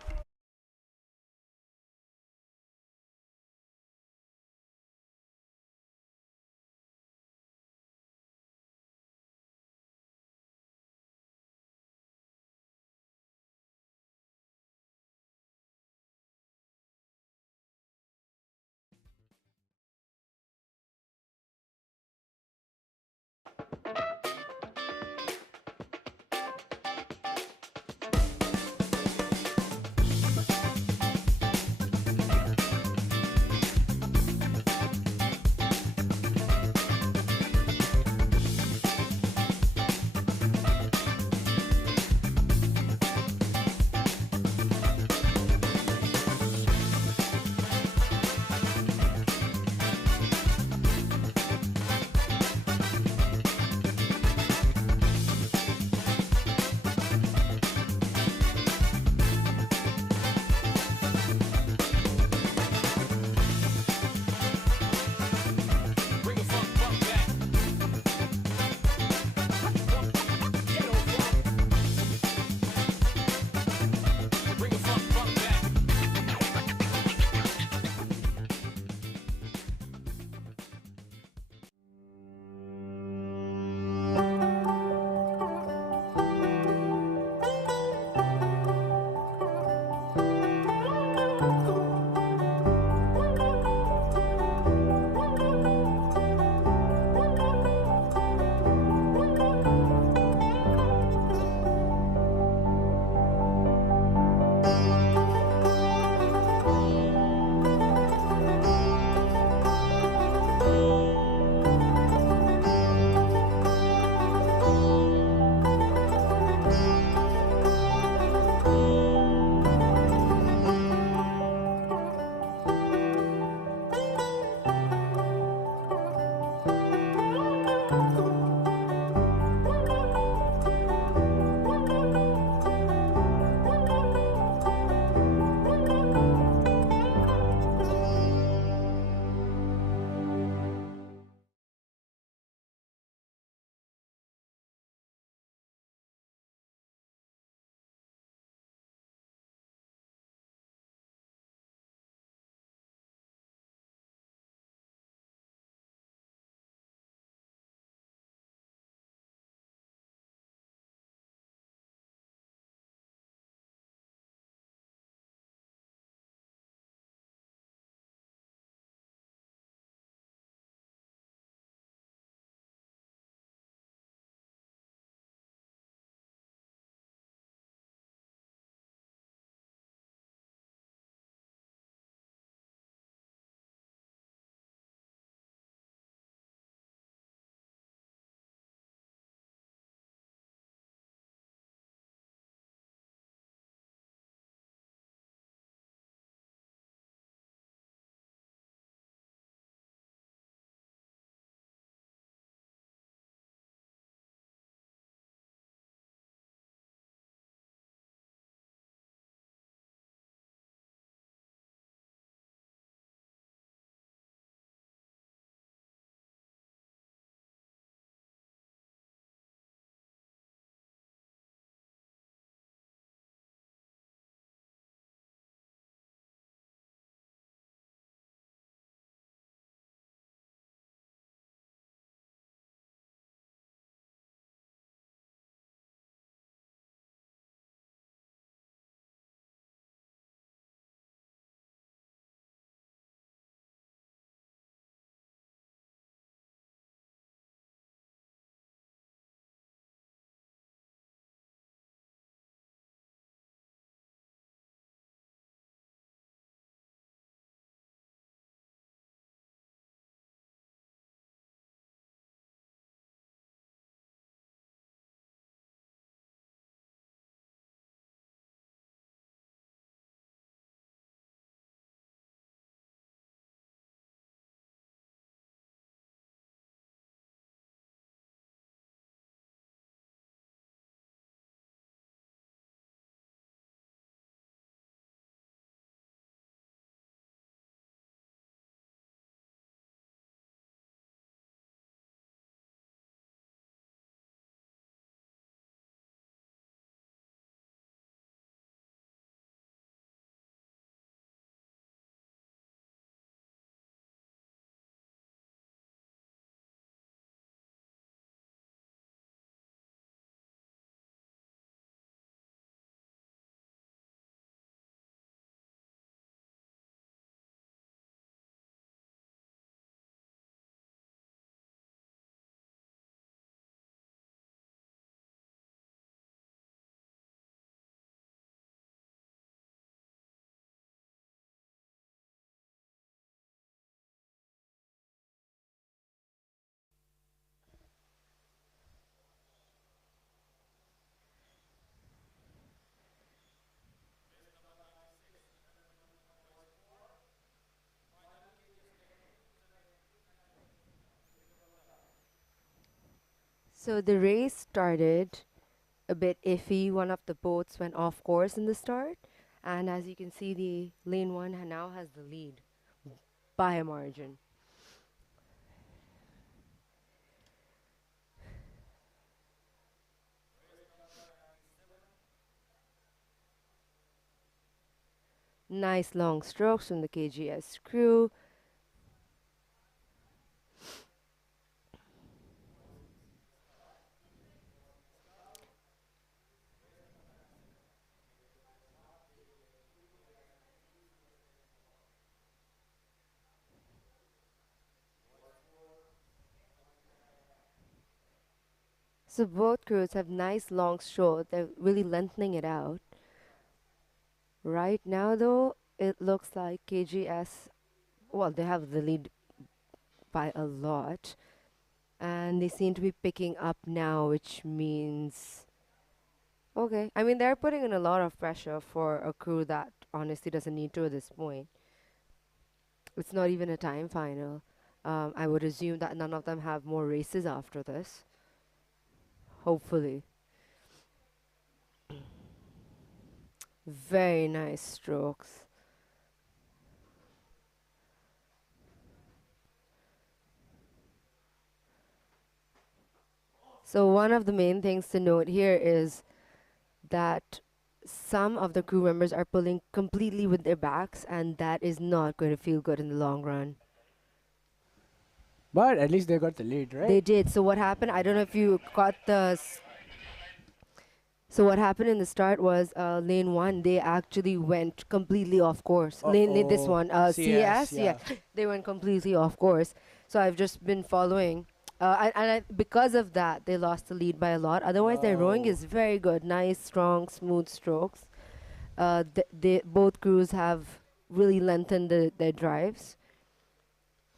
So the race started a bit iffy. One of the boats went off course in the start, and as you can see, the lane one now has the lead by a margin. Nice long strokes from the KGS crew. So both crews have nice long strokes. They're really lengthening it out. Right now, though, it looks like KGS, well, they have the lead by a lot. And they seem to be picking up now, which means, okay. I mean, they're putting in a lot of pressure for a crew that honestly doesn't need to at this point. It's not even a time final. I would assume that none of them have more races after this. Hopefully. Very nice strokes. So one of the main things to note here is that some of the crew members are pulling completely with their backs, and that is not going to feel good in the long run. But at least they got the lead, right? They did. So what happened? I don't know if you caught so what happened in the start was lane one, they actually went completely off course. Lane this one, CS, yeah, they went completely off course. So I've just been following, because of that, they lost the lead by a lot. Otherwise, their rowing is very good, nice, strong, smooth strokes. Both crews have really lengthened their drives.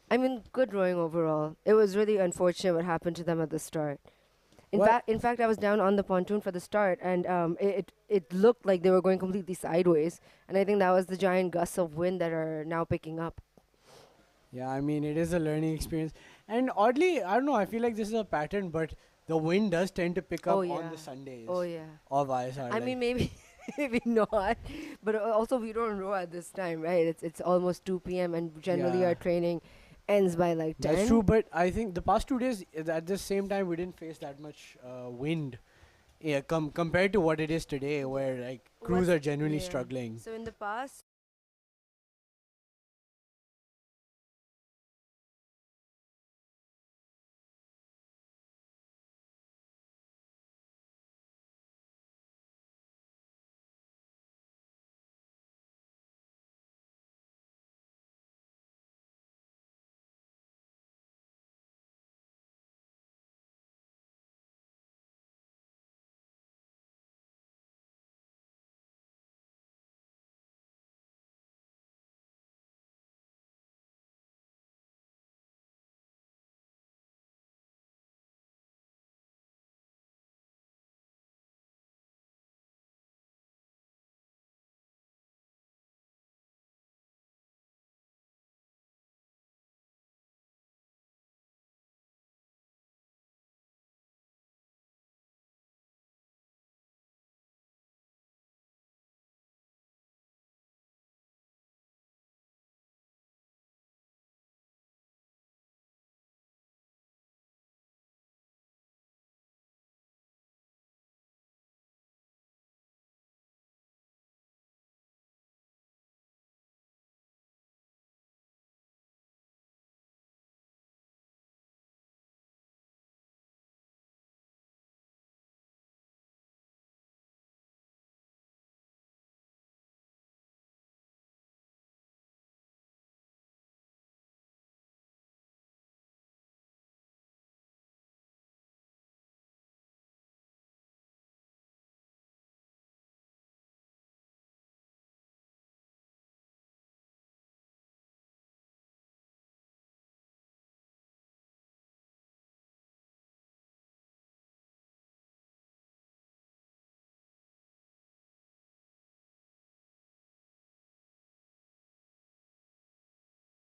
I mean, good rowing overall. It was really unfortunate what happened to them at the start. In fact, I was down on the pontoon for the start, and it looked like they were going completely sideways, and I think that was the giant gusts of wind that are now picking up. Yeah, I mean, it is a learning experience. And oddly, I don't know, I feel like this is a pattern, but the wind does tend to pick up on the Sundays. Oh, yeah. Or vice versa. I mean, maybe maybe not, but also we don't row at this time, right? It's almost 2 p.m. and generally our training ends by like 10. That's true, but I think the past 2 days, at the same time, we didn't face that much wind. Yeah, compared to what it is today, where like crews are genuinely struggling. So in the past,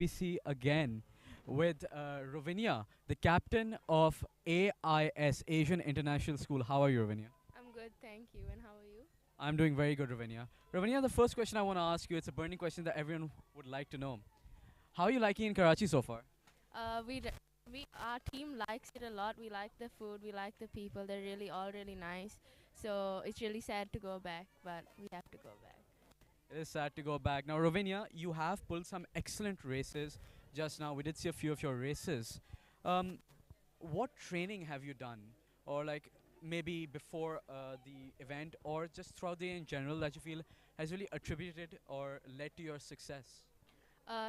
KBC again. with Rovinia, the captain of AIS, Asian International School. How are you, Rovinia? I'm good, thank you. And how are you? I'm doing very good, Ravinia. Ravinia, the first question I want to ask you, it's a burning question that everyone would like to know. How are you liking in Karachi so far? Our team likes it a lot. We like the food, we like the people. They're really all really nice. So it's really sad to go back, but we have to go back. It is sad to go back. Now, Ravinia, you have pulled some excellent races just now. We did see a few of your races. Um, what training have you done? Or like maybe before the event or just throughout the day in general that you feel has really attributed or led to your success?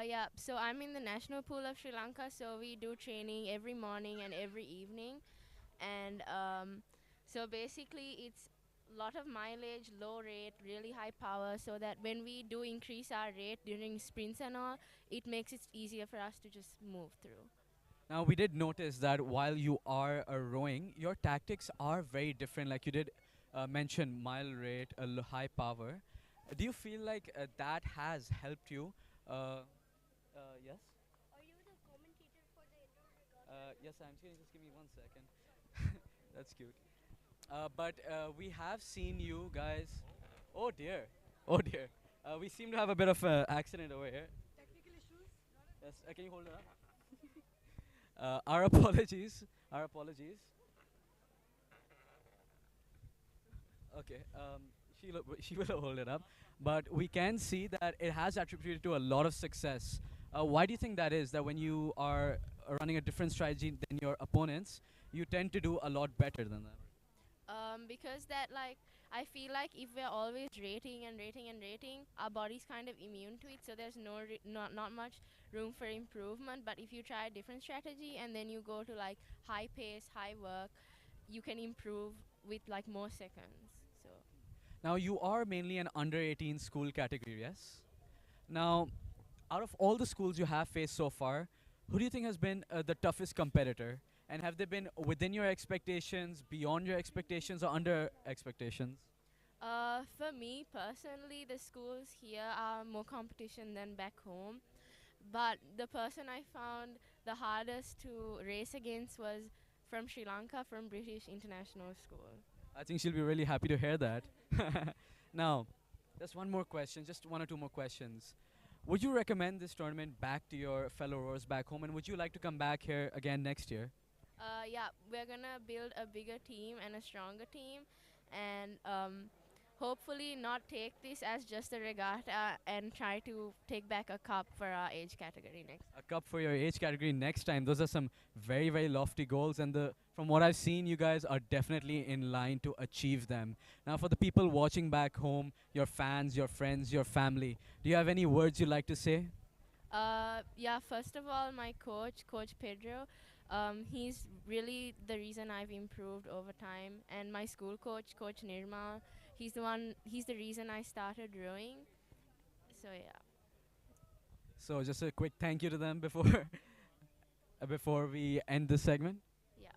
Yeah, so I'm in the national pool of Sri Lanka, so we do training every morning and every evening. And so basically, it's a lot of mileage, low rate, really high power, so that when we do increase our rate during sprints and all, it makes it easier for us to just move through. Now, we did notice that while you are rowing, your tactics are very different. Like you did mention mile rate, high power. Do you feel like that has helped you? Yes? Yes, I'm kidding. Just give me 1 second. That's cute. But we have seen you guys. Oh dear. Oh dear. We seem to have a bit of an accident over here. Yes. Can you hold it up? Our apologies. Our apologies. Okay. She will hold it up. But we can see that it has attributed to a lot of success. Why do you think that is? That when you are running a different strategy than your opponents, you tend to do a lot better than them. Because that like I feel like if we're always rating and rating and rating, our body's kind of immune to it, so there's not much room for improvement. But if you try a different strategy and then you go to like high pace, high work, you can improve with like more seconds. So Now you are mainly an under 18 school category, yes? Now, out of all the schools you have faced so far, who do you think has been the toughest competitor? And have they been within your expectations, beyond your expectations, or under expectations? for me personally, the schools here are more competition than back home. But the person I found the hardest to race against was from Sri Lanka, from British International School. I think she'll be really happy to hear that. Now, just one more question, just one or two more questions. Would you recommend this tournament back to your fellow rowers back home, and would you like to come back here again next year? Yeah, we're gonna build a bigger team and a stronger team, and hopefully not take this as just a regatta and try to take back a cup for our age category next. A cup for your age category next time. Those are some very, very lofty goals, and from what I've seen, you guys are definitely in line to achieve them. Now, for the people watching back home, your fans, your friends, your family, do you have any words you'd like to say? Yeah, first of all, my coach, Coach Pedro, he's really the reason I've improved over time. And my school coach, Coach Nirmal, he's the reason I started rowing. So yeah. So, just a quick thank you to them before before we end this segment. Yeah.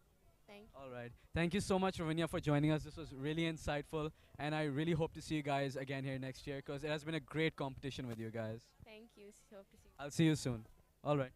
Thank you. All right. Thank you so much, Ravinia, for joining us. This was really insightful, and I really hope to see you guys again here next year because it has been a great competition with you guys. Thank you. Hope to see you. I'll see you soon. All right.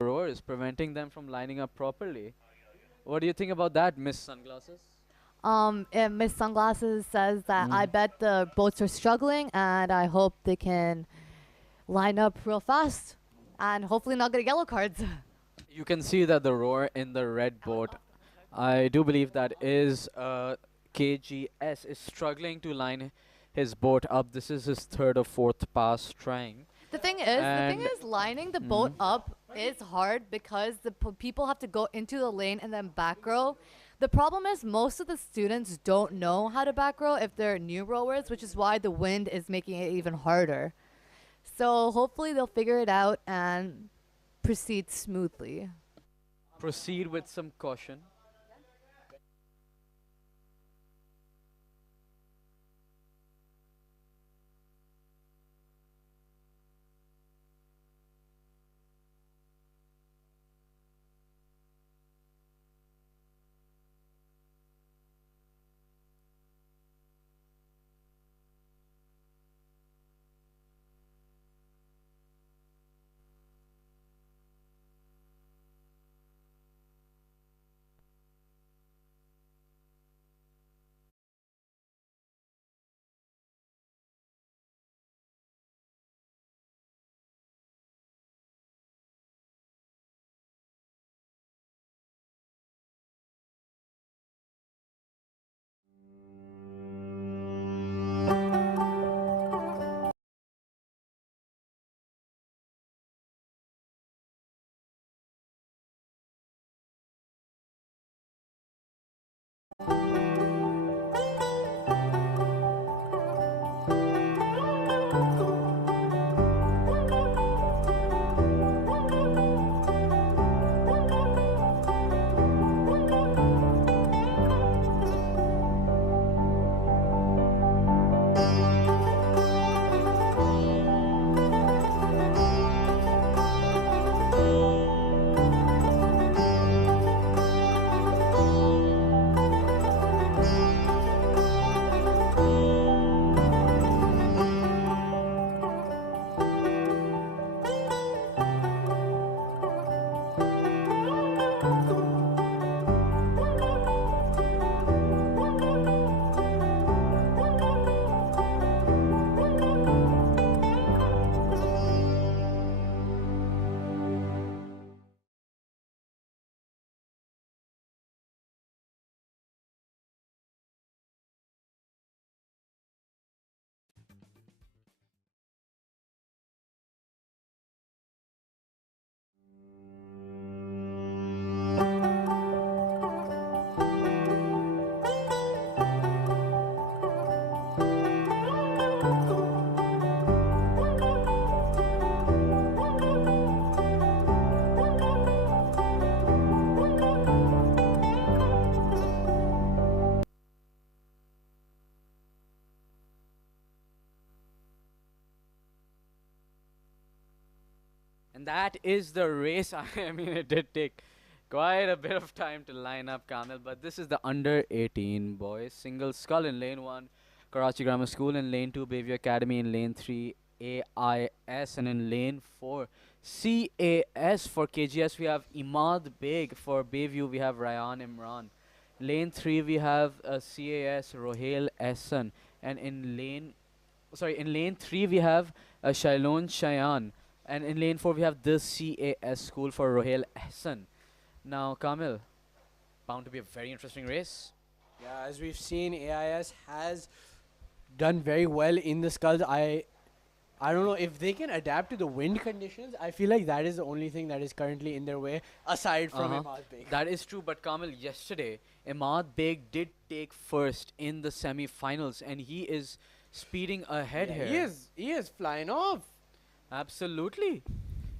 rowers, preventing them from lining up properly. What do you think about that, Miss Sunglasses? Miss Sunglasses says that I bet the boats are struggling, and I hope they can line up real fast and hopefully not get yellow cards. You can see that the rower in the red boat, I do believe that is KGS, is struggling to line his boat up. This is his third or fourth pass trying. The thing And is, lining the boat up is hard because the people have to go into the lane and then back row. The problem is most of the students don't know how to back row if they're new rowers, which is why the wind is making it even harder. So hopefully they'll figure it out and proceed smoothly. Proceed with some caution. And that is the race. I mean, it did take quite a bit of time to line up, Kamil, but this is the under 18 boys. Single Skull in lane 1, Karachi Grammar School in lane 2, Bayview Academy in lane 3, AIS, and in lane 4, CAS. For KGS, we have Imad Beg. For Bayview, we have Ryan Imran. Lane 3, we have CAS, Rohail Ehsan. And in lane 3, we have Shailon Shayan. And in lane 4, we have the CAS school for Rohail Ehsan. Now, Kamil, bound to be a very interesting race. Yeah, as we've seen, AIS has done very well in the sculls. I don't know if they can adapt to the wind conditions. I feel like that is the only thing that is currently in their way, aside from Imad Beg. That is true, but Kamil, yesterday, Imad Beg did take first in the semi-finals, and he is speeding ahead here. He is flying off. Absolutely.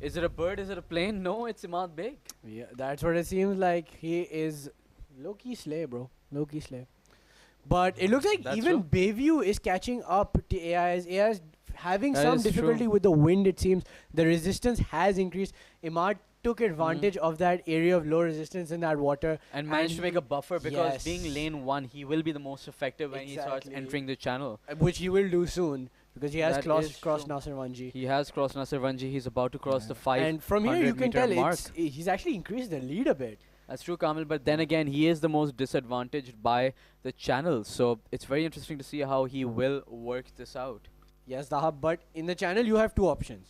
Is it a bird? Is it a plane? No, it's Imad Beg. Yeah, that's what it seems like. He is low-key slay, bro. Low-key slay. But it looks like That's even true. Bayview is catching up to AIS. AIS having That some is difficulty true. with the wind, it seems. The resistance has increased. Imad took advantage of that area of low resistance in that water. And managed to make a buffer because yes. being lane 1, he will be the most effective when he starts Exactly. entering the channel. Which he will do soon. because he has That is crossed true. Nasser Vanji. He has crossed Nasser Vanji. He's about to cross the 500 And from here you can meter tell mark. he's actually increased the lead a bit. That's true, Kamil. But then again, he is the most disadvantaged by the channel. So it's very interesting to see how he will work this out. Yes, Daha, but in the channel you have two options.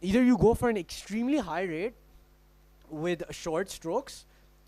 Either you go for an extremely high rate with short strokes,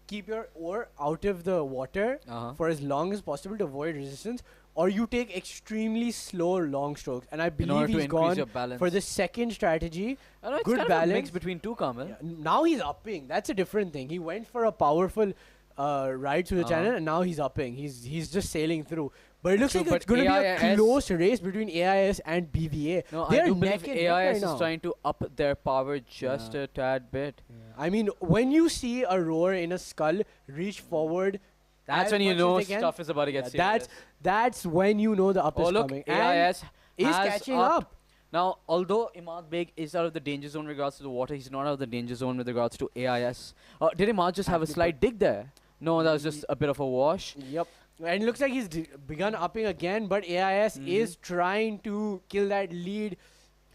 keep your oar out of the water for as long as possible to avoid resistance, or you take extremely slow long strokes. And I order believe to he's increase gone your balance. for the second strategy. I know it's Good kind of a balance. mix between two, Kamil. Yeah, now he's upping. That's a different thing. He went for a powerful ride through the channel, and now he's upping. He's just sailing through. But it looks True, like but it's going to be a AIS close race between AIS and BVA. No, They're I do neck believe and neck AIS right is now. trying to up their power just a tad bit. I mean, when you see a rower in a scull reach forward, That's as when you much as know they can, stuff is about to get serious. That's when you know the up Oh is look, coming. AIS and is has catching upped. up. Now, although Imad Beg is out of the danger zone with regards to the water, he's not out of the danger zone with regards to AIS. Did Imad just have a slight dig there? No, that was just a bit of a wash. Yep. And it looks like he's begun upping again, but AIS is trying to kill that lead.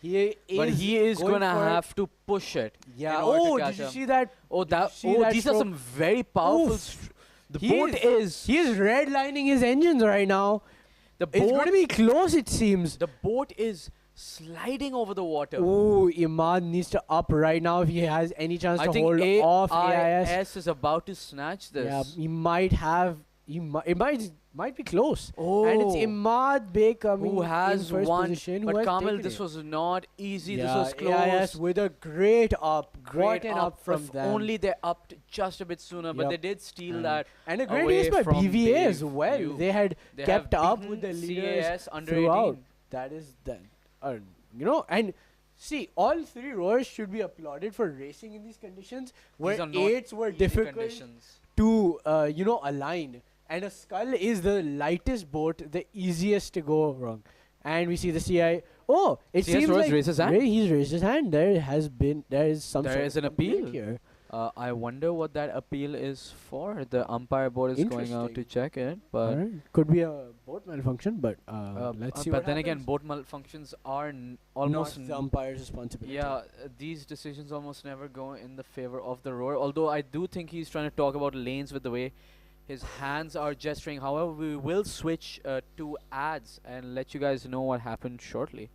But he is going gonna for it. have to push it. Yeah. in order to Oh, catch did you him. see that? Oh, that. see that These are stroke? some very powerful. Oof. The He boat is. He is redlining his engines right now. The It's going boat. to be close, it seems. The boat is sliding over the water. Oh, Imad needs to up right now if he has any chance I to think hold off AIS. AIS is about to snatch this. Yeah, he might have. It might be close. And it's Oh. Imad Beg coming Who has in first won? position. Who But has Kamil, taken this it. was not easy. This Yeah, was close. AIS with a great up. Great What an up from if them. only they upped just a bit sooner, but Yep. they did steal that. And a great away race by from BVA as Dave well. Yu. They had They kept have up beaten with the CAS leaders under throughout. 18. That is that. And see, all three rowers should be applauded for racing in these conditions, where These are not eights were easy difficult conditions. to align. And a scull is the lightest boat, the easiest to go wrong. And we see the CI. Oh, it CS seems Rose like raised his hand? He's raised his hand. There is some There sort is of an complaint appeal here. I wonder what that appeal is for. The umpire board is going out to check it, but Alright. Could be a boat malfunction, but let's see. but what then again, happens. boat malfunctions are almost Not the umpire's responsibility. Yeah, these decisions almost never go in the favor of the rower. Although I do think he's trying to talk about lanes with the way his hands are gesturing. However, we will switch to ads and let you guys know what happened shortly.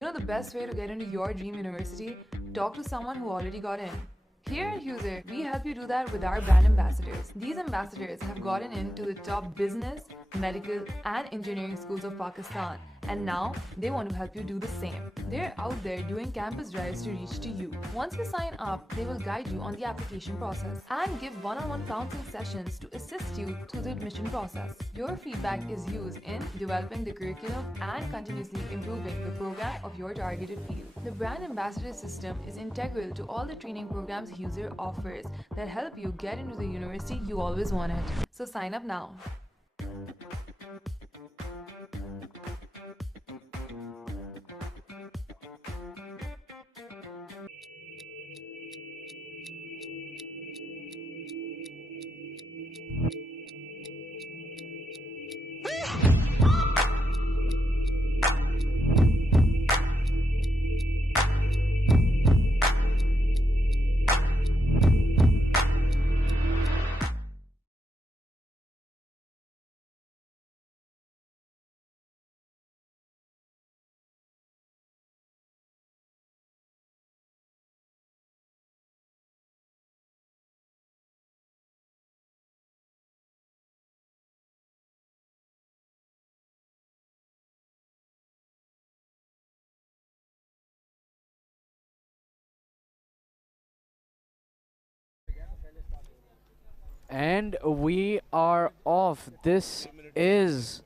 You know the best way to get into your dream university? Talk to someone who already got in. Here at User, we help you do that with our brand ambassadors. These ambassadors have gotten into the top business, medical, and engineering schools of Pakistan, and now they want to help you do the same. They're out there doing campus drives to reach to you. Once you sign up, they will guide you on the application process and give one-on-one counseling sessions to assist you through the admission process. Your feedback is used in developing the curriculum and continuously improving the program of your targeted field. The brand ambassador system is integral to all the training programs User offers that help you get into the university you always wanted. So sign up now. And we are off. This is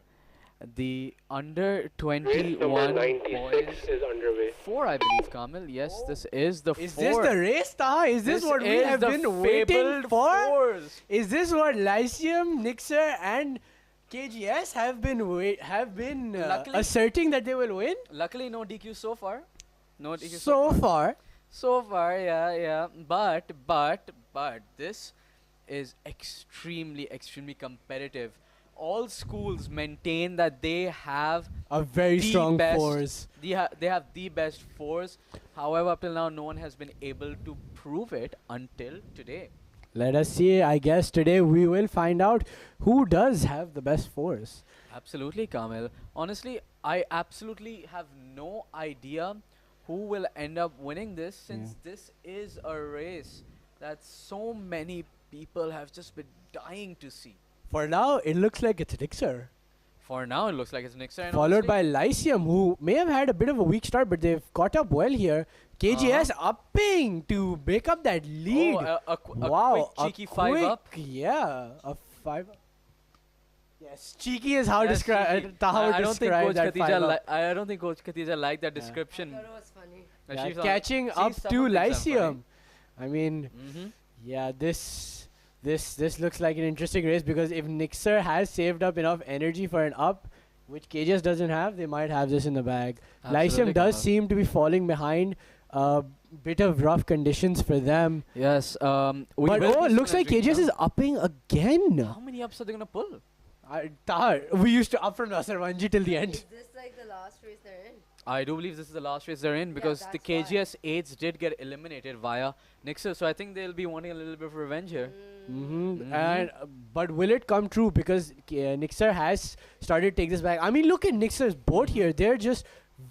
the under 21 boys. Is underway. 4, I believe, Kamil. Yes, this is the Is 4. this the race, Taha? Is this what we is have the been waiting fabled for? fours. Is this what Lyceum, Nixer, and KGS have been Luckily- asserting that they will win? Luckily, no DQ so far. No DQ So far. So far, yeah. But this is extremely competitive. All schools maintain that they have A very the strong best, fours. They have the best fours. However, up till now, no one has been able to prove it until today. Let us see. I guess today we will find out who does have the best fours. Absolutely, Kamil. Honestly, I absolutely have no idea who will end up winning this, since this is a race that so many people have just been dying to see. For now, it looks like it's Nixer. For now, it looks like it's Nixer. And Followed honestly, by Lyceum, who may have had a bit of a weak start, but they've caught up well here. KGS upping to make up that lead. a wow, quick cheeky 5 up. Yeah, a 5 up. Yes, cheeky is how Yes, cheeky. Taha would I don't think describe Coach that 5 up. I don't think Coach Khatija liked that description. That was funny. Yeah, catching up to Lyceum. I mean, yeah, this looks like an interesting race, because if Nixer has saved up enough energy for an up, which KGS doesn't have, they might have this in the bag. Lyceum does seem to be falling behind. Bit of rough conditions for them. Yes. But it looks like KGS is upping again. How many ups are they gonna pull? Tahar, we used to up from Nasarwanji till the end. Is this like the last race they're in? I do believe this is the last race they're in, because the KGS 8s did get eliminated via Nixer, so I think they'll be wanting a little bit of revenge here. And but will it come true? Because Nixer has started to take this back. I mean, look at Nixer's boat here. They're just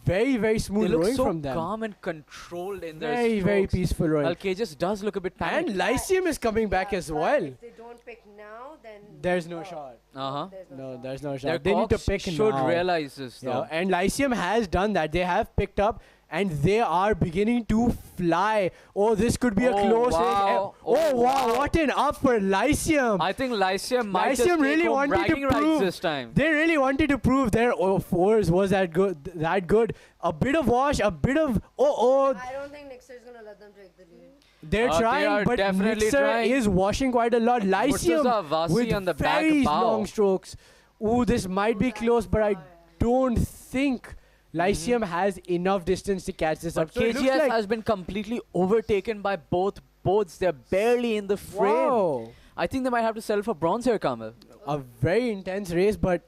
very smooth They look rowing so from them. calm and controlled in their Very strokes. peaceful rowing. While KGS does look a bit panicked. And Lyceum is coming back as well. If they don't pick now, then There's no shot. Uh-huh. No, there's no shot. Their They need to cocks pick should now. realize this, Yeah, though. and Lyceum has done that. They have picked up, and they are beginning to fly. Oh, this could be a close race. wow. Oh, wow. What an up for Lyceum. I think Lyceum might just Lyceum take really home wanted bragging to rights prove this time. They really wanted to prove their fours was that good. A bit of wash, a bit of I don't think Nixer's gonna let them take the lead. They're They trying, are but definitely Nixer trying. is washing quite a lot. Lyceum Murtaza Vasi with on the back very bow. long strokes. Ooh, this might be close, but I don't think Lyceum has enough distance to catch this up. But So it looks KGS like has been completely overtaken by both boats. They're barely in the frame. Wow. I think they might have to settle for bronze here, Kamil. A very intense race, but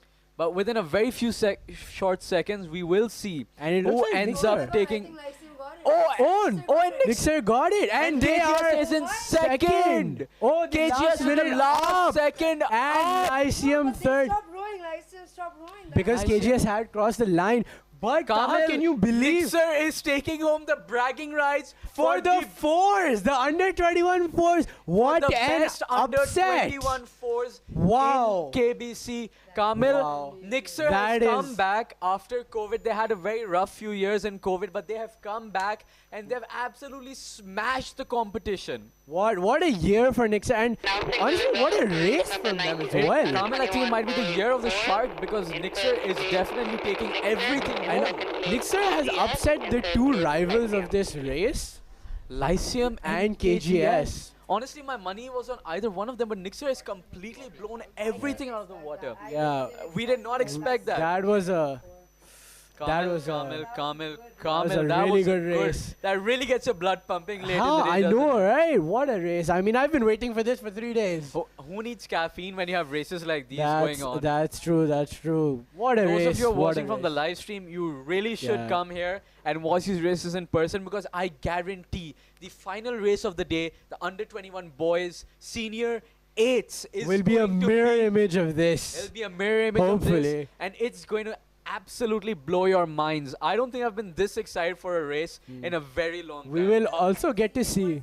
within a very few short seconds, we will see and it who looks like ends Nixer. up taking. and Nixer got it, and they KGS are is in second. Oh, the KGS last in the minute last up. second and up. Lyceum third. Stop rowing, Lyceum. Stop rowing. Because KGS had crossed the line. But Taha, can you believe Nixer is taking home the bragging rights for the fours, the under 21 fours? What the an best under upset! 21 fours Wow. in KBC. Kamil, Wow. Nixer That has come is- back after COVID. They had a very rough few years in COVID, but they have come back and they've absolutely smashed the competition. What a year for Nixer, and honestly, what a race from them as well. Kamil, I think it might be the year of the shark, because Nixer is definitely taking everything And home. Nixer has upset the two rivals of this race, Lyceum and KGS. Honestly, my money was on either one of them, but Nixer has completely blown everything out of the water. Yeah, We did not expect that. that was a Kamil, a that really was good race. That really gets your blood pumping late How? in the day. I doesn't know, it? right? What a race! I mean, I've been waiting for this for 3 days. Who needs caffeine when you have races like these going on? That's true. That's true. What a Those race! of you who are what a watching from the race. live stream, you really should Yeah. come here and watch these races in person, because I guarantee the final race of the day, the under 21 boys senior 8s, will be a going to mirror image of this. It'll be a mirror image of this, Hopefully. and it's going to absolutely blow your minds. I don't think I've been this excited for a race in a very long time. We will also get to see.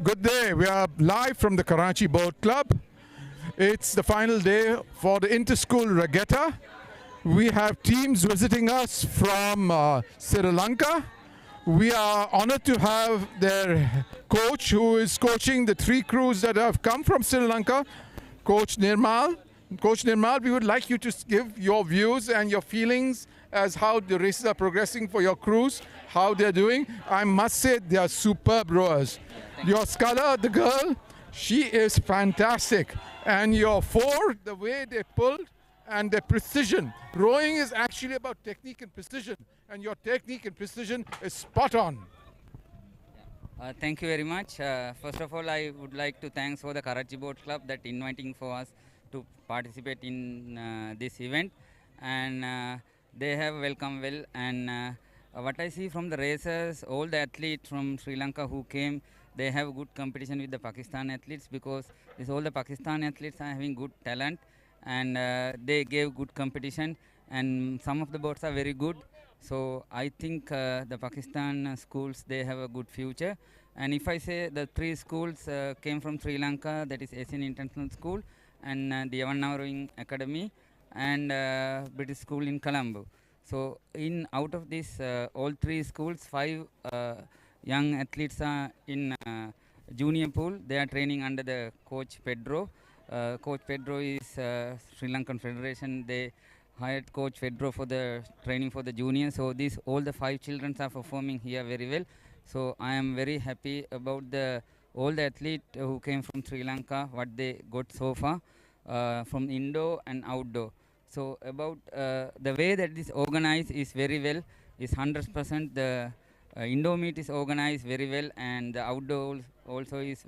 Good day. We are live from the Karachi Boat Club. It's the final day for the inter-school regatta. We have teams visiting us from Sri Lanka. We are honored to have their coach who is coaching the 3 crews that have come from Sri Lanka, Coach Nirmal. Coach Nirmal, we would like you to give your views and your feelings as how the races are progressing for your crews, how they're doing. I must say they are superb rowers. Your Scala, the girl, she is fantastic. And your 4, the way they pulled and their precision. Rowing is actually about technique and precision. And your technique and precision is spot on. Thank you very much. First of all, I would like to thanks for the Karachi Boat Club that inviting for us to participate in this event, and they have welcomed well. And what I see from the racers, all the athletes from Sri Lanka who came, they have good competition with the Pakistan athletes because all the Pakistan athletes are having good talent, and they gave good competition, and some of the boats are very good. So I think the Pakistan schools, they have a good future. And if I say the 3 schools came from Sri Lanka, that is Asian International School, and the Yavanna Rowing Academy, and British School in Colombo. So in out of this, all 3 schools, 5 young athletes are in junior pool. They are training under the coach Pedro. Coach Pedro is Sri Lankan Federation. They hired coach Pedro for the training for the juniors. So these all the 5 children are performing here very well. So I am very happy about all the athletes who came from Sri Lanka, what they got so far from indoor and outdoor. So about the way that this organized is very well, is 100%. The indoor meet is organized very well, and the outdoor also is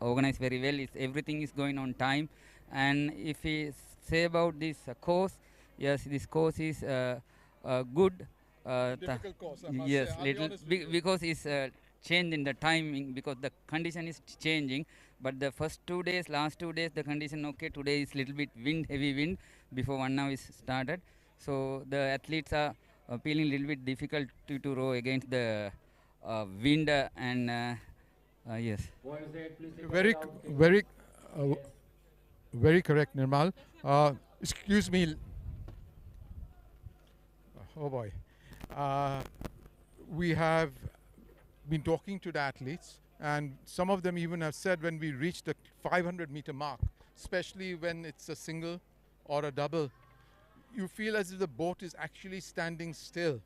organized very well. Everything is going on time. And if we say about this course, yes, this course is good. Difficult course, I must yes, say. I'll be little honest with you. because it's change in the timing because the condition is changing. But the first 2 days, last 2 days, the condition okay. Today is little bit heavy wind before 1 hour is started. So the athletes are feeling little bit difficult to row against the wind and yes. Very, very correct, Nirmal. Excuse me. Oh boy. We have been talking to the athletes, and some of them even have said when we reach the 500-meter mark, especially when it's a single or a double, you feel as if the boat is actually standing still.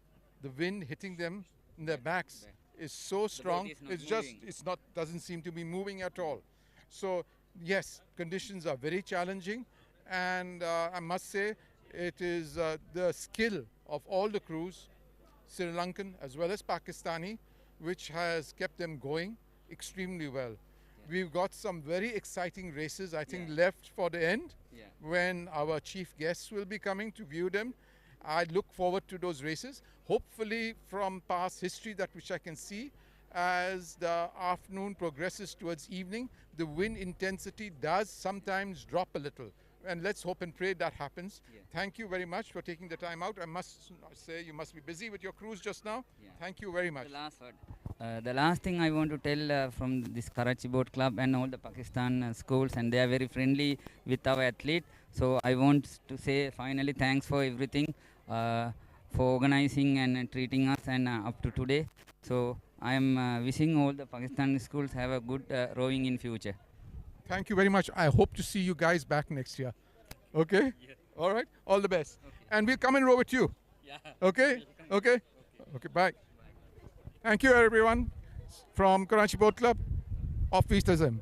The wind hitting them in their backs is so strong. Doesn't seem to be moving at all. So yes, conditions are very challenging, and I must say it is the skill of all the crews, Sri Lankan as well as Pakistani, which has kept them going extremely well. We've got some very exciting races, I think, left for the end, when our chief guests will be coming to view them. I look forward to those races, hopefully from past history that which I can see. As the afternoon progresses towards evening, the wind intensity does sometimes drop a little. And let's hope and pray that happens. Thank you very much for taking the time out. I must say you must be busy with your crews just now. Thank you very much. The last word. The last thing I want to tell from this Karachi Boat Club and all the Pakistan schools, and they are very friendly with our athlete. So I want to say finally thanks for everything, for organizing and treating us and up to today. So I am wishing all the Pakistan schools have a good rowing in future. Thank you very much. I hope to see you guys back next year. Okay? All right? All the best. And we'll come and row with you. Okay? Okay? Okay, bye. Thank you, everyone. From Karachi Boat Club, off East Azam.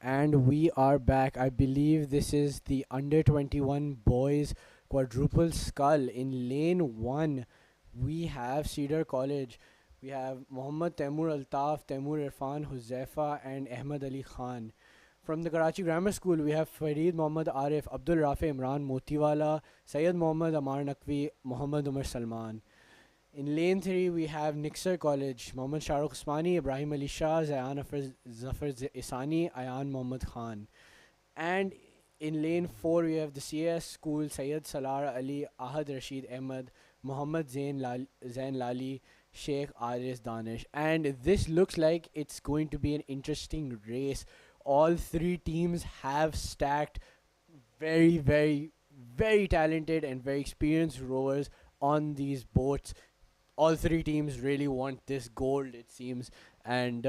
And we are back. I believe this is the under 21 boys quadruple skull. In lane 1, we have Cedar College. We have Muhammad Taimur Altaf, Taimur Irfan, Huzaifa, and Ahmad Ali Khan. From the Karachi Grammar School, we have Fareed Mohammad Arif, Abdul Rafi Imran Motiwala, Sayyid Mohammad Amar Naqvi, Muhammad Umar Salman. In lane 3, we have Nixer College, Mohammad Shahrukh Usmani, Ibrahim Ali Shah, Zayan Zafar Isani, Ayan Mohammad Khan. And in lane 4, we have the CS School, Sayyid Salar Ali, Ahad Rashid Ahmad, Muhammad Zain Lali, Sheikh Aris Danish. And this looks like it's going to be an interesting race. All three teams have stacked very, very, very talented and very experienced rowers on these boats. All three teams really want this gold, it seems. And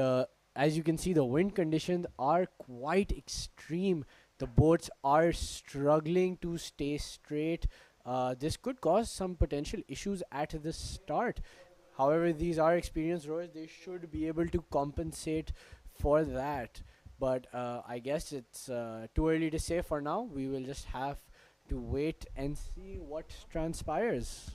as you can see, the wind conditions are quite extreme. The boats are struggling to stay straight. This could cause some potential issues at the start. However, these are experienced rowers. They should be able to compensate for that. But I guess it's too early to say for now. We will just have to wait and see what transpires.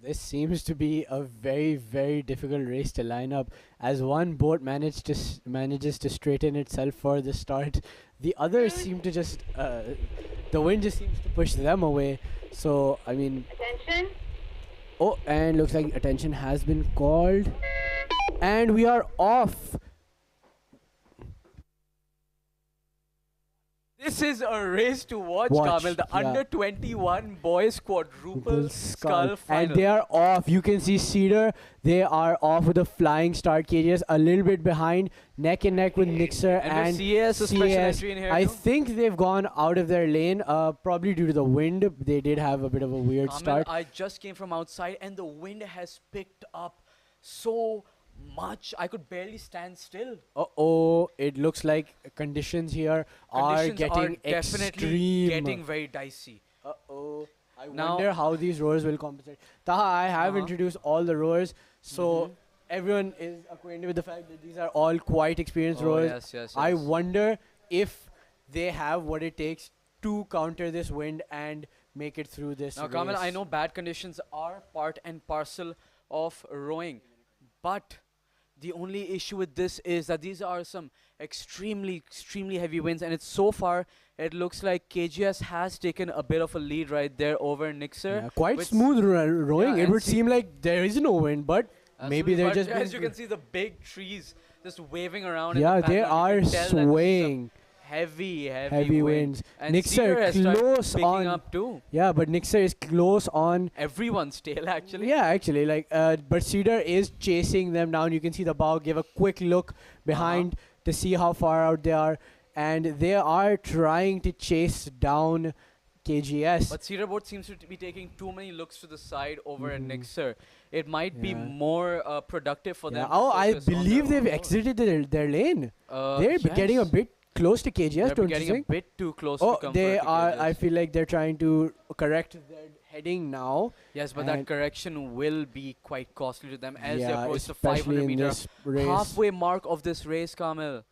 This seems to be a very, very difficult race to line up, as one boat manages to straighten itself for the start. The others seem to just the wind just seems to push them away. So I mean, Attention. oh, and looks like attention has been called, and we are off. This is a race to watch, Watch, Kamil. The yeah. under 21 boys quadruple skull final. And they are off. You can see Cedar. They are off with a flying start. KJS a little bit behind, neck and neck with Nixer And and with CS, a special CS. entry in here I too. think they've gone out of their lane, probably due to the wind. They did have a bit of a weird Kamil, start. I just came from outside and the wind has picked up so much. I could barely stand still. Uh-oh, it looks like conditions here are Conditions getting definitely extreme. getting very dicey. Uh-oh. I Now- wonder how these rowers will compensate. Taha, I have introduced all the rowers, so everyone is acquainted with the fact that these are all quite experienced Oh, rowers. yes, yes, I yes. wonder if they have what it takes to counter this wind and make it through this Now, race. Kamil, I know bad conditions are part and parcel of rowing, but the only issue with this is that these are some extremely heavy winds, and it's so far it looks like KGS has taken a bit of a lead right there over Nixer. Yeah, quite with smooth rowing. yeah, It and would seem like there is no wind, but maybe they're but just as being you can see the big trees just waving around. in yeah, the they background. You are can tell that this is some swaying. heavy winds. And Nixer Cedar has started close picking on. up too. Yeah, but Nixer is close on. Everyone's tail actually. Yeah, actually, like, but Cedar is chasing them down. You can see the bow. Give a quick look behind to see how far out they are, and they are trying to chase down KGS. But Cedar Boat seems to be taking too many looks to the side over at Nixer. It might be more productive for them. to Oh, I focus on believe their they've own exited their lane. Uh, They're getting a yes. bit close to KGS, They're don't you getting a think? bit too close Oh, to come they for to are. KGS. I feel like they're trying to correct their heading now. Yes, but that and correction will be quite costly to them as they Yeah, approach the especially 500 in meter this race. halfway mark of this race, Kamil.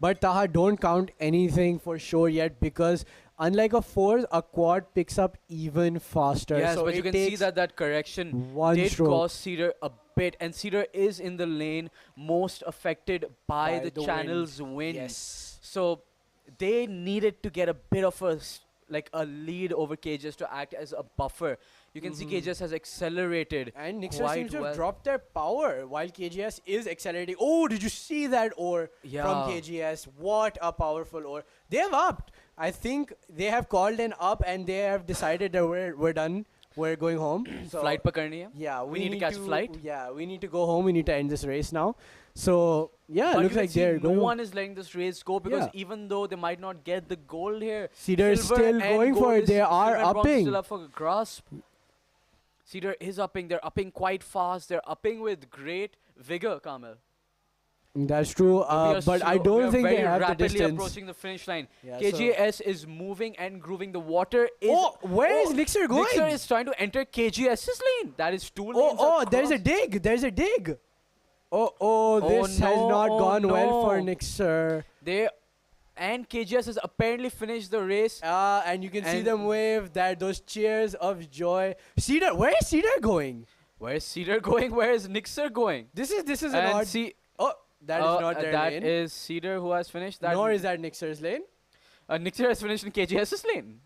But Taha, don't count anything for sure yet because unlike a 4, a quad picks up even faster. Yes, so but you it can see takes that correction one did stroke. cost Cedar a bit, and Cedar is in the lane most affected by the the channel's wind. Yes. So they needed to get a bit of like a lead over KGS to act as a buffer. You can see KGS has accelerated And Nixer quite seems to well. have dropped their power while KGS is accelerating. Oh, did you see that ore from Yeah. KGS? What a powerful ore. They have upped. I think they have called an up and they have decided that we're done. We're going home. So Flight pakarni hai. yeah, We need to catch flight. Yeah, we need to go home. We need to end this race now. So yeah, But looks you can like see they're no going. one is letting this race go because Yeah. even though they might not get the gold here, Cedar is silver still and going for gold it. is They are silver and bronze upping. still up for grasp. Cedar is upping. They're upping quite fast. They're upping with great vigor, Kamil. That's true. But I don't think they have the rapidly distance. approaching the finish line. Yeah, KGS is moving and grooving. The water is. Oh, where is Nixer going? Nixer is trying to enter KGS's lane. That is 2 lanes. Oh, there's a across. dig. There's a dig. Oh, this has no, not gone well for no. Nixer. And KGS has apparently finished the race. And you can see them wave those cheers of joy. Cedar, where is Cedar going? Where is Cedar going? Where is Nixer going? This is an And odd. oh, that is not their that lane. is Cedar who has finished. That Nor is that Nixer's lane. Nixer has finished in KGS's lane.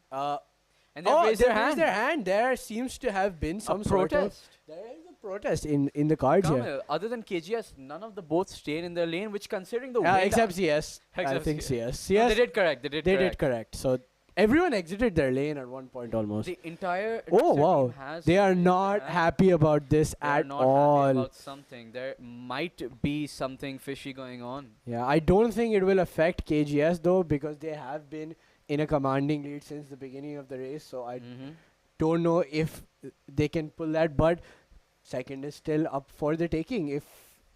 And they Oh, raised they their raised hand. their hand. There seems to have been some sort of protest. there is a protest in the cards here. Kamil, other than KGS, none of the boats stayed in their lane, which considering the Yeah, wind. except CS. I Except think CS. CS. No, CS. they did correct. They did correct. So everyone exited their lane at one point almost. The entire Oh Nixer wow, team has they are not happy about this They are at not all. happy about something. There might be something fishy going on. Yeah, I don't think it will affect KGS though because they have been in a commanding lead since the beginning of the race. So I don't know if they can pull that, but second is still up for the taking if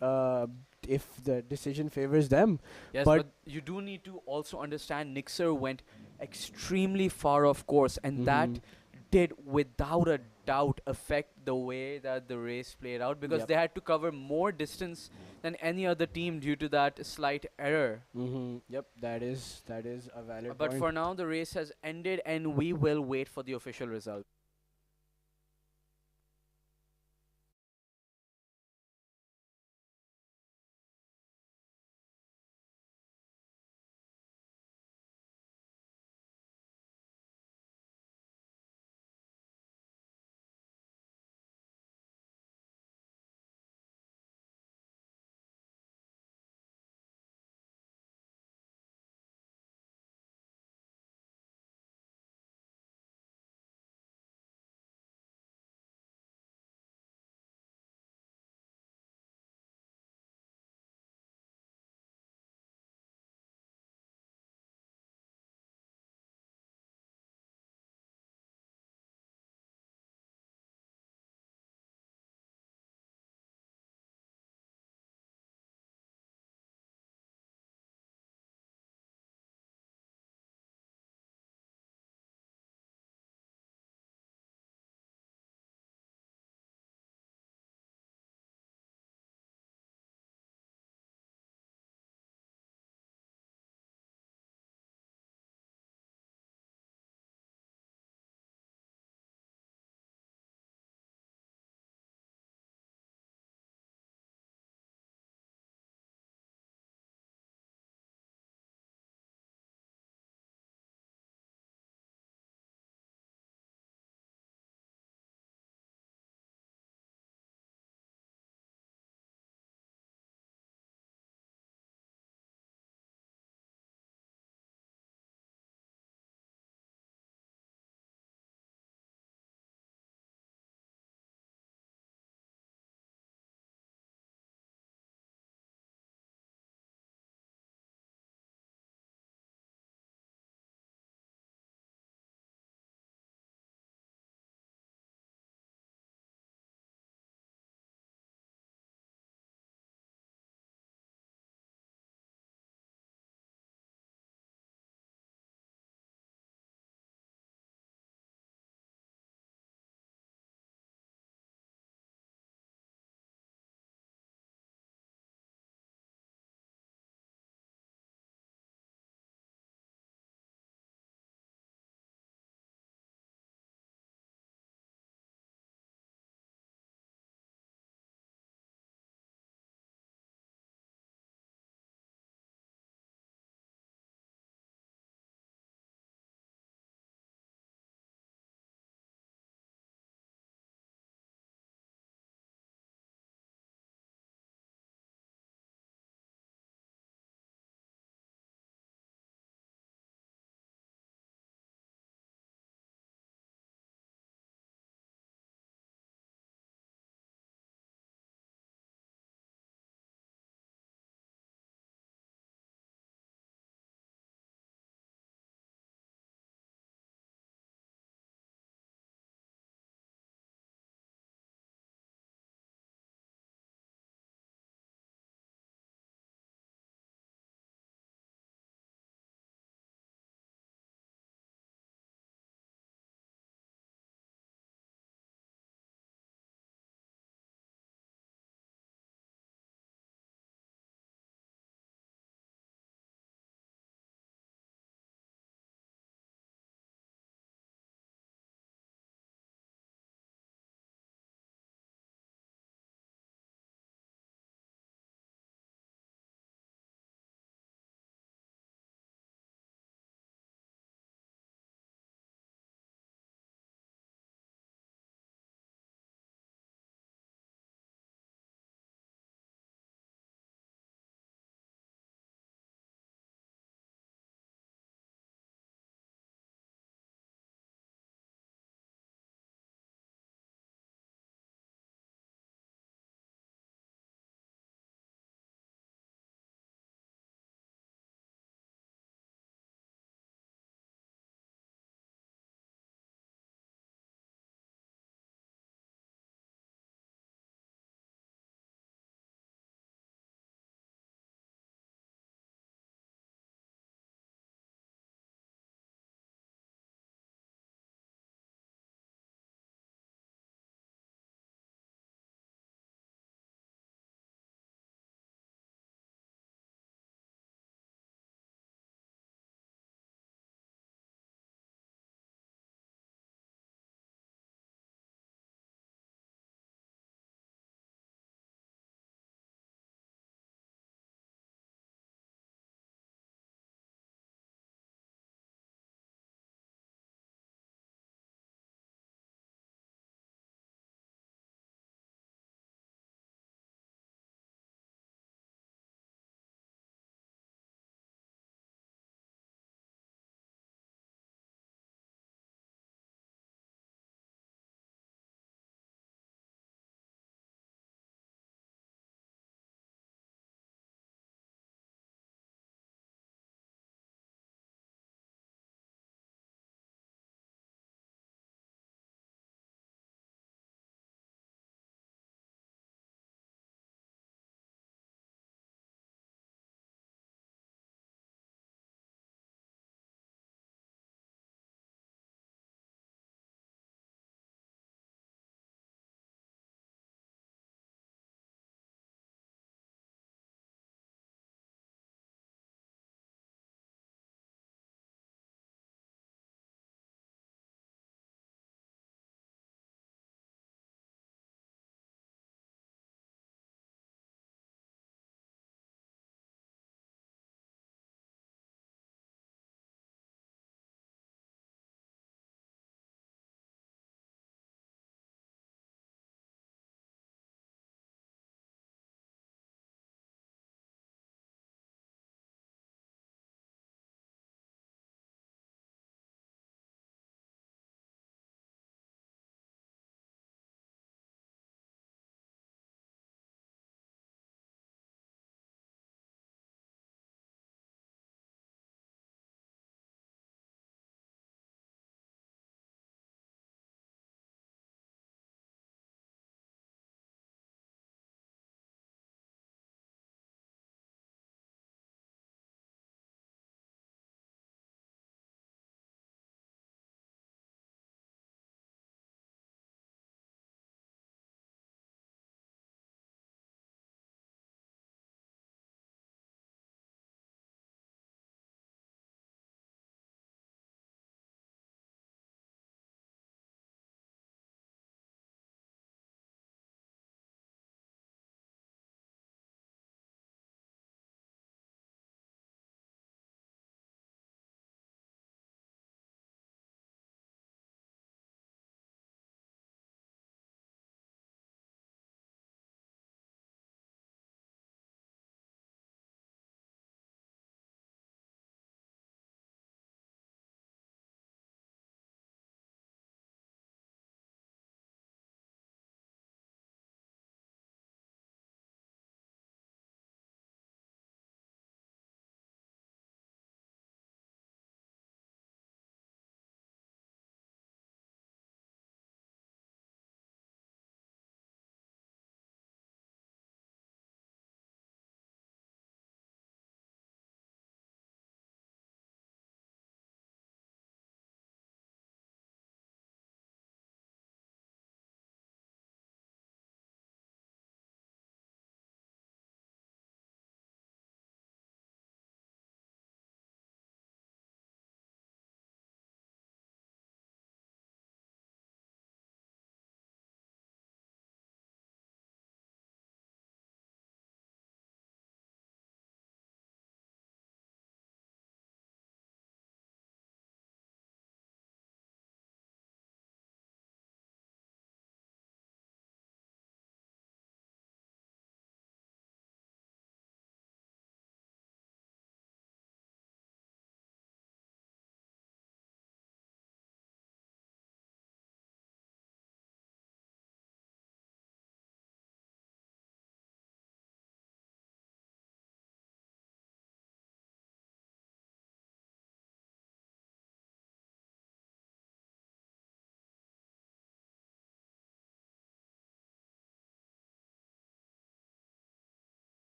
the decision favors them. Yes, but you do need to also understand Nixer went extremely far off course, and that did without a doubt affect the way that the race played out because Yep. they had to cover more distance than any other team due to that slight error. Yep, that is a valid But point. for now, the race has ended, and we will wait for the official result.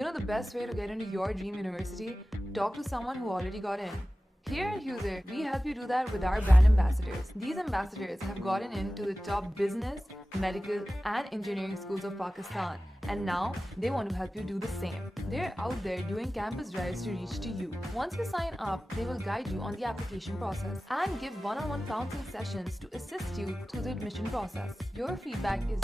You know the best way to get into your dream university? Talk to someone who already got in. Here at User, we help you do that with our brand ambassadors. These ambassadors have gotten into the top business, medical, and engineering schools of Pakistan, and now they want to help you do the same. They're out there doing campus drives to reach to you. Once you sign up, they will guide you on the application process and give one-on-one counseling sessions to assist you through the admission process. Your feedback is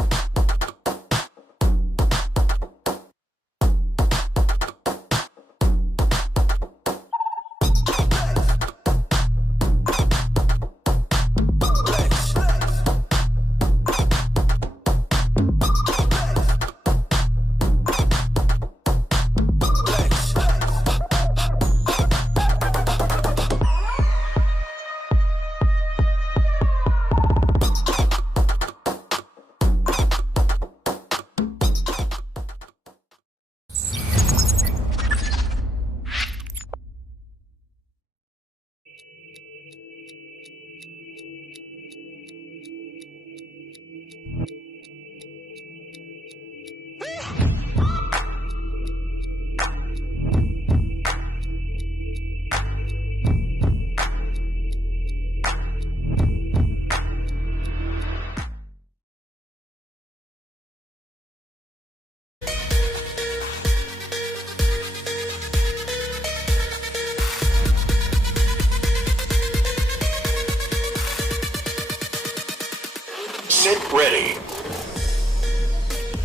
Sit ready.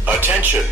Attention.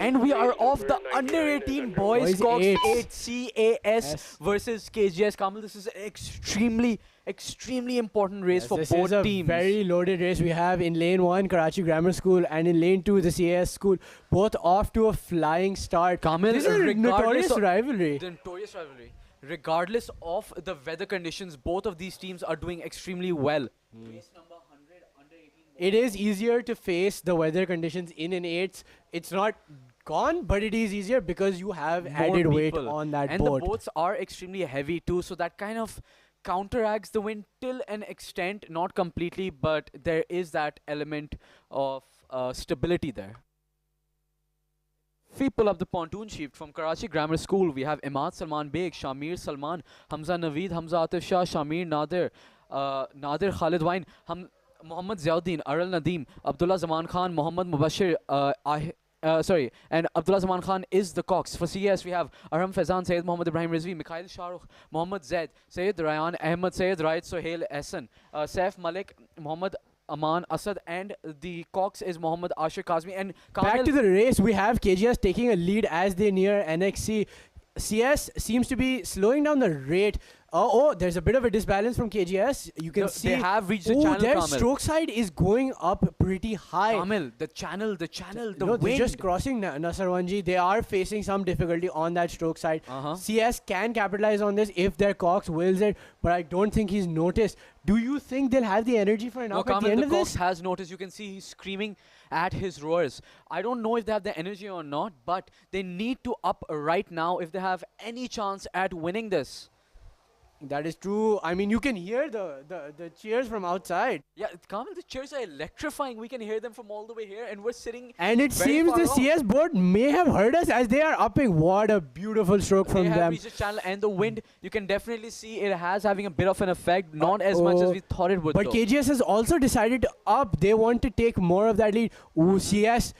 And we are off the under 18 boys Cox 8 CAS versus KGS. Kamal, this is an extremely important race for this both is a teams. very loaded race. We have in lane 1 Karachi Grammar School and in lane 2 the CAS school, both off to a flying start. Kamil, this is a notorious rivalry. The notorious rivalry. Regardless of the weather conditions, both of these teams are doing extremely well. Race number 100 under 18. It is easier to face the weather conditions in an 8s. It's not gone, but it is easier because you have More added weight people. on that and boat. the boats are extremely heavy too, so that kind of counteracts the wind till an extent, not completely, but there is that element of stability there. We pull up the pontoon shift from Karachi Grammar School. We have Imad Salman Beg, Shamir Salman, Hamza Naveed, Hamza Atif Shah, Shamir Nadir, Nadir Khalid Wain, Mohammad Ziauddin, Aral Nadeem, Abdullah Zaman Khan, Mohammad Mubashir, and Abdullah Zaman Khan is the Cox. For CS, we have Aram Faizan, Sayyid Mohammad Ibrahim Rizvi, Mikhail Shahrukh, Mohammad Zaid, Sayyid Rayan, Ahmed Sayyid, Raid Sohail Ehsan, Saif Malik, Mohammad Aman Asad, and the Cox is Mohammad Ashir Kazmi. And Back to the race, we have KGS taking a lead as they near NXC. CS seems to be slowing down the rate. There's a bit of a disbalance from KGS. You can see they have reached the channel, their Kamil. stroke side is going up pretty high. Kamil, the channel, the No, they're wind. just crossing Nasarwanji. They are facing some difficulty on that stroke side. CS can capitalize on this if their Cox wills it, but I don't think he's noticed. Do you think they'll have the energy for an No, up at the Kamil, end the of Cox this? has noticed. You can see he's screaming at his rowers. I don't know if they have the energy or not, but they need to up right now if they have any chance at winning this. That is true. I mean, you can hear the cheers from outside. Yeah, Kamil, the cheers are electrifying. We can hear them from all the way here, and we're sitting. And it very seems far the off. CS board may have heard us as they are upping. What a beautiful stroke from They have them. reached the channel, and the wind. You can definitely see it has having a bit of an effect. Not as much as we thought it would. But though. KGS has also decided to up. They want to take more of that lead. Ooh, CS.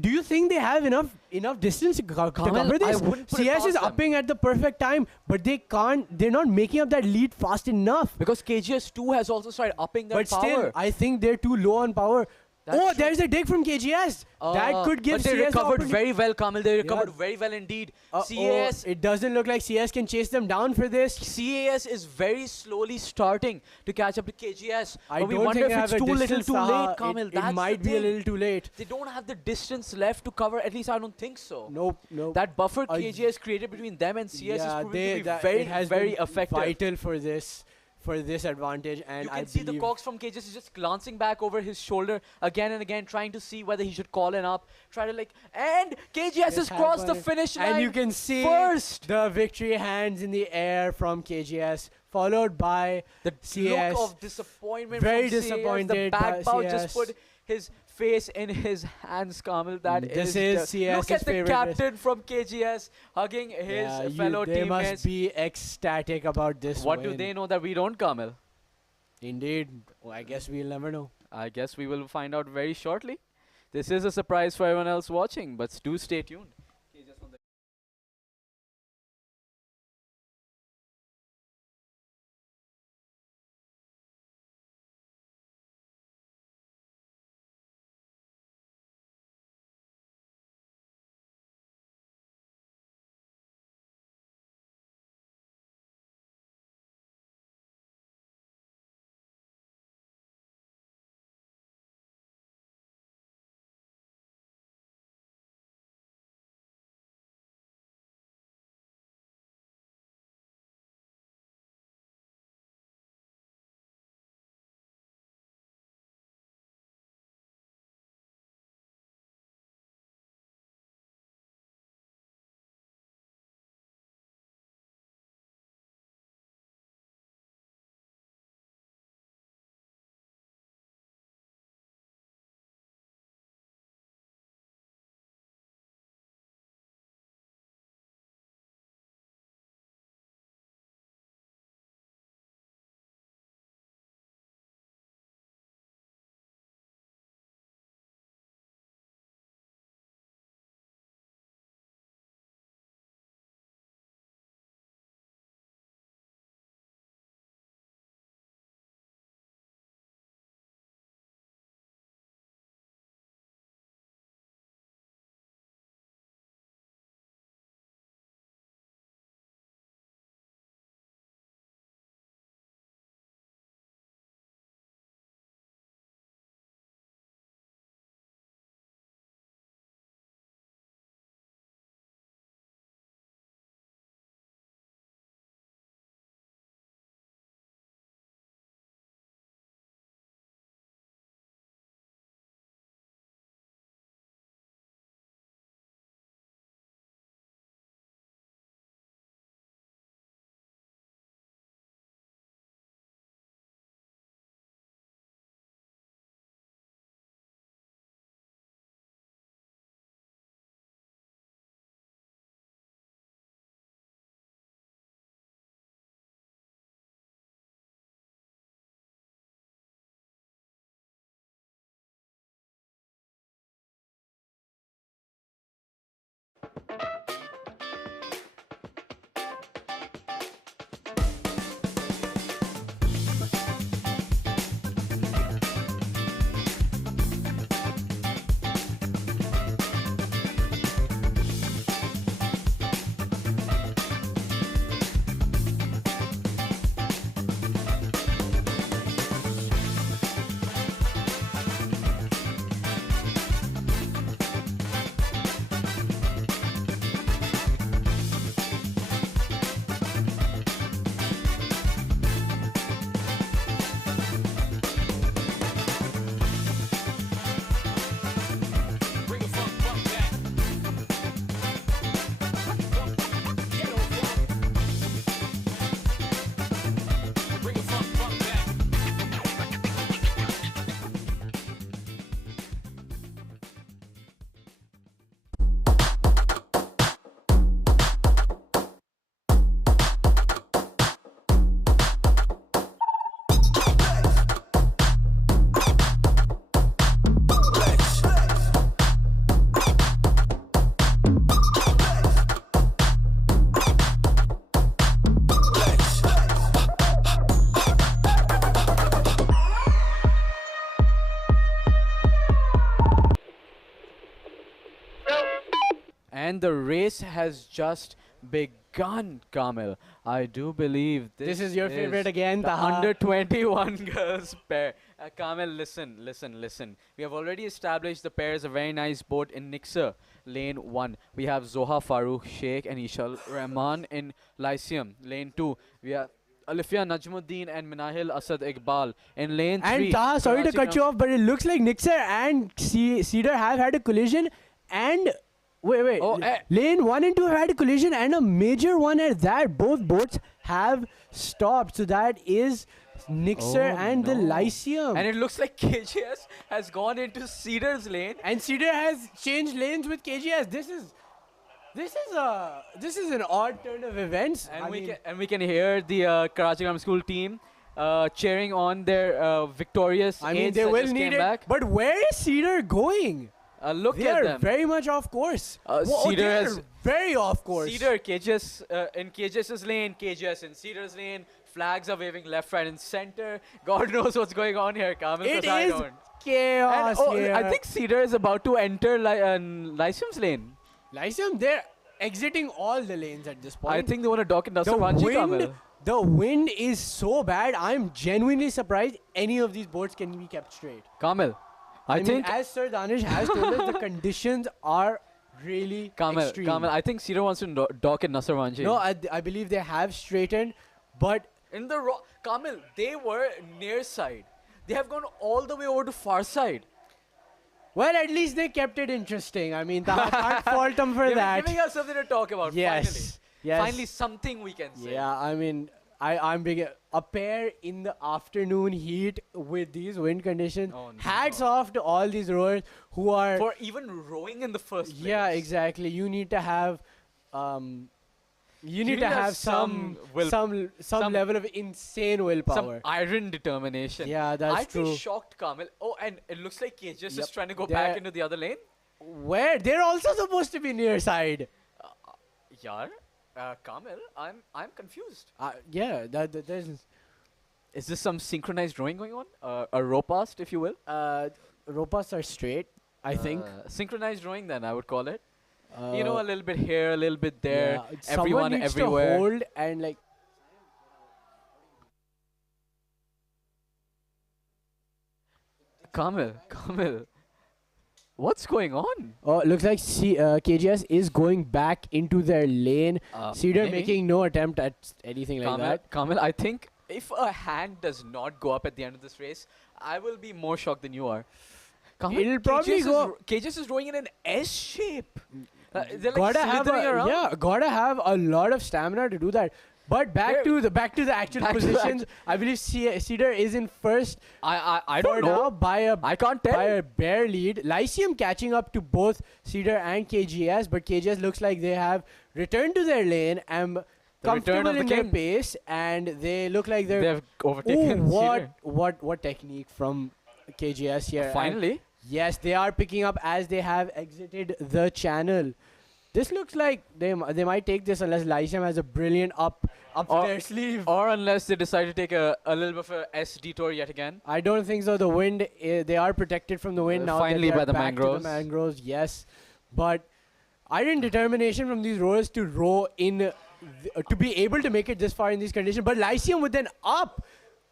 Do you think they have enough distance to Kamil, cover this? I wouldn't put it CS is past them. upping at the perfect time, but they can't. They're not making up that lead fast enough. Because KGS 2 has also started upping their But power. still, I think they're too low on power. That's true. There's a dig from KGS. That could give But they CS recovered opportunity. very well, Kamil. They recovered very well indeed. CAS. It doesn't look like CS can chase them down for this. CAS is very slowly starting to catch up to KGS. I But we don't wonder think if they it's have a too little distance, too Taha. late, Kamil. It That's might the be a thing. little too late. They don't have the distance left to cover. At least I don't think so. Nope. That buffer KGS created between them and CS is proving to be it very, has very been effective. vital for this advantage, and You I can see the believe Cox from KGS is just glancing back over his shoulder again and again, trying to see whether he should call it up. And KGS has crossed the finish line. And you can see first the victory hands in the air from KGS, followed by the CS. look of disappointment. Very from CS. disappointed The back by bow CS. just put his face in his hands, Kamil. This is just- CS's Look at the favorite captain from KGS hugging his fellow they teammates. must be ecstatic about this. What do win. they know that we don't, Kamil? Indeed. Well, I guess we'll never know. I guess we will find out very shortly. This is a surprise for everyone else watching, but do stay tuned. the race has just begun, Kamil. I do believe This is your favorite again, the Taha. under 21 girls pair. Kamil, listen. We have already established the pair is a very nice boat in Nixer, lane 1. We have Zoha Farooq Sheikh and Ishal Rahman in Lyceum, lane 2. We have Alifia Najmuddin and Minahil Asad Iqbal in lane 3. And Taha, sorry to cut you off, but it looks like Nixer and Cedar have had a collision. And wait. Lane 1 and 2 have had a collision and a major one at that. Both boats have stopped. So that is Nixer and the Lyceum. And it looks like KGS has gone into Cedar's lane. And Cedar has changed lanes with KGS. This is an odd turn of events. And we can hear the Karachi Grammar School team cheering on their victorious aides they that will just need came it. back. But where is Cedar going? Look they at are them. very much off course. Cedar they has are very off course. Cedar, KGS in KGS's lane, KGS in Cedar's lane. Flags are waving left, right, and center. God knows what's going on here, Kamil. It I is don't. chaos here. I think Cedar is about to enter Lyceum's lane. Lyceum, they're exiting all the lanes at this point. I think they want to dock in Nasser Ranji, Kamil. The wind is so bad. I'm genuinely surprised any of these boats can be kept straight. Kamil, I mean, as Sir Danish has told us, the conditions are really extreme. Kamil, I think Cedar wants to dock in Nasser Ranji. No, I believe they have straightened, but in the Kamil, they were near side. They have gone all the way over to far side. Well, at least they kept it interesting. I mean, I can't fault them for that. Giving us something to talk about. Yes. Finally, something we can say. Yeah, I mean, I'm big. A pair in the afternoon heat with these wind conditions. Oh, no. Hats off to all these rowers who are for even rowing in the first place. Yeah, exactly. You need to have some level of insane willpower. Some iron determination. Yeah, that's I'd true. be shocked, Kamil. Oh, and it looks like KGS is trying to go back into the other lane. Where? They're also supposed to be near side. Yeah. Kamil, I'm confused. Yeah, there's. Is this some synchronized rowing going on? A row past, if you will? Row pasts are straight, I think. Synchronized rowing, then, I would call it. A little bit here, a little bit there. Yeah, everyone someone needs everywhere. to hold and like. Kamil. What's going on? Oh, looks like KGS is going back into their lane. Cedar maybe. making no attempt at anything like that. Kamil, I think if a hand does not go up at the end of this race, I will be more shocked than you are. Kamil, It'll probably go. KGS is rowing in an S shape. They're like Gotta have slithering around. gotta have a lot of stamina to do that. But back to the actual positions. I believe Cedar is in first. I don't know. Now by I can't tell. By a bare lead. Lyceum catching up to both Cedar and KGS, but KGS looks like they have returned to their lane and comfortable in their pace, and they look like they've overtaken Cedar. What technique from KGS here? Finally. And yes, they are picking up as they have exited the channel. This looks like they might take this unless Lyceum has a brilliant up their sleeve. Or unless they decide to take a little bit of a S detour yet again. I don't think so. The wind, they are protected from the wind now. Finally that by the back mangroves. To the mangroves, yes. But iron determination from these rowers to row in, to be able to make it this far in these conditions. But Lyceum with an up.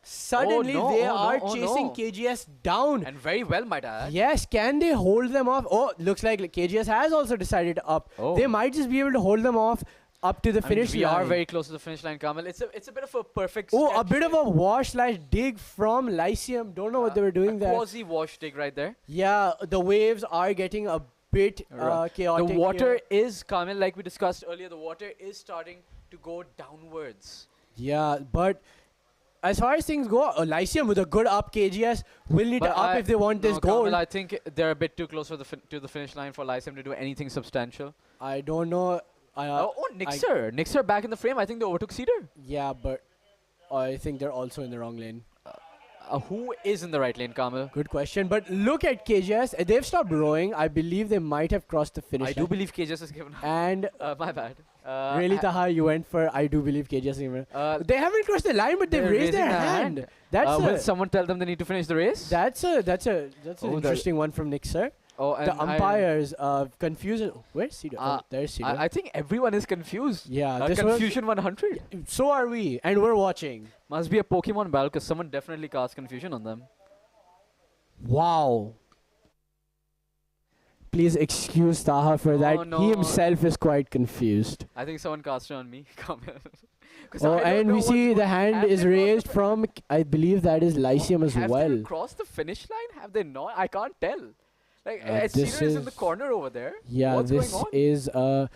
Suddenly they are chasing KGS down. And very well, might I add. Yes, can they hold them off? Oh, looks like KGS has also decided to up. Oh. They might just be able to hold them off up to the finish line. We are very close to the finish line, Kamil. It's a bit of a perfect Oh, a bit of a wash/dig from Lyceum. Don't know what they were doing there. Quasi-wash dig right there. Yeah, the waves are getting a bit chaotic. The water here. is, Kamil, like we discussed earlier, the water is starting to go downwards. Yeah, but as far as things go, Lyceum with a good up, KGS will need to up if they want this goal. Kamil, I think they're a bit too close to the finish line for Lyceum to do anything substantial. I don't know. Nixer. Nixer back in the frame. I think they overtook Cedar. Yeah, but I think they're also in the wrong lane. Who is in the right lane, Kamil? Good question. But look at KGS. They've stopped rowing. I believe they might have crossed the finish line. I do believe KGS has given up. And my bad. Really, Taha, you went for I do believe KGS has given up. They haven't crossed the line, but they've raised their hand. Will someone tell them they need to finish the race? That's an interesting one from Nixer. Oh, The and umpires confusion. Where's Cedar? Oh, there's Cedar. I think everyone is confused. Yeah, this was- Confusion 100. So are we, and we're watching. Must be a Pokemon battle because someone definitely cast confusion on them. Wow. Please excuse Taha for that. Oh, no. He himself is quite confused. I think someone cast it on me. Come here. 'Cause Oh, I don't and know we see what's the going- hand have is they crossed raised from, I believe that is Lyceum as Have well. they crossed the finish line? Have they not? I can't tell. Like, This Cedar is in the is- corner over there. Yeah, What's this going on? is a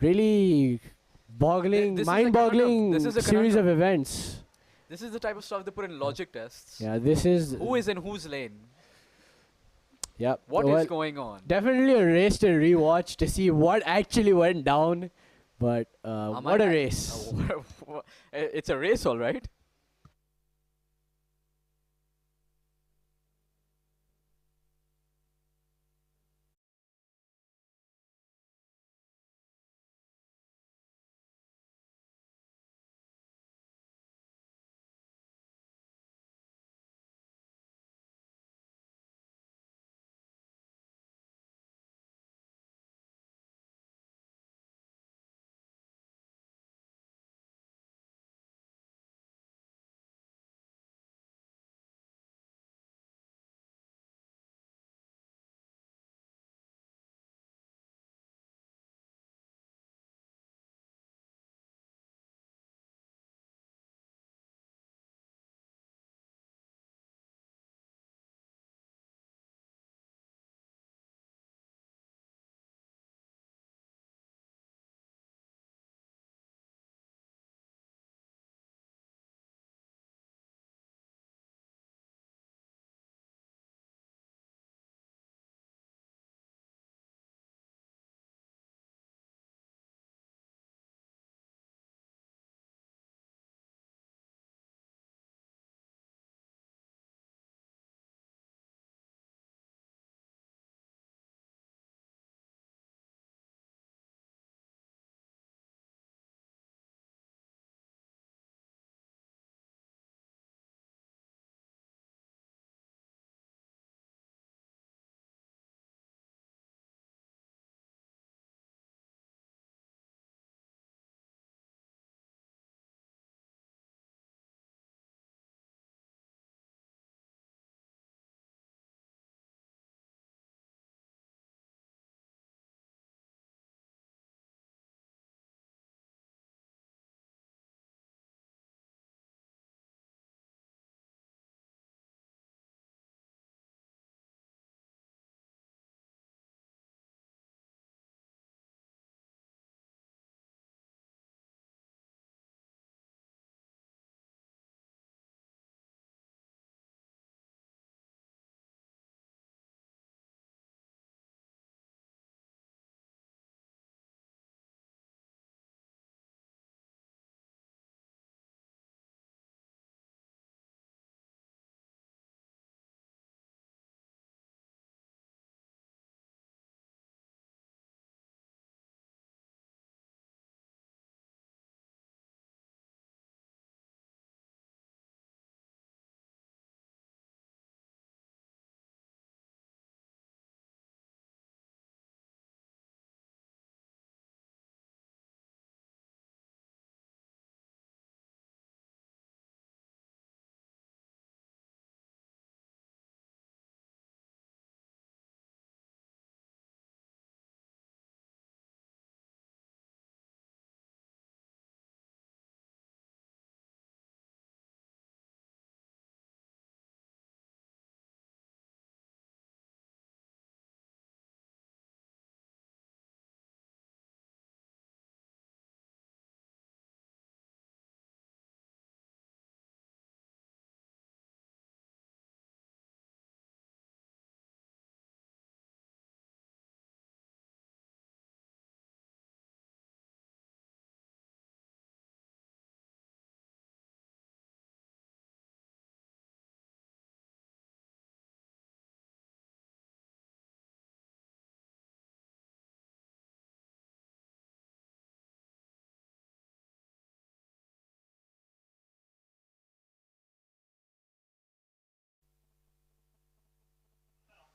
really boggling, This is a mind-boggling conundrum. This is a series of conundrum. events. This is the type of stuff they put in logic tests. Yeah, this is. Who is in whose lane? Yep. What is well, going on? Definitely a race to rewatch to see what actually went down. But what a race! It's a race, all right.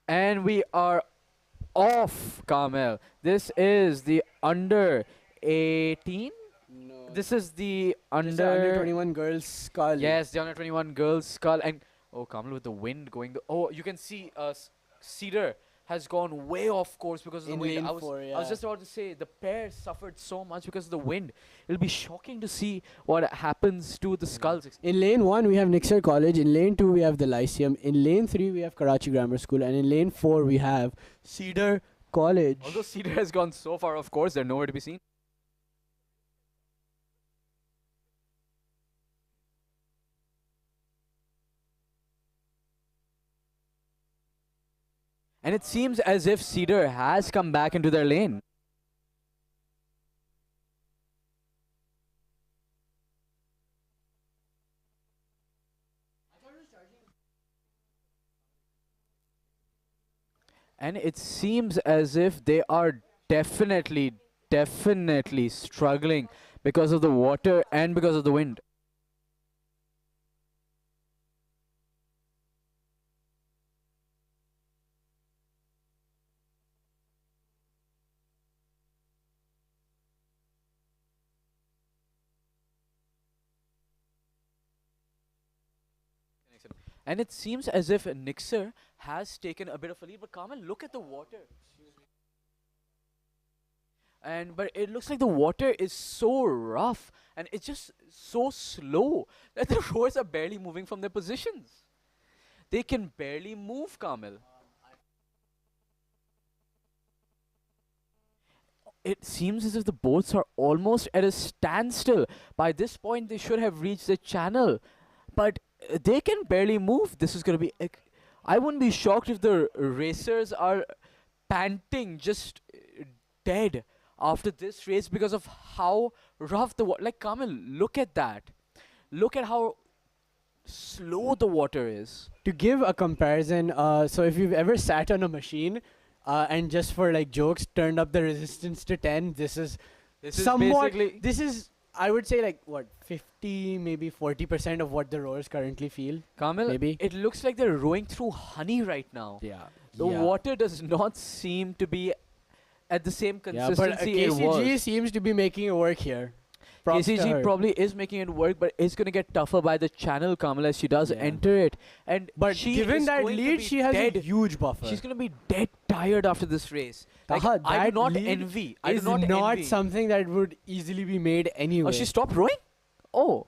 And we are off, Kamel. This is the under 18. No. This is the Just the under 21 girls skull. Yes, the under 21 girls skull. And oh, Kamel with the wind going. Oh, you can see Cedar has gone way off course because of the In wind. lane I was 4, I was just about to say the pair suffered so much because of the wind. It'll be shocking to see what happens to the skulls. In lane 1, we have Nixer College. In lane 2, we have the Lyceum. In lane 3, we have Karachi Grammar School. And in lane 4, we have Cedar College. Although Cedar has gone so far, of course, they're nowhere to be seen. And it seems as if Cedar has come back into their lane. And it seems as if they are definitely struggling because of the water and because of the wind. And it seems as if Nixer has taken a bit of a lead. But Kamal, look at the water. But it looks like the water is so rough and it's just so slow that the rowers are barely moving from their positions. They can barely move, Kamil. It seems as if the boats are almost at a standstill. By this point, they should have reached the channel. But they can barely move. This is going to be... I wouldn't be shocked if the racers are panting, just dead after this race because of how rough the water... Like, Kamil, look at that. Look at how slow the water is. To give a comparison, so if you've ever sat on a machine and just for like jokes turned up the resistance to 10, this is somewhat... This is, I would say, like, what, 50, maybe 40% of what the rowers currently feel. Kamil, maybe. It looks like they're rowing through honey right now. Yeah. The water does not seem to be at the same consistency yeah, but it was. KCG seems to be making it work here. Props to KCG her. probably is making it work, but it's going to get tougher by the channel, Kamala, as she does enter it. But she given is that going to lead, be she has dead. a huge buffer. She's going to be dead tired after this race. Like, Taha, I do that not lead envy. I do is not envy. something that would easily be made anyway. Oh, she stopped rowing? Oh.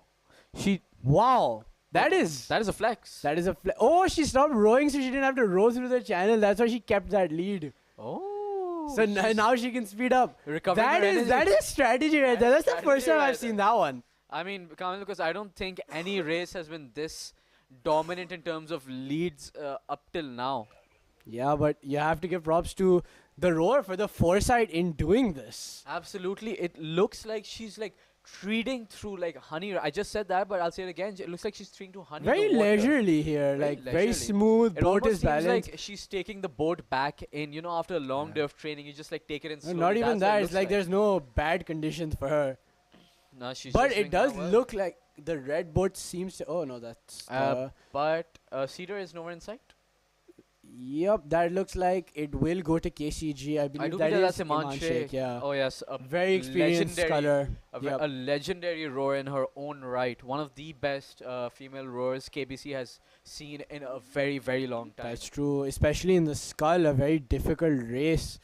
She... Wow. That is a flex. That is a flex. Oh, she stopped rowing so she didn't have to row through the channel. That's why she kept that lead. Oh. So now she can speed up. Recovering her That energy. is strategy right there. That's the first time right I've seen that one. I mean, Kamil, because I don't think any race has been this dominant in terms of leads up till now. Yeah, but you have to give props to the rower for the foresight in doing this. Absolutely. It looks like she's like treading through like honey. I just said that, but I'll say it again. It looks like she's treading through honey. Very the water. leisurely here, Very like very leisurely. smooth. It Boat almost is seems balanced. like she's taking the boat back in. You know, after a long day of training, you just like take it in slowly. Not even That's what that. it It's looks like there's no bad conditions for her. No, she's But just it doing does that well. look like the red boat seems to... Oh, no, that's... But Cedar is nowhere in sight. Yep, that looks like it will go to KCG. I believe I do that believe is that's Iman Sheikh. yeah. Oh yes, a very experienced sculler. A legendary rower in her own right. One of the best female rowers KBC has seen in a very, very long time. That's true, especially in the scull, a very difficult race.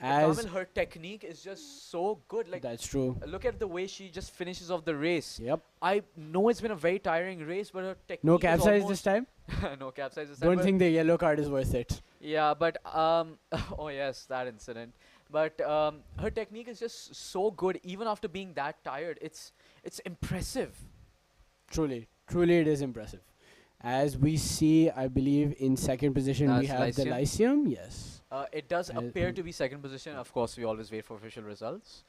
As Her technique is just so good. Like that's true. Look at the way she just finishes off the race. Yep. I know it's been a very tiring race, but her technique. No is capsize this time? No capsize this time. Don't but think the yellow card is worth it. Yeah, but oh yes, that incident. But her technique is just so good, even after being that tired. It's impressive. Truly it is impressive. As we see, I believe in second position we have the Lyceum. Yes. It does appear to be second position. Of course, we always wait for official results.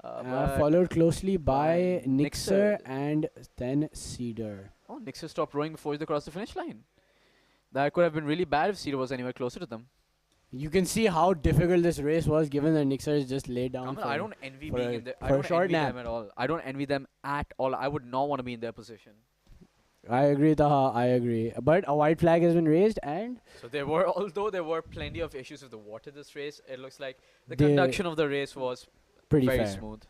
Followed closely by Nixer and then Cedar. Oh, Nixer stopped rowing before they crossed the finish line. That could have been really bad if Cedar was anywhere closer to them. You can see how difficult this race was, given that Nixer is just laid down. I don't envy being in I don't envy them at all. I don't envy them at all. I would not want to be in their position. I agree, Taha. I agree. But a white flag has been raised, and So there were, although there were plenty of issues with the water this race, it looks like the they conduction of the race was pretty very fair. smooth.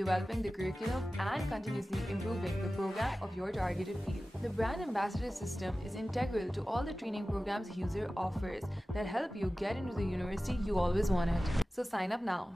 developing the curriculum, and continuously improving the program of your targeted field. The brand ambassador system is integral to all the training programs user offers that help you get into the university you always wanted. So sign up now.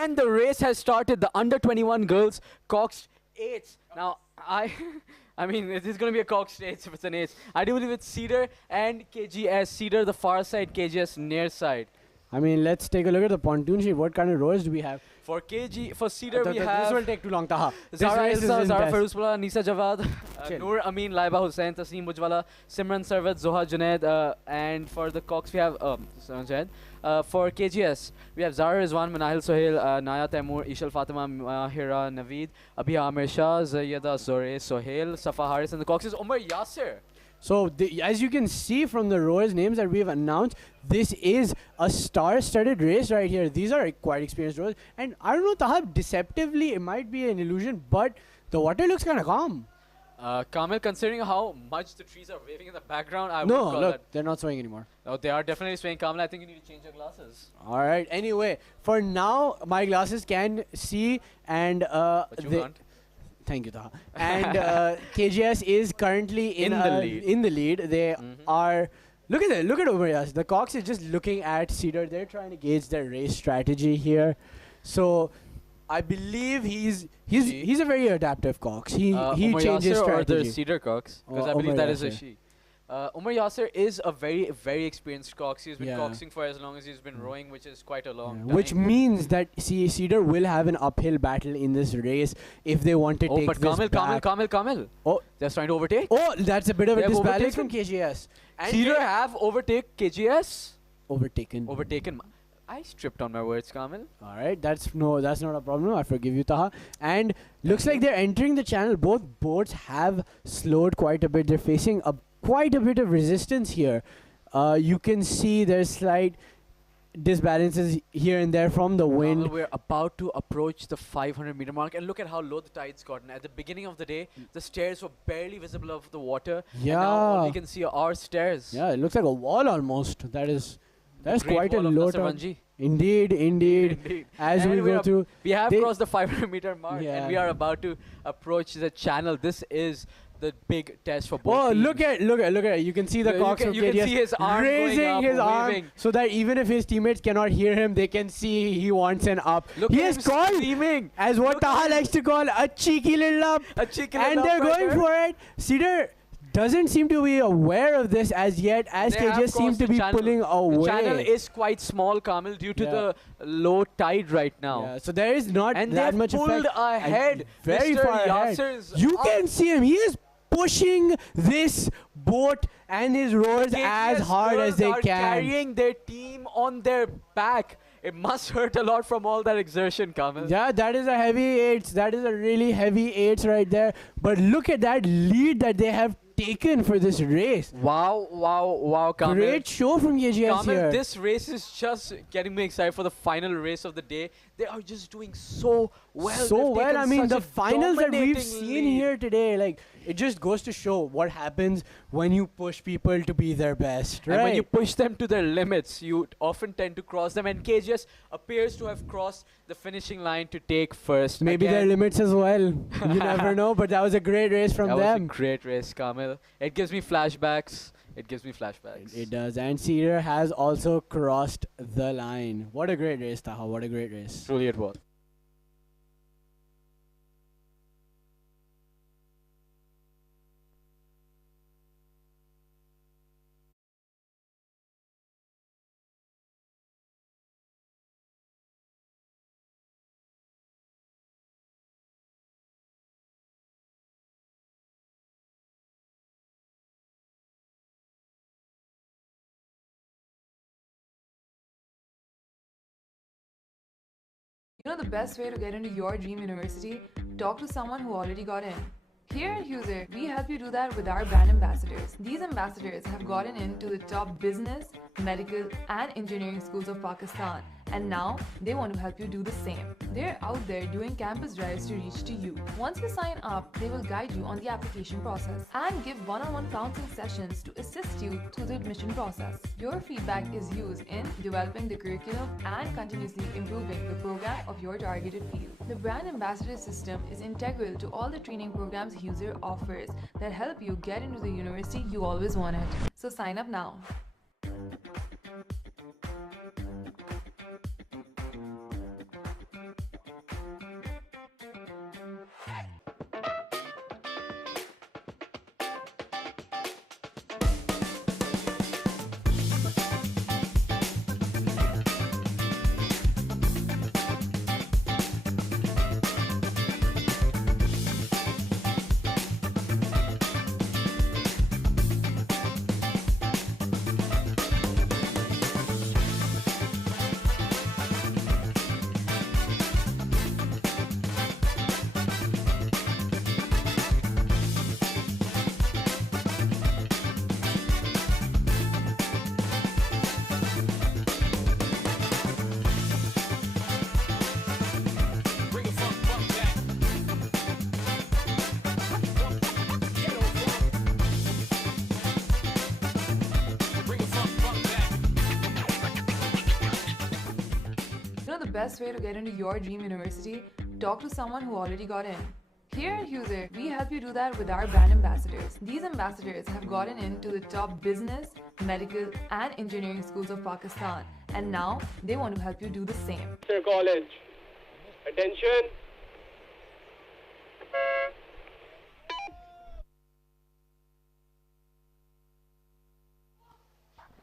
And the race has started. The under 21 girls coxed eights. Now, I mean, this is going to be a coxed eights if it's an eights. I do believe it's Cedar and KGS. Cedar the far side, KGS near side. I mean, let's take a look at the pontoon sheet. What kind of rows do we have? For Cedar, we have... This will take too long, Taha. Zara This race Ilsa, is Zara intense. Faruzpula, Nisa Jawad, Noor Amin, Laiba Hussain, Taseem Bujwala, Simran Sarwat, Zoha Junaid, and for the Cox we have for KGS we have Zara Rizwan, Manahil Sohail, Naya Taimur, Ishal Fatima, Mahira Naveed, Abhi Amir Shah, Zayyada Zore Sohail, Safa Haris, and the Cox is Umar Yasir. So, as you can see from the rowers' names that we've announced, this is a star-studded race right here. These are quite experienced rowers. And I don't know, Taha, deceptively, it might be an illusion, but the water looks kind of calm. Kamil, considering how much the trees are waving in the background, I would No, call look, that. they're not swaying anymore. Oh, they are definitely swaying. Kamil, I think you need to change your glasses. All right. Anyway, for now, my glasses can see, and But you can't. Thank you, Taha. And KGS is currently in the lead. They are. Look at Umar Yasir. The Cox is just looking at Cedar. They're trying to gauge their race strategy here. So I believe he's a very adaptive Cox. He Umar changes Yasir strategy. or the Cedar Cox? Because I believe Umar that is a Yasir. she. Umar Yasir is a very, very experienced cox. He's been Yeah. coxing for as long as he's been rowing, which is quite a long time. Which means that Cedar will have an uphill battle in this race if they want to take but this back. Kamil. Oh, they're trying to overtake. Oh, that's a bit of a They have disbalance overtaken. from KGS. And Cedar have overtake KGS. Overtaken. I stripped on my words, Kamil. All right, that's not a problem. I forgive you, Taha. And looks like they're entering the channel. Both boats have slowed quite a bit. They're facing quite a bit of resistance here. You can see there's slight disbalances here and there from the wind. Kamil, we're about to approach the 500-meter mark, and look at how low the tide's gotten. At the beginning of the day, the stairs were barely visible of the water. Yeah. And now all we can see are our stairs. Yeah, it looks like a wall almost. That's Great quite a Wall of low Nasser tide. Vanji. Indeed. As And we go through, we have crossed the 500-meter mark, Yeah. and we are about to approach the channel. This is the big test for both Oh, teams. look at it. You can see the Yeah, you Cox can- of you can KGS see his arm going raising up, his arm waving. so that even if his teammates cannot hear him, they can see he wants an up. Look He at has him called screaming. as what Taha likes to call a cheeky little up. A cheeky And little they're up right going there. for it. Cedar doesn't seem to be aware of this as yet, as They have KGS seem crossed to the be channel. pulling away. The channel is quite small, Kamil, due to Yeah. the low tide right now. Yeah, so there is not And that they've much pulled effect. ahead. Very Mr. far ahead. Yasser's You up. can see him. He is pushing this boat and his rowers as KGS hard as girls they are can. carrying their team on their back. It must hurt a lot from all that exertion, Kamil. Yeah, that is a heavy eights. That is a really heavy eights right there. But look at that lead that they have taken for this race. Wow, Kamil. Great show from KGS Kamil, here. this race is just getting me excited for the final race of the day. They are just doing so well. So They've well. taken I mean, such the a finals that we've dominating seen lead. here today, like, it just goes to show what happens when you push people to be their best, right? And when you push them to their limits, you often tend to cross them. And KGS appears to have crossed the finishing line to take first. Maybe their Again, limits as well. You never know, but that was a great race from that them. was a great race, Kamil. It gives me flashbacks. It does. And Cedar has also crossed the line. What a great race, Taha. What a great race. Truly it was. You know the best way to get into your dream university? Talk to someone who already got in. Here at User, we help you do that with our brand ambassadors. These ambassadors have gotten into the top business, medical, and engineering schools of Pakistan, and now they want to help you do the same. They're out there doing campus drives to reach to you. Once you sign up, they will guide you on the application process and give one-on-one counseling sessions to assist you through the admission process. Your feedback is used in developing the curriculum and continuously improving the program of your targeted field. The brand ambassador system is integral to all the training programs User offers that help you get into the university you always wanted. So sign up now. know the best way to get into your dream university? Talk to someone who already got in. Here at User, we help you do that with our brand ambassadors. These ambassadors have gotten into the top business, medical, and engineering schools of Pakistan, and now they want to help you do the same. Sir College. Attention.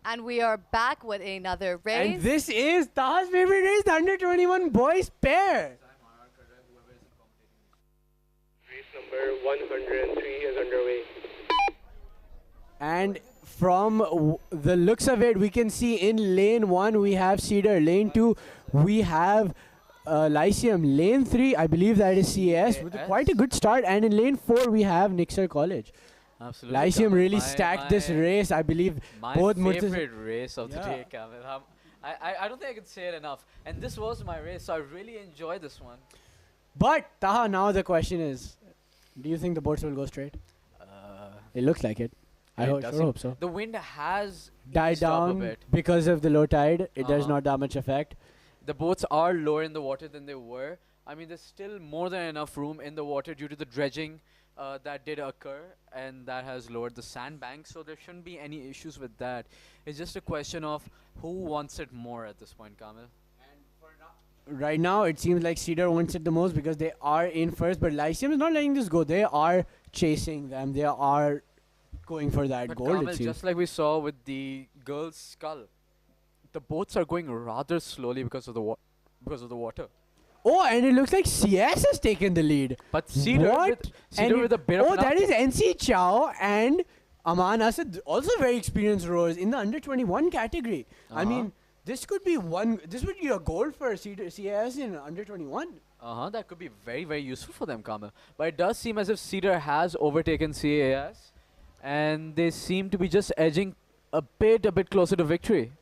And we are back with another race. And this is Taha's favorite race, the under 21 boys pair. Race number 103 is underway. And from the looks of it, we can see in lane 1 we have Cedar, lane 2 we have Lyceum, lane 3 I believe that is CAS with quite a good start, and in lane 4 we have Nixer College. Absolutely. Lyceum Kamil. really stacked this race, I believe. My Both favorite race of the day, Kamil. I don't think I can say it enough. And this was my race, so I really enjoyed this one. But Taha, now the question is, do you think the boats will go straight? It looks like it. I sure hope so. The wind has Died eased up a down bit. because of the low tide. There's not that much effect. The boats are lower in the water than they were. I mean, there's still more than enough room in the water due to the dredging that did occur, and that has lowered the sandbank, so there shouldn't be any issues with that. It's just a question of who wants it more at this point, Kamil. Right now, it seems like Cedar wants it the most because they are in first, but Lyceum is not letting this go. They are chasing them. They are going for that But gold, Kamil, it seems. just like we saw with the girl's skull, the boats are going rather slowly because of the water. Oh, and it looks like CS has taken the lead. But Cedar What? Cedar with a bit of Oh, an that is uptick. NC Chow and Aman Asad, also very experienced rowers in the under 21 category. I mean, this could be this would be a goal for CS in under 21. That could be very, very useful for them, Kamil. But it does seem as if Cedar has overtaken CAS, and they seem to be just edging a bit closer to victory.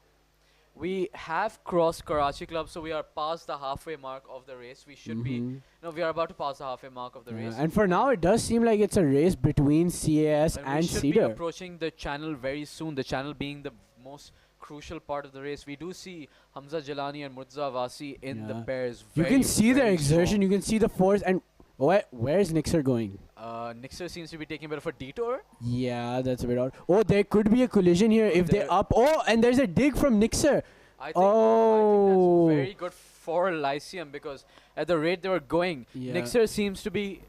We have crossed Karachi Club, so we are past the halfway mark of the race. We should be. No, we are about to pass the halfway mark of the race. And for now, it does seem like it's a race between CAS And and we should be Cedar. approaching the channel very soon, the channel being the most crucial part of the race. We do see Hamza Jalani and Murtaza Wasi in the pairs. You can see their exertion, you can see the force, and where's Nixer going? Nixer seems to be taking a bit of a detour. Yeah, that's a bit odd. Oh, there could be a collision here if they're up. Oh, and there's a dig from Nixer. I think that's very good for Lyceum because at the rate they were going, Nixer seems to be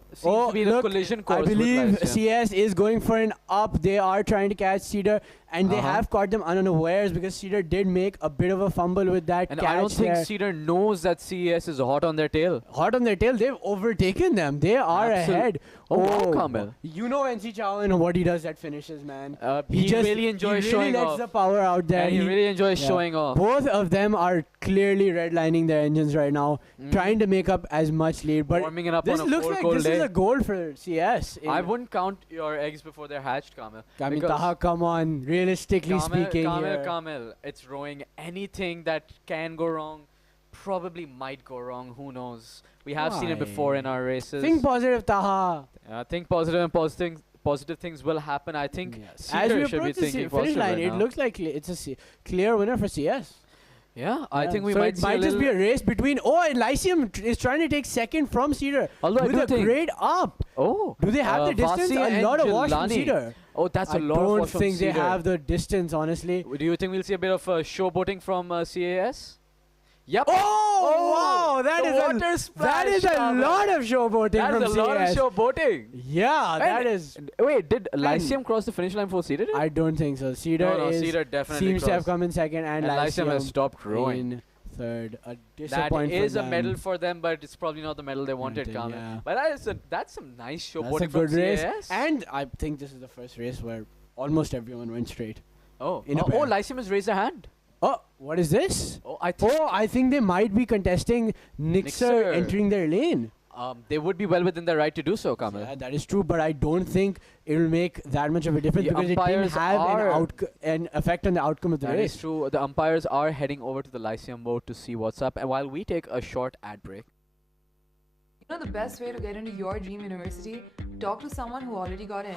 in a collision course. I with believe Lyceum. CS is going for an up. They are trying to catch Cedar, and they have caught them unawares because Cedar did make a bit of a fumble with that And catch I don't think there. Cedar knows that CES is hot on their tail. Hot on their tail, they've overtaken them. They are ahead. Oh, wow, Kamil. You know NC Chow and what he does at finishes, man. He really enjoys he showing really lets off. the power out there. And he really enjoys showing off. Both of them are clearly redlining their engines right now, trying to make up as much lead. But Warming it up this on a looks 4 like goal this is day. a goal for CS. I wouldn't count your eggs before they're hatched, Kamil. I mean, because Taha, come on. Realistically speaking here. Kamil, it's rowing. Anything that can go wrong probably might go wrong. Who knows? We have seen it before in our races. Think positive, Taha. Think positive, and positive things will happen. I think As Cedar we should be approach the thinking finish positive line, right it now. looks like it's a clear winner for CS. Yeah, I think we so might it see might a just be little- a race between. Oh, and Lyceum is trying to take second from Cedar. Although I with do a think- great up. Oh, Do they have the distance? Vasi A and lot of wash from Jilani. Cedar. Oh, that's a I lot of don't wash from think they Cedar. have the distance, honestly. Do you think we'll see a bit of showboating from CAS? Yep. Oh, wow, that the is water splash, that is a Kamil. lot of showboating from That's a lot of CS. showboating. Yeah, that is. Wait, did Lyceum cross the finish line for Cedar? I don't think so. Cedar No, is Cedar definitely seems to have crossed. come in second, and Lyceum has stopped rowing. in third. A That disappointment. is for a them. medal for them, but it's probably not the medal they wanted, Wanted, Kamil. yeah. But that's some nice showboating That's a from good race, CAS. and I think this is the first race where almost everyone went straight. Oh, in a pair. Lyceum has raised a hand. Oh, what is this? Oh, I think they might be contesting Nixer Nixer. entering their lane. They would be well within their right to do so, Kamil. Yeah, that is true, but I don't think it will make that much of a difference The because it didn't umpires have are- an effect on the outcome of the That race. is true. The umpires are heading over to the Lyceum boat to see what's up, and while we take a short ad break. You know the best way to get into your dream university? Talk to someone who already got in.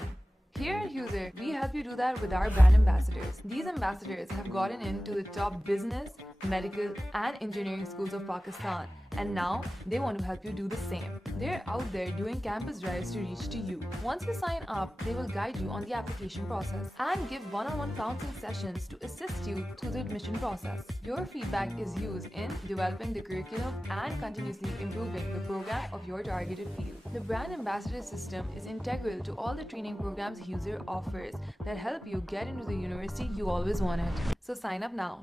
Here at User, we help you do that with our brand ambassadors. These ambassadors have gotten into the top business, medical, and engineering schools of Pakistan, and now they want to help you do the same. They're out there doing campus drives to reach to you. Once you sign up, they will guide you on the application process and give one-on-one counseling sessions to assist you through the admission process. Your feedback is used in developing the curriculum and continuously improving the program of your targeted field. The brand ambassador system is integral to all the training programs User offers that help you get into the university you always wanted. So sign up now.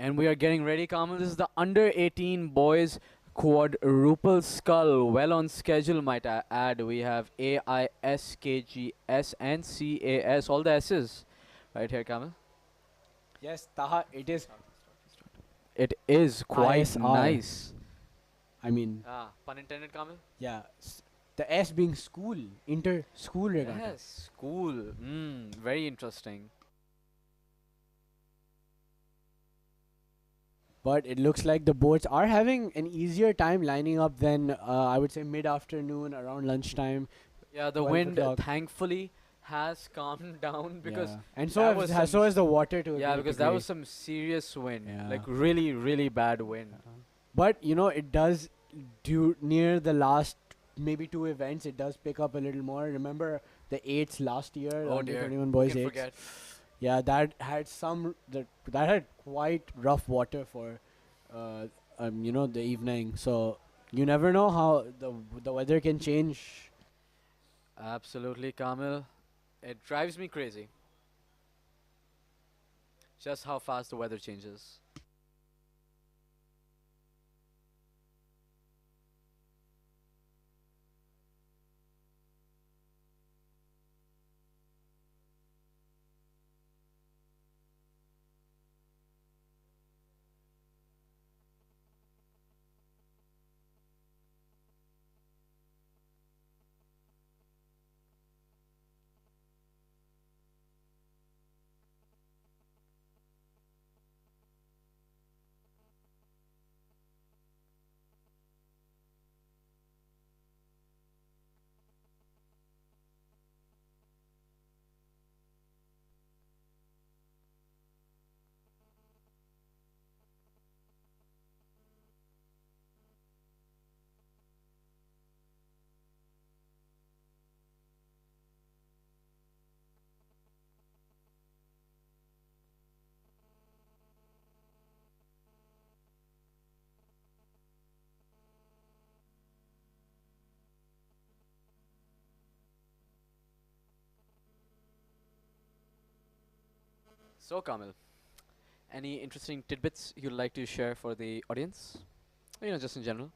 And we are getting ready, Kamal. This is the under 18 boys quadruple skull. Well on schedule, might I add. We have AIS, KGS, and CAS. All the S's. Right here, Kamal. Yes, Taha, it is. It is quite ISR. nice. I mean, Pun intended, Kamal? yeah. The S being school, inter-school regatta. Yes, school. Very interesting. But it looks like the boats are having an easier time lining up than I would say mid-afternoon, around lunchtime. Yeah, the 12 wind o'clock. thankfully has calmed down because Yeah. And that so was has, some so has the water to a yeah, great because that was degree. some serious wind, Yeah. like really, really bad wind. But you know, it does do near the last maybe 2 events. It does pick up a little more. Remember the 8s last year, Oh under dear, 21 who boys can 8s. forget? Yeah, that had that had quite rough water for you know, the evening. So you never know how the weather can change. Absolutely, Kamil. It drives me crazy. Just how fast the weather changes. So, Kamil, any interesting tidbits you'd like to share for the audience? You know, just in general.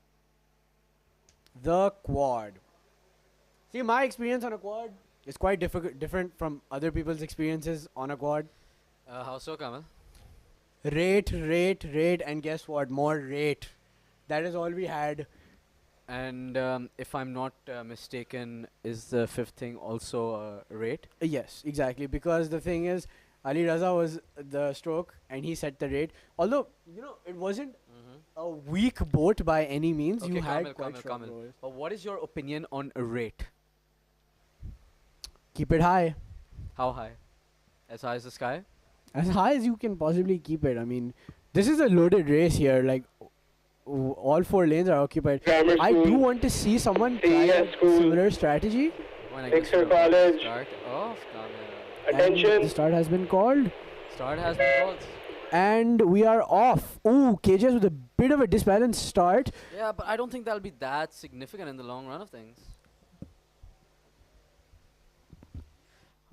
The quad. See, my experience on a quad is quite different from other people's experiences on a quad. How so, Kamil? Rate, and guess what? More rate. That is all we had. And if I'm not mistaken, is the fifth thing also rate? Yes, exactly. Because the thing is, Ali Raza was the stroke and he set the rate. Although, you know, it wasn't a weak boat by any means. Okay, You had Kamil, quite Kamil, strong Kamil. rowers. But what is your opinion on a rate? Keep it high. How high? As high as the sky? As high as you can possibly keep it. I mean, this is a loaded race here. Like, all 4 lanes are occupied. Grammar I do school, want to see someone try a school, similar strategy. When I Sixer guess we're about to College. Start off, Kamil. And attention. the start has been called. Start has been called. And we are off. Ooh, KJS with a bit of a disbalanced start. Yeah, but I don't think that'll be that significant in the long run of things.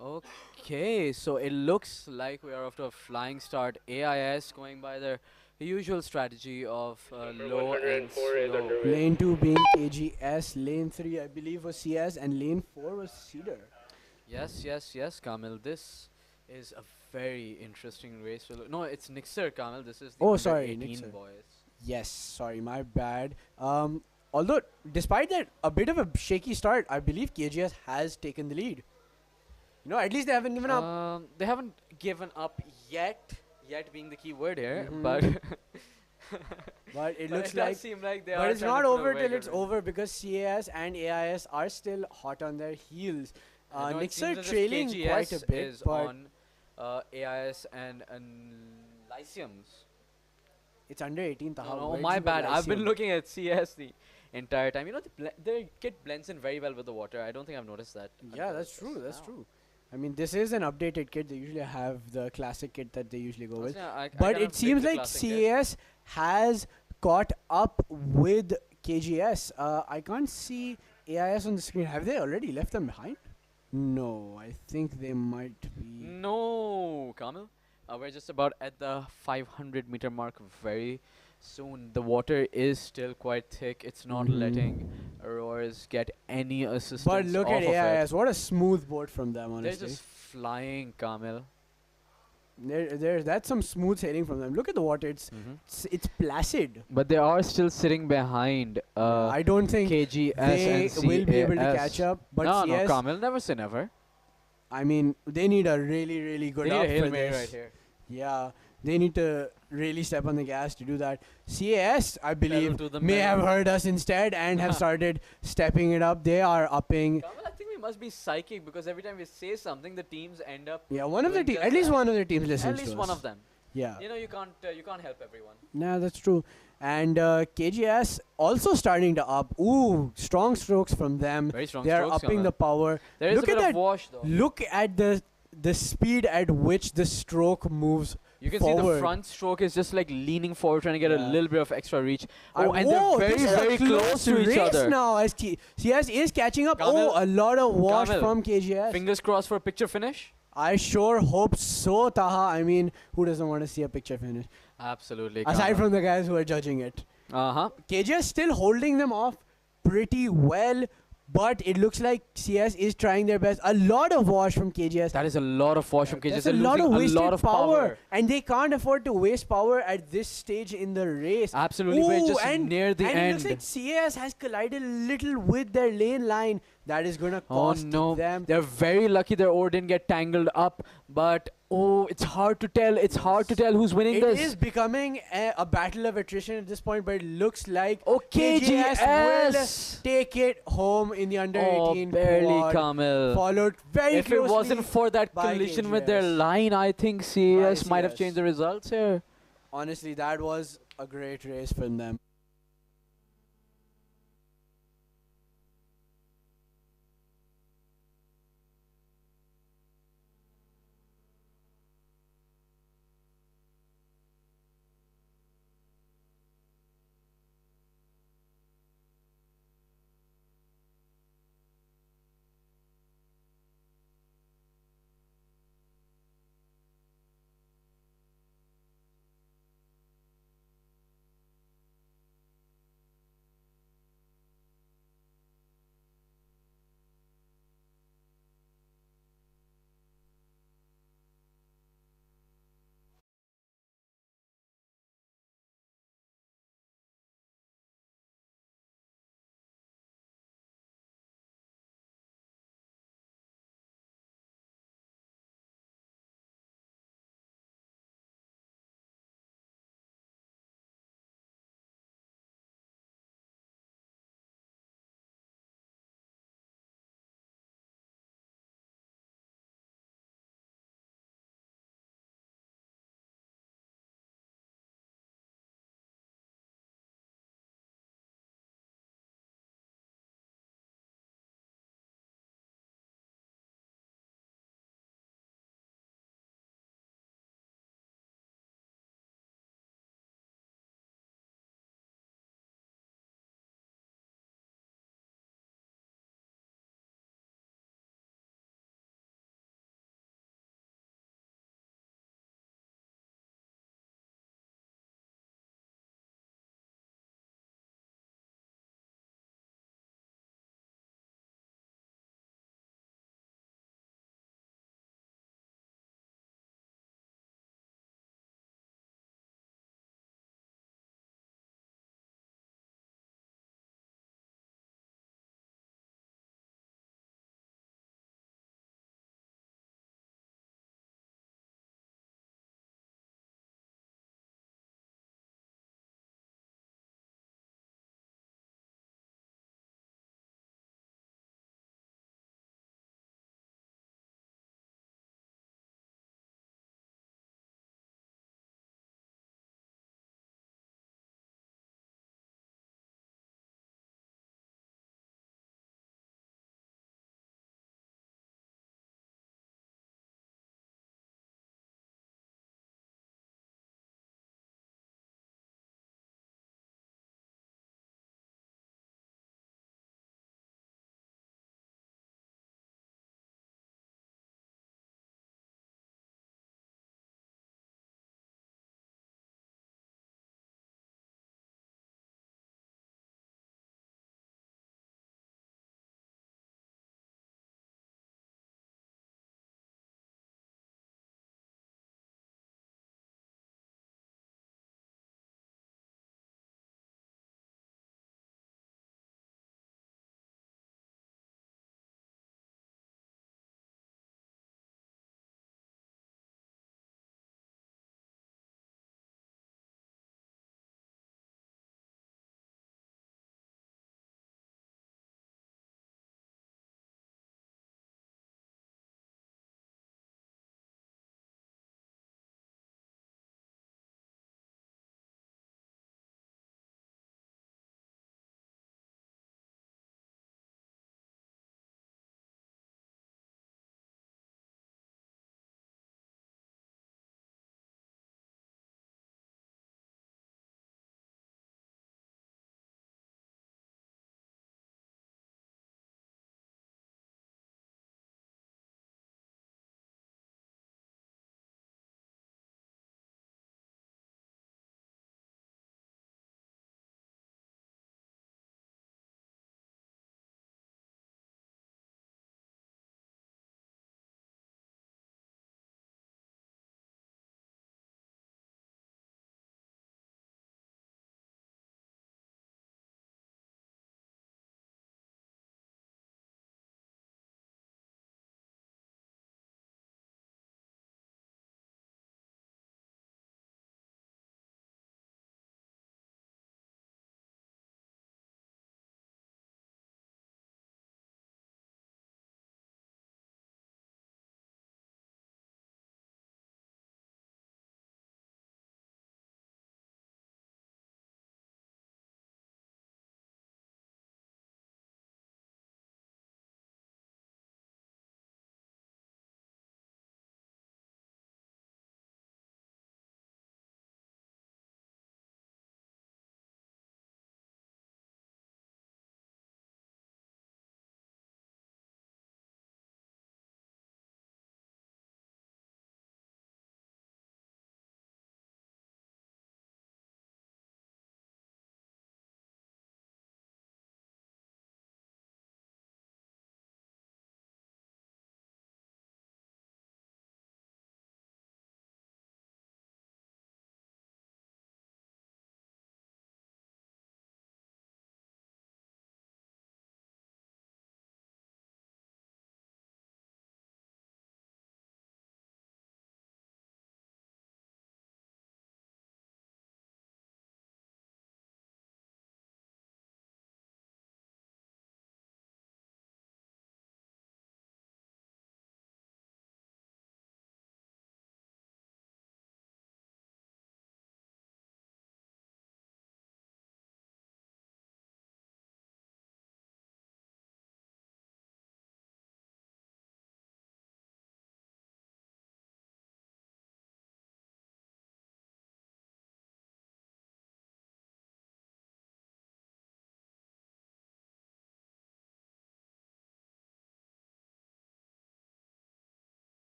Okay, so it looks like we are off to a flying start. AIS going by their usual strategy of low and 104 is slow. underway. Lane 2 being KGS. Lane 3, I believe, was CS. And lane 4 was Cedar. Yes, Kamil. This is a very interesting race. No, it's Nixer, Kamil. This is the Oh, under sorry, 18 Nixer. boys. Yes, sorry, my bad. Although, despite that, a bit of a shaky start, I believe KGS has taken the lead. You know, at least they haven't given up. They haven't given up yet. Yet being the key word here, Mhm. but But it but looks does like. seem like they But are it's trying not to put a over very till good it's run. over because CAS and AIS are still hot on their heels. I know it Nixer seems as if trailing quite KGS a bit, is but on AIS and Lyceums. it's under 18. Taha. No, Where did my you put bad. I've been Lyceum? looking at CS the entire time. You know, their kit blends in very well with the water. I don't think I've noticed that. Yeah, that's true. That's true. I mean, this is an updated kit. They usually have the classic kit that they usually go with. I But kind it of seems dig the like classic kit. CAS has caught up with KGS. I can't see AIS on the screen. Have they already left them behind? No, I think they might be. No, Kamil. We're just about at the 500-meter mark very soon. The water is still quite thick. It's not letting rowers get any assistance But look at off of AIS. it. What a smooth boat from them, They're honestly. just flying, Kamil. That's some smooth sailing from them. Look at the water. It's placid. But they are still sitting behind. I don't think KGS they and will be able to CAS. catch up. But no, CS, Kamil, never say never. I mean, they need a really, really good They need up a Hail for Mary this. right here. Yeah, they need to really step on the gas to do that. CAS, I believe, to the may have metal. heard us instead and have started stepping it up. They are upping. Kamil, I think we must be psychic because every time we say something, the teams end up. Yeah, one of the doing teams, just at least that. one of the teams listens At to least us. one of them. Yeah. You know, you can't help everyone. Nah, that's true. And KGS also starting to up. Ooh, strong strokes from them. Very strong They are strokes, upping Kamil. the power. There is Look a at bit that. of wash though. Look at the speed at which the stroke moves. You can forward. see the front stroke is just like leaning forward, trying to get a little bit of extra reach. Oh, and whoa, they're this is very, a very close to each race other. now as CS is catching up. Kamil, Oh, a lot of wash Kamil, from KGS. Fingers crossed for a picture finish. I sure hope so, Taha. I mean, who doesn't want to see a picture finish? Absolutely. Aside from the guys who are judging it. KGS still holding them off pretty well, but it looks like CS is trying their best. A lot of wash from KGS. That is a lot of wash from KGS. That's They're a lot of losing wasted a lot of power. and they can't afford to waste power at this stage in the race. Absolutely, we're just and, near the and end. it looks like CS has collided a little with their lane line. That is gonna Oh cost no, them. they're very lucky their oar didn't get tangled up, but it's hard to tell. It's hard to tell who's winning It this. is becoming a battle of attrition at this point, but it looks like KGS will take it home in the under 18 barely, quad, Kamil. followed very If it wasn't closely for that by collision with their KGS. line, I think CS might have CS. changed the results here. Honestly, that was a great race from them.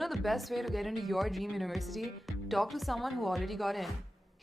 know the best way to get into your dream university? Talk to someone who already got in.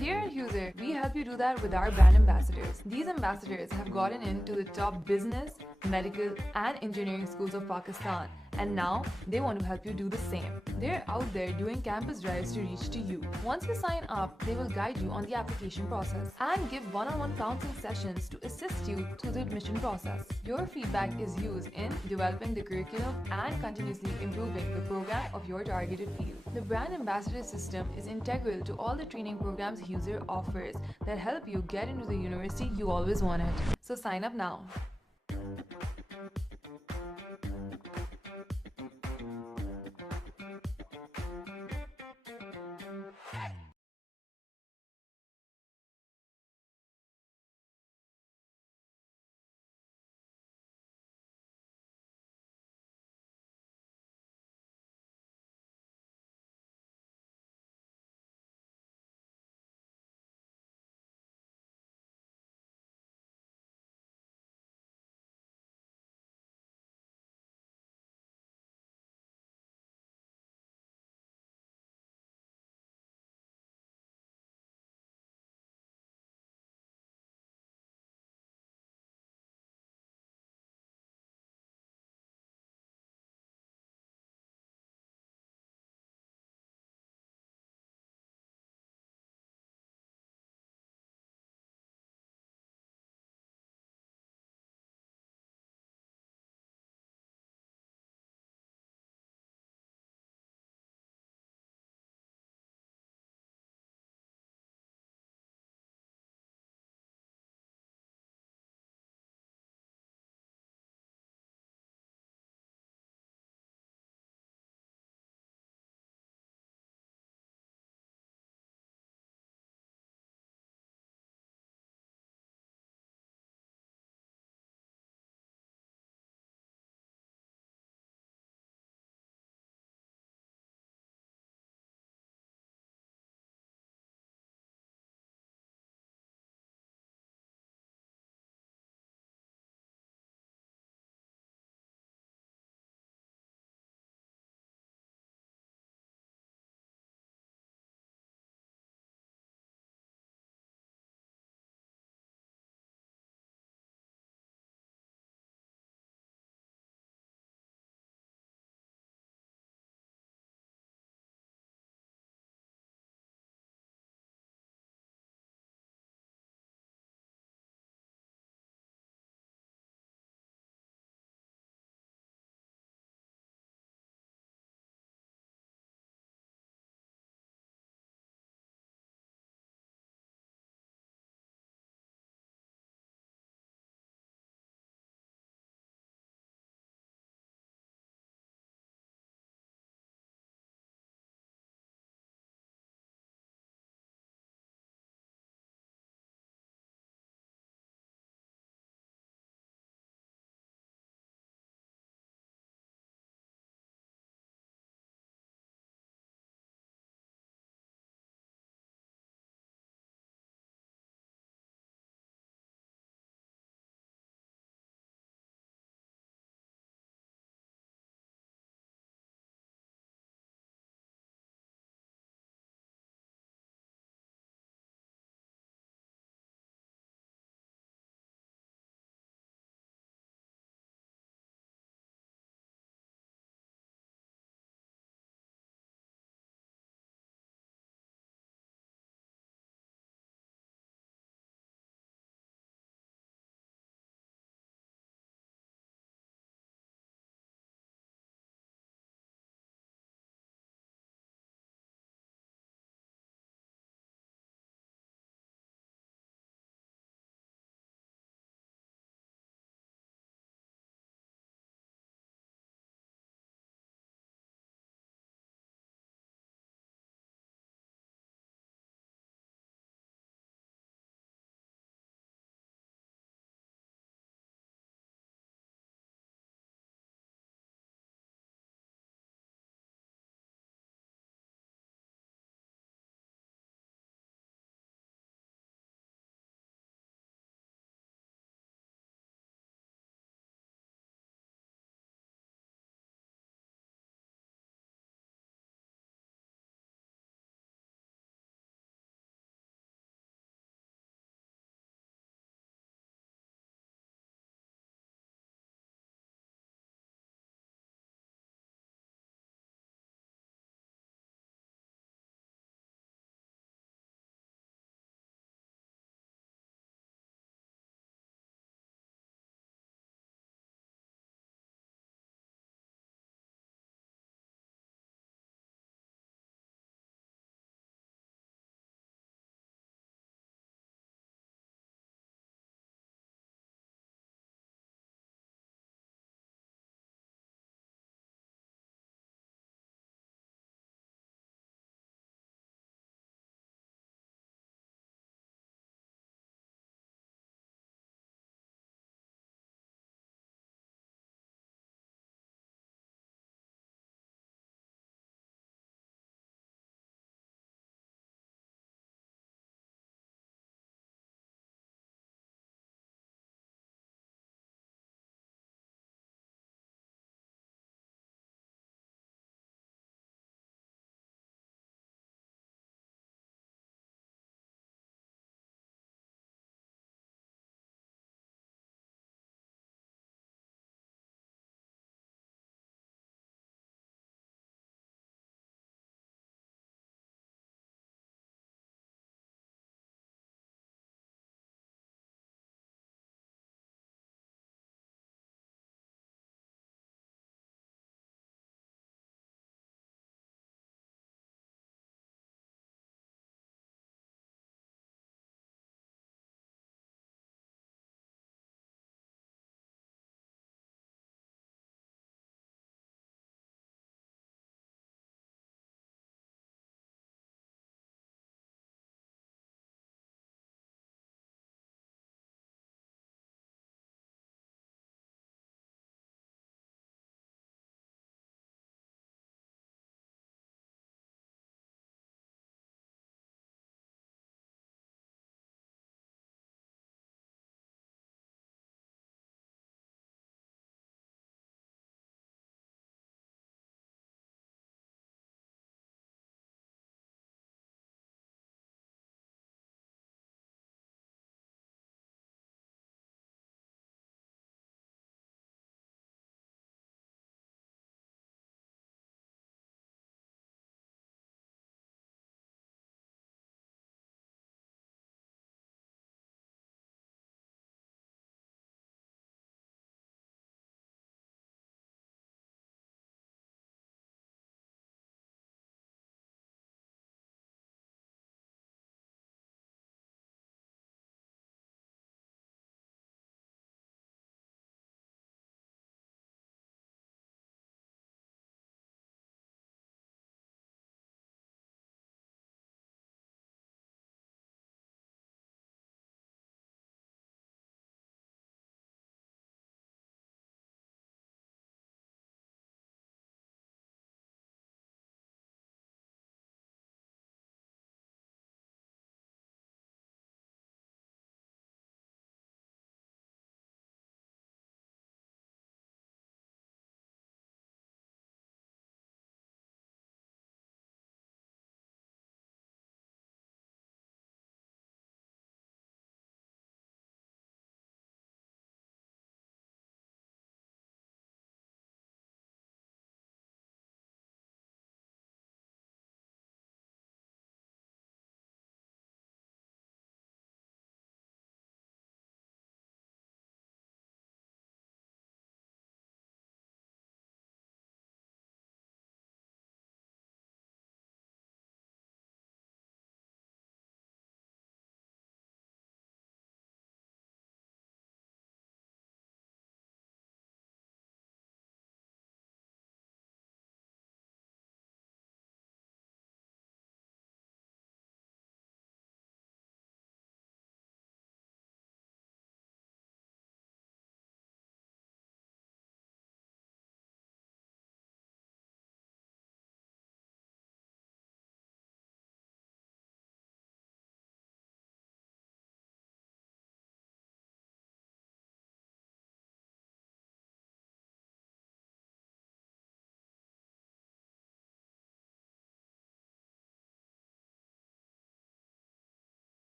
Here at User, we help you do that with our brand ambassadors. These ambassadors have gotten into the top business, medical, and engineering schools of Pakistan, and now they want to help you do the same. They're out there doing campus drives to reach to you. Once you sign up, they will guide you on the application process and give one-on-one counseling sessions to assist you through the admission process. Your feedback is used in developing the curriculum and continuously improving the program of your targeted field. The brand ambassador system is integral to all the training programs User offers that help you get into the university you always wanted. So sign up now.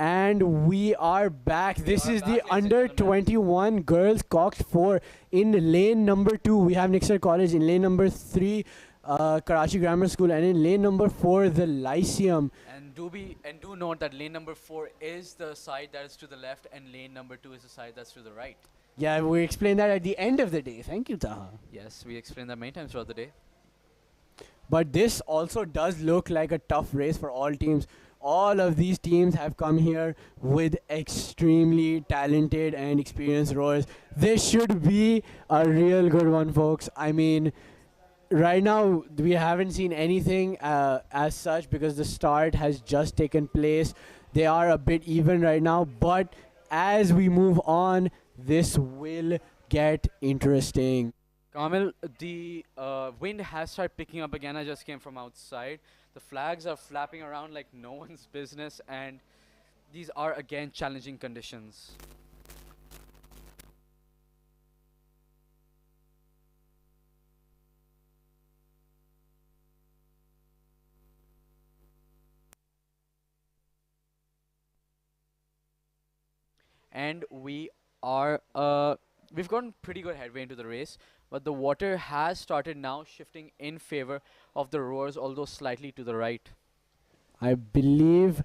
And we are back. This is the under 21 girls Cox 4 in lane number 2. We have Nixer College in lane number 3, Karachi Grammar School, and in lane number 4, the Lyceum. And do note that lane number 4 is the side that is to the left, and lane number 2 is the side that's to the right. Yeah, we explained that at the end of the day. Thank you, Taha. Yes, we explained that many times throughout the day. But this also does look like a tough race for all teams. All of these teams have come here with extremely talented and experienced rowers. This should be a real good one, folks. I mean, right now we haven't seen anything as such because the start has just taken place. They are a bit even right now, but as we move on, this will get interesting. Kamil, the wind has started picking up again. I just came from outside. The flags are flapping around like no one's business, and these are again challenging conditions. And we've gotten pretty good headway into the race, but the water has started now shifting in favor of the rowers, although slightly to the right. I believe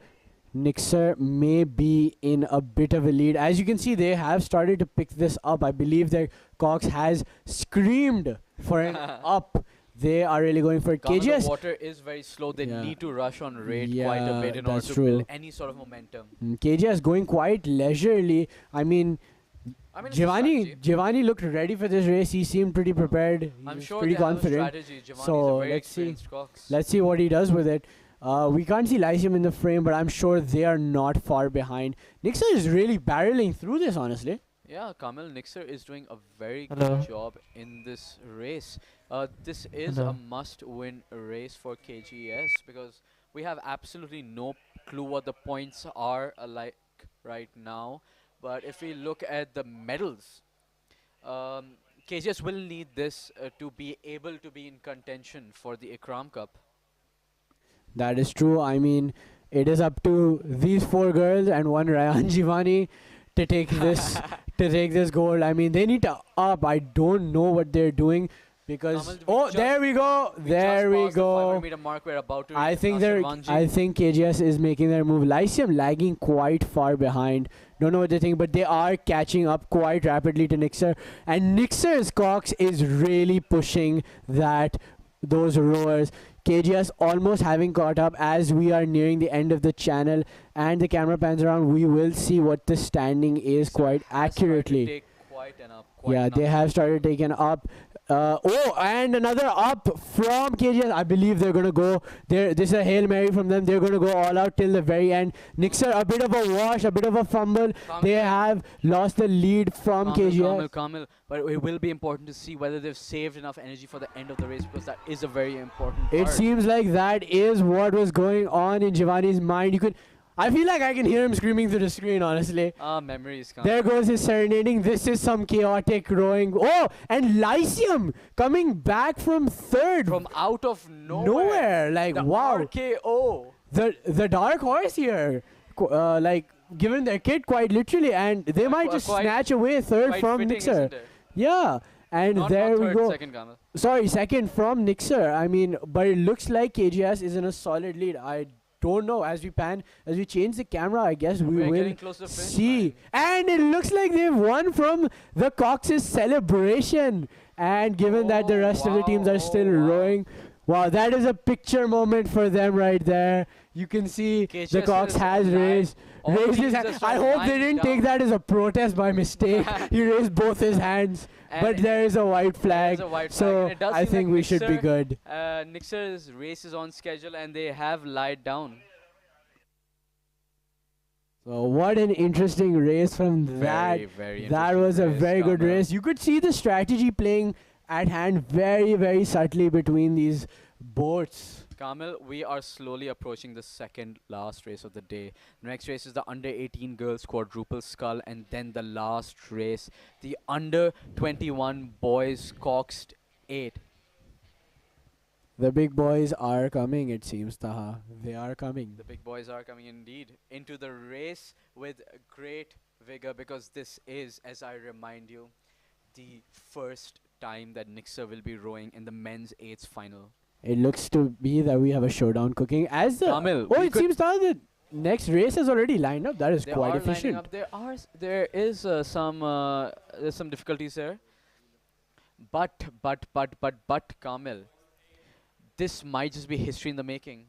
Nixer may be in a bit of a lead. As you can see, they have started to pick this up. I believe that Cox has screamed for an up. They are really going for it. KGS. The water is very slow. They need to rush on rate quite a bit in order to true. build any sort of momentum. KGS going quite leisurely. I mean, Giovanni looked ready for this race. He seemed pretty prepared. I'm was sure pretty they have a confident. strategy. Giovanni's So a very let's see. experienced Cox. Let's see what he does with it. We can't see Lyceum in the frame, but I'm sure they are not far behind. Nixer is really barreling through this, honestly. Yeah, Kamil, Nixer is doing a very Hello. good job in this race. This is a must-win race for KGS because we have absolutely no clue what the points are like right now. But if we look at the medals, KGS will need this to be able to be in contention for the Ikram Cup. That is true. I mean, it is up to these 4 girls and one Ryan Giovanni to take this gold. I mean, they need to up. I don't know what they're doing because there we go. There we go. Mark. We're about to I think KGS is making their move. Lyceum lagging quite far behind. Don't know what they think, but they are catching up quite rapidly to Nixer. And Nixer's Cox is really pushing those rowers. KGS almost having caught up as we are nearing the end of the channel and the camera pans around. We will see what the standing is quite accurately. They have started taking up. And another up from KGS. I believe they're going to go. This is a Hail Mary from them. They're going to go all out till the very end. Nixer, a bit of a wash, a bit of a fumble. They have lost the lead from KGS. Kamil. But it will be important to see whether they've saved enough energy for the end of the race because that is a very important part. It seems like that is what was going on in Giovanni's mind. I feel like I can hear him screaming through the screen, honestly. Memories come. There goes his serenading. This is some chaotic rowing. Oh, and Lyceum coming back from 3rd. From out of nowhere. Like, the wow. RKO. The dark horse here. Given their kit quite literally. And they might just snatch away 3rd from Nixer. Yeah. And there we go. Second, Kamil. Sorry, 2nd from Nixer. I mean, but it looks like KGS is in a solid lead. I don't know. As we change the camera, I guess we will see. And it looks like they've won from the Cox's celebration. And given that the rest of the teams are still rowing, wow, that is a picture moment for them right there. You can see the Cox has raised his hand. I hope they didn't take that as a protest by mistake. He raised both his hands. But there is a white flag. So I think we should be good. Nixer's race is on schedule and they have lied down. So what an interesting race from that. That was a very good race. You could see the strategy playing at hand very, very subtly between these boats. Kamil, we are slowly approaching the second last race of the day. The next race is the under 18 girls quadruple scull, and then the last race, the under 21 boys coxed 8. The big boys are coming, it seems, Taha. They are coming. The big boys are coming indeed into the race with great vigor because this is, as I remind you, the first time that Nixer will be rowing in the men's eights final. It looks to be that we have a showdown cooking. As the Kamil, oh, we it could- seems Taha, the next race is already lined up. That is They quite are lining efficient. up. There is there's some difficulties there. But Kamil, this might just be history in the making.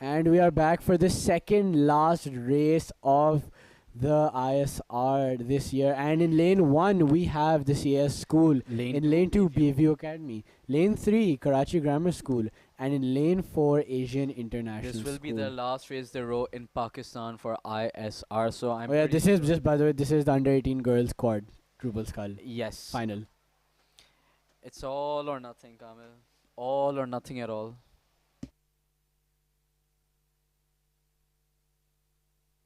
And we are back for the second last race of the ISR this year. And in lane 1, we have the CS School. In lane 2, Bayview Academy. Lane 3, Karachi Grammar School. And in lane 4, Asian International This will School. be the last race they row in Pakistan for ISR. So I'm. Oh yeah, pretty this is sure- just, by the way, this is the under 18 girls quad triple skull Yes. final. It's all or nothing, Kamil. All or nothing at all.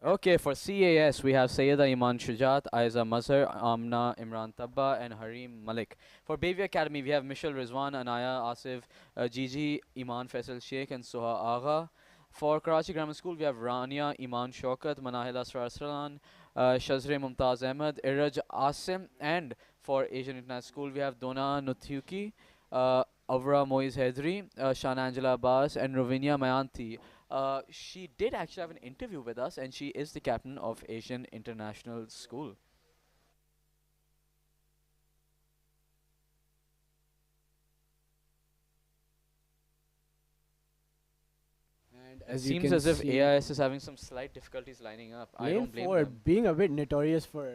Okay, for CAS, we have Sayyida Iman Shujat, Aiza Mazhar, Amna Imran Tabba, and Harim Malik. For Bayview Academy, we have Michelle Rizwan, Anaya Asif, Gigi, Iman Faisal Sheikh, and Soha Agha. For Karachi Grammar School, we have Rania, Iman Shaukat, Manahil Asrar Arsalan, Shazre Mumtaz Ahmed, Iraj Asim, and for Asian International School, we have Dona Nuthuki, Avra Moiz Hedri, Shana Angela Abbas, and Rovinia Mayanti. She did actually have an interview with us, and she is the captain of Asian International School. And It as you seems can as if see, AIS is having some slight difficulties lining up. I lane don't blame 4 them. being a bit notorious for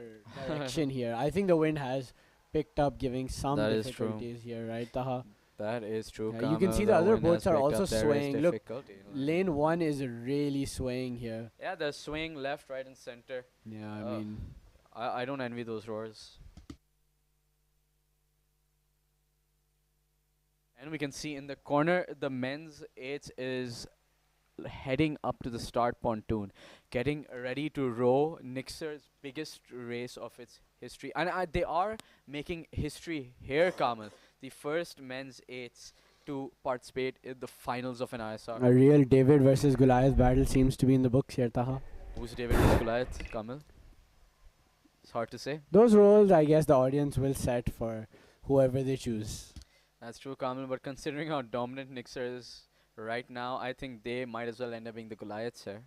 direction here. I think the wind has picked up, giving some That is true. difficulties here, right, Taha? That is true. Yeah, you can see Kamil, the other wind has boats are picked also up. There is swaying. Look, difficulty. lane 1 is really swaying here. Yeah, they're swaying left, right, and center. Yeah, I Uh, mean, I don't envy those rowers. And we can see in the corner, the men's eights is heading up to the start pontoon, getting ready to row Nixer's biggest race of its history. And they are making history here, Kamal. The first men's eights to participate in the finals of an ISR. a real David versus Goliath battle seems to be in the books here, Taha. Who's David versus Goliath, Kamal? It's hard to say. Those roles, I guess the audience will set for whoever they choose. That's true, Kamil, but considering how dominant Nixer is right now, I think they might as well end up being the Goliaths here.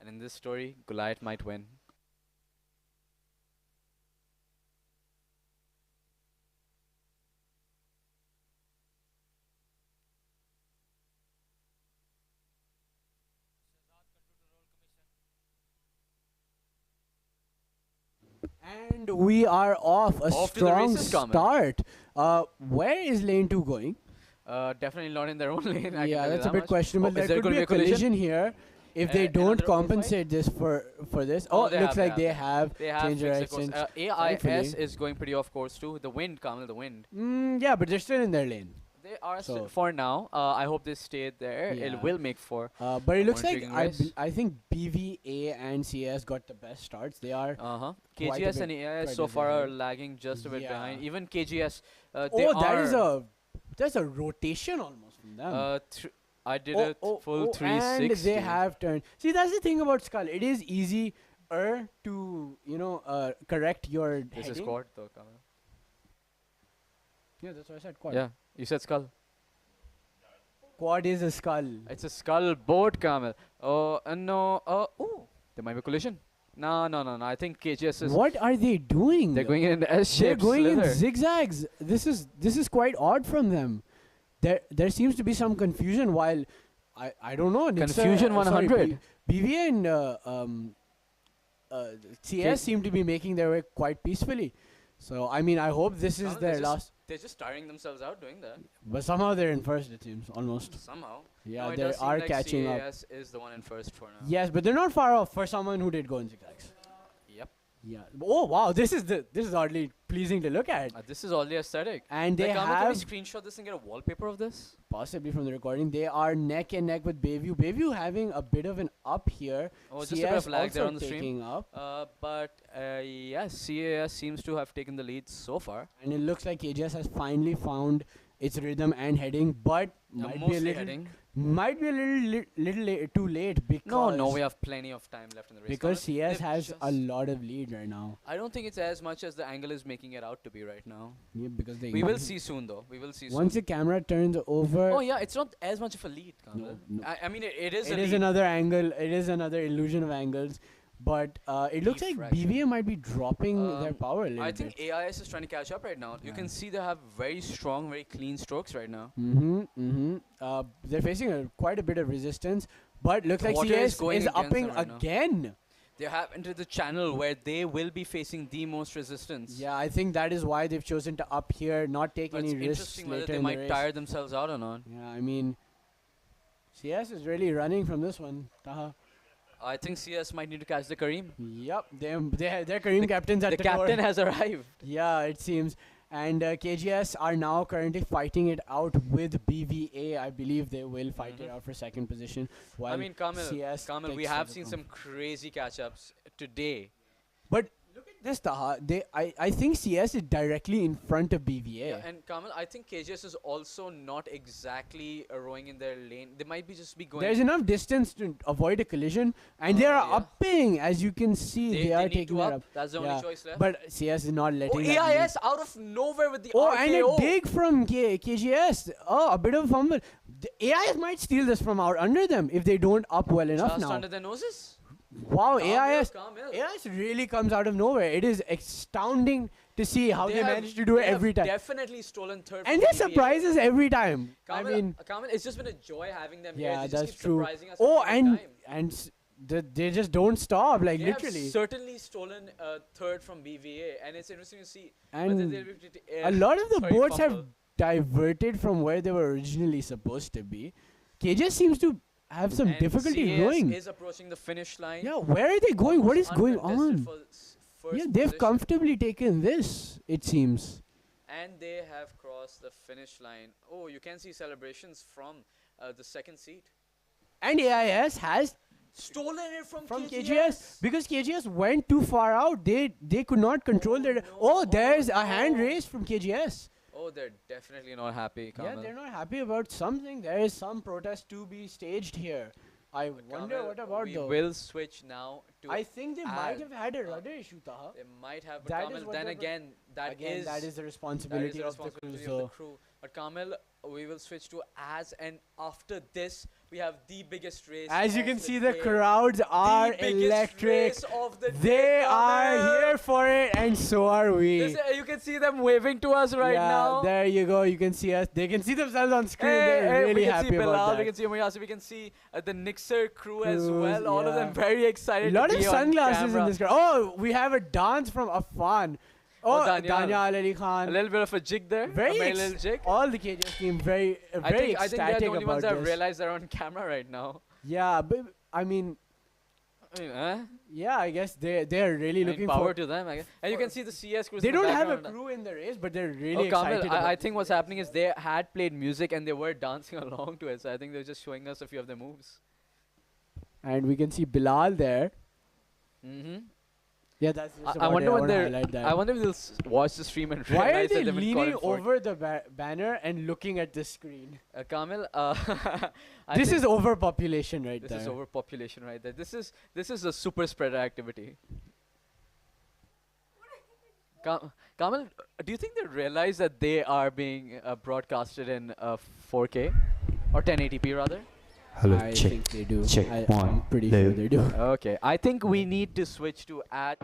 And in this story, Goliath might win. And we are off a Off to the strong races, Kamil. start. Where is lane 2 going? Definitely not in their own lane. I can Yeah, tell you that's a that bit much. questionable. Oh, is There there could gonna be a collision here if they don't another oval fight? compensate this for this. Oh, it they looks have, like they have They have changed fixed the course. directions. AIS thankfully. is going pretty off course too. The wind, Kamil, the wind. Yeah, but they're still in their lane. They are So- still for now. I hope they stay there. Yeah. It will make for. But it a looks more like intriguing race. I think BVA and CS got the best starts. They are Uh-huh. quite a KGS and bit AIS quite so a bit far are ahead. lagging just a bit Yeah. behind. Even KGS. They Oh, are, that's a rotation almost from them. I did a full 360. And they have turned. See, that's the thing about Skull. It is easy to correct your This is heading. quad though, Kamil. Yeah, that's what I said. Quad. Yeah, you said skull. Quad is a skull. It's a skull boat, Kamil. Oh, no. Oh, there might be a collision. No. I think KGS is. What are they doing? They're going in S shape. They're going in zigzags. This is quite odd from them. There seems to be some confusion. While I don't know. Confusion 100. BVA and CS seem to be making their way quite peacefully. So I mean, I hope this is their last. They're just tiring themselves out doing that. But somehow they're in first. It seems almost. Somehow. Yeah, No, it they does seem are like catching up. CAS is the one in first for now. Yes, but they're not far off for someone who did go in zigzags. Yep. Yeah. Oh wow, this is oddly pleasing to look at. This is oddly aesthetic. And they Kamil, have can we screenshot this and get a wallpaper of this? possibly from the recording. They are neck and neck with Bayview. Bayview having a bit of an up here. Oh, just a CS bit of lag there also on the stream. taking up. But yes, CAS seems to have taken the lead so far. And it looks like KGS has finally found its rhythm and heading, but might be a mostly little heading. too late because No, we have plenty of time left in the race. because Kamil. CS They've has a lot of lead right now. I don't think it's as much as the angle is making it out to be right now. Yeah, because they We will see soon, though. We will see once soon. the camera turns over. Oh yeah, it's not as much of a lead, Kamil. No. I mean, it is. It a is lead. another angle. It is another illusion of angles. But it looks like fraction. BVA might be dropping their power a little I bit. think AIS is trying to catch up right now. You can see they have very strong, very clean strokes right now. They're facing quite a bit of resistance, but looks like Water CS going is against upping them right now. again. They have entered the channel where they will be facing the most resistance. Yeah, I think that is why they've chosen to up here, not take But any it's risks interesting whether later they in the might race. tire themselves out or not. Yeah, I mean, CS is really running from this one. Taha. I think CS might need to catch the Kareem. Yep, their Kareem captain's at the captain door. has arrived. Yeah, it seems. And KGS are now currently fighting it out with BVA. I believe they will fight it out for second position. While I mean, Kamil, CS we takes have second seen round. some crazy catch-ups today. But look at this, Taha. I think CS is directly in front of BVA. Yeah, and Kamal, I think KGS is also not exactly rowing in their lane. They might just be going. There's enough distance to avoid a collision, and they are upping, as you can see. They are need taking to it up. up. That's the only choice left. But CS is not letting. Oh, that lead. AIS out of nowhere with the Oh, RKO. and a dig from KGS. Oh, a bit of a fumble. The AIS might steal this from out under them if they don't up well enough Just now. under their noses. Wow, AIS Kamil. AIS really comes out of nowhere. It is astounding to see how they have- manage to do it they have every time. Definitely stolen third. And from they BBA. surprise us every time. Kamil, I mean, Kamil, it's just been a joy having them here. yeah, They that's just keep true. surprising us Oh, every and time. they just don't stop, like They literally. have certainly stolen third from BVA, and it's interesting to see whether And they'll be able to a lot of the sorry, boats have fumble. diverted from where they were originally supposed to be. KJ seems to have some And difficulty CS rowing. is approaching the finish line. Yeah, where are they going? What is Almost going uncontested on? for Yeah, first they've position. comfortably taken this, it seems. And they have crossed the finish line. Oh, you can see celebrations from the second seat. And AIS has Stolen it from KGS because KGS went too far out. They could not control their. Oh, there's a hand raise from KGS. Oh, they're definitely not happy, Yeah, Kamil. they're not happy about something. There is some protest to be staged here. I wonder Kamil, what about we though. will switch now to I think they might add- have had a rudder issue, Taha. They might have, but That is Kamil, what then the- again, that is the responsibility of the crew. So crew. But Kamil, we will switch to as, and after this, we have the biggest race. as you of can the see, the day. crowds are biggest electric. race of the They day, are Kamil. here for it, and so are we. You can see them waving to us right yeah, now. there you go. You can see us. They can see themselves on screen. They're Hey, really we can happy see about Bilal, that. we can see Mayasi, we can see the Nixer crew as Crews, well. All of them yeah. very excited. A lot to of be on sunglasses camera. in this crowd. Oh, we have a dance from Affan. Oh, Daniel Ali Khan. A little bit of a jig there. Very a merry ex- little jig. All the KJS team very I think they're ecstatic the only ones about that this. realize they're on camera right now. Yeah, but I mean, yeah, I guess they're really looking power for. to them, I guess. And you can see the CS crews. They in the don't have a background. crew in the race, but they're really Kamil, excited. I about think what's happening is they had played music and they were dancing along to it. So I think they're just showing us a few of their moves. And we can see Bilal there. Mm-hmm. Yeah, that's. Just I about wonder it. when wanna they're. highlight that. I wonder if they'll watch the stream and Why are realize they that they've been called leaning for it. over the banner and looking at the screen? Kamil, This is overpopulation right This there. is overpopulation right there. This is a super spreader activity. Kamil, do you think they realize that they are being broadcasted in 4K or 1080p rather? Hello, I think they do. I'm pretty sure they do. Okay, I think we need to switch to ad.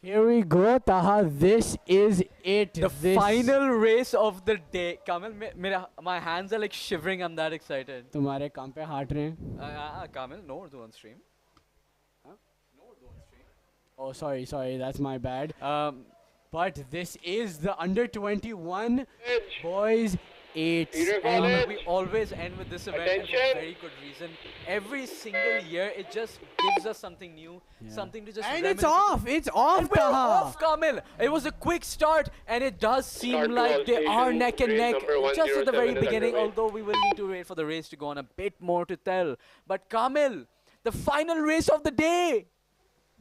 Here we go, Taha. This is it. The This final race of the day. Kamil, my hands are like shivering. I'm that excited. तुम्हारे काम पे हाथ रहे हैं? Kamil, no Urdu on stream. Oh, sorry, that's my bad. But this is the under 21 boys 8. And we always end with this event and for a very good reason. Every single year, it just gives us something new, something to just. And it's off. It's off, and we're Taha. off, Kamil. It was a quick start, and it does seem like they are neck and neck just at the very beginning. Although we will need to wait for the race to go on, a bit more to tell. But Kamil, the final race of the day.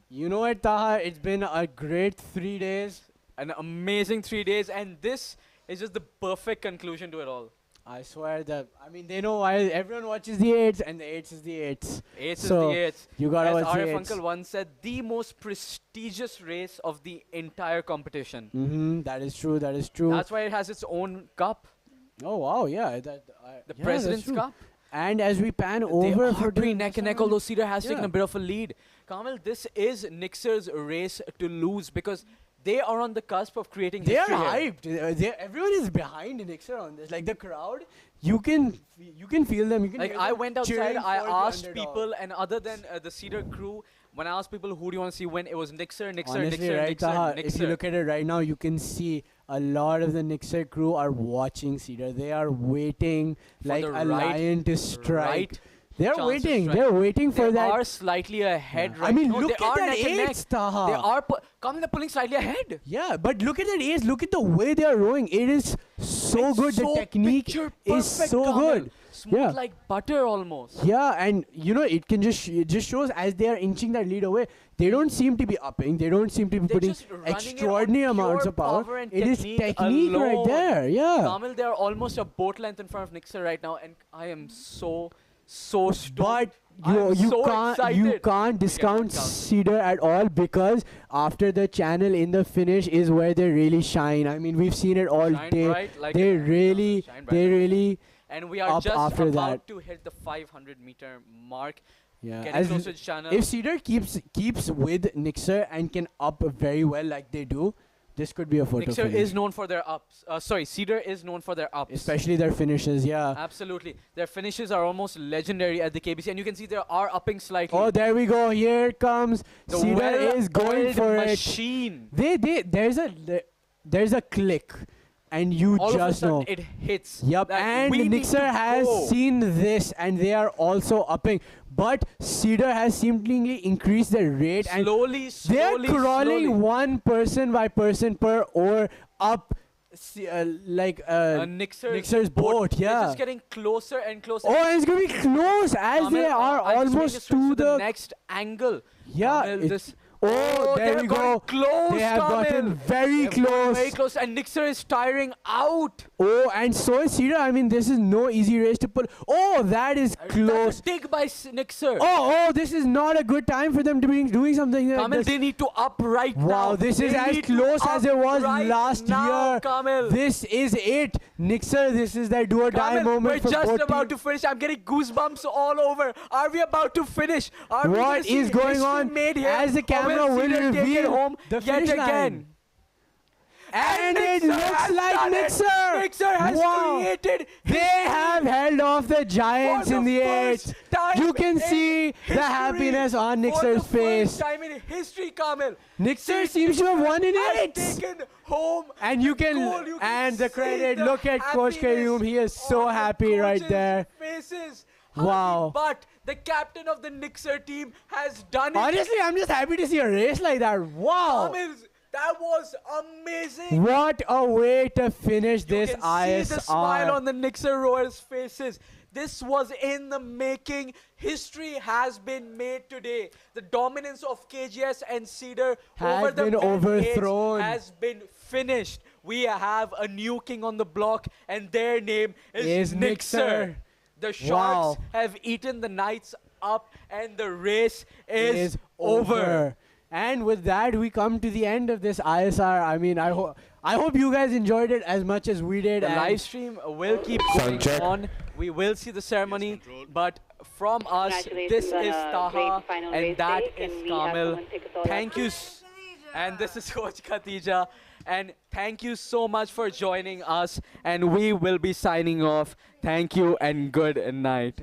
You know what, Taha? It's been a great 3 days. An amazing 3 days, and this is just the perfect conclusion to it all. I swear that, I mean, they know why everyone watches the 8s, and the 8s is the 8s. 8s So is the 8s. you gotta As watch the RF 8s. Uncle once said, the most prestigious race of the entire competition. That is true, that is true. That's why it has its own cup. Oh, wow, yeah. The yeah, President's that's true. Cup. And as we pan They over are for pretty neck and neck, although Cedar has taken Yeah. a bit of a lead. Kamil, this is Nixer's race to lose because they are on the cusp of creating They are history here. hyped. Everyone is behind Nixer on this. Like the crowd, you can feel them. You can Like hear I them went outside, cheering I for the asked underdog. people, and other than the Cedar crew, when I asked people who do you want to see win, it was Nixer, Honestly, right, Taha, if you look at it right now, you can see a lot of the Nixer crew are watching Cedar. They are waiting like the a lion to strike. right They're chance to waiting. strike. They're waiting for They that. are slightly ahead Yeah. right I mean, now. look They at are that neck and neck. eights, Taha. They are Kamil, they're pulling slightly ahead. Yeah, but look at that ace. Look at the way they are rowing. It is so good. So The technique picture is perfect, so Kamil. good. Smooth Yeah. like butter almost. Yeah, and you know it can it just shows as they are inching that lead away. They don't seem to be upping. They don't seem to be They're putting just running it on extraordinary amounts pure of power. power and It is technique right alone. there. Yeah. Kamil, they are almost a boat length in front of Nixer right now, and I am so stoked. But I'm you so can't excited. discount Cedar at all because after the channel in the finish is where they really shine. I mean, we've seen it all Shine day. bright like They a- really, shine bright they like a- really. And we are up just after about that. to hit the 500-meter mark. Yeah, Getting closer to channel. if Cedar keeps with Nixer and can up very well like they do, this could be a photo Nixer finish. is known for their ups. Cedar is known for their ups. Especially their finishes, yeah. Absolutely. Their finishes are almost legendary at the KBC, and you can see they are upping slightly. Oh, there we go. Here it comes. The Cedar is going well-oiled for machine. it. There's a click, and you All of a just sudden know. it hits. Yep, that and we need Nixer to has go. seen this, and they are also upping. But Cedar has seemingly increased their rate, Slowly, and they're slowly, crawling slowly. one person by person per oar up, Nixer's boat. They're Yeah. just getting closer and closer. Oh, and it's gonna be close as Kamil, they are I'm just almost bringing to this the next angle. Yeah, Kamil, it- this. Oh, there they're we going go. Close, They have Kamil. gotten very They've gotten close. Very close, and Nixer is tiring out. Oh, and so is Cedar. I mean, this is no easy race to pull. Oh, that is close. That's a dig by Nixer. Oh, this is not a good time for them to be doing something like Kamil, this. they need to up right now. Wow, this is They as need to close as up it was right last now, year. Kamil. This is it. Nixer, this is their do or die Kamil, moment we're for just both about teams. to finish. I'm getting goosebumps all over. Are we about to finish? Are we What gonna see is going history on made here? as the Or camera will Cedar take it reveal home the yet finish again? line? And it Nixer looks has like done it. Nixer. Nixer has Wow. created They have held off the Giants For in the the first 8th. time You can in see the history. happiness on For Nixer's the face. first time in history, Kamil. Nixer seems to have won in has 8s. taken home And you the can, goal. You can and the see credit, the look at Coach happiness Kayoum. He is so on the happy right coaches' there. Faces. Wow. But the captain of the Nixer team has done it. Honestly, I'm just happy to see a race like that. Wow. Kamil, that was amazing. What a way to finish this You can see the smile ISR. on the Nixer rowers' faces. This was in the making. History has been made today. The dominance of KGS and Cedar Has over the been mid-eights overthrown. has been finished. We have a new king on the block, and their name is Nixer. The Sharks Wow. have eaten the Knights up, and the race is over. over. And with that, we come to the end of this ISR. I mean, I hope you guys enjoyed it as much as we did. The and live stream will keep going on. We will see the ceremony, but from us, this is Taha, and that is Kamil. Thank you. And this is Coach Khatija. And thank you so much for joining us. And we will be signing off. Thank you and good night.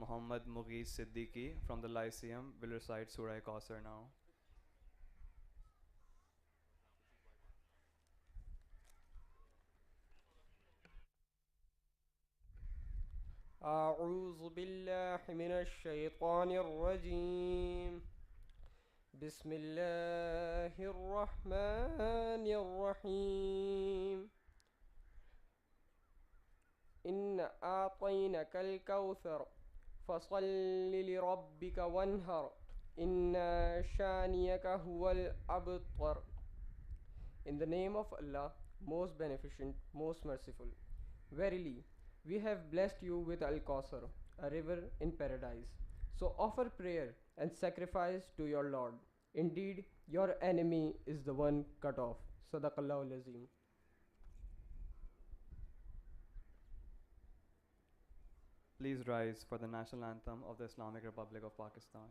Muhammad Mughis Siddiqui from the Lyceum will recite Surah Kausar now. أعوذ بالله من الشيطان الرجيم بسم الله الرحمن الرحيم إن أعطيناك الكوثر فصل لربك وانهر إن شانيك هو الأبتر. In the name of Allah, most beneficent, most merciful. Verily, we have blessed you with Al-Kawthar, a river in paradise. So offer prayer and sacrifice to your Lord. Indeed, your enemy is the one cut off. Sadaqallahu Azim. Please rise for the national anthem of the Islamic Republic of Pakistan.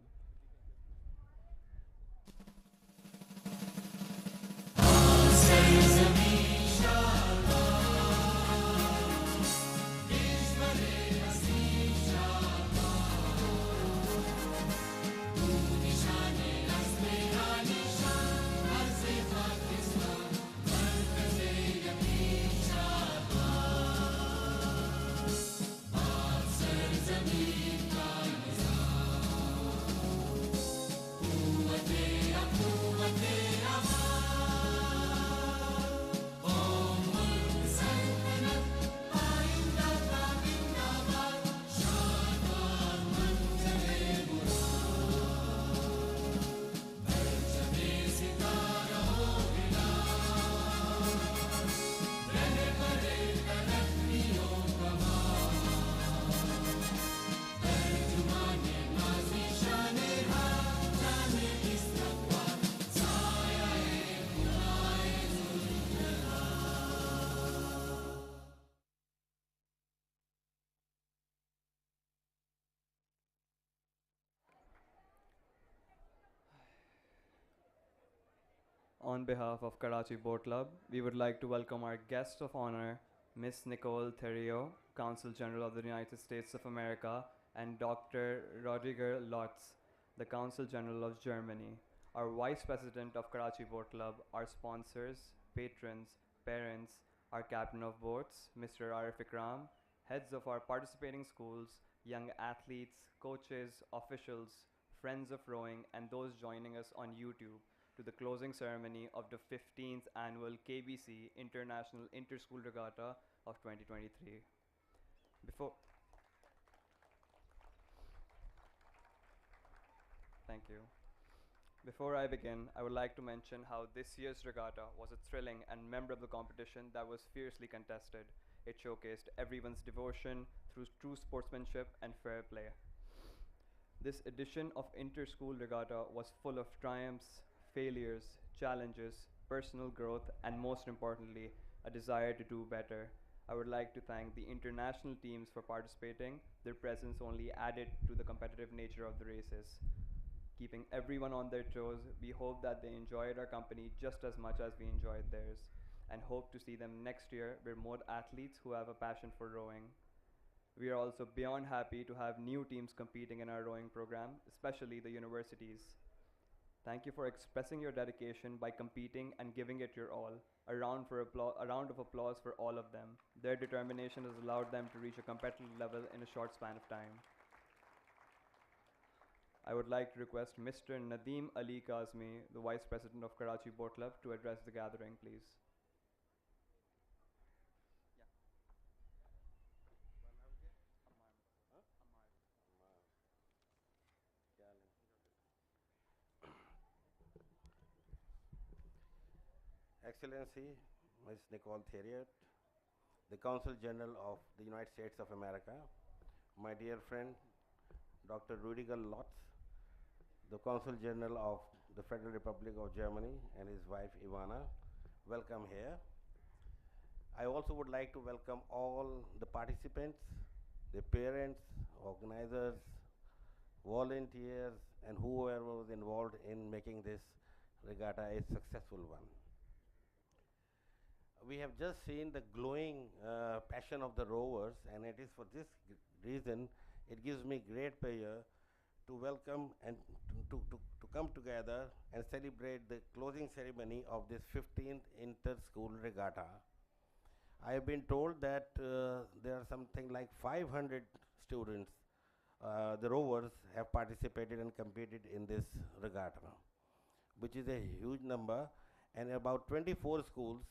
On behalf of Karachi Boat Club, we would like to welcome our guest of honor, Miss Nicole Theriot, Consul General of the United States of America, and Dr. Rodiger Lotz, the Consul General of Germany, our Vice President of Karachi Boat Club, our sponsors, patrons, parents, our Captain of Boats, Mr. Arif Ikram, heads of our participating schools, young athletes, coaches, officials, friends of rowing, and those joining us on YouTube to the closing ceremony of the 15th annual KBC International Inter-School Regatta of 2023. Thank you. Before I begin, I would like to mention how this year's regatta was a thrilling and memorable competition that was fiercely contested. It showcased everyone's devotion through true sportsmanship and fair play. This edition of Inter-School Regatta was full of triumphs, failures, challenges, personal growth, and most importantly, a desire to do better. I would like to thank the international teams for participating. Their presence only added to the competitive nature of the races. Keeping everyone on their toes, we hope that they enjoyed our company just as much as we enjoyed theirs, and hope to see them next year with more athletes who have a passion for rowing. We are also beyond happy to have new teams competing in our rowing program, especially the universities. Thank you for expressing your dedication by competing and giving it your all. A round of applause for all of them. Their determination has allowed them to reach a competitive level in a short span of time. I would like to request Mr. Nadeem Ali Kazmi, the Vice President of Karachi Boat Club, to address the gathering, please. Excellency, Ms. Nicole Theriot, the Consul General of the United States of America, my dear friend, Dr. Rudiger Lotz, the Consul General of the Federal Republic of Germany, and his wife Ivana, welcome here. I also would like to welcome all the participants, the parents, organizers, volunteers, and whoever was involved in making this regatta a successful one. We have just seen the glowing passion of the rowers, and it is for this reason It gives me great pleasure to welcome and to come together and celebrate the closing ceremony of this 15th inter-school regatta. I have been told that there are something like 500 students, the rowers, have participated and competed in this regatta, which is a huge number, and about 24 schools.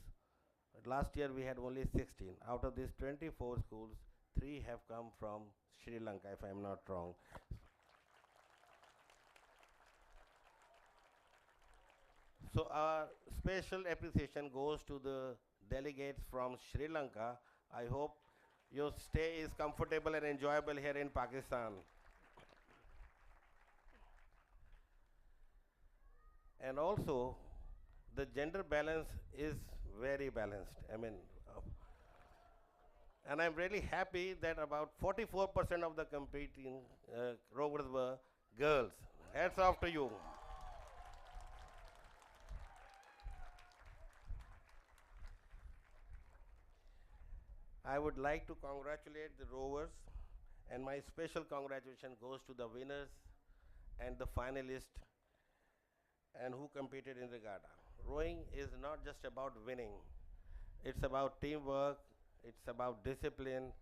Last year we had only 16. Out of these 24 schools, 3 have come from Sri Lanka, if I am not wrong. So our special appreciation goes to the delegates from Sri Lanka. I hope your stay is comfortable and enjoyable here in Pakistan. And also, the gender balance is very balanced. I mean, and I'm really happy that about 44% of the competing rowers were girls. Hats off to you. I would like to congratulate the rowers, and my special congratulation goes to the winners and the finalists and who competed in regatta. Rowing is not just about winning. It's about teamwork, it's about discipline,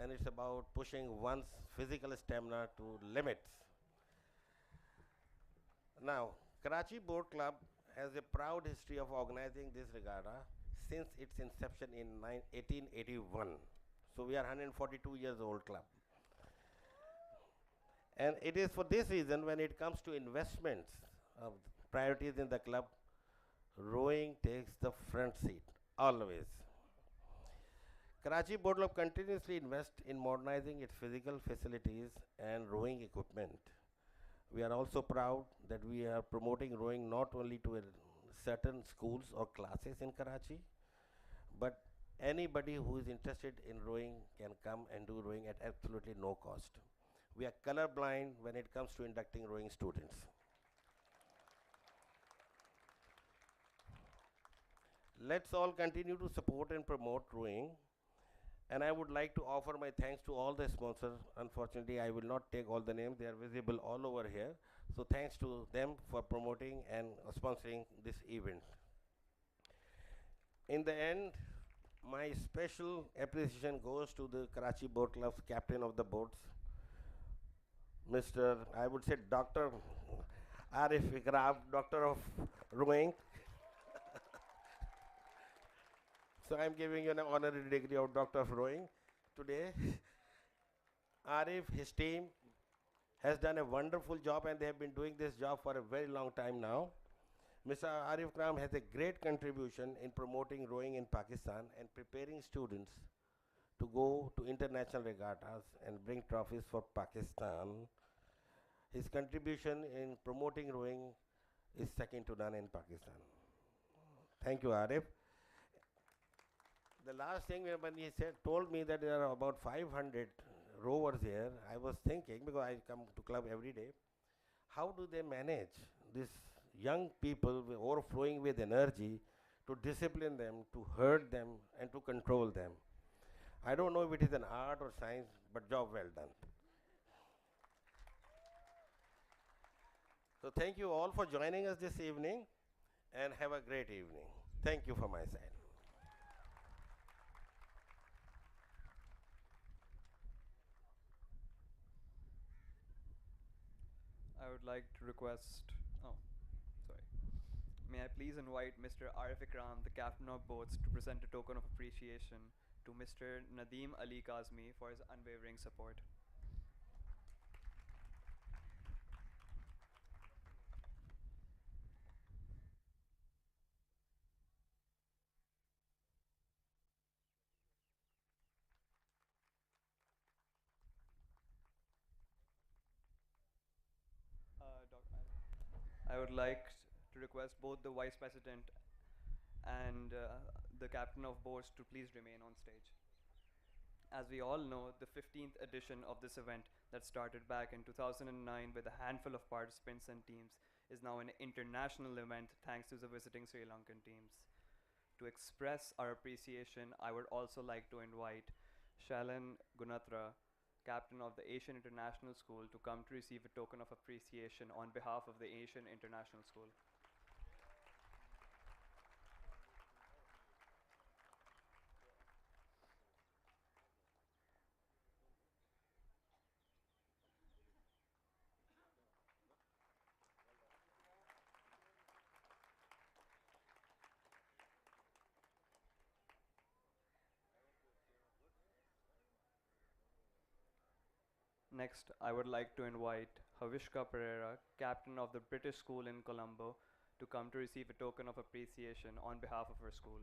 and it's about pushing one's physical stamina to limits. Now, Karachi Boat Club has a proud history of organizing this regatta since its inception in 1881. So we are 142 years old club. And it is for this reason, when it comes to investments, priorities in the club, rowing takes the front seat, always. Karachi Boat Club continuously invests in modernizing its physical facilities and rowing equipment. We are also proud that we are promoting rowing not only to certain schools or classes in Karachi, but anybody who is interested in rowing can come and do rowing at absolutely no cost. We are colorblind when it comes to inducting rowing students. Let's all continue to support and promote rowing. And I would like to offer my thanks to all the sponsors. Unfortunately, I will not take all the names. They are visible all over here. So thanks to them for promoting and sponsoring this event. In the end, my special appreciation goes to the Karachi Boat Club's captain of the boats, Mr. I would say Dr. Arif Ikram, Doctor of Rowing. So I'm giving you an honorary degree of Doctor of Rowing today. Arif, his team, has done a wonderful job, and they have been doing this job for a very long time now. Mr. Arif Kram has a great contribution in promoting rowing in Pakistan and preparing students to go to international regattas and bring trophies for Pakistan. His contribution in promoting rowing is second to none in Pakistan. Thank you, Arif. The last thing, when he told me that there are about 500 rowers here, I was thinking, because I come to club every day, how do they manage these young people overflowing with energy to discipline them, to herd them, and to control them? I don't know if it is an art or science, but job well done. So thank you all for joining us this evening, and have a great evening. Thank you from my side. I would like to request, oh, sorry. May I please invite Mr. Arif Ikram, the captain of boats, to present a token of appreciation to Mr. Nadeem Ali Kazmi for his unwavering support. I would like to request both the Vice President and the Captain of Boats to please remain on stage. As we all know, the 15th edition of this event that started back in 2009 with a handful of participants and teams is now an international event thanks to the visiting Sri Lankan teams. To express our appreciation, I would also like to invite Shalan Gunatra captain of the Asian International School, to come to receive a token of appreciation on behalf of the Asian International School. Next, I would like to invite Havishka Pereira, captain of the British School in Colombo, to come to receive a token of appreciation on behalf of her school.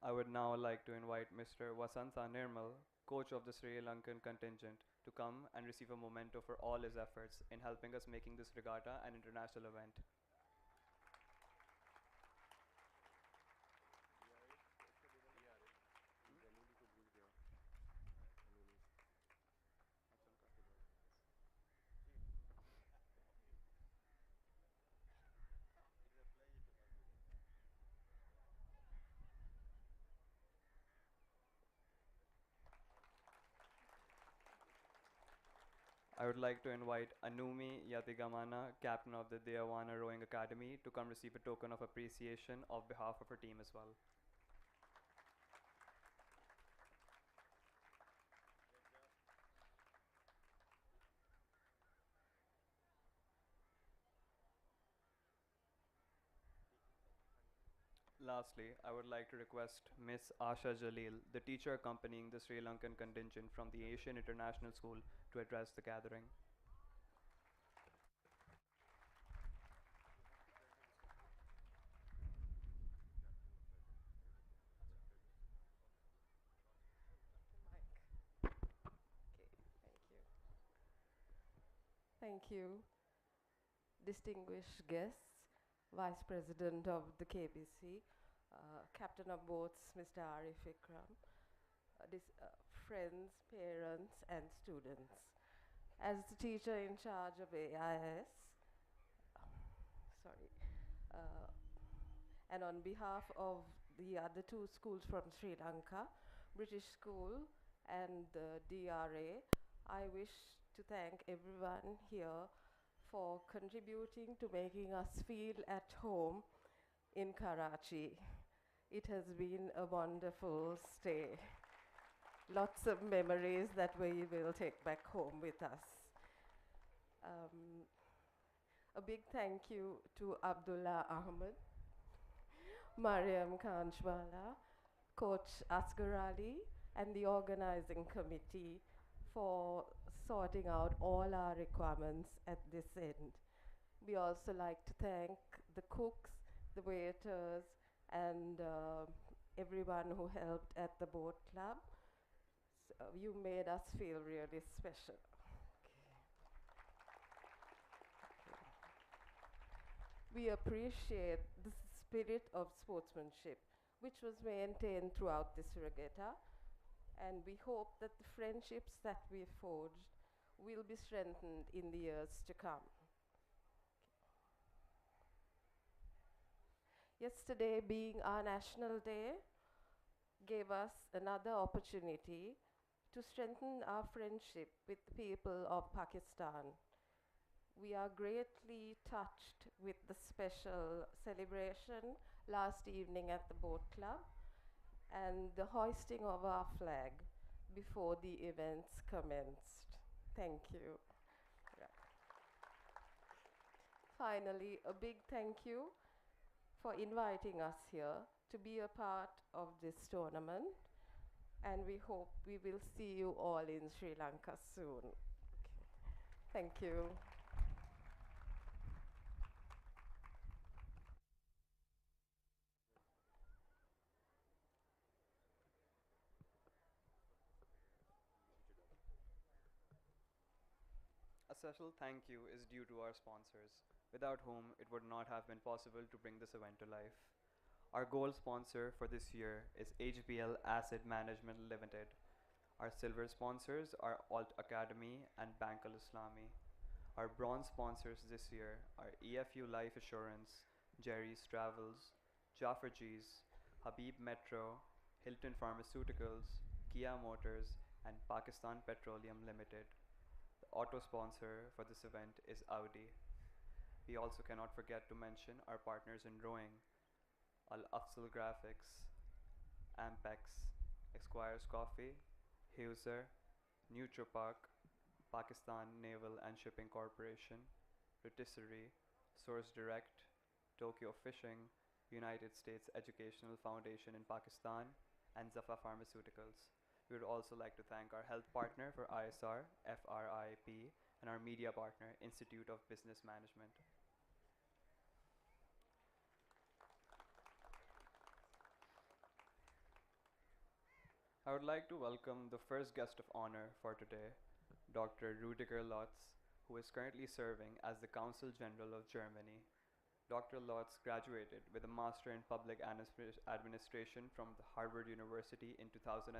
I would now like to invite Mr. Vasantha Nirmal, coach of the Sri Lankan contingent, to come and receive a memento for all his efforts in helping us making this regatta an international event. I would like to invite Anumi Yatigamana, captain of the Deawana Rowing Academy, to come receive a token of appreciation on behalf of her team as well. Lastly, I would like to request Miss Asha Jalil, the teacher accompanying the Sri Lankan contingent from the Asian International School, to address the gathering. Thank you, distinguished guests, Vice President of the KBC, Captain of Boats, Mr. Arif Ikram, friends, parents, and students. As the teacher in charge of AIS, sorry, and on behalf of the other two schools from Sri Lanka, British School and the DRA, I wish to thank everyone here for contributing to making us feel at home in Karachi. It has been a wonderful stay. Lots of memories that we will take back home with us. A big thank you to Abdullah Ahmed, Mariam Kanchwala, Coach Asghar Ali, and the organizing committee for sorting out all our requirements at this end. We also like to thank the cooks, the waiters, and everyone who helped at the boat club. So you made us feel really special. We appreciate the spirit of sportsmanship which was maintained throughout this regatta, and we hope that the friendships that we forged will be strengthened in the years to come. Yesterday, being our National Day, gave us another opportunity to strengthen our friendship with the people of Pakistan. We are greatly touched with the special celebration last evening at the boat club and the hoisting of our flag before the events commenced. Thank you. Yeah. Finally, a big thank you for inviting us here to be a part of this tournament, and we hope we will see you all in Sri Lanka soon. Okay. Thank you. A special thank you is due to our sponsors, without whom it would not have been possible to bring this event to life. Our gold sponsor for this year is HBL Asset Management Limited. Our silver sponsors are Alt Academy and Bank Al Islami. Our bronze sponsors this year are EFU Life Assurance, Jerry's Travels, Jaffer G's, Habib Metro, Hilton Pharmaceuticals, Kia Motors, and Pakistan Petroleum Limited. The auto sponsor for this event is Audi. We also cannot forget to mention our partners in rowing, Al Afzal Graphics, Ampex, Esquire's Coffee, Huser, Nutropark, Pakistan Naval and Shipping Corporation, Rotisserie, Source Direct, Tokyo Fishing, United States Educational Foundation in Pakistan, and Zaffa Pharmaceuticals. We would also like to thank our health partner for ISR, FRIP, and our media partner, Institute of Business Management. I would like to welcome the first guest of honor for today, Dr. Rudiger Lotz, who is currently serving as the Consul General of Germany. Dr. Lotz graduated with a Master in Public Administration from the Harvard University in 2006.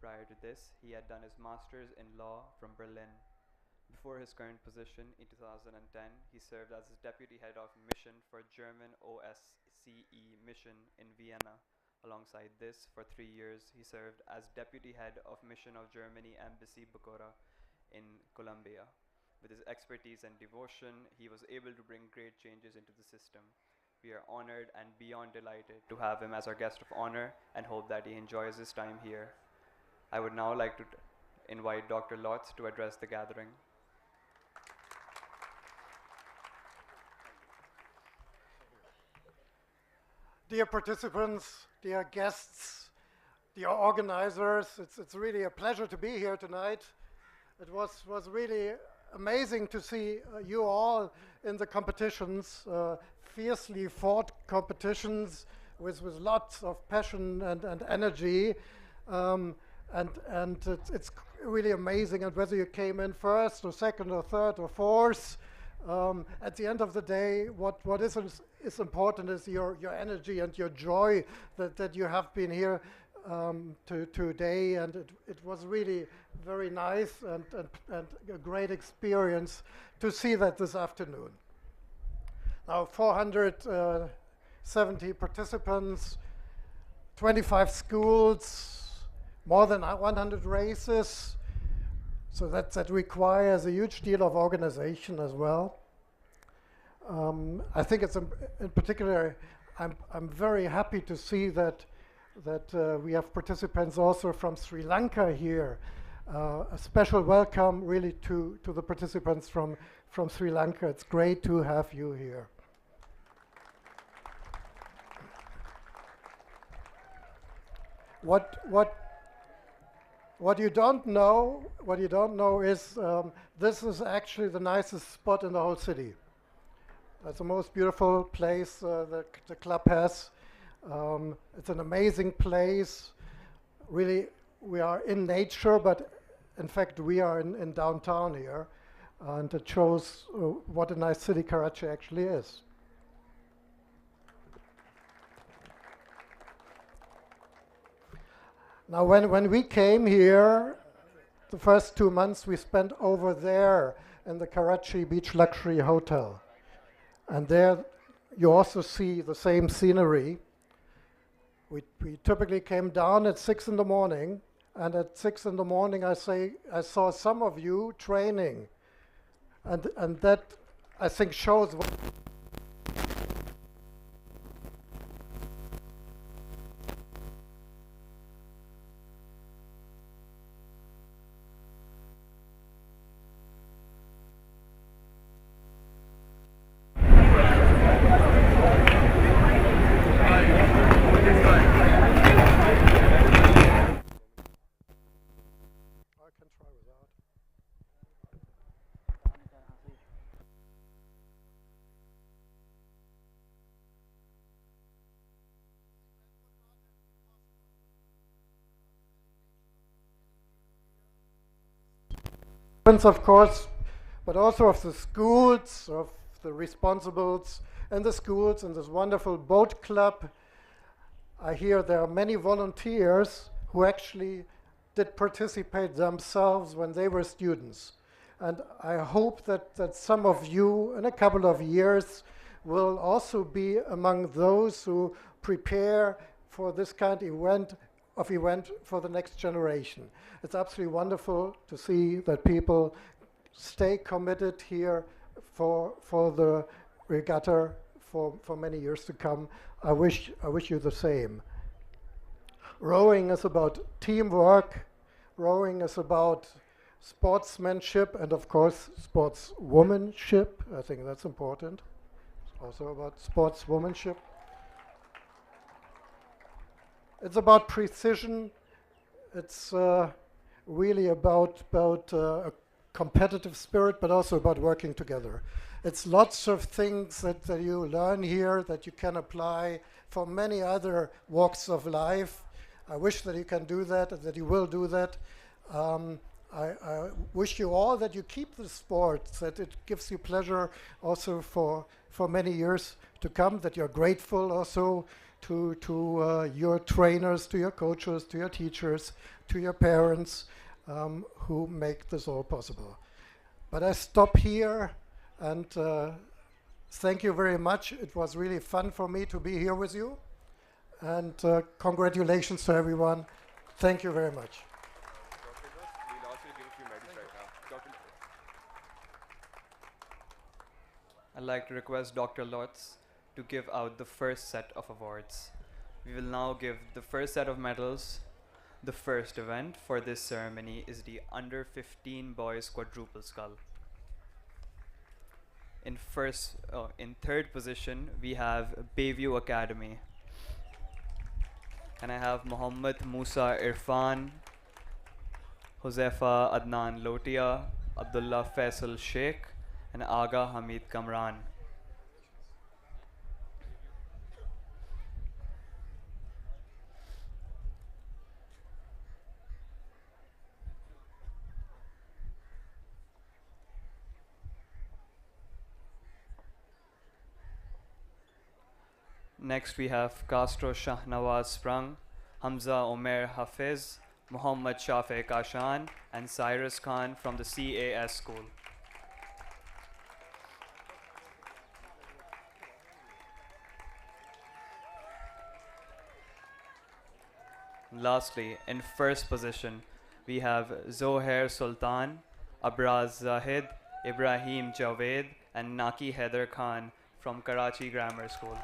Prior to this, he had done his Master's in Law from Berlin. Before his current position in 2010, he served as Deputy Head of Mission for German OSCE Mission in Vienna. Alongside this, for 3 years, he served as Deputy Head of Mission of Germany Embassy Bucura in Colombia. With his expertise and devotion, he was able to bring great changes into the system. We are honored and beyond delighted to have him as our guest of honor and hope that he enjoys his time here. I would now like to invite Dr. Lotz to address the gathering. Dear participants, dear guests, dear organizers, it's really a pleasure to be here tonight. It was really amazing to see you all in the competitions, fiercely fought competitions with lots of passion and energy. And it's really amazing. And whether you came in first or second or third or fourth, at the end of the day, what is important is your energy and your joy that you have been here today, and it was really very nice and a great experience to see that this afternoon. Now 470 participants, 25 schools, more than 100 races. So that requires a huge deal of organization as well. I think it's in particular, I'm very happy to see that we have participants also from Sri Lanka here. A special welcome really to the participants from Sri Lanka. It's great to have you here. What you don't know is this is actually the nicest spot in the whole city. That's the most beautiful place the club has. It's an amazing place. Really, we are in nature, but in fact we are in downtown here, and it shows what a nice city Karachi actually is. Now, when we came here, the first 2 months we spent over there in the Karachi Beach Luxury Hotel. And there you also see the same scenery. We typically came down at 6 in the morning, and at 6 in the morning I saw some of you training. And that, I think, shows what of course, but also of the schools, of the responsibles in the schools, and this wonderful boat club. I hear there are many volunteers who actually did participate themselves when they were students. And I hope that some of you in a couple of years will also be among those who prepare for this kind of event for the next generation. It's absolutely wonderful to see that people stay committed here for the regatta for many years to come. I wish you the same. Rowing is about teamwork. Rowing is about sportsmanship and, of course, sportswomanship. I think that's important. It's also about sportswomanship. It's about precision. It's really about a competitive spirit, but also about working together. It's lots of things that you learn here that you can apply for many other walks of life. I wish that you can do that and that you will do that. I wish you all that you keep the sport, that it gives you pleasure also for many years to come, that you're grateful also to your trainers, to your coaches, to your teachers, to your parents who make this all possible. But I stop here and thank you very much. It was really fun for me to be here with you. And congratulations to everyone. Thank you very much. We'll also give a few medals right now. I'd like to request Dr. Lotz to give out the first set of awards. We will now give the first set of medals. The first event for this ceremony is the Under 15 Boys Quadruple Scull. In third position, we have Bayview Academy. And I have Muhammad Musa Irfan, Josefa Adnan Lotia, Abdullah Faisal Sheikh, and Aga Hamid Kamran. Next we have Castro Shahnawaz Sprung, Hamza Omer Hafiz, Muhammad Shafiq Kashan, and Cyrus Khan from the CAS school. Lastly, in first position, we have Zohair Sultan, Abraz Zahid, Ibrahim Javed, and Naki Heather Khan from Karachi Grammar School.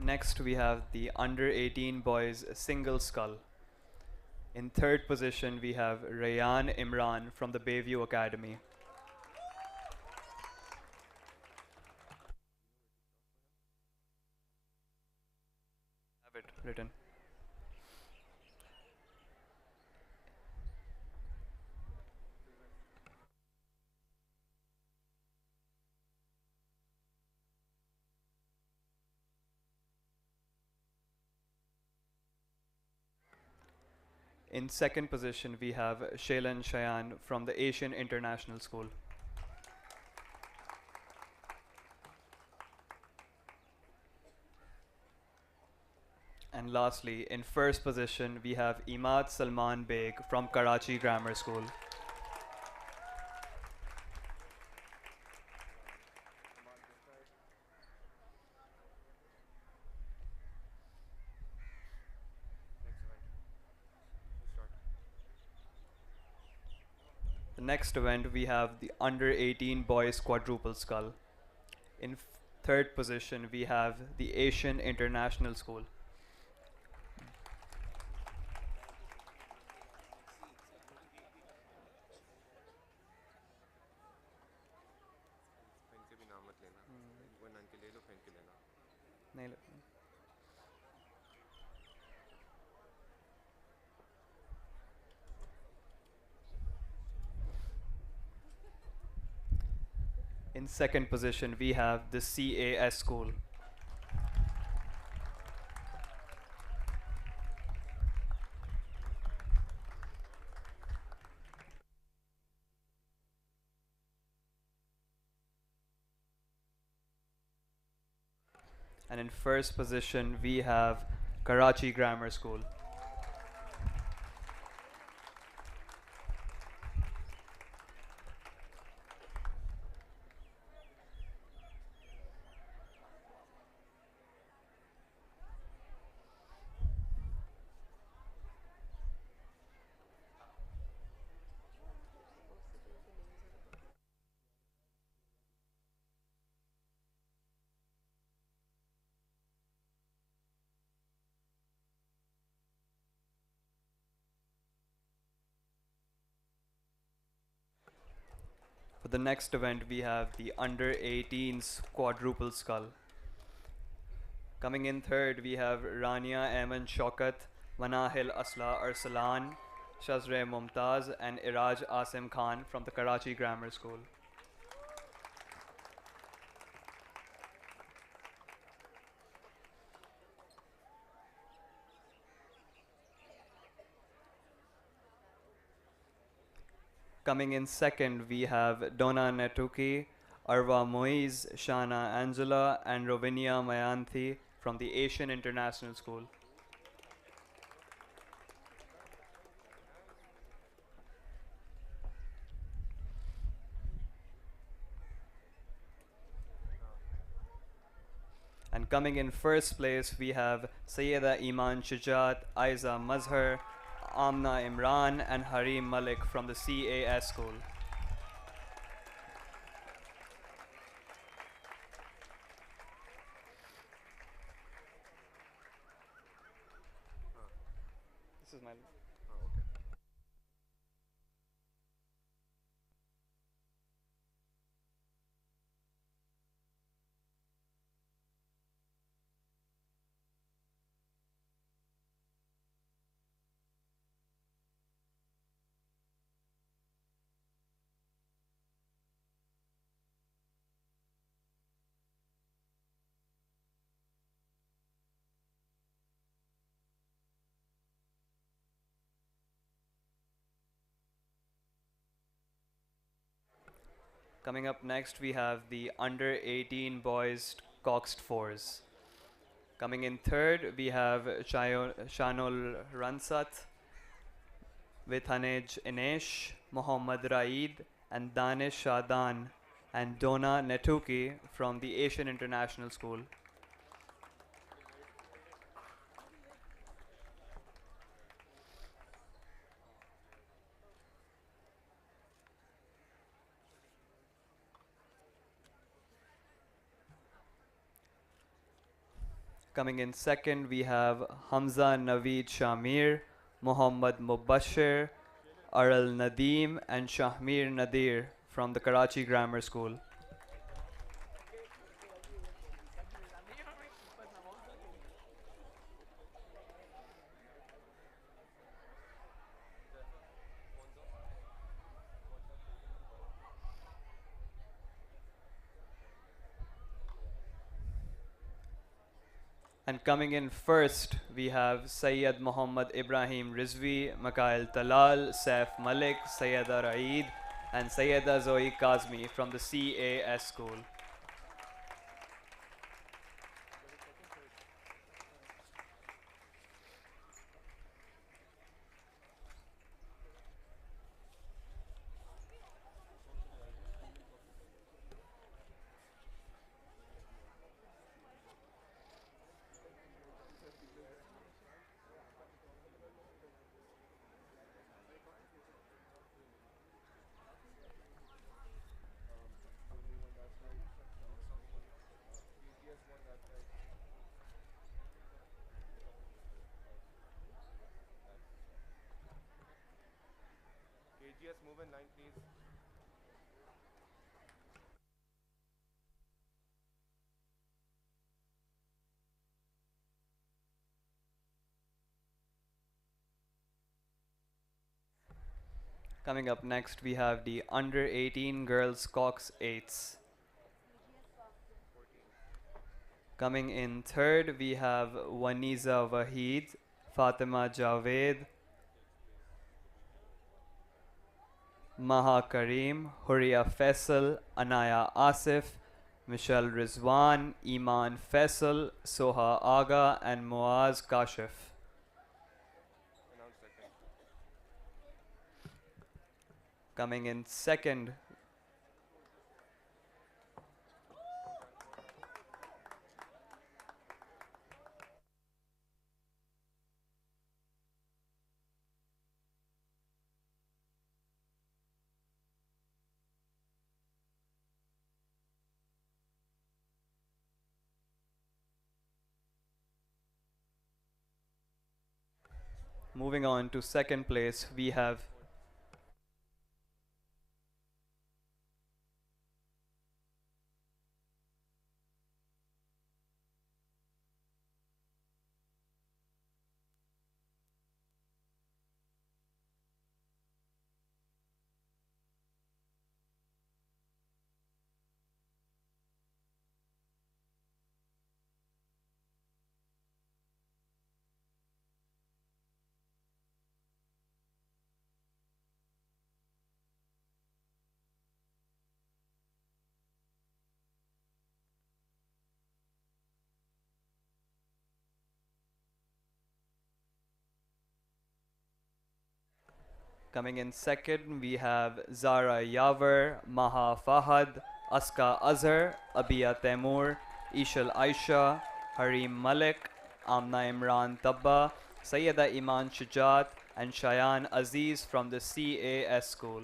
Next, we have the Under 18 Boys Single Scull. In third position, we have Rayan Imran from the Bayview Academy. Have it written. In second position, we have Shailan Shayan from the Asian International School. And lastly, in first position, we have Imad Salman Beg from Karachi Grammar School. The next event, we have the Under 18 Boys Quadruple Scull. In third position, we have the Asian International School. nail it. In second position, we have the CAS school. And in first position, we have Karachi Grammar School. For the next event, we have the under 18s quadruple skull. Coming in third, we have Rania Ayman Shaukat, Manahil Asla Arsalan, Shazre Mumtaz, and Iraj Asim Khan from the Karachi Grammar School. Coming in second, we have Donna Netuki, Arwa Moiz, Shana Angela, and Rovinia Mayanthi from the Asian International School. And coming in first place, we have Sayyeda Iman Shujat, Aiza Mazhar, Amna Imran, and Harim Malik from the CAS school. This is my. Coming up next, we have the under 18 boys coxed fours. Coming in third, we have Shanul Ransat with Hanej Inesh, Mohammad Raid, and Danish Shadan, and Dona Netuki from the Asian International School. Coming in second, we have Hamza Naveed Shamir, Muhammad Mubashir, Aral Nadeem, and Shahmir Nadir from the Karachi Grammar School. And coming in first, we have Sayyid Muhammad Ibrahim Rizvi, Makail Talal, Saif Malik, Sayyida Raid, and Sayyida Zoe Kazmi from the CAS school. Coming up next, we have the under 18 girls Cox 8s. Coming in third, we have Waniza Wahid, Fatima Javed, Maha Karim, Huria Faisal, Anaya Asif, Michelle Rizwan, Iman Faisal, Soha Aga, and Muaz Kashif. Coming in second, moving on to second place, we have coming in second, we have Zara Yavar, Maha Fahad, Aska Azhar, Abia Taimur, Ishal Aisha, Harim Malik, Amna Imran Tabba, Sayyida Iman Shujat, and Shayan Aziz from the CAS school.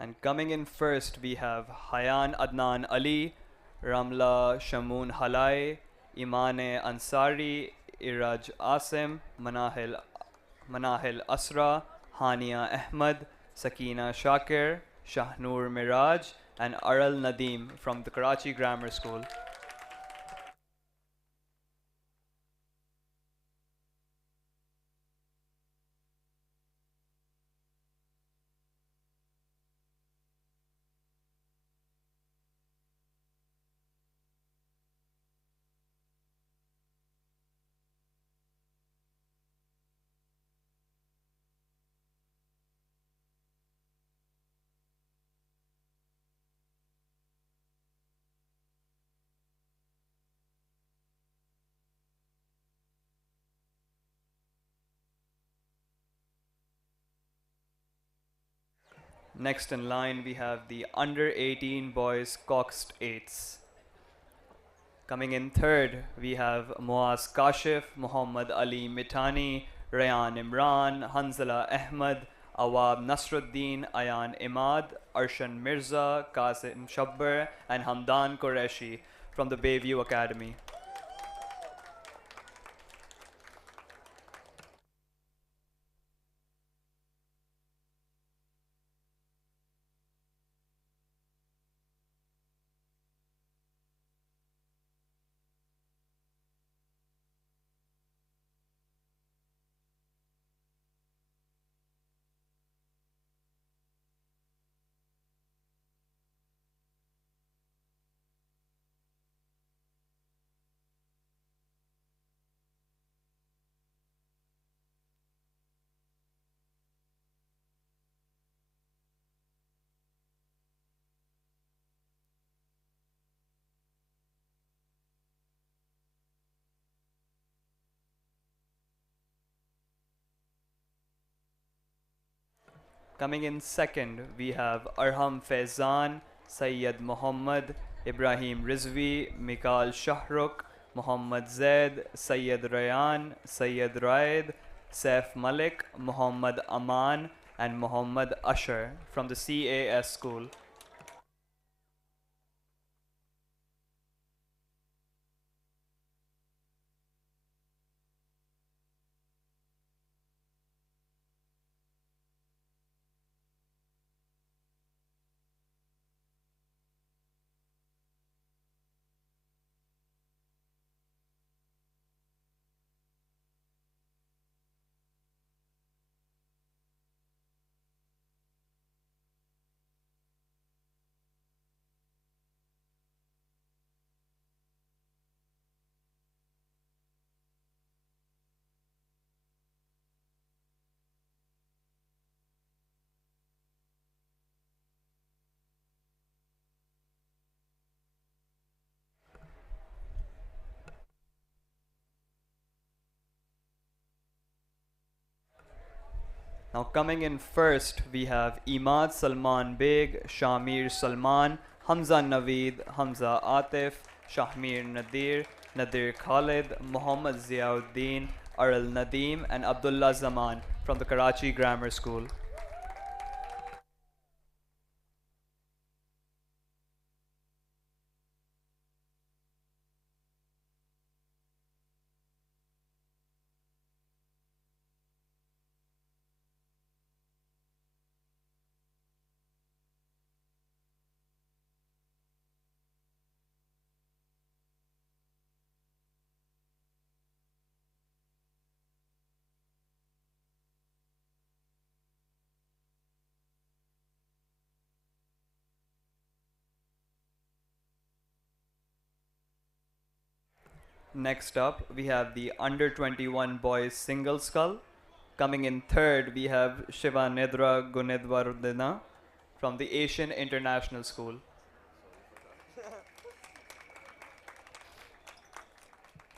And coming in first, we have Hayan Adnan Ali, Ramla Shamoon Halai, Imane Ansari, Iraj Asim, Manahil Asra, Hania Ahmad, Sakina Shakir, Shahnur Miraj, and Aral Nadeem from the Karachi Grammar School. Next in line, we have the under 18 boys Coxed 8s. Coming in third, we have Muaz Kashif, Muhammad Ali Mitani, Rayan Imran, Hanzala Ahmad, Awab Nasruddin, Ayan Imad, Arshan Mirza, Qasim Shabbar, and Hamdan Qureshi from the Bayview Academy. Coming in second, we have Arham Faizan, Sayyid Muhammad, Ibrahim Rizvi, Mikal Shahrukh, Muhammad Zaid, Sayyid Rayan, Sayyid Raid, Saif Malik, Muhammad Aman, and Muhammad Asher from the CAS school. Now coming in first, we have Imad Salman Beg, Shamir Salman, Hamza Naveed, Hamza Atif, Shahmir Nadir, Nadir Khalid, Muhammad Ziauddin, Aral Nadeem, and Abdullah Zaman from the Karachi Grammar School. Next up, we have the under 21 boys single scull. Coming in third, we have Shiva Nedra Gunedwardena from the Asian International School.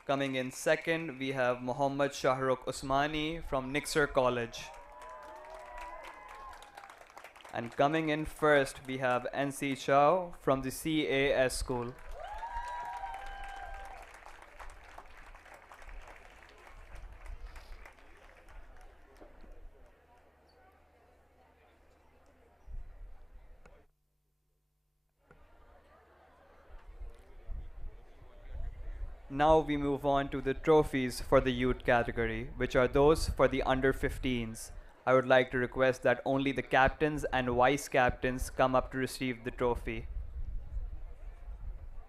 Coming in second, we have Muhammad Shahrukh Usmani from Nixer College. And coming in first, we have NC Chow from the CAS School. Now we move on to the trophies for the youth category, which are those for the under 15s. I would like to request that only the captains and vice captains come up to receive the trophy.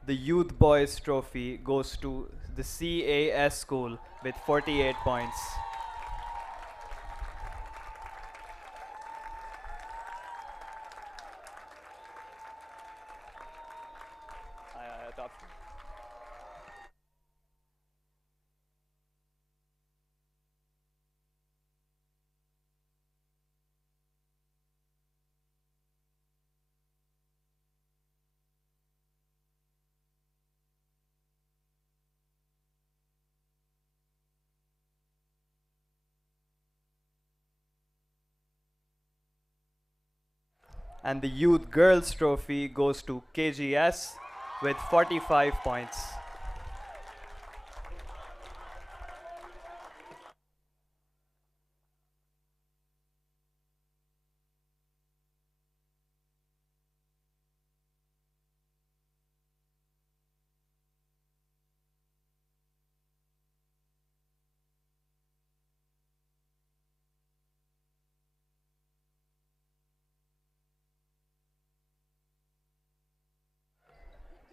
The youth boys trophy goes to the CAS school with 48 points. And the Youth Girls Trophy goes to KGS with 45 points.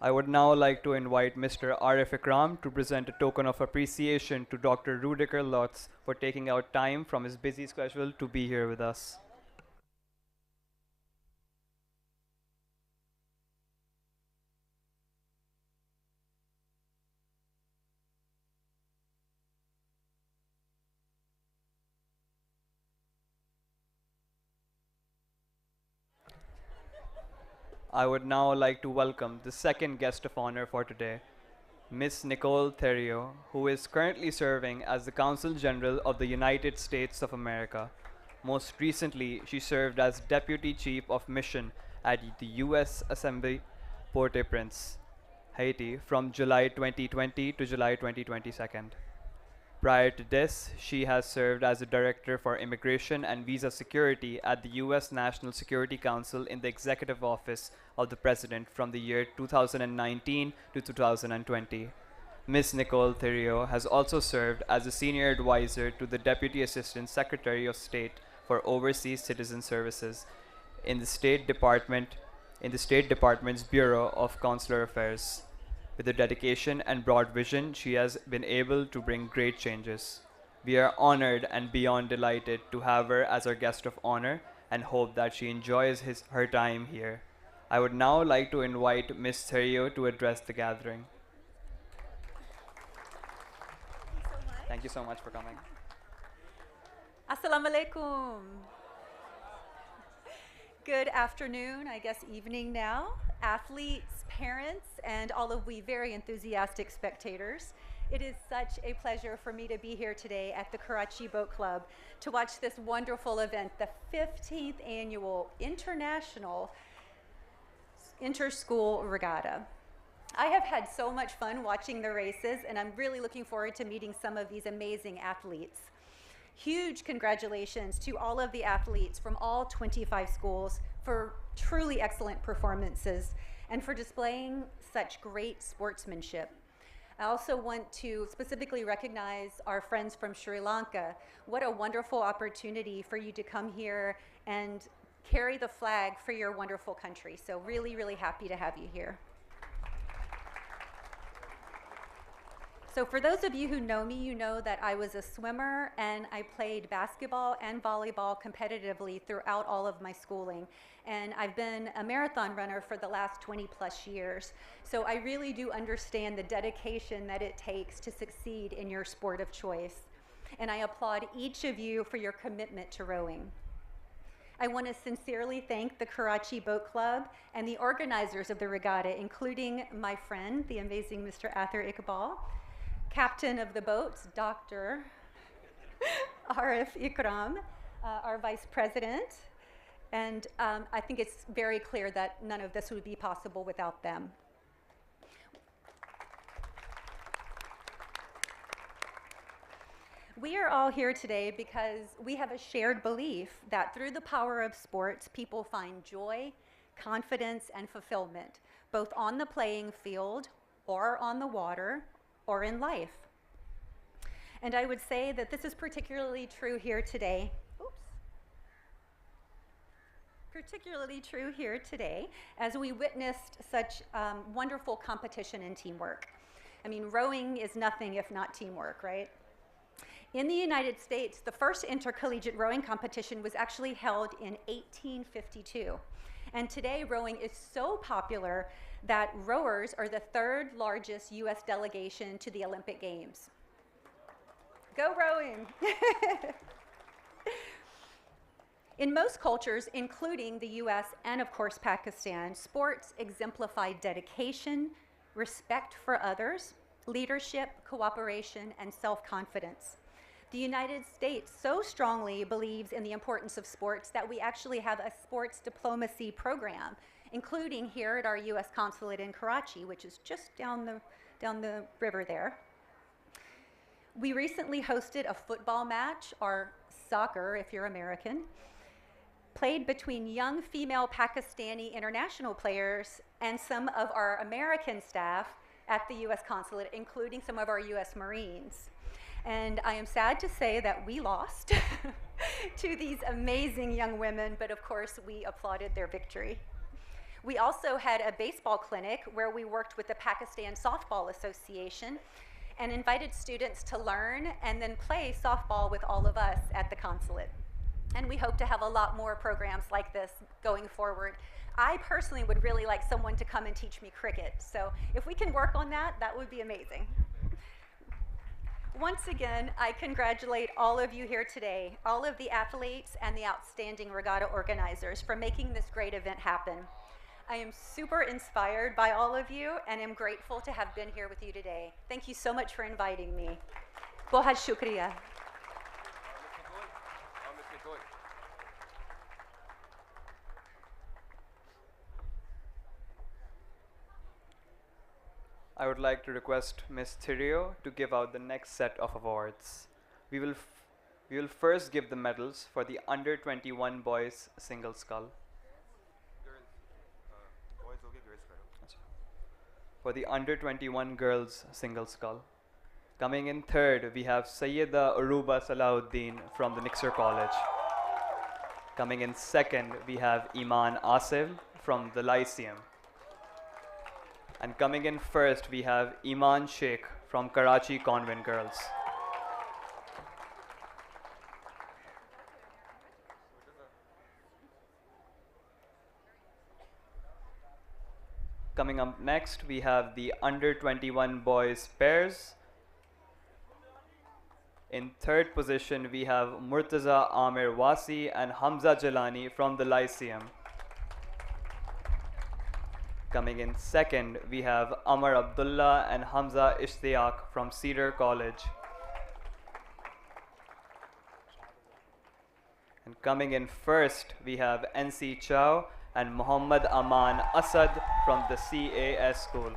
I would now like to invite Mr. Arif Ikram to present a token of appreciation to Dr. Rudiger Lotz for taking out time from his busy schedule to be here with us. I would now like to welcome the second guest of honor for today, Miss Nicole Theriot, who is currently serving as the Consul General of the United States of America. Most recently, she served as Deputy Chief of Mission at the U.S. Assembly Port-au-Prince, Haiti from July 2020 to July 2022. Prior to this, she has served as a Director for Immigration and Visa Security at the U.S. National Security Council in the Executive Office of the President from the year 2019 to 2020. Ms. Nicole Theriot has also served as a Senior Advisor to the Deputy Assistant Secretary of State for Overseas Citizen Services in the State Department's Bureau of Consular Affairs. With her dedication and broad vision, she has been able to bring great changes. We are honored and beyond delighted to have her as our guest of honor and hope that she enjoys her time here. I would now like to invite Ms. Theriot to address the gathering. Thank you so much for coming. Assalamu alaikum. Good afternoon, I guess evening now, athletes, parents, and all of we very enthusiastic spectators. It is such a pleasure for me to be here today at the Karachi Boat Club to watch this wonderful event, the 15th annual International Inter-School Regatta. I have had so much fun watching the races, and I'm really looking forward to meeting some of these amazing athletes. Huge congratulations to all of the athletes from all 25 schools for truly excellent performances and for displaying such great sportsmanship. I also want to specifically recognize our friends from Sri Lanka. What a wonderful opportunity for you to come here and carry the flag for your wonderful country. So really, really happy to have you here. So for those of you who know me, you know that I was a swimmer and I played basketball and volleyball competitively throughout all of my schooling. And I've been a marathon runner for the last 20 plus years. So I really do understand the dedication that it takes to succeed in your sport of choice. And I applaud each of you for your commitment to rowing. I want to sincerely thank the Karachi Boat Club and the organizers of the regatta, including my friend, the amazing Mr. Athar Iqbal, Captain of the boats, Dr. Arif Ikram, our Vice President, and I think it's very clear that none of this would be possible without them. We are all here today because we have a shared belief that through the power of sports, people find joy, confidence, and fulfillment, both on the playing field or on the water, or in life. And I would say that this is particularly true here today. Particularly true here today as we witnessed such wonderful competition and teamwork. I mean, rowing is nothing if not teamwork, right? In the United States, the first intercollegiate rowing competition was actually held in 1852. And today, rowing is so popular that rowers are the third largest US delegation to the Olympic Games. Go rowing! In most cultures, including the US and of course Pakistan, sports exemplify dedication, respect for others, leadership, cooperation, and self-confidence. The United States so strongly believes in the importance of sports that we actually have a sports diplomacy program, including here at our US consulate in Karachi, which is just down the river there. We recently hosted a football match, or soccer if you're American, played between young female Pakistani international players and some of our American staff at the US consulate, including some of our US Marines. And I am sad to say that we lost to these amazing young women, but of course we applauded their victory. We also had a baseball clinic where we worked with the Pakistan Softball Association and invited students to learn and then play softball with all of us at the consulate. And we hope to have a lot more programs like this going forward. I personally would really like someone to come and teach me cricket. So if we can work on that, that would be amazing. Once again, I congratulate all of you here today, all of the athletes and the outstanding regatta organizers for making this great event happen. I am super inspired by all of you and am grateful to have been here with you today. Thank you so much for inviting me. Bahut shukriya. I would like to request Ms. Thirio to give out the next set of awards. We will, we will first give the medals for the under 21 boys single scull. For the under 21 girls single scull. Coming in third, we have Sayyida Aruba Salahuddin from the Nixer College. Coming in second, we have Iman Asif from the Lyceum. And coming in first, we have Iman Sheikh from Karachi Convent Girls. Coming up next, we have the under 21 boys pairs. In third position, we have Murtaza Amir Wasi and Hamza Jalani from the Lyceum. Coming in second, we have Amar Abdullah and Hamza Ishtiaq from Cedar College. And coming in first, we have NC Chow and Muhammad Aman Asad from the CAS school.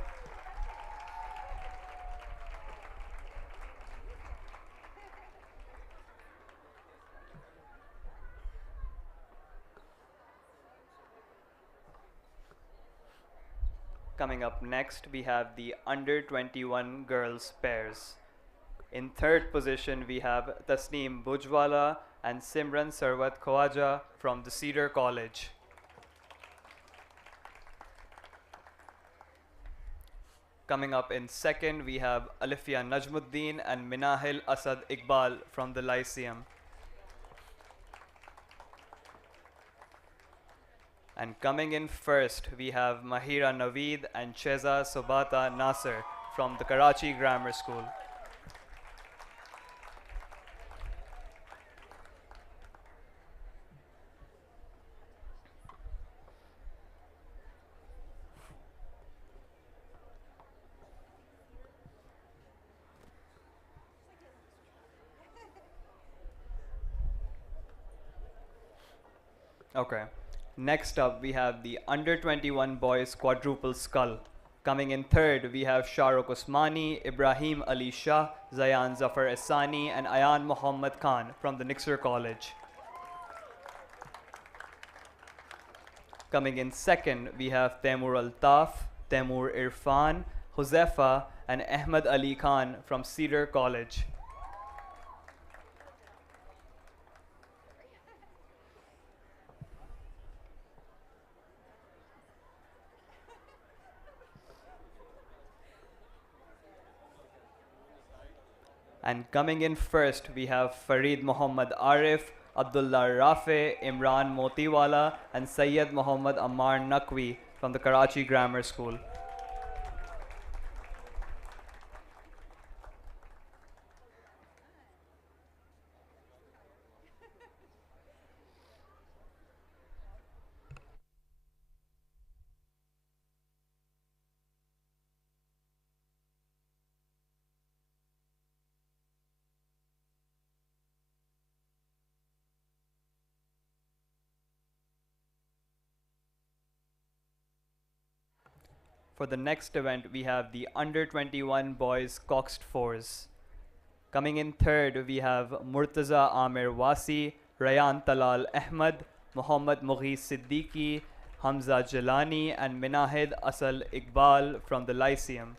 Coming up next, we have the under 21 girls pairs. In third position, we have Tasneem Bujwala and Simran Sarwat Khwaja from the Cedar College. Coming up in second, we have Alifia Najmuddin and Minahil Asad Iqbal from the Lyceum. And coming in first, we have Mahira Naveed and Cheza Sobata Nasser from the Karachi Grammar School. Okay. Next up, we have the under 21 boys quadruple scull. Coming in third, we have Shahrukh Usmani, Ibrahim Ali Shah, Zayan Zafar Essani, and Ayan Muhammad Khan from the Nixer College. Coming in second, we have Taimur Altaf, Taimur Irfan, Huzefa, and Ahmed Ali Khan from Cedar College. And coming in first, we have Farid Muhammad Arif, Abdullah Rafe, Imran Motiwala, and Sayyid Muhammad Ammar Naqvi from the Karachi Grammar School. For the next event, we have the under 21 boys coxed fours. Coming in third, we have Murtaza Amir Wasi, Rayan Talal Ahmad, Muhammad Mughis Siddiqui, Hamza Jalani, and Minahid Asal Iqbal from the Lyceum.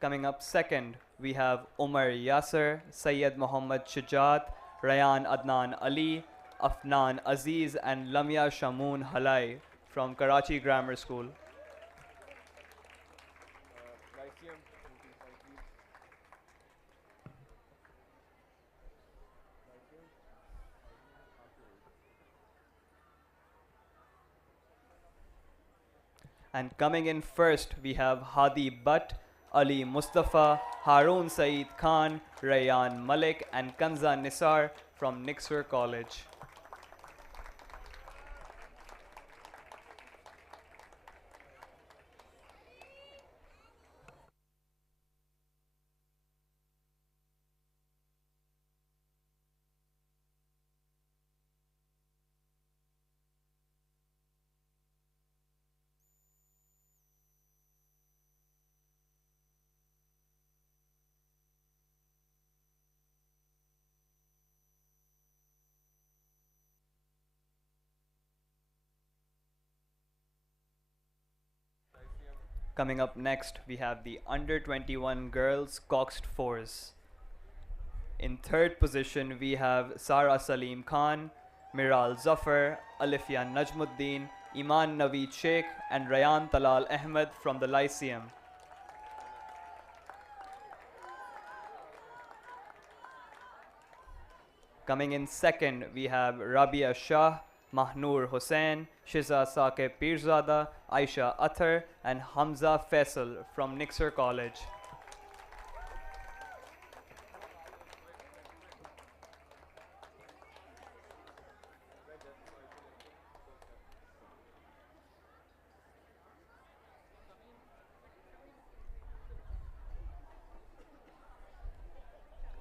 Coming up second, we have Umar Yasser, Sayyid Muhammad Shujat, Rayan Adnan Ali, Afnan Aziz, and Lamia Shamoon Halai from Karachi Grammar School. And coming in first, we have Hadi Butt, Ali Mustafa, Harun Saeed Khan, Rayan Malik, and Kanza Nisar from Nixer College. Coming up next, we have the under 21 girls coxed fours. In third position, we have Sara Salim Khan, Miral Zafar, Alifia Najmuddin, Iman Naveed Sheikh, and Rayan Talal Ahmed from the Lyceum. Coming in second, we have Rabia Shah, Mahnoor Hussain, Shiza Saqib Pirzada, Aisha Athar, and Hamza Faisal from Nixer College.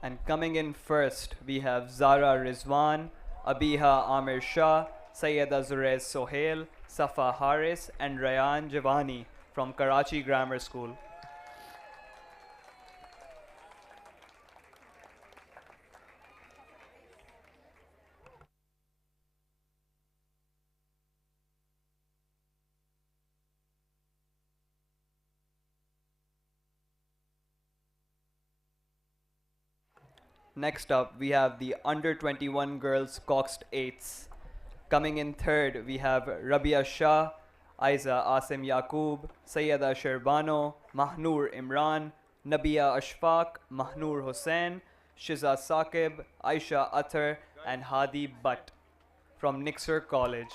And coming in first, we have Zara Rizwan, Abiha Amir Shah, Sayyeda Zurez Sohail, Safa Haris, and Rayan Javani from Karachi Grammar School. Next up, we have the under 21 girls coxed eights. Coming in third, we have Rabia Shah, Aiza Asim Yaqub, Sayyeda Sherbano, Mahnoor Imran, Nabia Ashfaq, Mahnoor Hussain, Shiza Saqib, Aisha Athar, and Hadi Butt from Nixer College.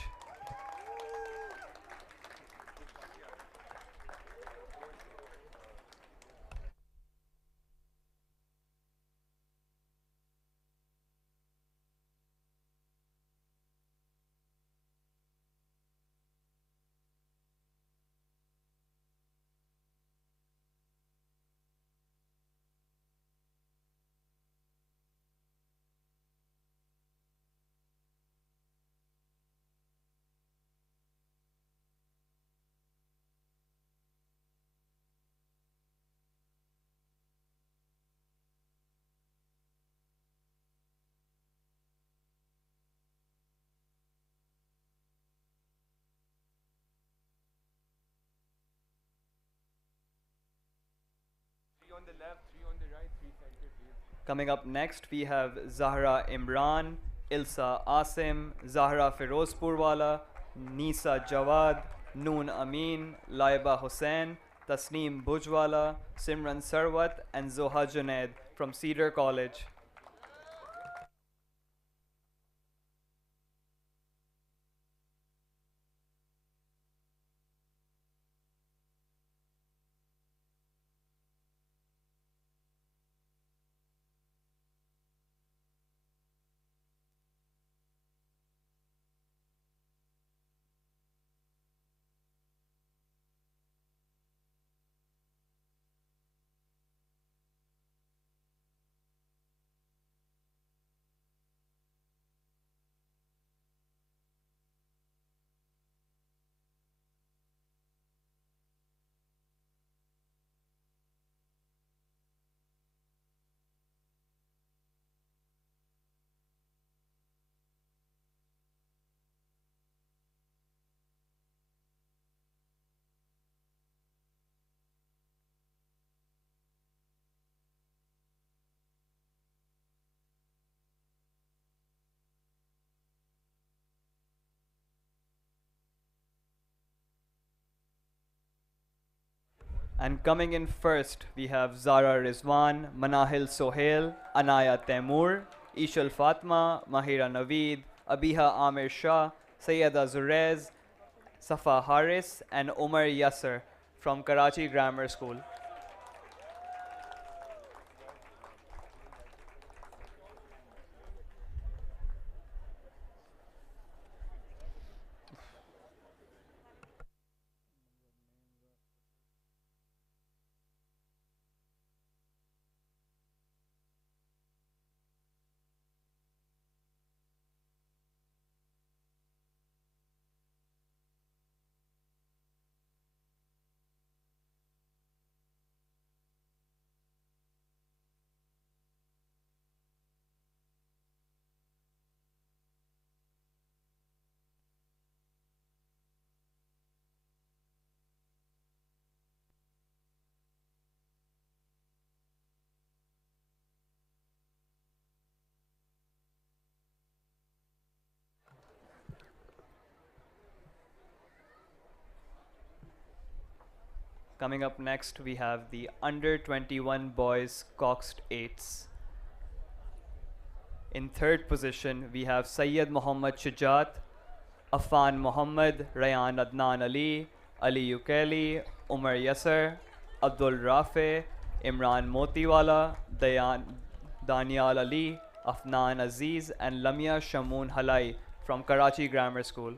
On the left, 3 on the right, 3 center, please. Coming up next, we have Zahra Imran, Ilsa Asim, Zahra Firozpurwala, Nisa Jawad, Noon Amin, Laiba Hussain, Tasneem Bujwala, Simran Sarwat, and Zoha Junaid from Cedar College. And coming in first, we have Zara Rizwan, Manahil Sohail, Anaya Taimur, Ishal Fatma, Mahira Naveed, Abiha Amir Shah, Sayyeda Zurez, Safa Haris, and Omar Yasser from Karachi Grammar School. Coming up next, we have the under 21 boys coxed eights. In third position, we have Sayyid Muhammad Shujat, Afan Muhammad, Rayan Adnan Ali, Ali Ukeli, Umar Yasser, Abdul Rafe, Imran Motiwala, Danial Ali, Afnan Aziz, and Lamia Shamoon Halai from Karachi Grammar School.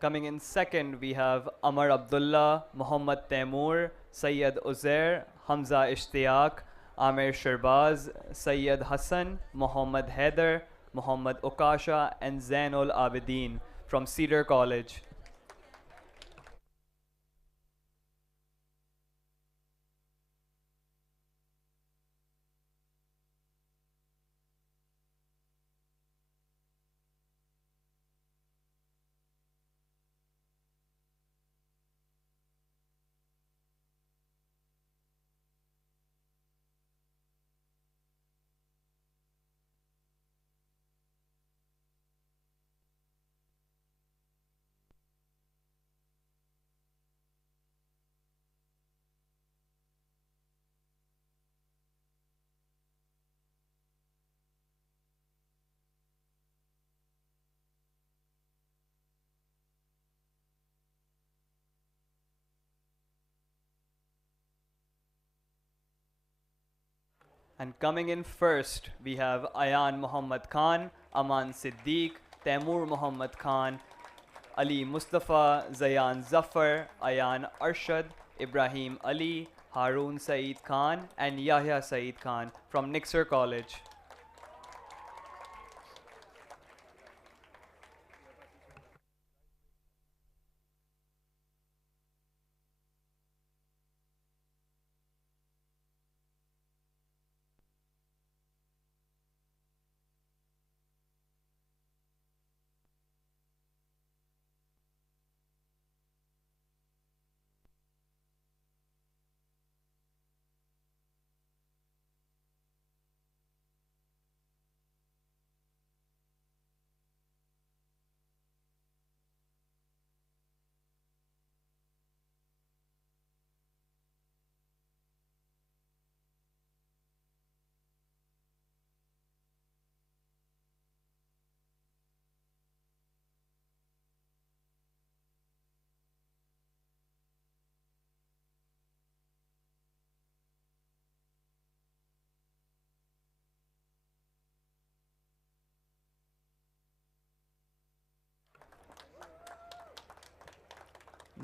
Coming in second, we have Amar Abdullah, Muhammad Taimur, Sayyid Uzair, Hamza Ishtiaq, Amir Sharbaz, Sayyid Hassan, Muhammad Haider, Muhammad Okasha, and Zainul Abidin from Cedar College. And coming in first, we have Ayan Muhammad Khan, Aman Siddiq, Taimur Muhammad Khan, Ali Mustafa, Zayan Zafar, Ayan Arshad, Ibrahim Ali, Harun Saeed Khan, and Yahya Saeed Khan from Nixer College.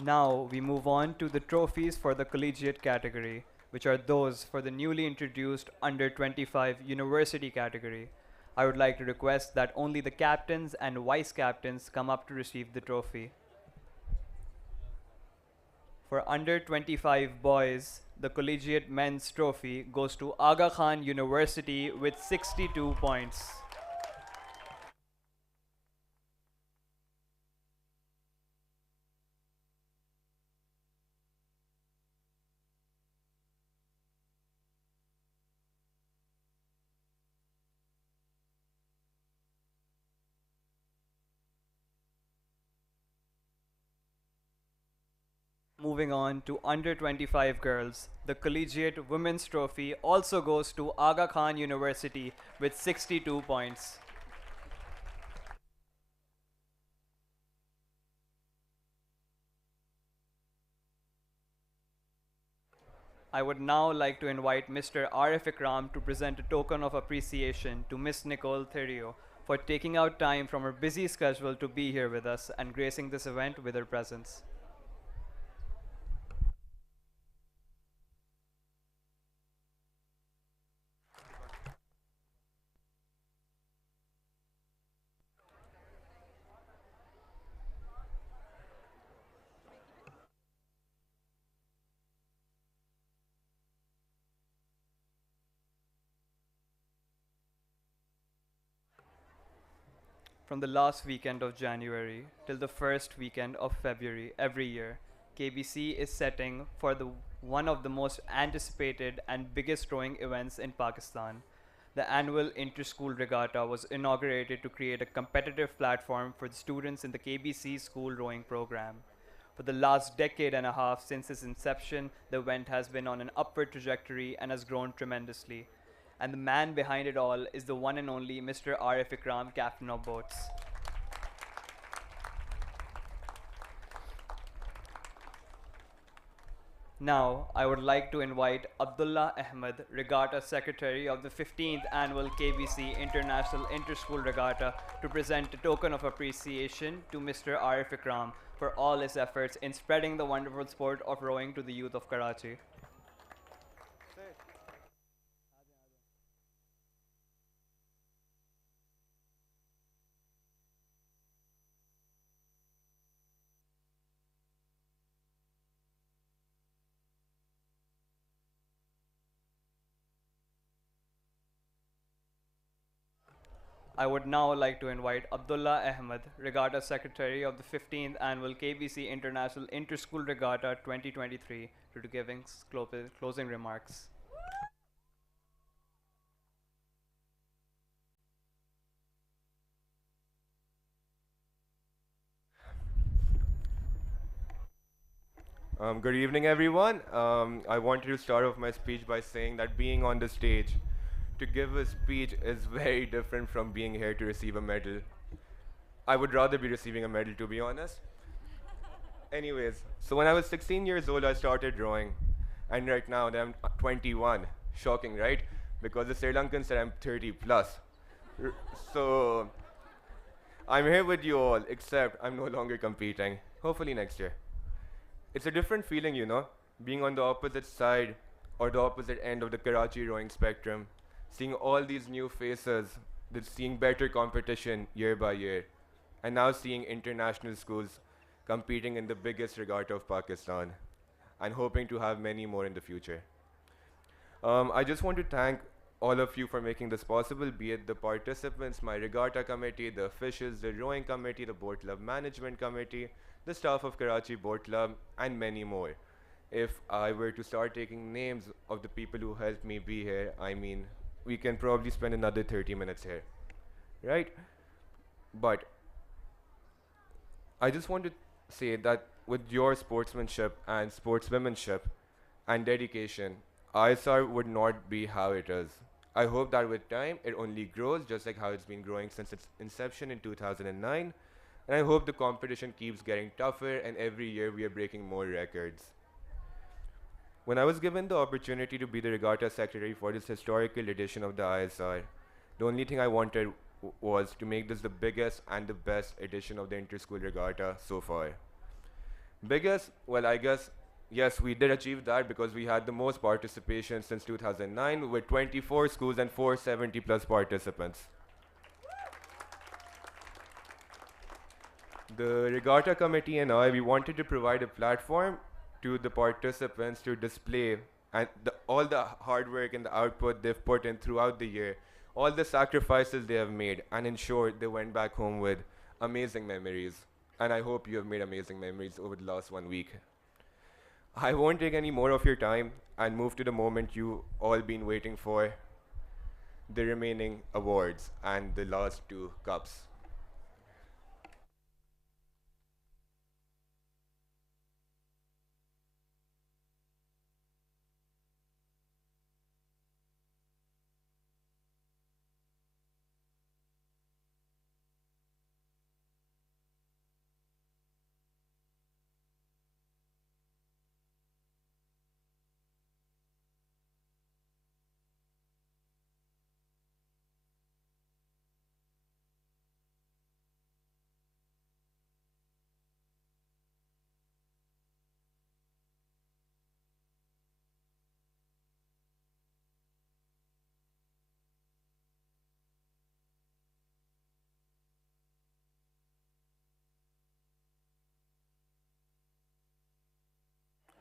Now we move on to the trophies for the collegiate category, which are those for the newly introduced under 25 university category. I would like to request that only the captains and vice captains come up to receive the trophy. For under 25 boys, the collegiate men's trophy goes to Aga Khan University with 62 points. Moving on to under 25 girls, the collegiate women's trophy also goes to Aga Khan University with 62 points. I would now like to invite Mr. Arif Ikram to present a token of appreciation to Miss Nicole Therio for taking out time from her busy schedule to be here with us and gracing this event with her presence. From the last weekend of January till the first weekend of February every year, KBC is setting for one of the most anticipated and biggest rowing events in Pakistan. The annual Inter-School Regatta was inaugurated to create a competitive platform for the students in the KBC school rowing program. For the last decade and a half since its inception, the event has been on an upward trajectory and has grown tremendously. And the man behind it all is the one and only Mr. Arif Ikram, captain of boats. Now, I would like to invite Abdullah Ahmed, Regatta Secretary of the 15th Annual KBC International Inter-School Regatta, to present a token of appreciation to Mr. Arif Ikram for all his efforts in spreading the wonderful sport of rowing to the youth of Karachi. I would now like to invite Abdullah Ahmed, Regatta Secretary of the 15th Annual KBC International Inter-School Regatta 2023, to give his closing remarks. Good evening, everyone. I wanted to start off my speech by saying that being on the stage to give a speech is very different from being here to receive a medal. I would rather be receiving a medal, to be honest. Anyways, so when I was 16 years old, I started drawing. And right now, I'm 21. Shocking, right? Because the Sri Lankan said I'm 30 plus. So, I'm here with you all, except I'm no longer competing. Hopefully next year. It's a different feeling, you know, being on the opposite side or the opposite end of the Karachi rowing spectrum, seeing all these new faces, seeing better competition year by year, and now seeing international schools competing in the biggest regatta of Pakistan, and hoping to have many more in the future. I just want to thank all of you for making this possible, be it the participants, my regatta committee, the officials, the rowing committee, the boat club management committee, the staff of Karachi Boat Club, and many more. If I were to start taking names of the people who helped me be here, I mean, we can probably spend another 30 minutes here, right? But I just want to say that with your sportsmanship and sportswomanship and dedication, ISR would not be how it is. I hope that with time, it only grows, just like how it's been growing since its inception in 2009. And I hope the competition keeps getting tougher, and every year we are breaking more records. When I was given the opportunity to be the regatta secretary for this historical edition of the ISR, the only thing I wanted was to make this the biggest and the best edition of the inter-school regatta so far. Biggest? Well, I guess, yes, we did achieve that because we had the most participation since 2009 with 24 schools and 470 plus participants. The regatta committee and I, we wanted to provide a platform to the participants to display and all the hard work and the output they've put in throughout the year, all the sacrifices they have made, and ensure they went back home with amazing memories. And I hope you have made amazing memories over the last 1 week. I won't take any more of your time and move to the moment you all been waiting for, the remaining awards and the last two cups.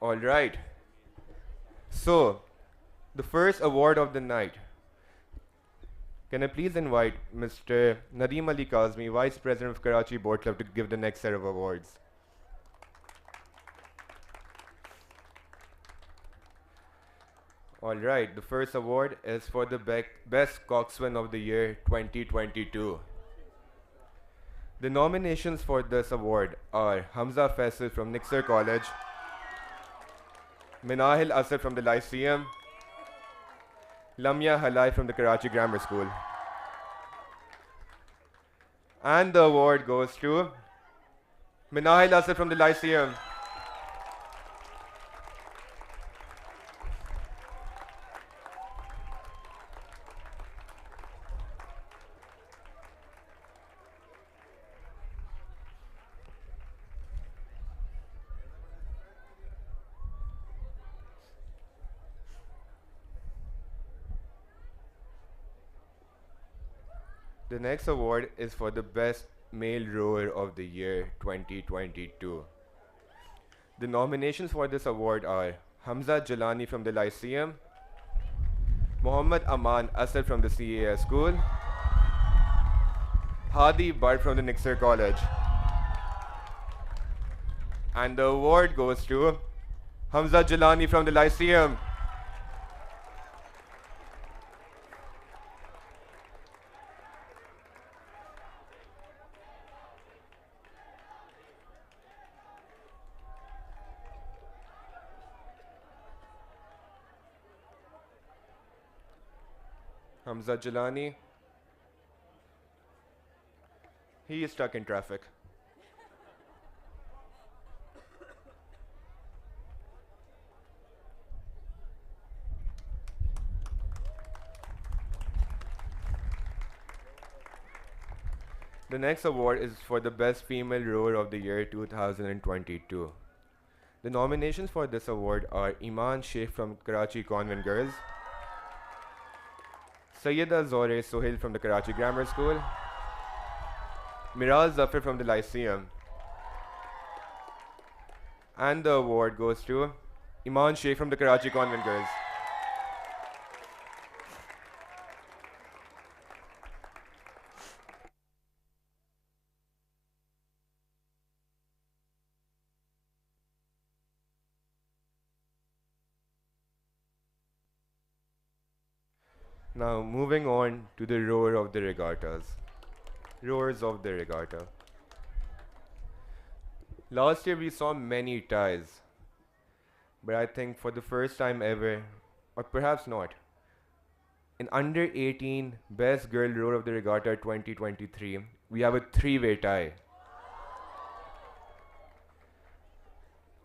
All right. So, the first award of the night. Can I please invite Mr. Nadeem Ali Kazmi, Vice President of Karachi Boat Club, to give the next set of awards. All right, the first award is for the Best Coxswain of the Year 2022. The nominations for this award are Hamza Faisal from Nixer College, Minahil Asad from the Lyceum, Lamia Halai from the Karachi Grammar School. And the award goes to Minahil Asad from the Lyceum. The next award is for the Best Male Rower of the Year 2022. The nominations for this award are Hamza Jalani from the Lyceum, Muhammad Aman Asad from the CAS School, Hadi Bhatt from the Nixer College. And the award goes to Hamza Jalani from the Lyceum. Hamza Jalani. He is stuck in traffic. The next award is for the Best Female Rower of the Year 2022. The nominations for this award are Iman Sheikh from Karachi Convent Girls, Sayyida Zohre Sohail from the Karachi Grammar School, Miraz Zafar from the Lyceum. And the award goes to Iman Sheikh from the Karachi Convent Girls. Now moving on to the rower of the regattas. Rowers of the regatta. Last year we saw many ties, but I think for the first time ever, or perhaps not, in under 18 Best Girl Rower of the Regatta 2023, we have a three-way tie.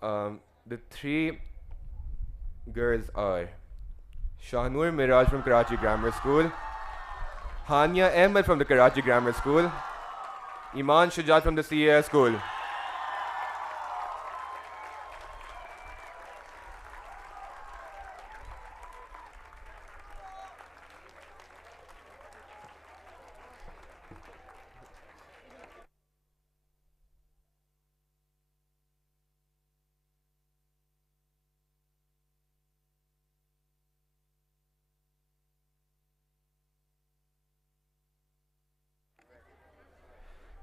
The three girls are Shahnur Miraj from Karachi Grammar School, Hania Ahmed from the Karachi Grammar School, Iman Shujat from the CAS School.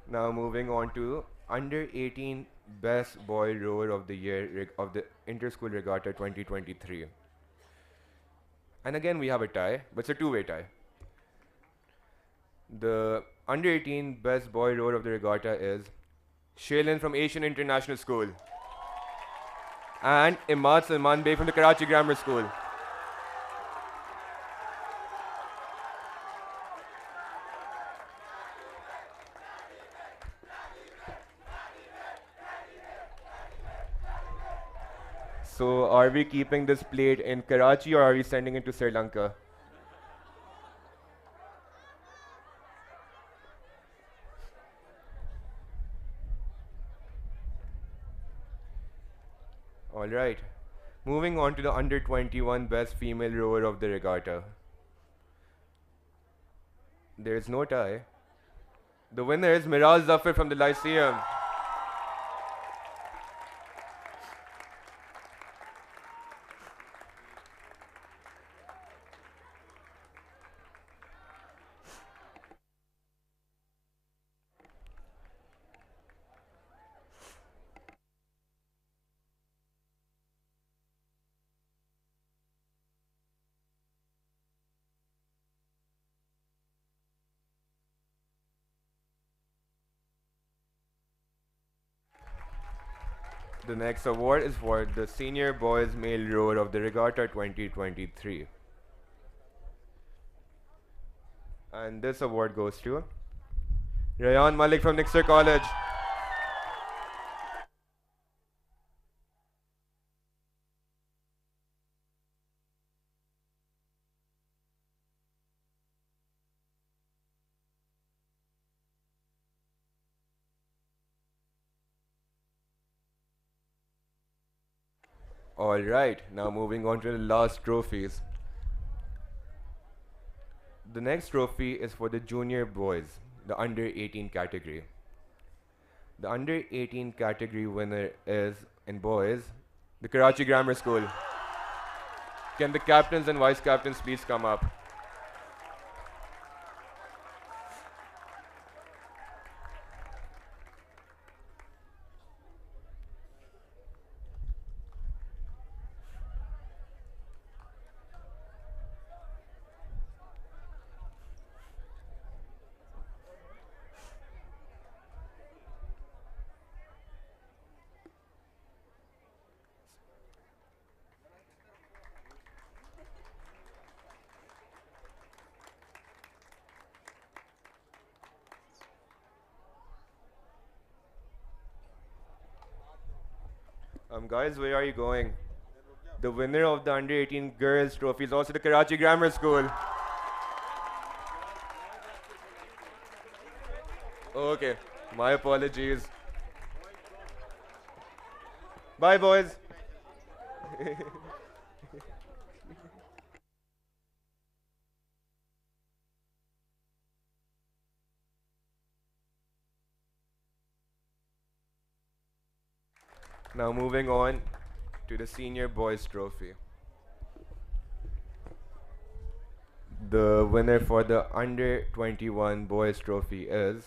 Now moving on to under 18 Best Boy Rower of the Year of the Inter-School Regatta 2023. And again we have a tie, but it's a two-way tie. The under 18 Best Boy Rower of the Regatta is Shaylin from Asian International School and Imad Salman Bey from the Karachi Grammar School. So are we keeping this plate in Karachi or are we sending it to Sri Lanka? Alright. Moving on to the under 21 Best Female Rower of the Regatta. There is no tie. The winner is Miraz Zafar from the Lyceum. The next award is for the Senior Boys Male Rower of the Regatta 2023. And this award goes to Rayan Malik from Nixer College. Alright, now moving on to the last trophies. The next trophy is for the junior boys, the under 18 category. The under 18 category winner is, in boys, the Karachi Grammar School. Can the captains and vice captains please come up? Guys, where are you going? The winner of the under 18 girls trophy is also the Karachi Grammar School. Okay, my apologies. Bye, boys. Now moving on to the Senior Boys Trophy. The winner for the Under 21 Boys Trophy is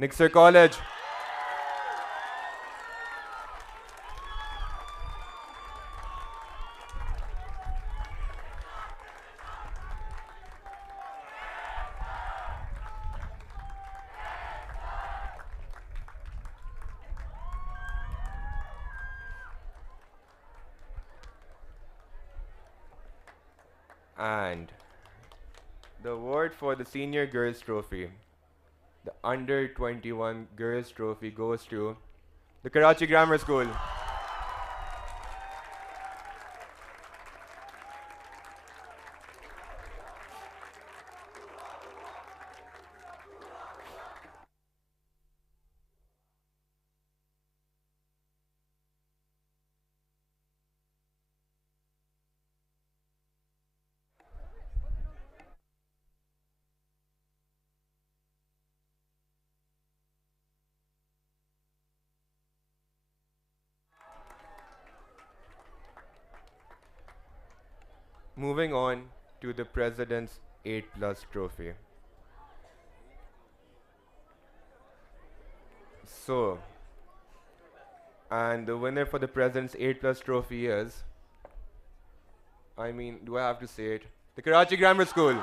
Nixer College. And the award for the Senior Girls Trophy, the Under 21 Girls Trophy, goes to the Karachi Grammar School. Moving on to the President's 8+ Trophy. So, and the winner for the President's 8+ Trophy is, do I have to say it? The Karachi Grammar School.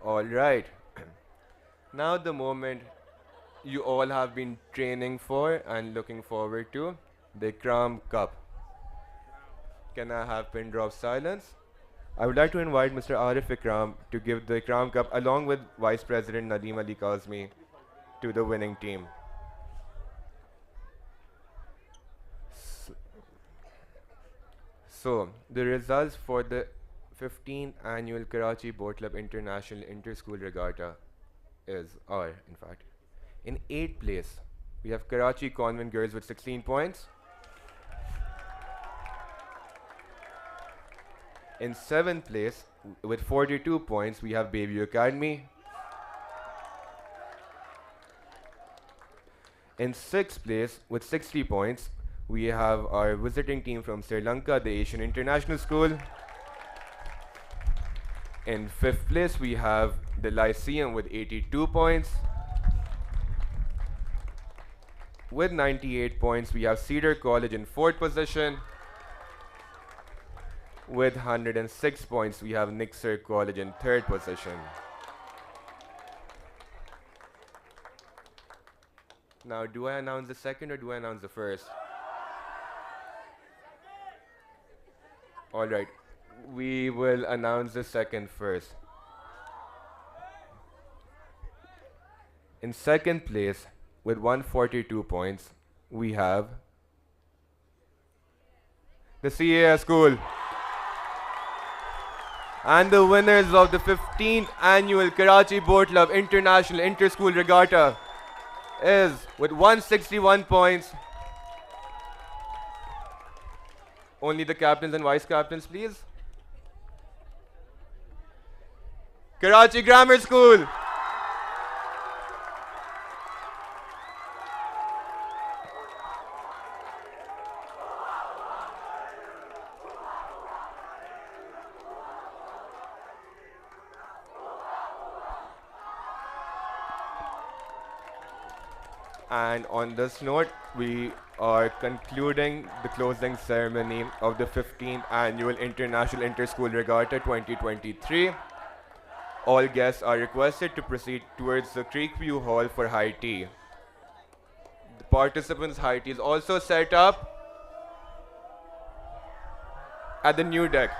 Alright, now the moment you all have been training for and looking forward to, the Ikram Cup. Can I have pin drop silence? I would like to invite Mr. Arif Ikram to give the Ikram Cup along with Vice President Nadeem Ali Kazmi to the winning team. So, the results for the 15th Annual Karachi Boat Club International Inter-School Regatta are, in fact, in 8th place, we have Karachi Convent Girls with 16 points. In 7th place, with 42 points, we have Bayview Academy. In 6th place, with 60 points, We have our visiting team from Sri Lanka, the Asian International School. In 5th place, we have the Lyceum with 82 points. With 98 points, we have Cedar College in 4th position. With 106 points, we have Nixer College in 3rd position. Now, do I announce the second or do I announce the first? All right, we will announce the second first. In 2nd place, with 142 points, we have the CAS School. And the winners of the 15th Annual Karachi Boat Club International Inter-School Regatta is, with 161 points, only the captains and vice captains, please. Karachi Grammar School. And on this note, we are concluding the closing ceremony of the 15th Annual International Inter-School Regatta 2023. All guests are requested to proceed towards the Creekview Hall for high tea. The participants' high tea is also set up at the new deck.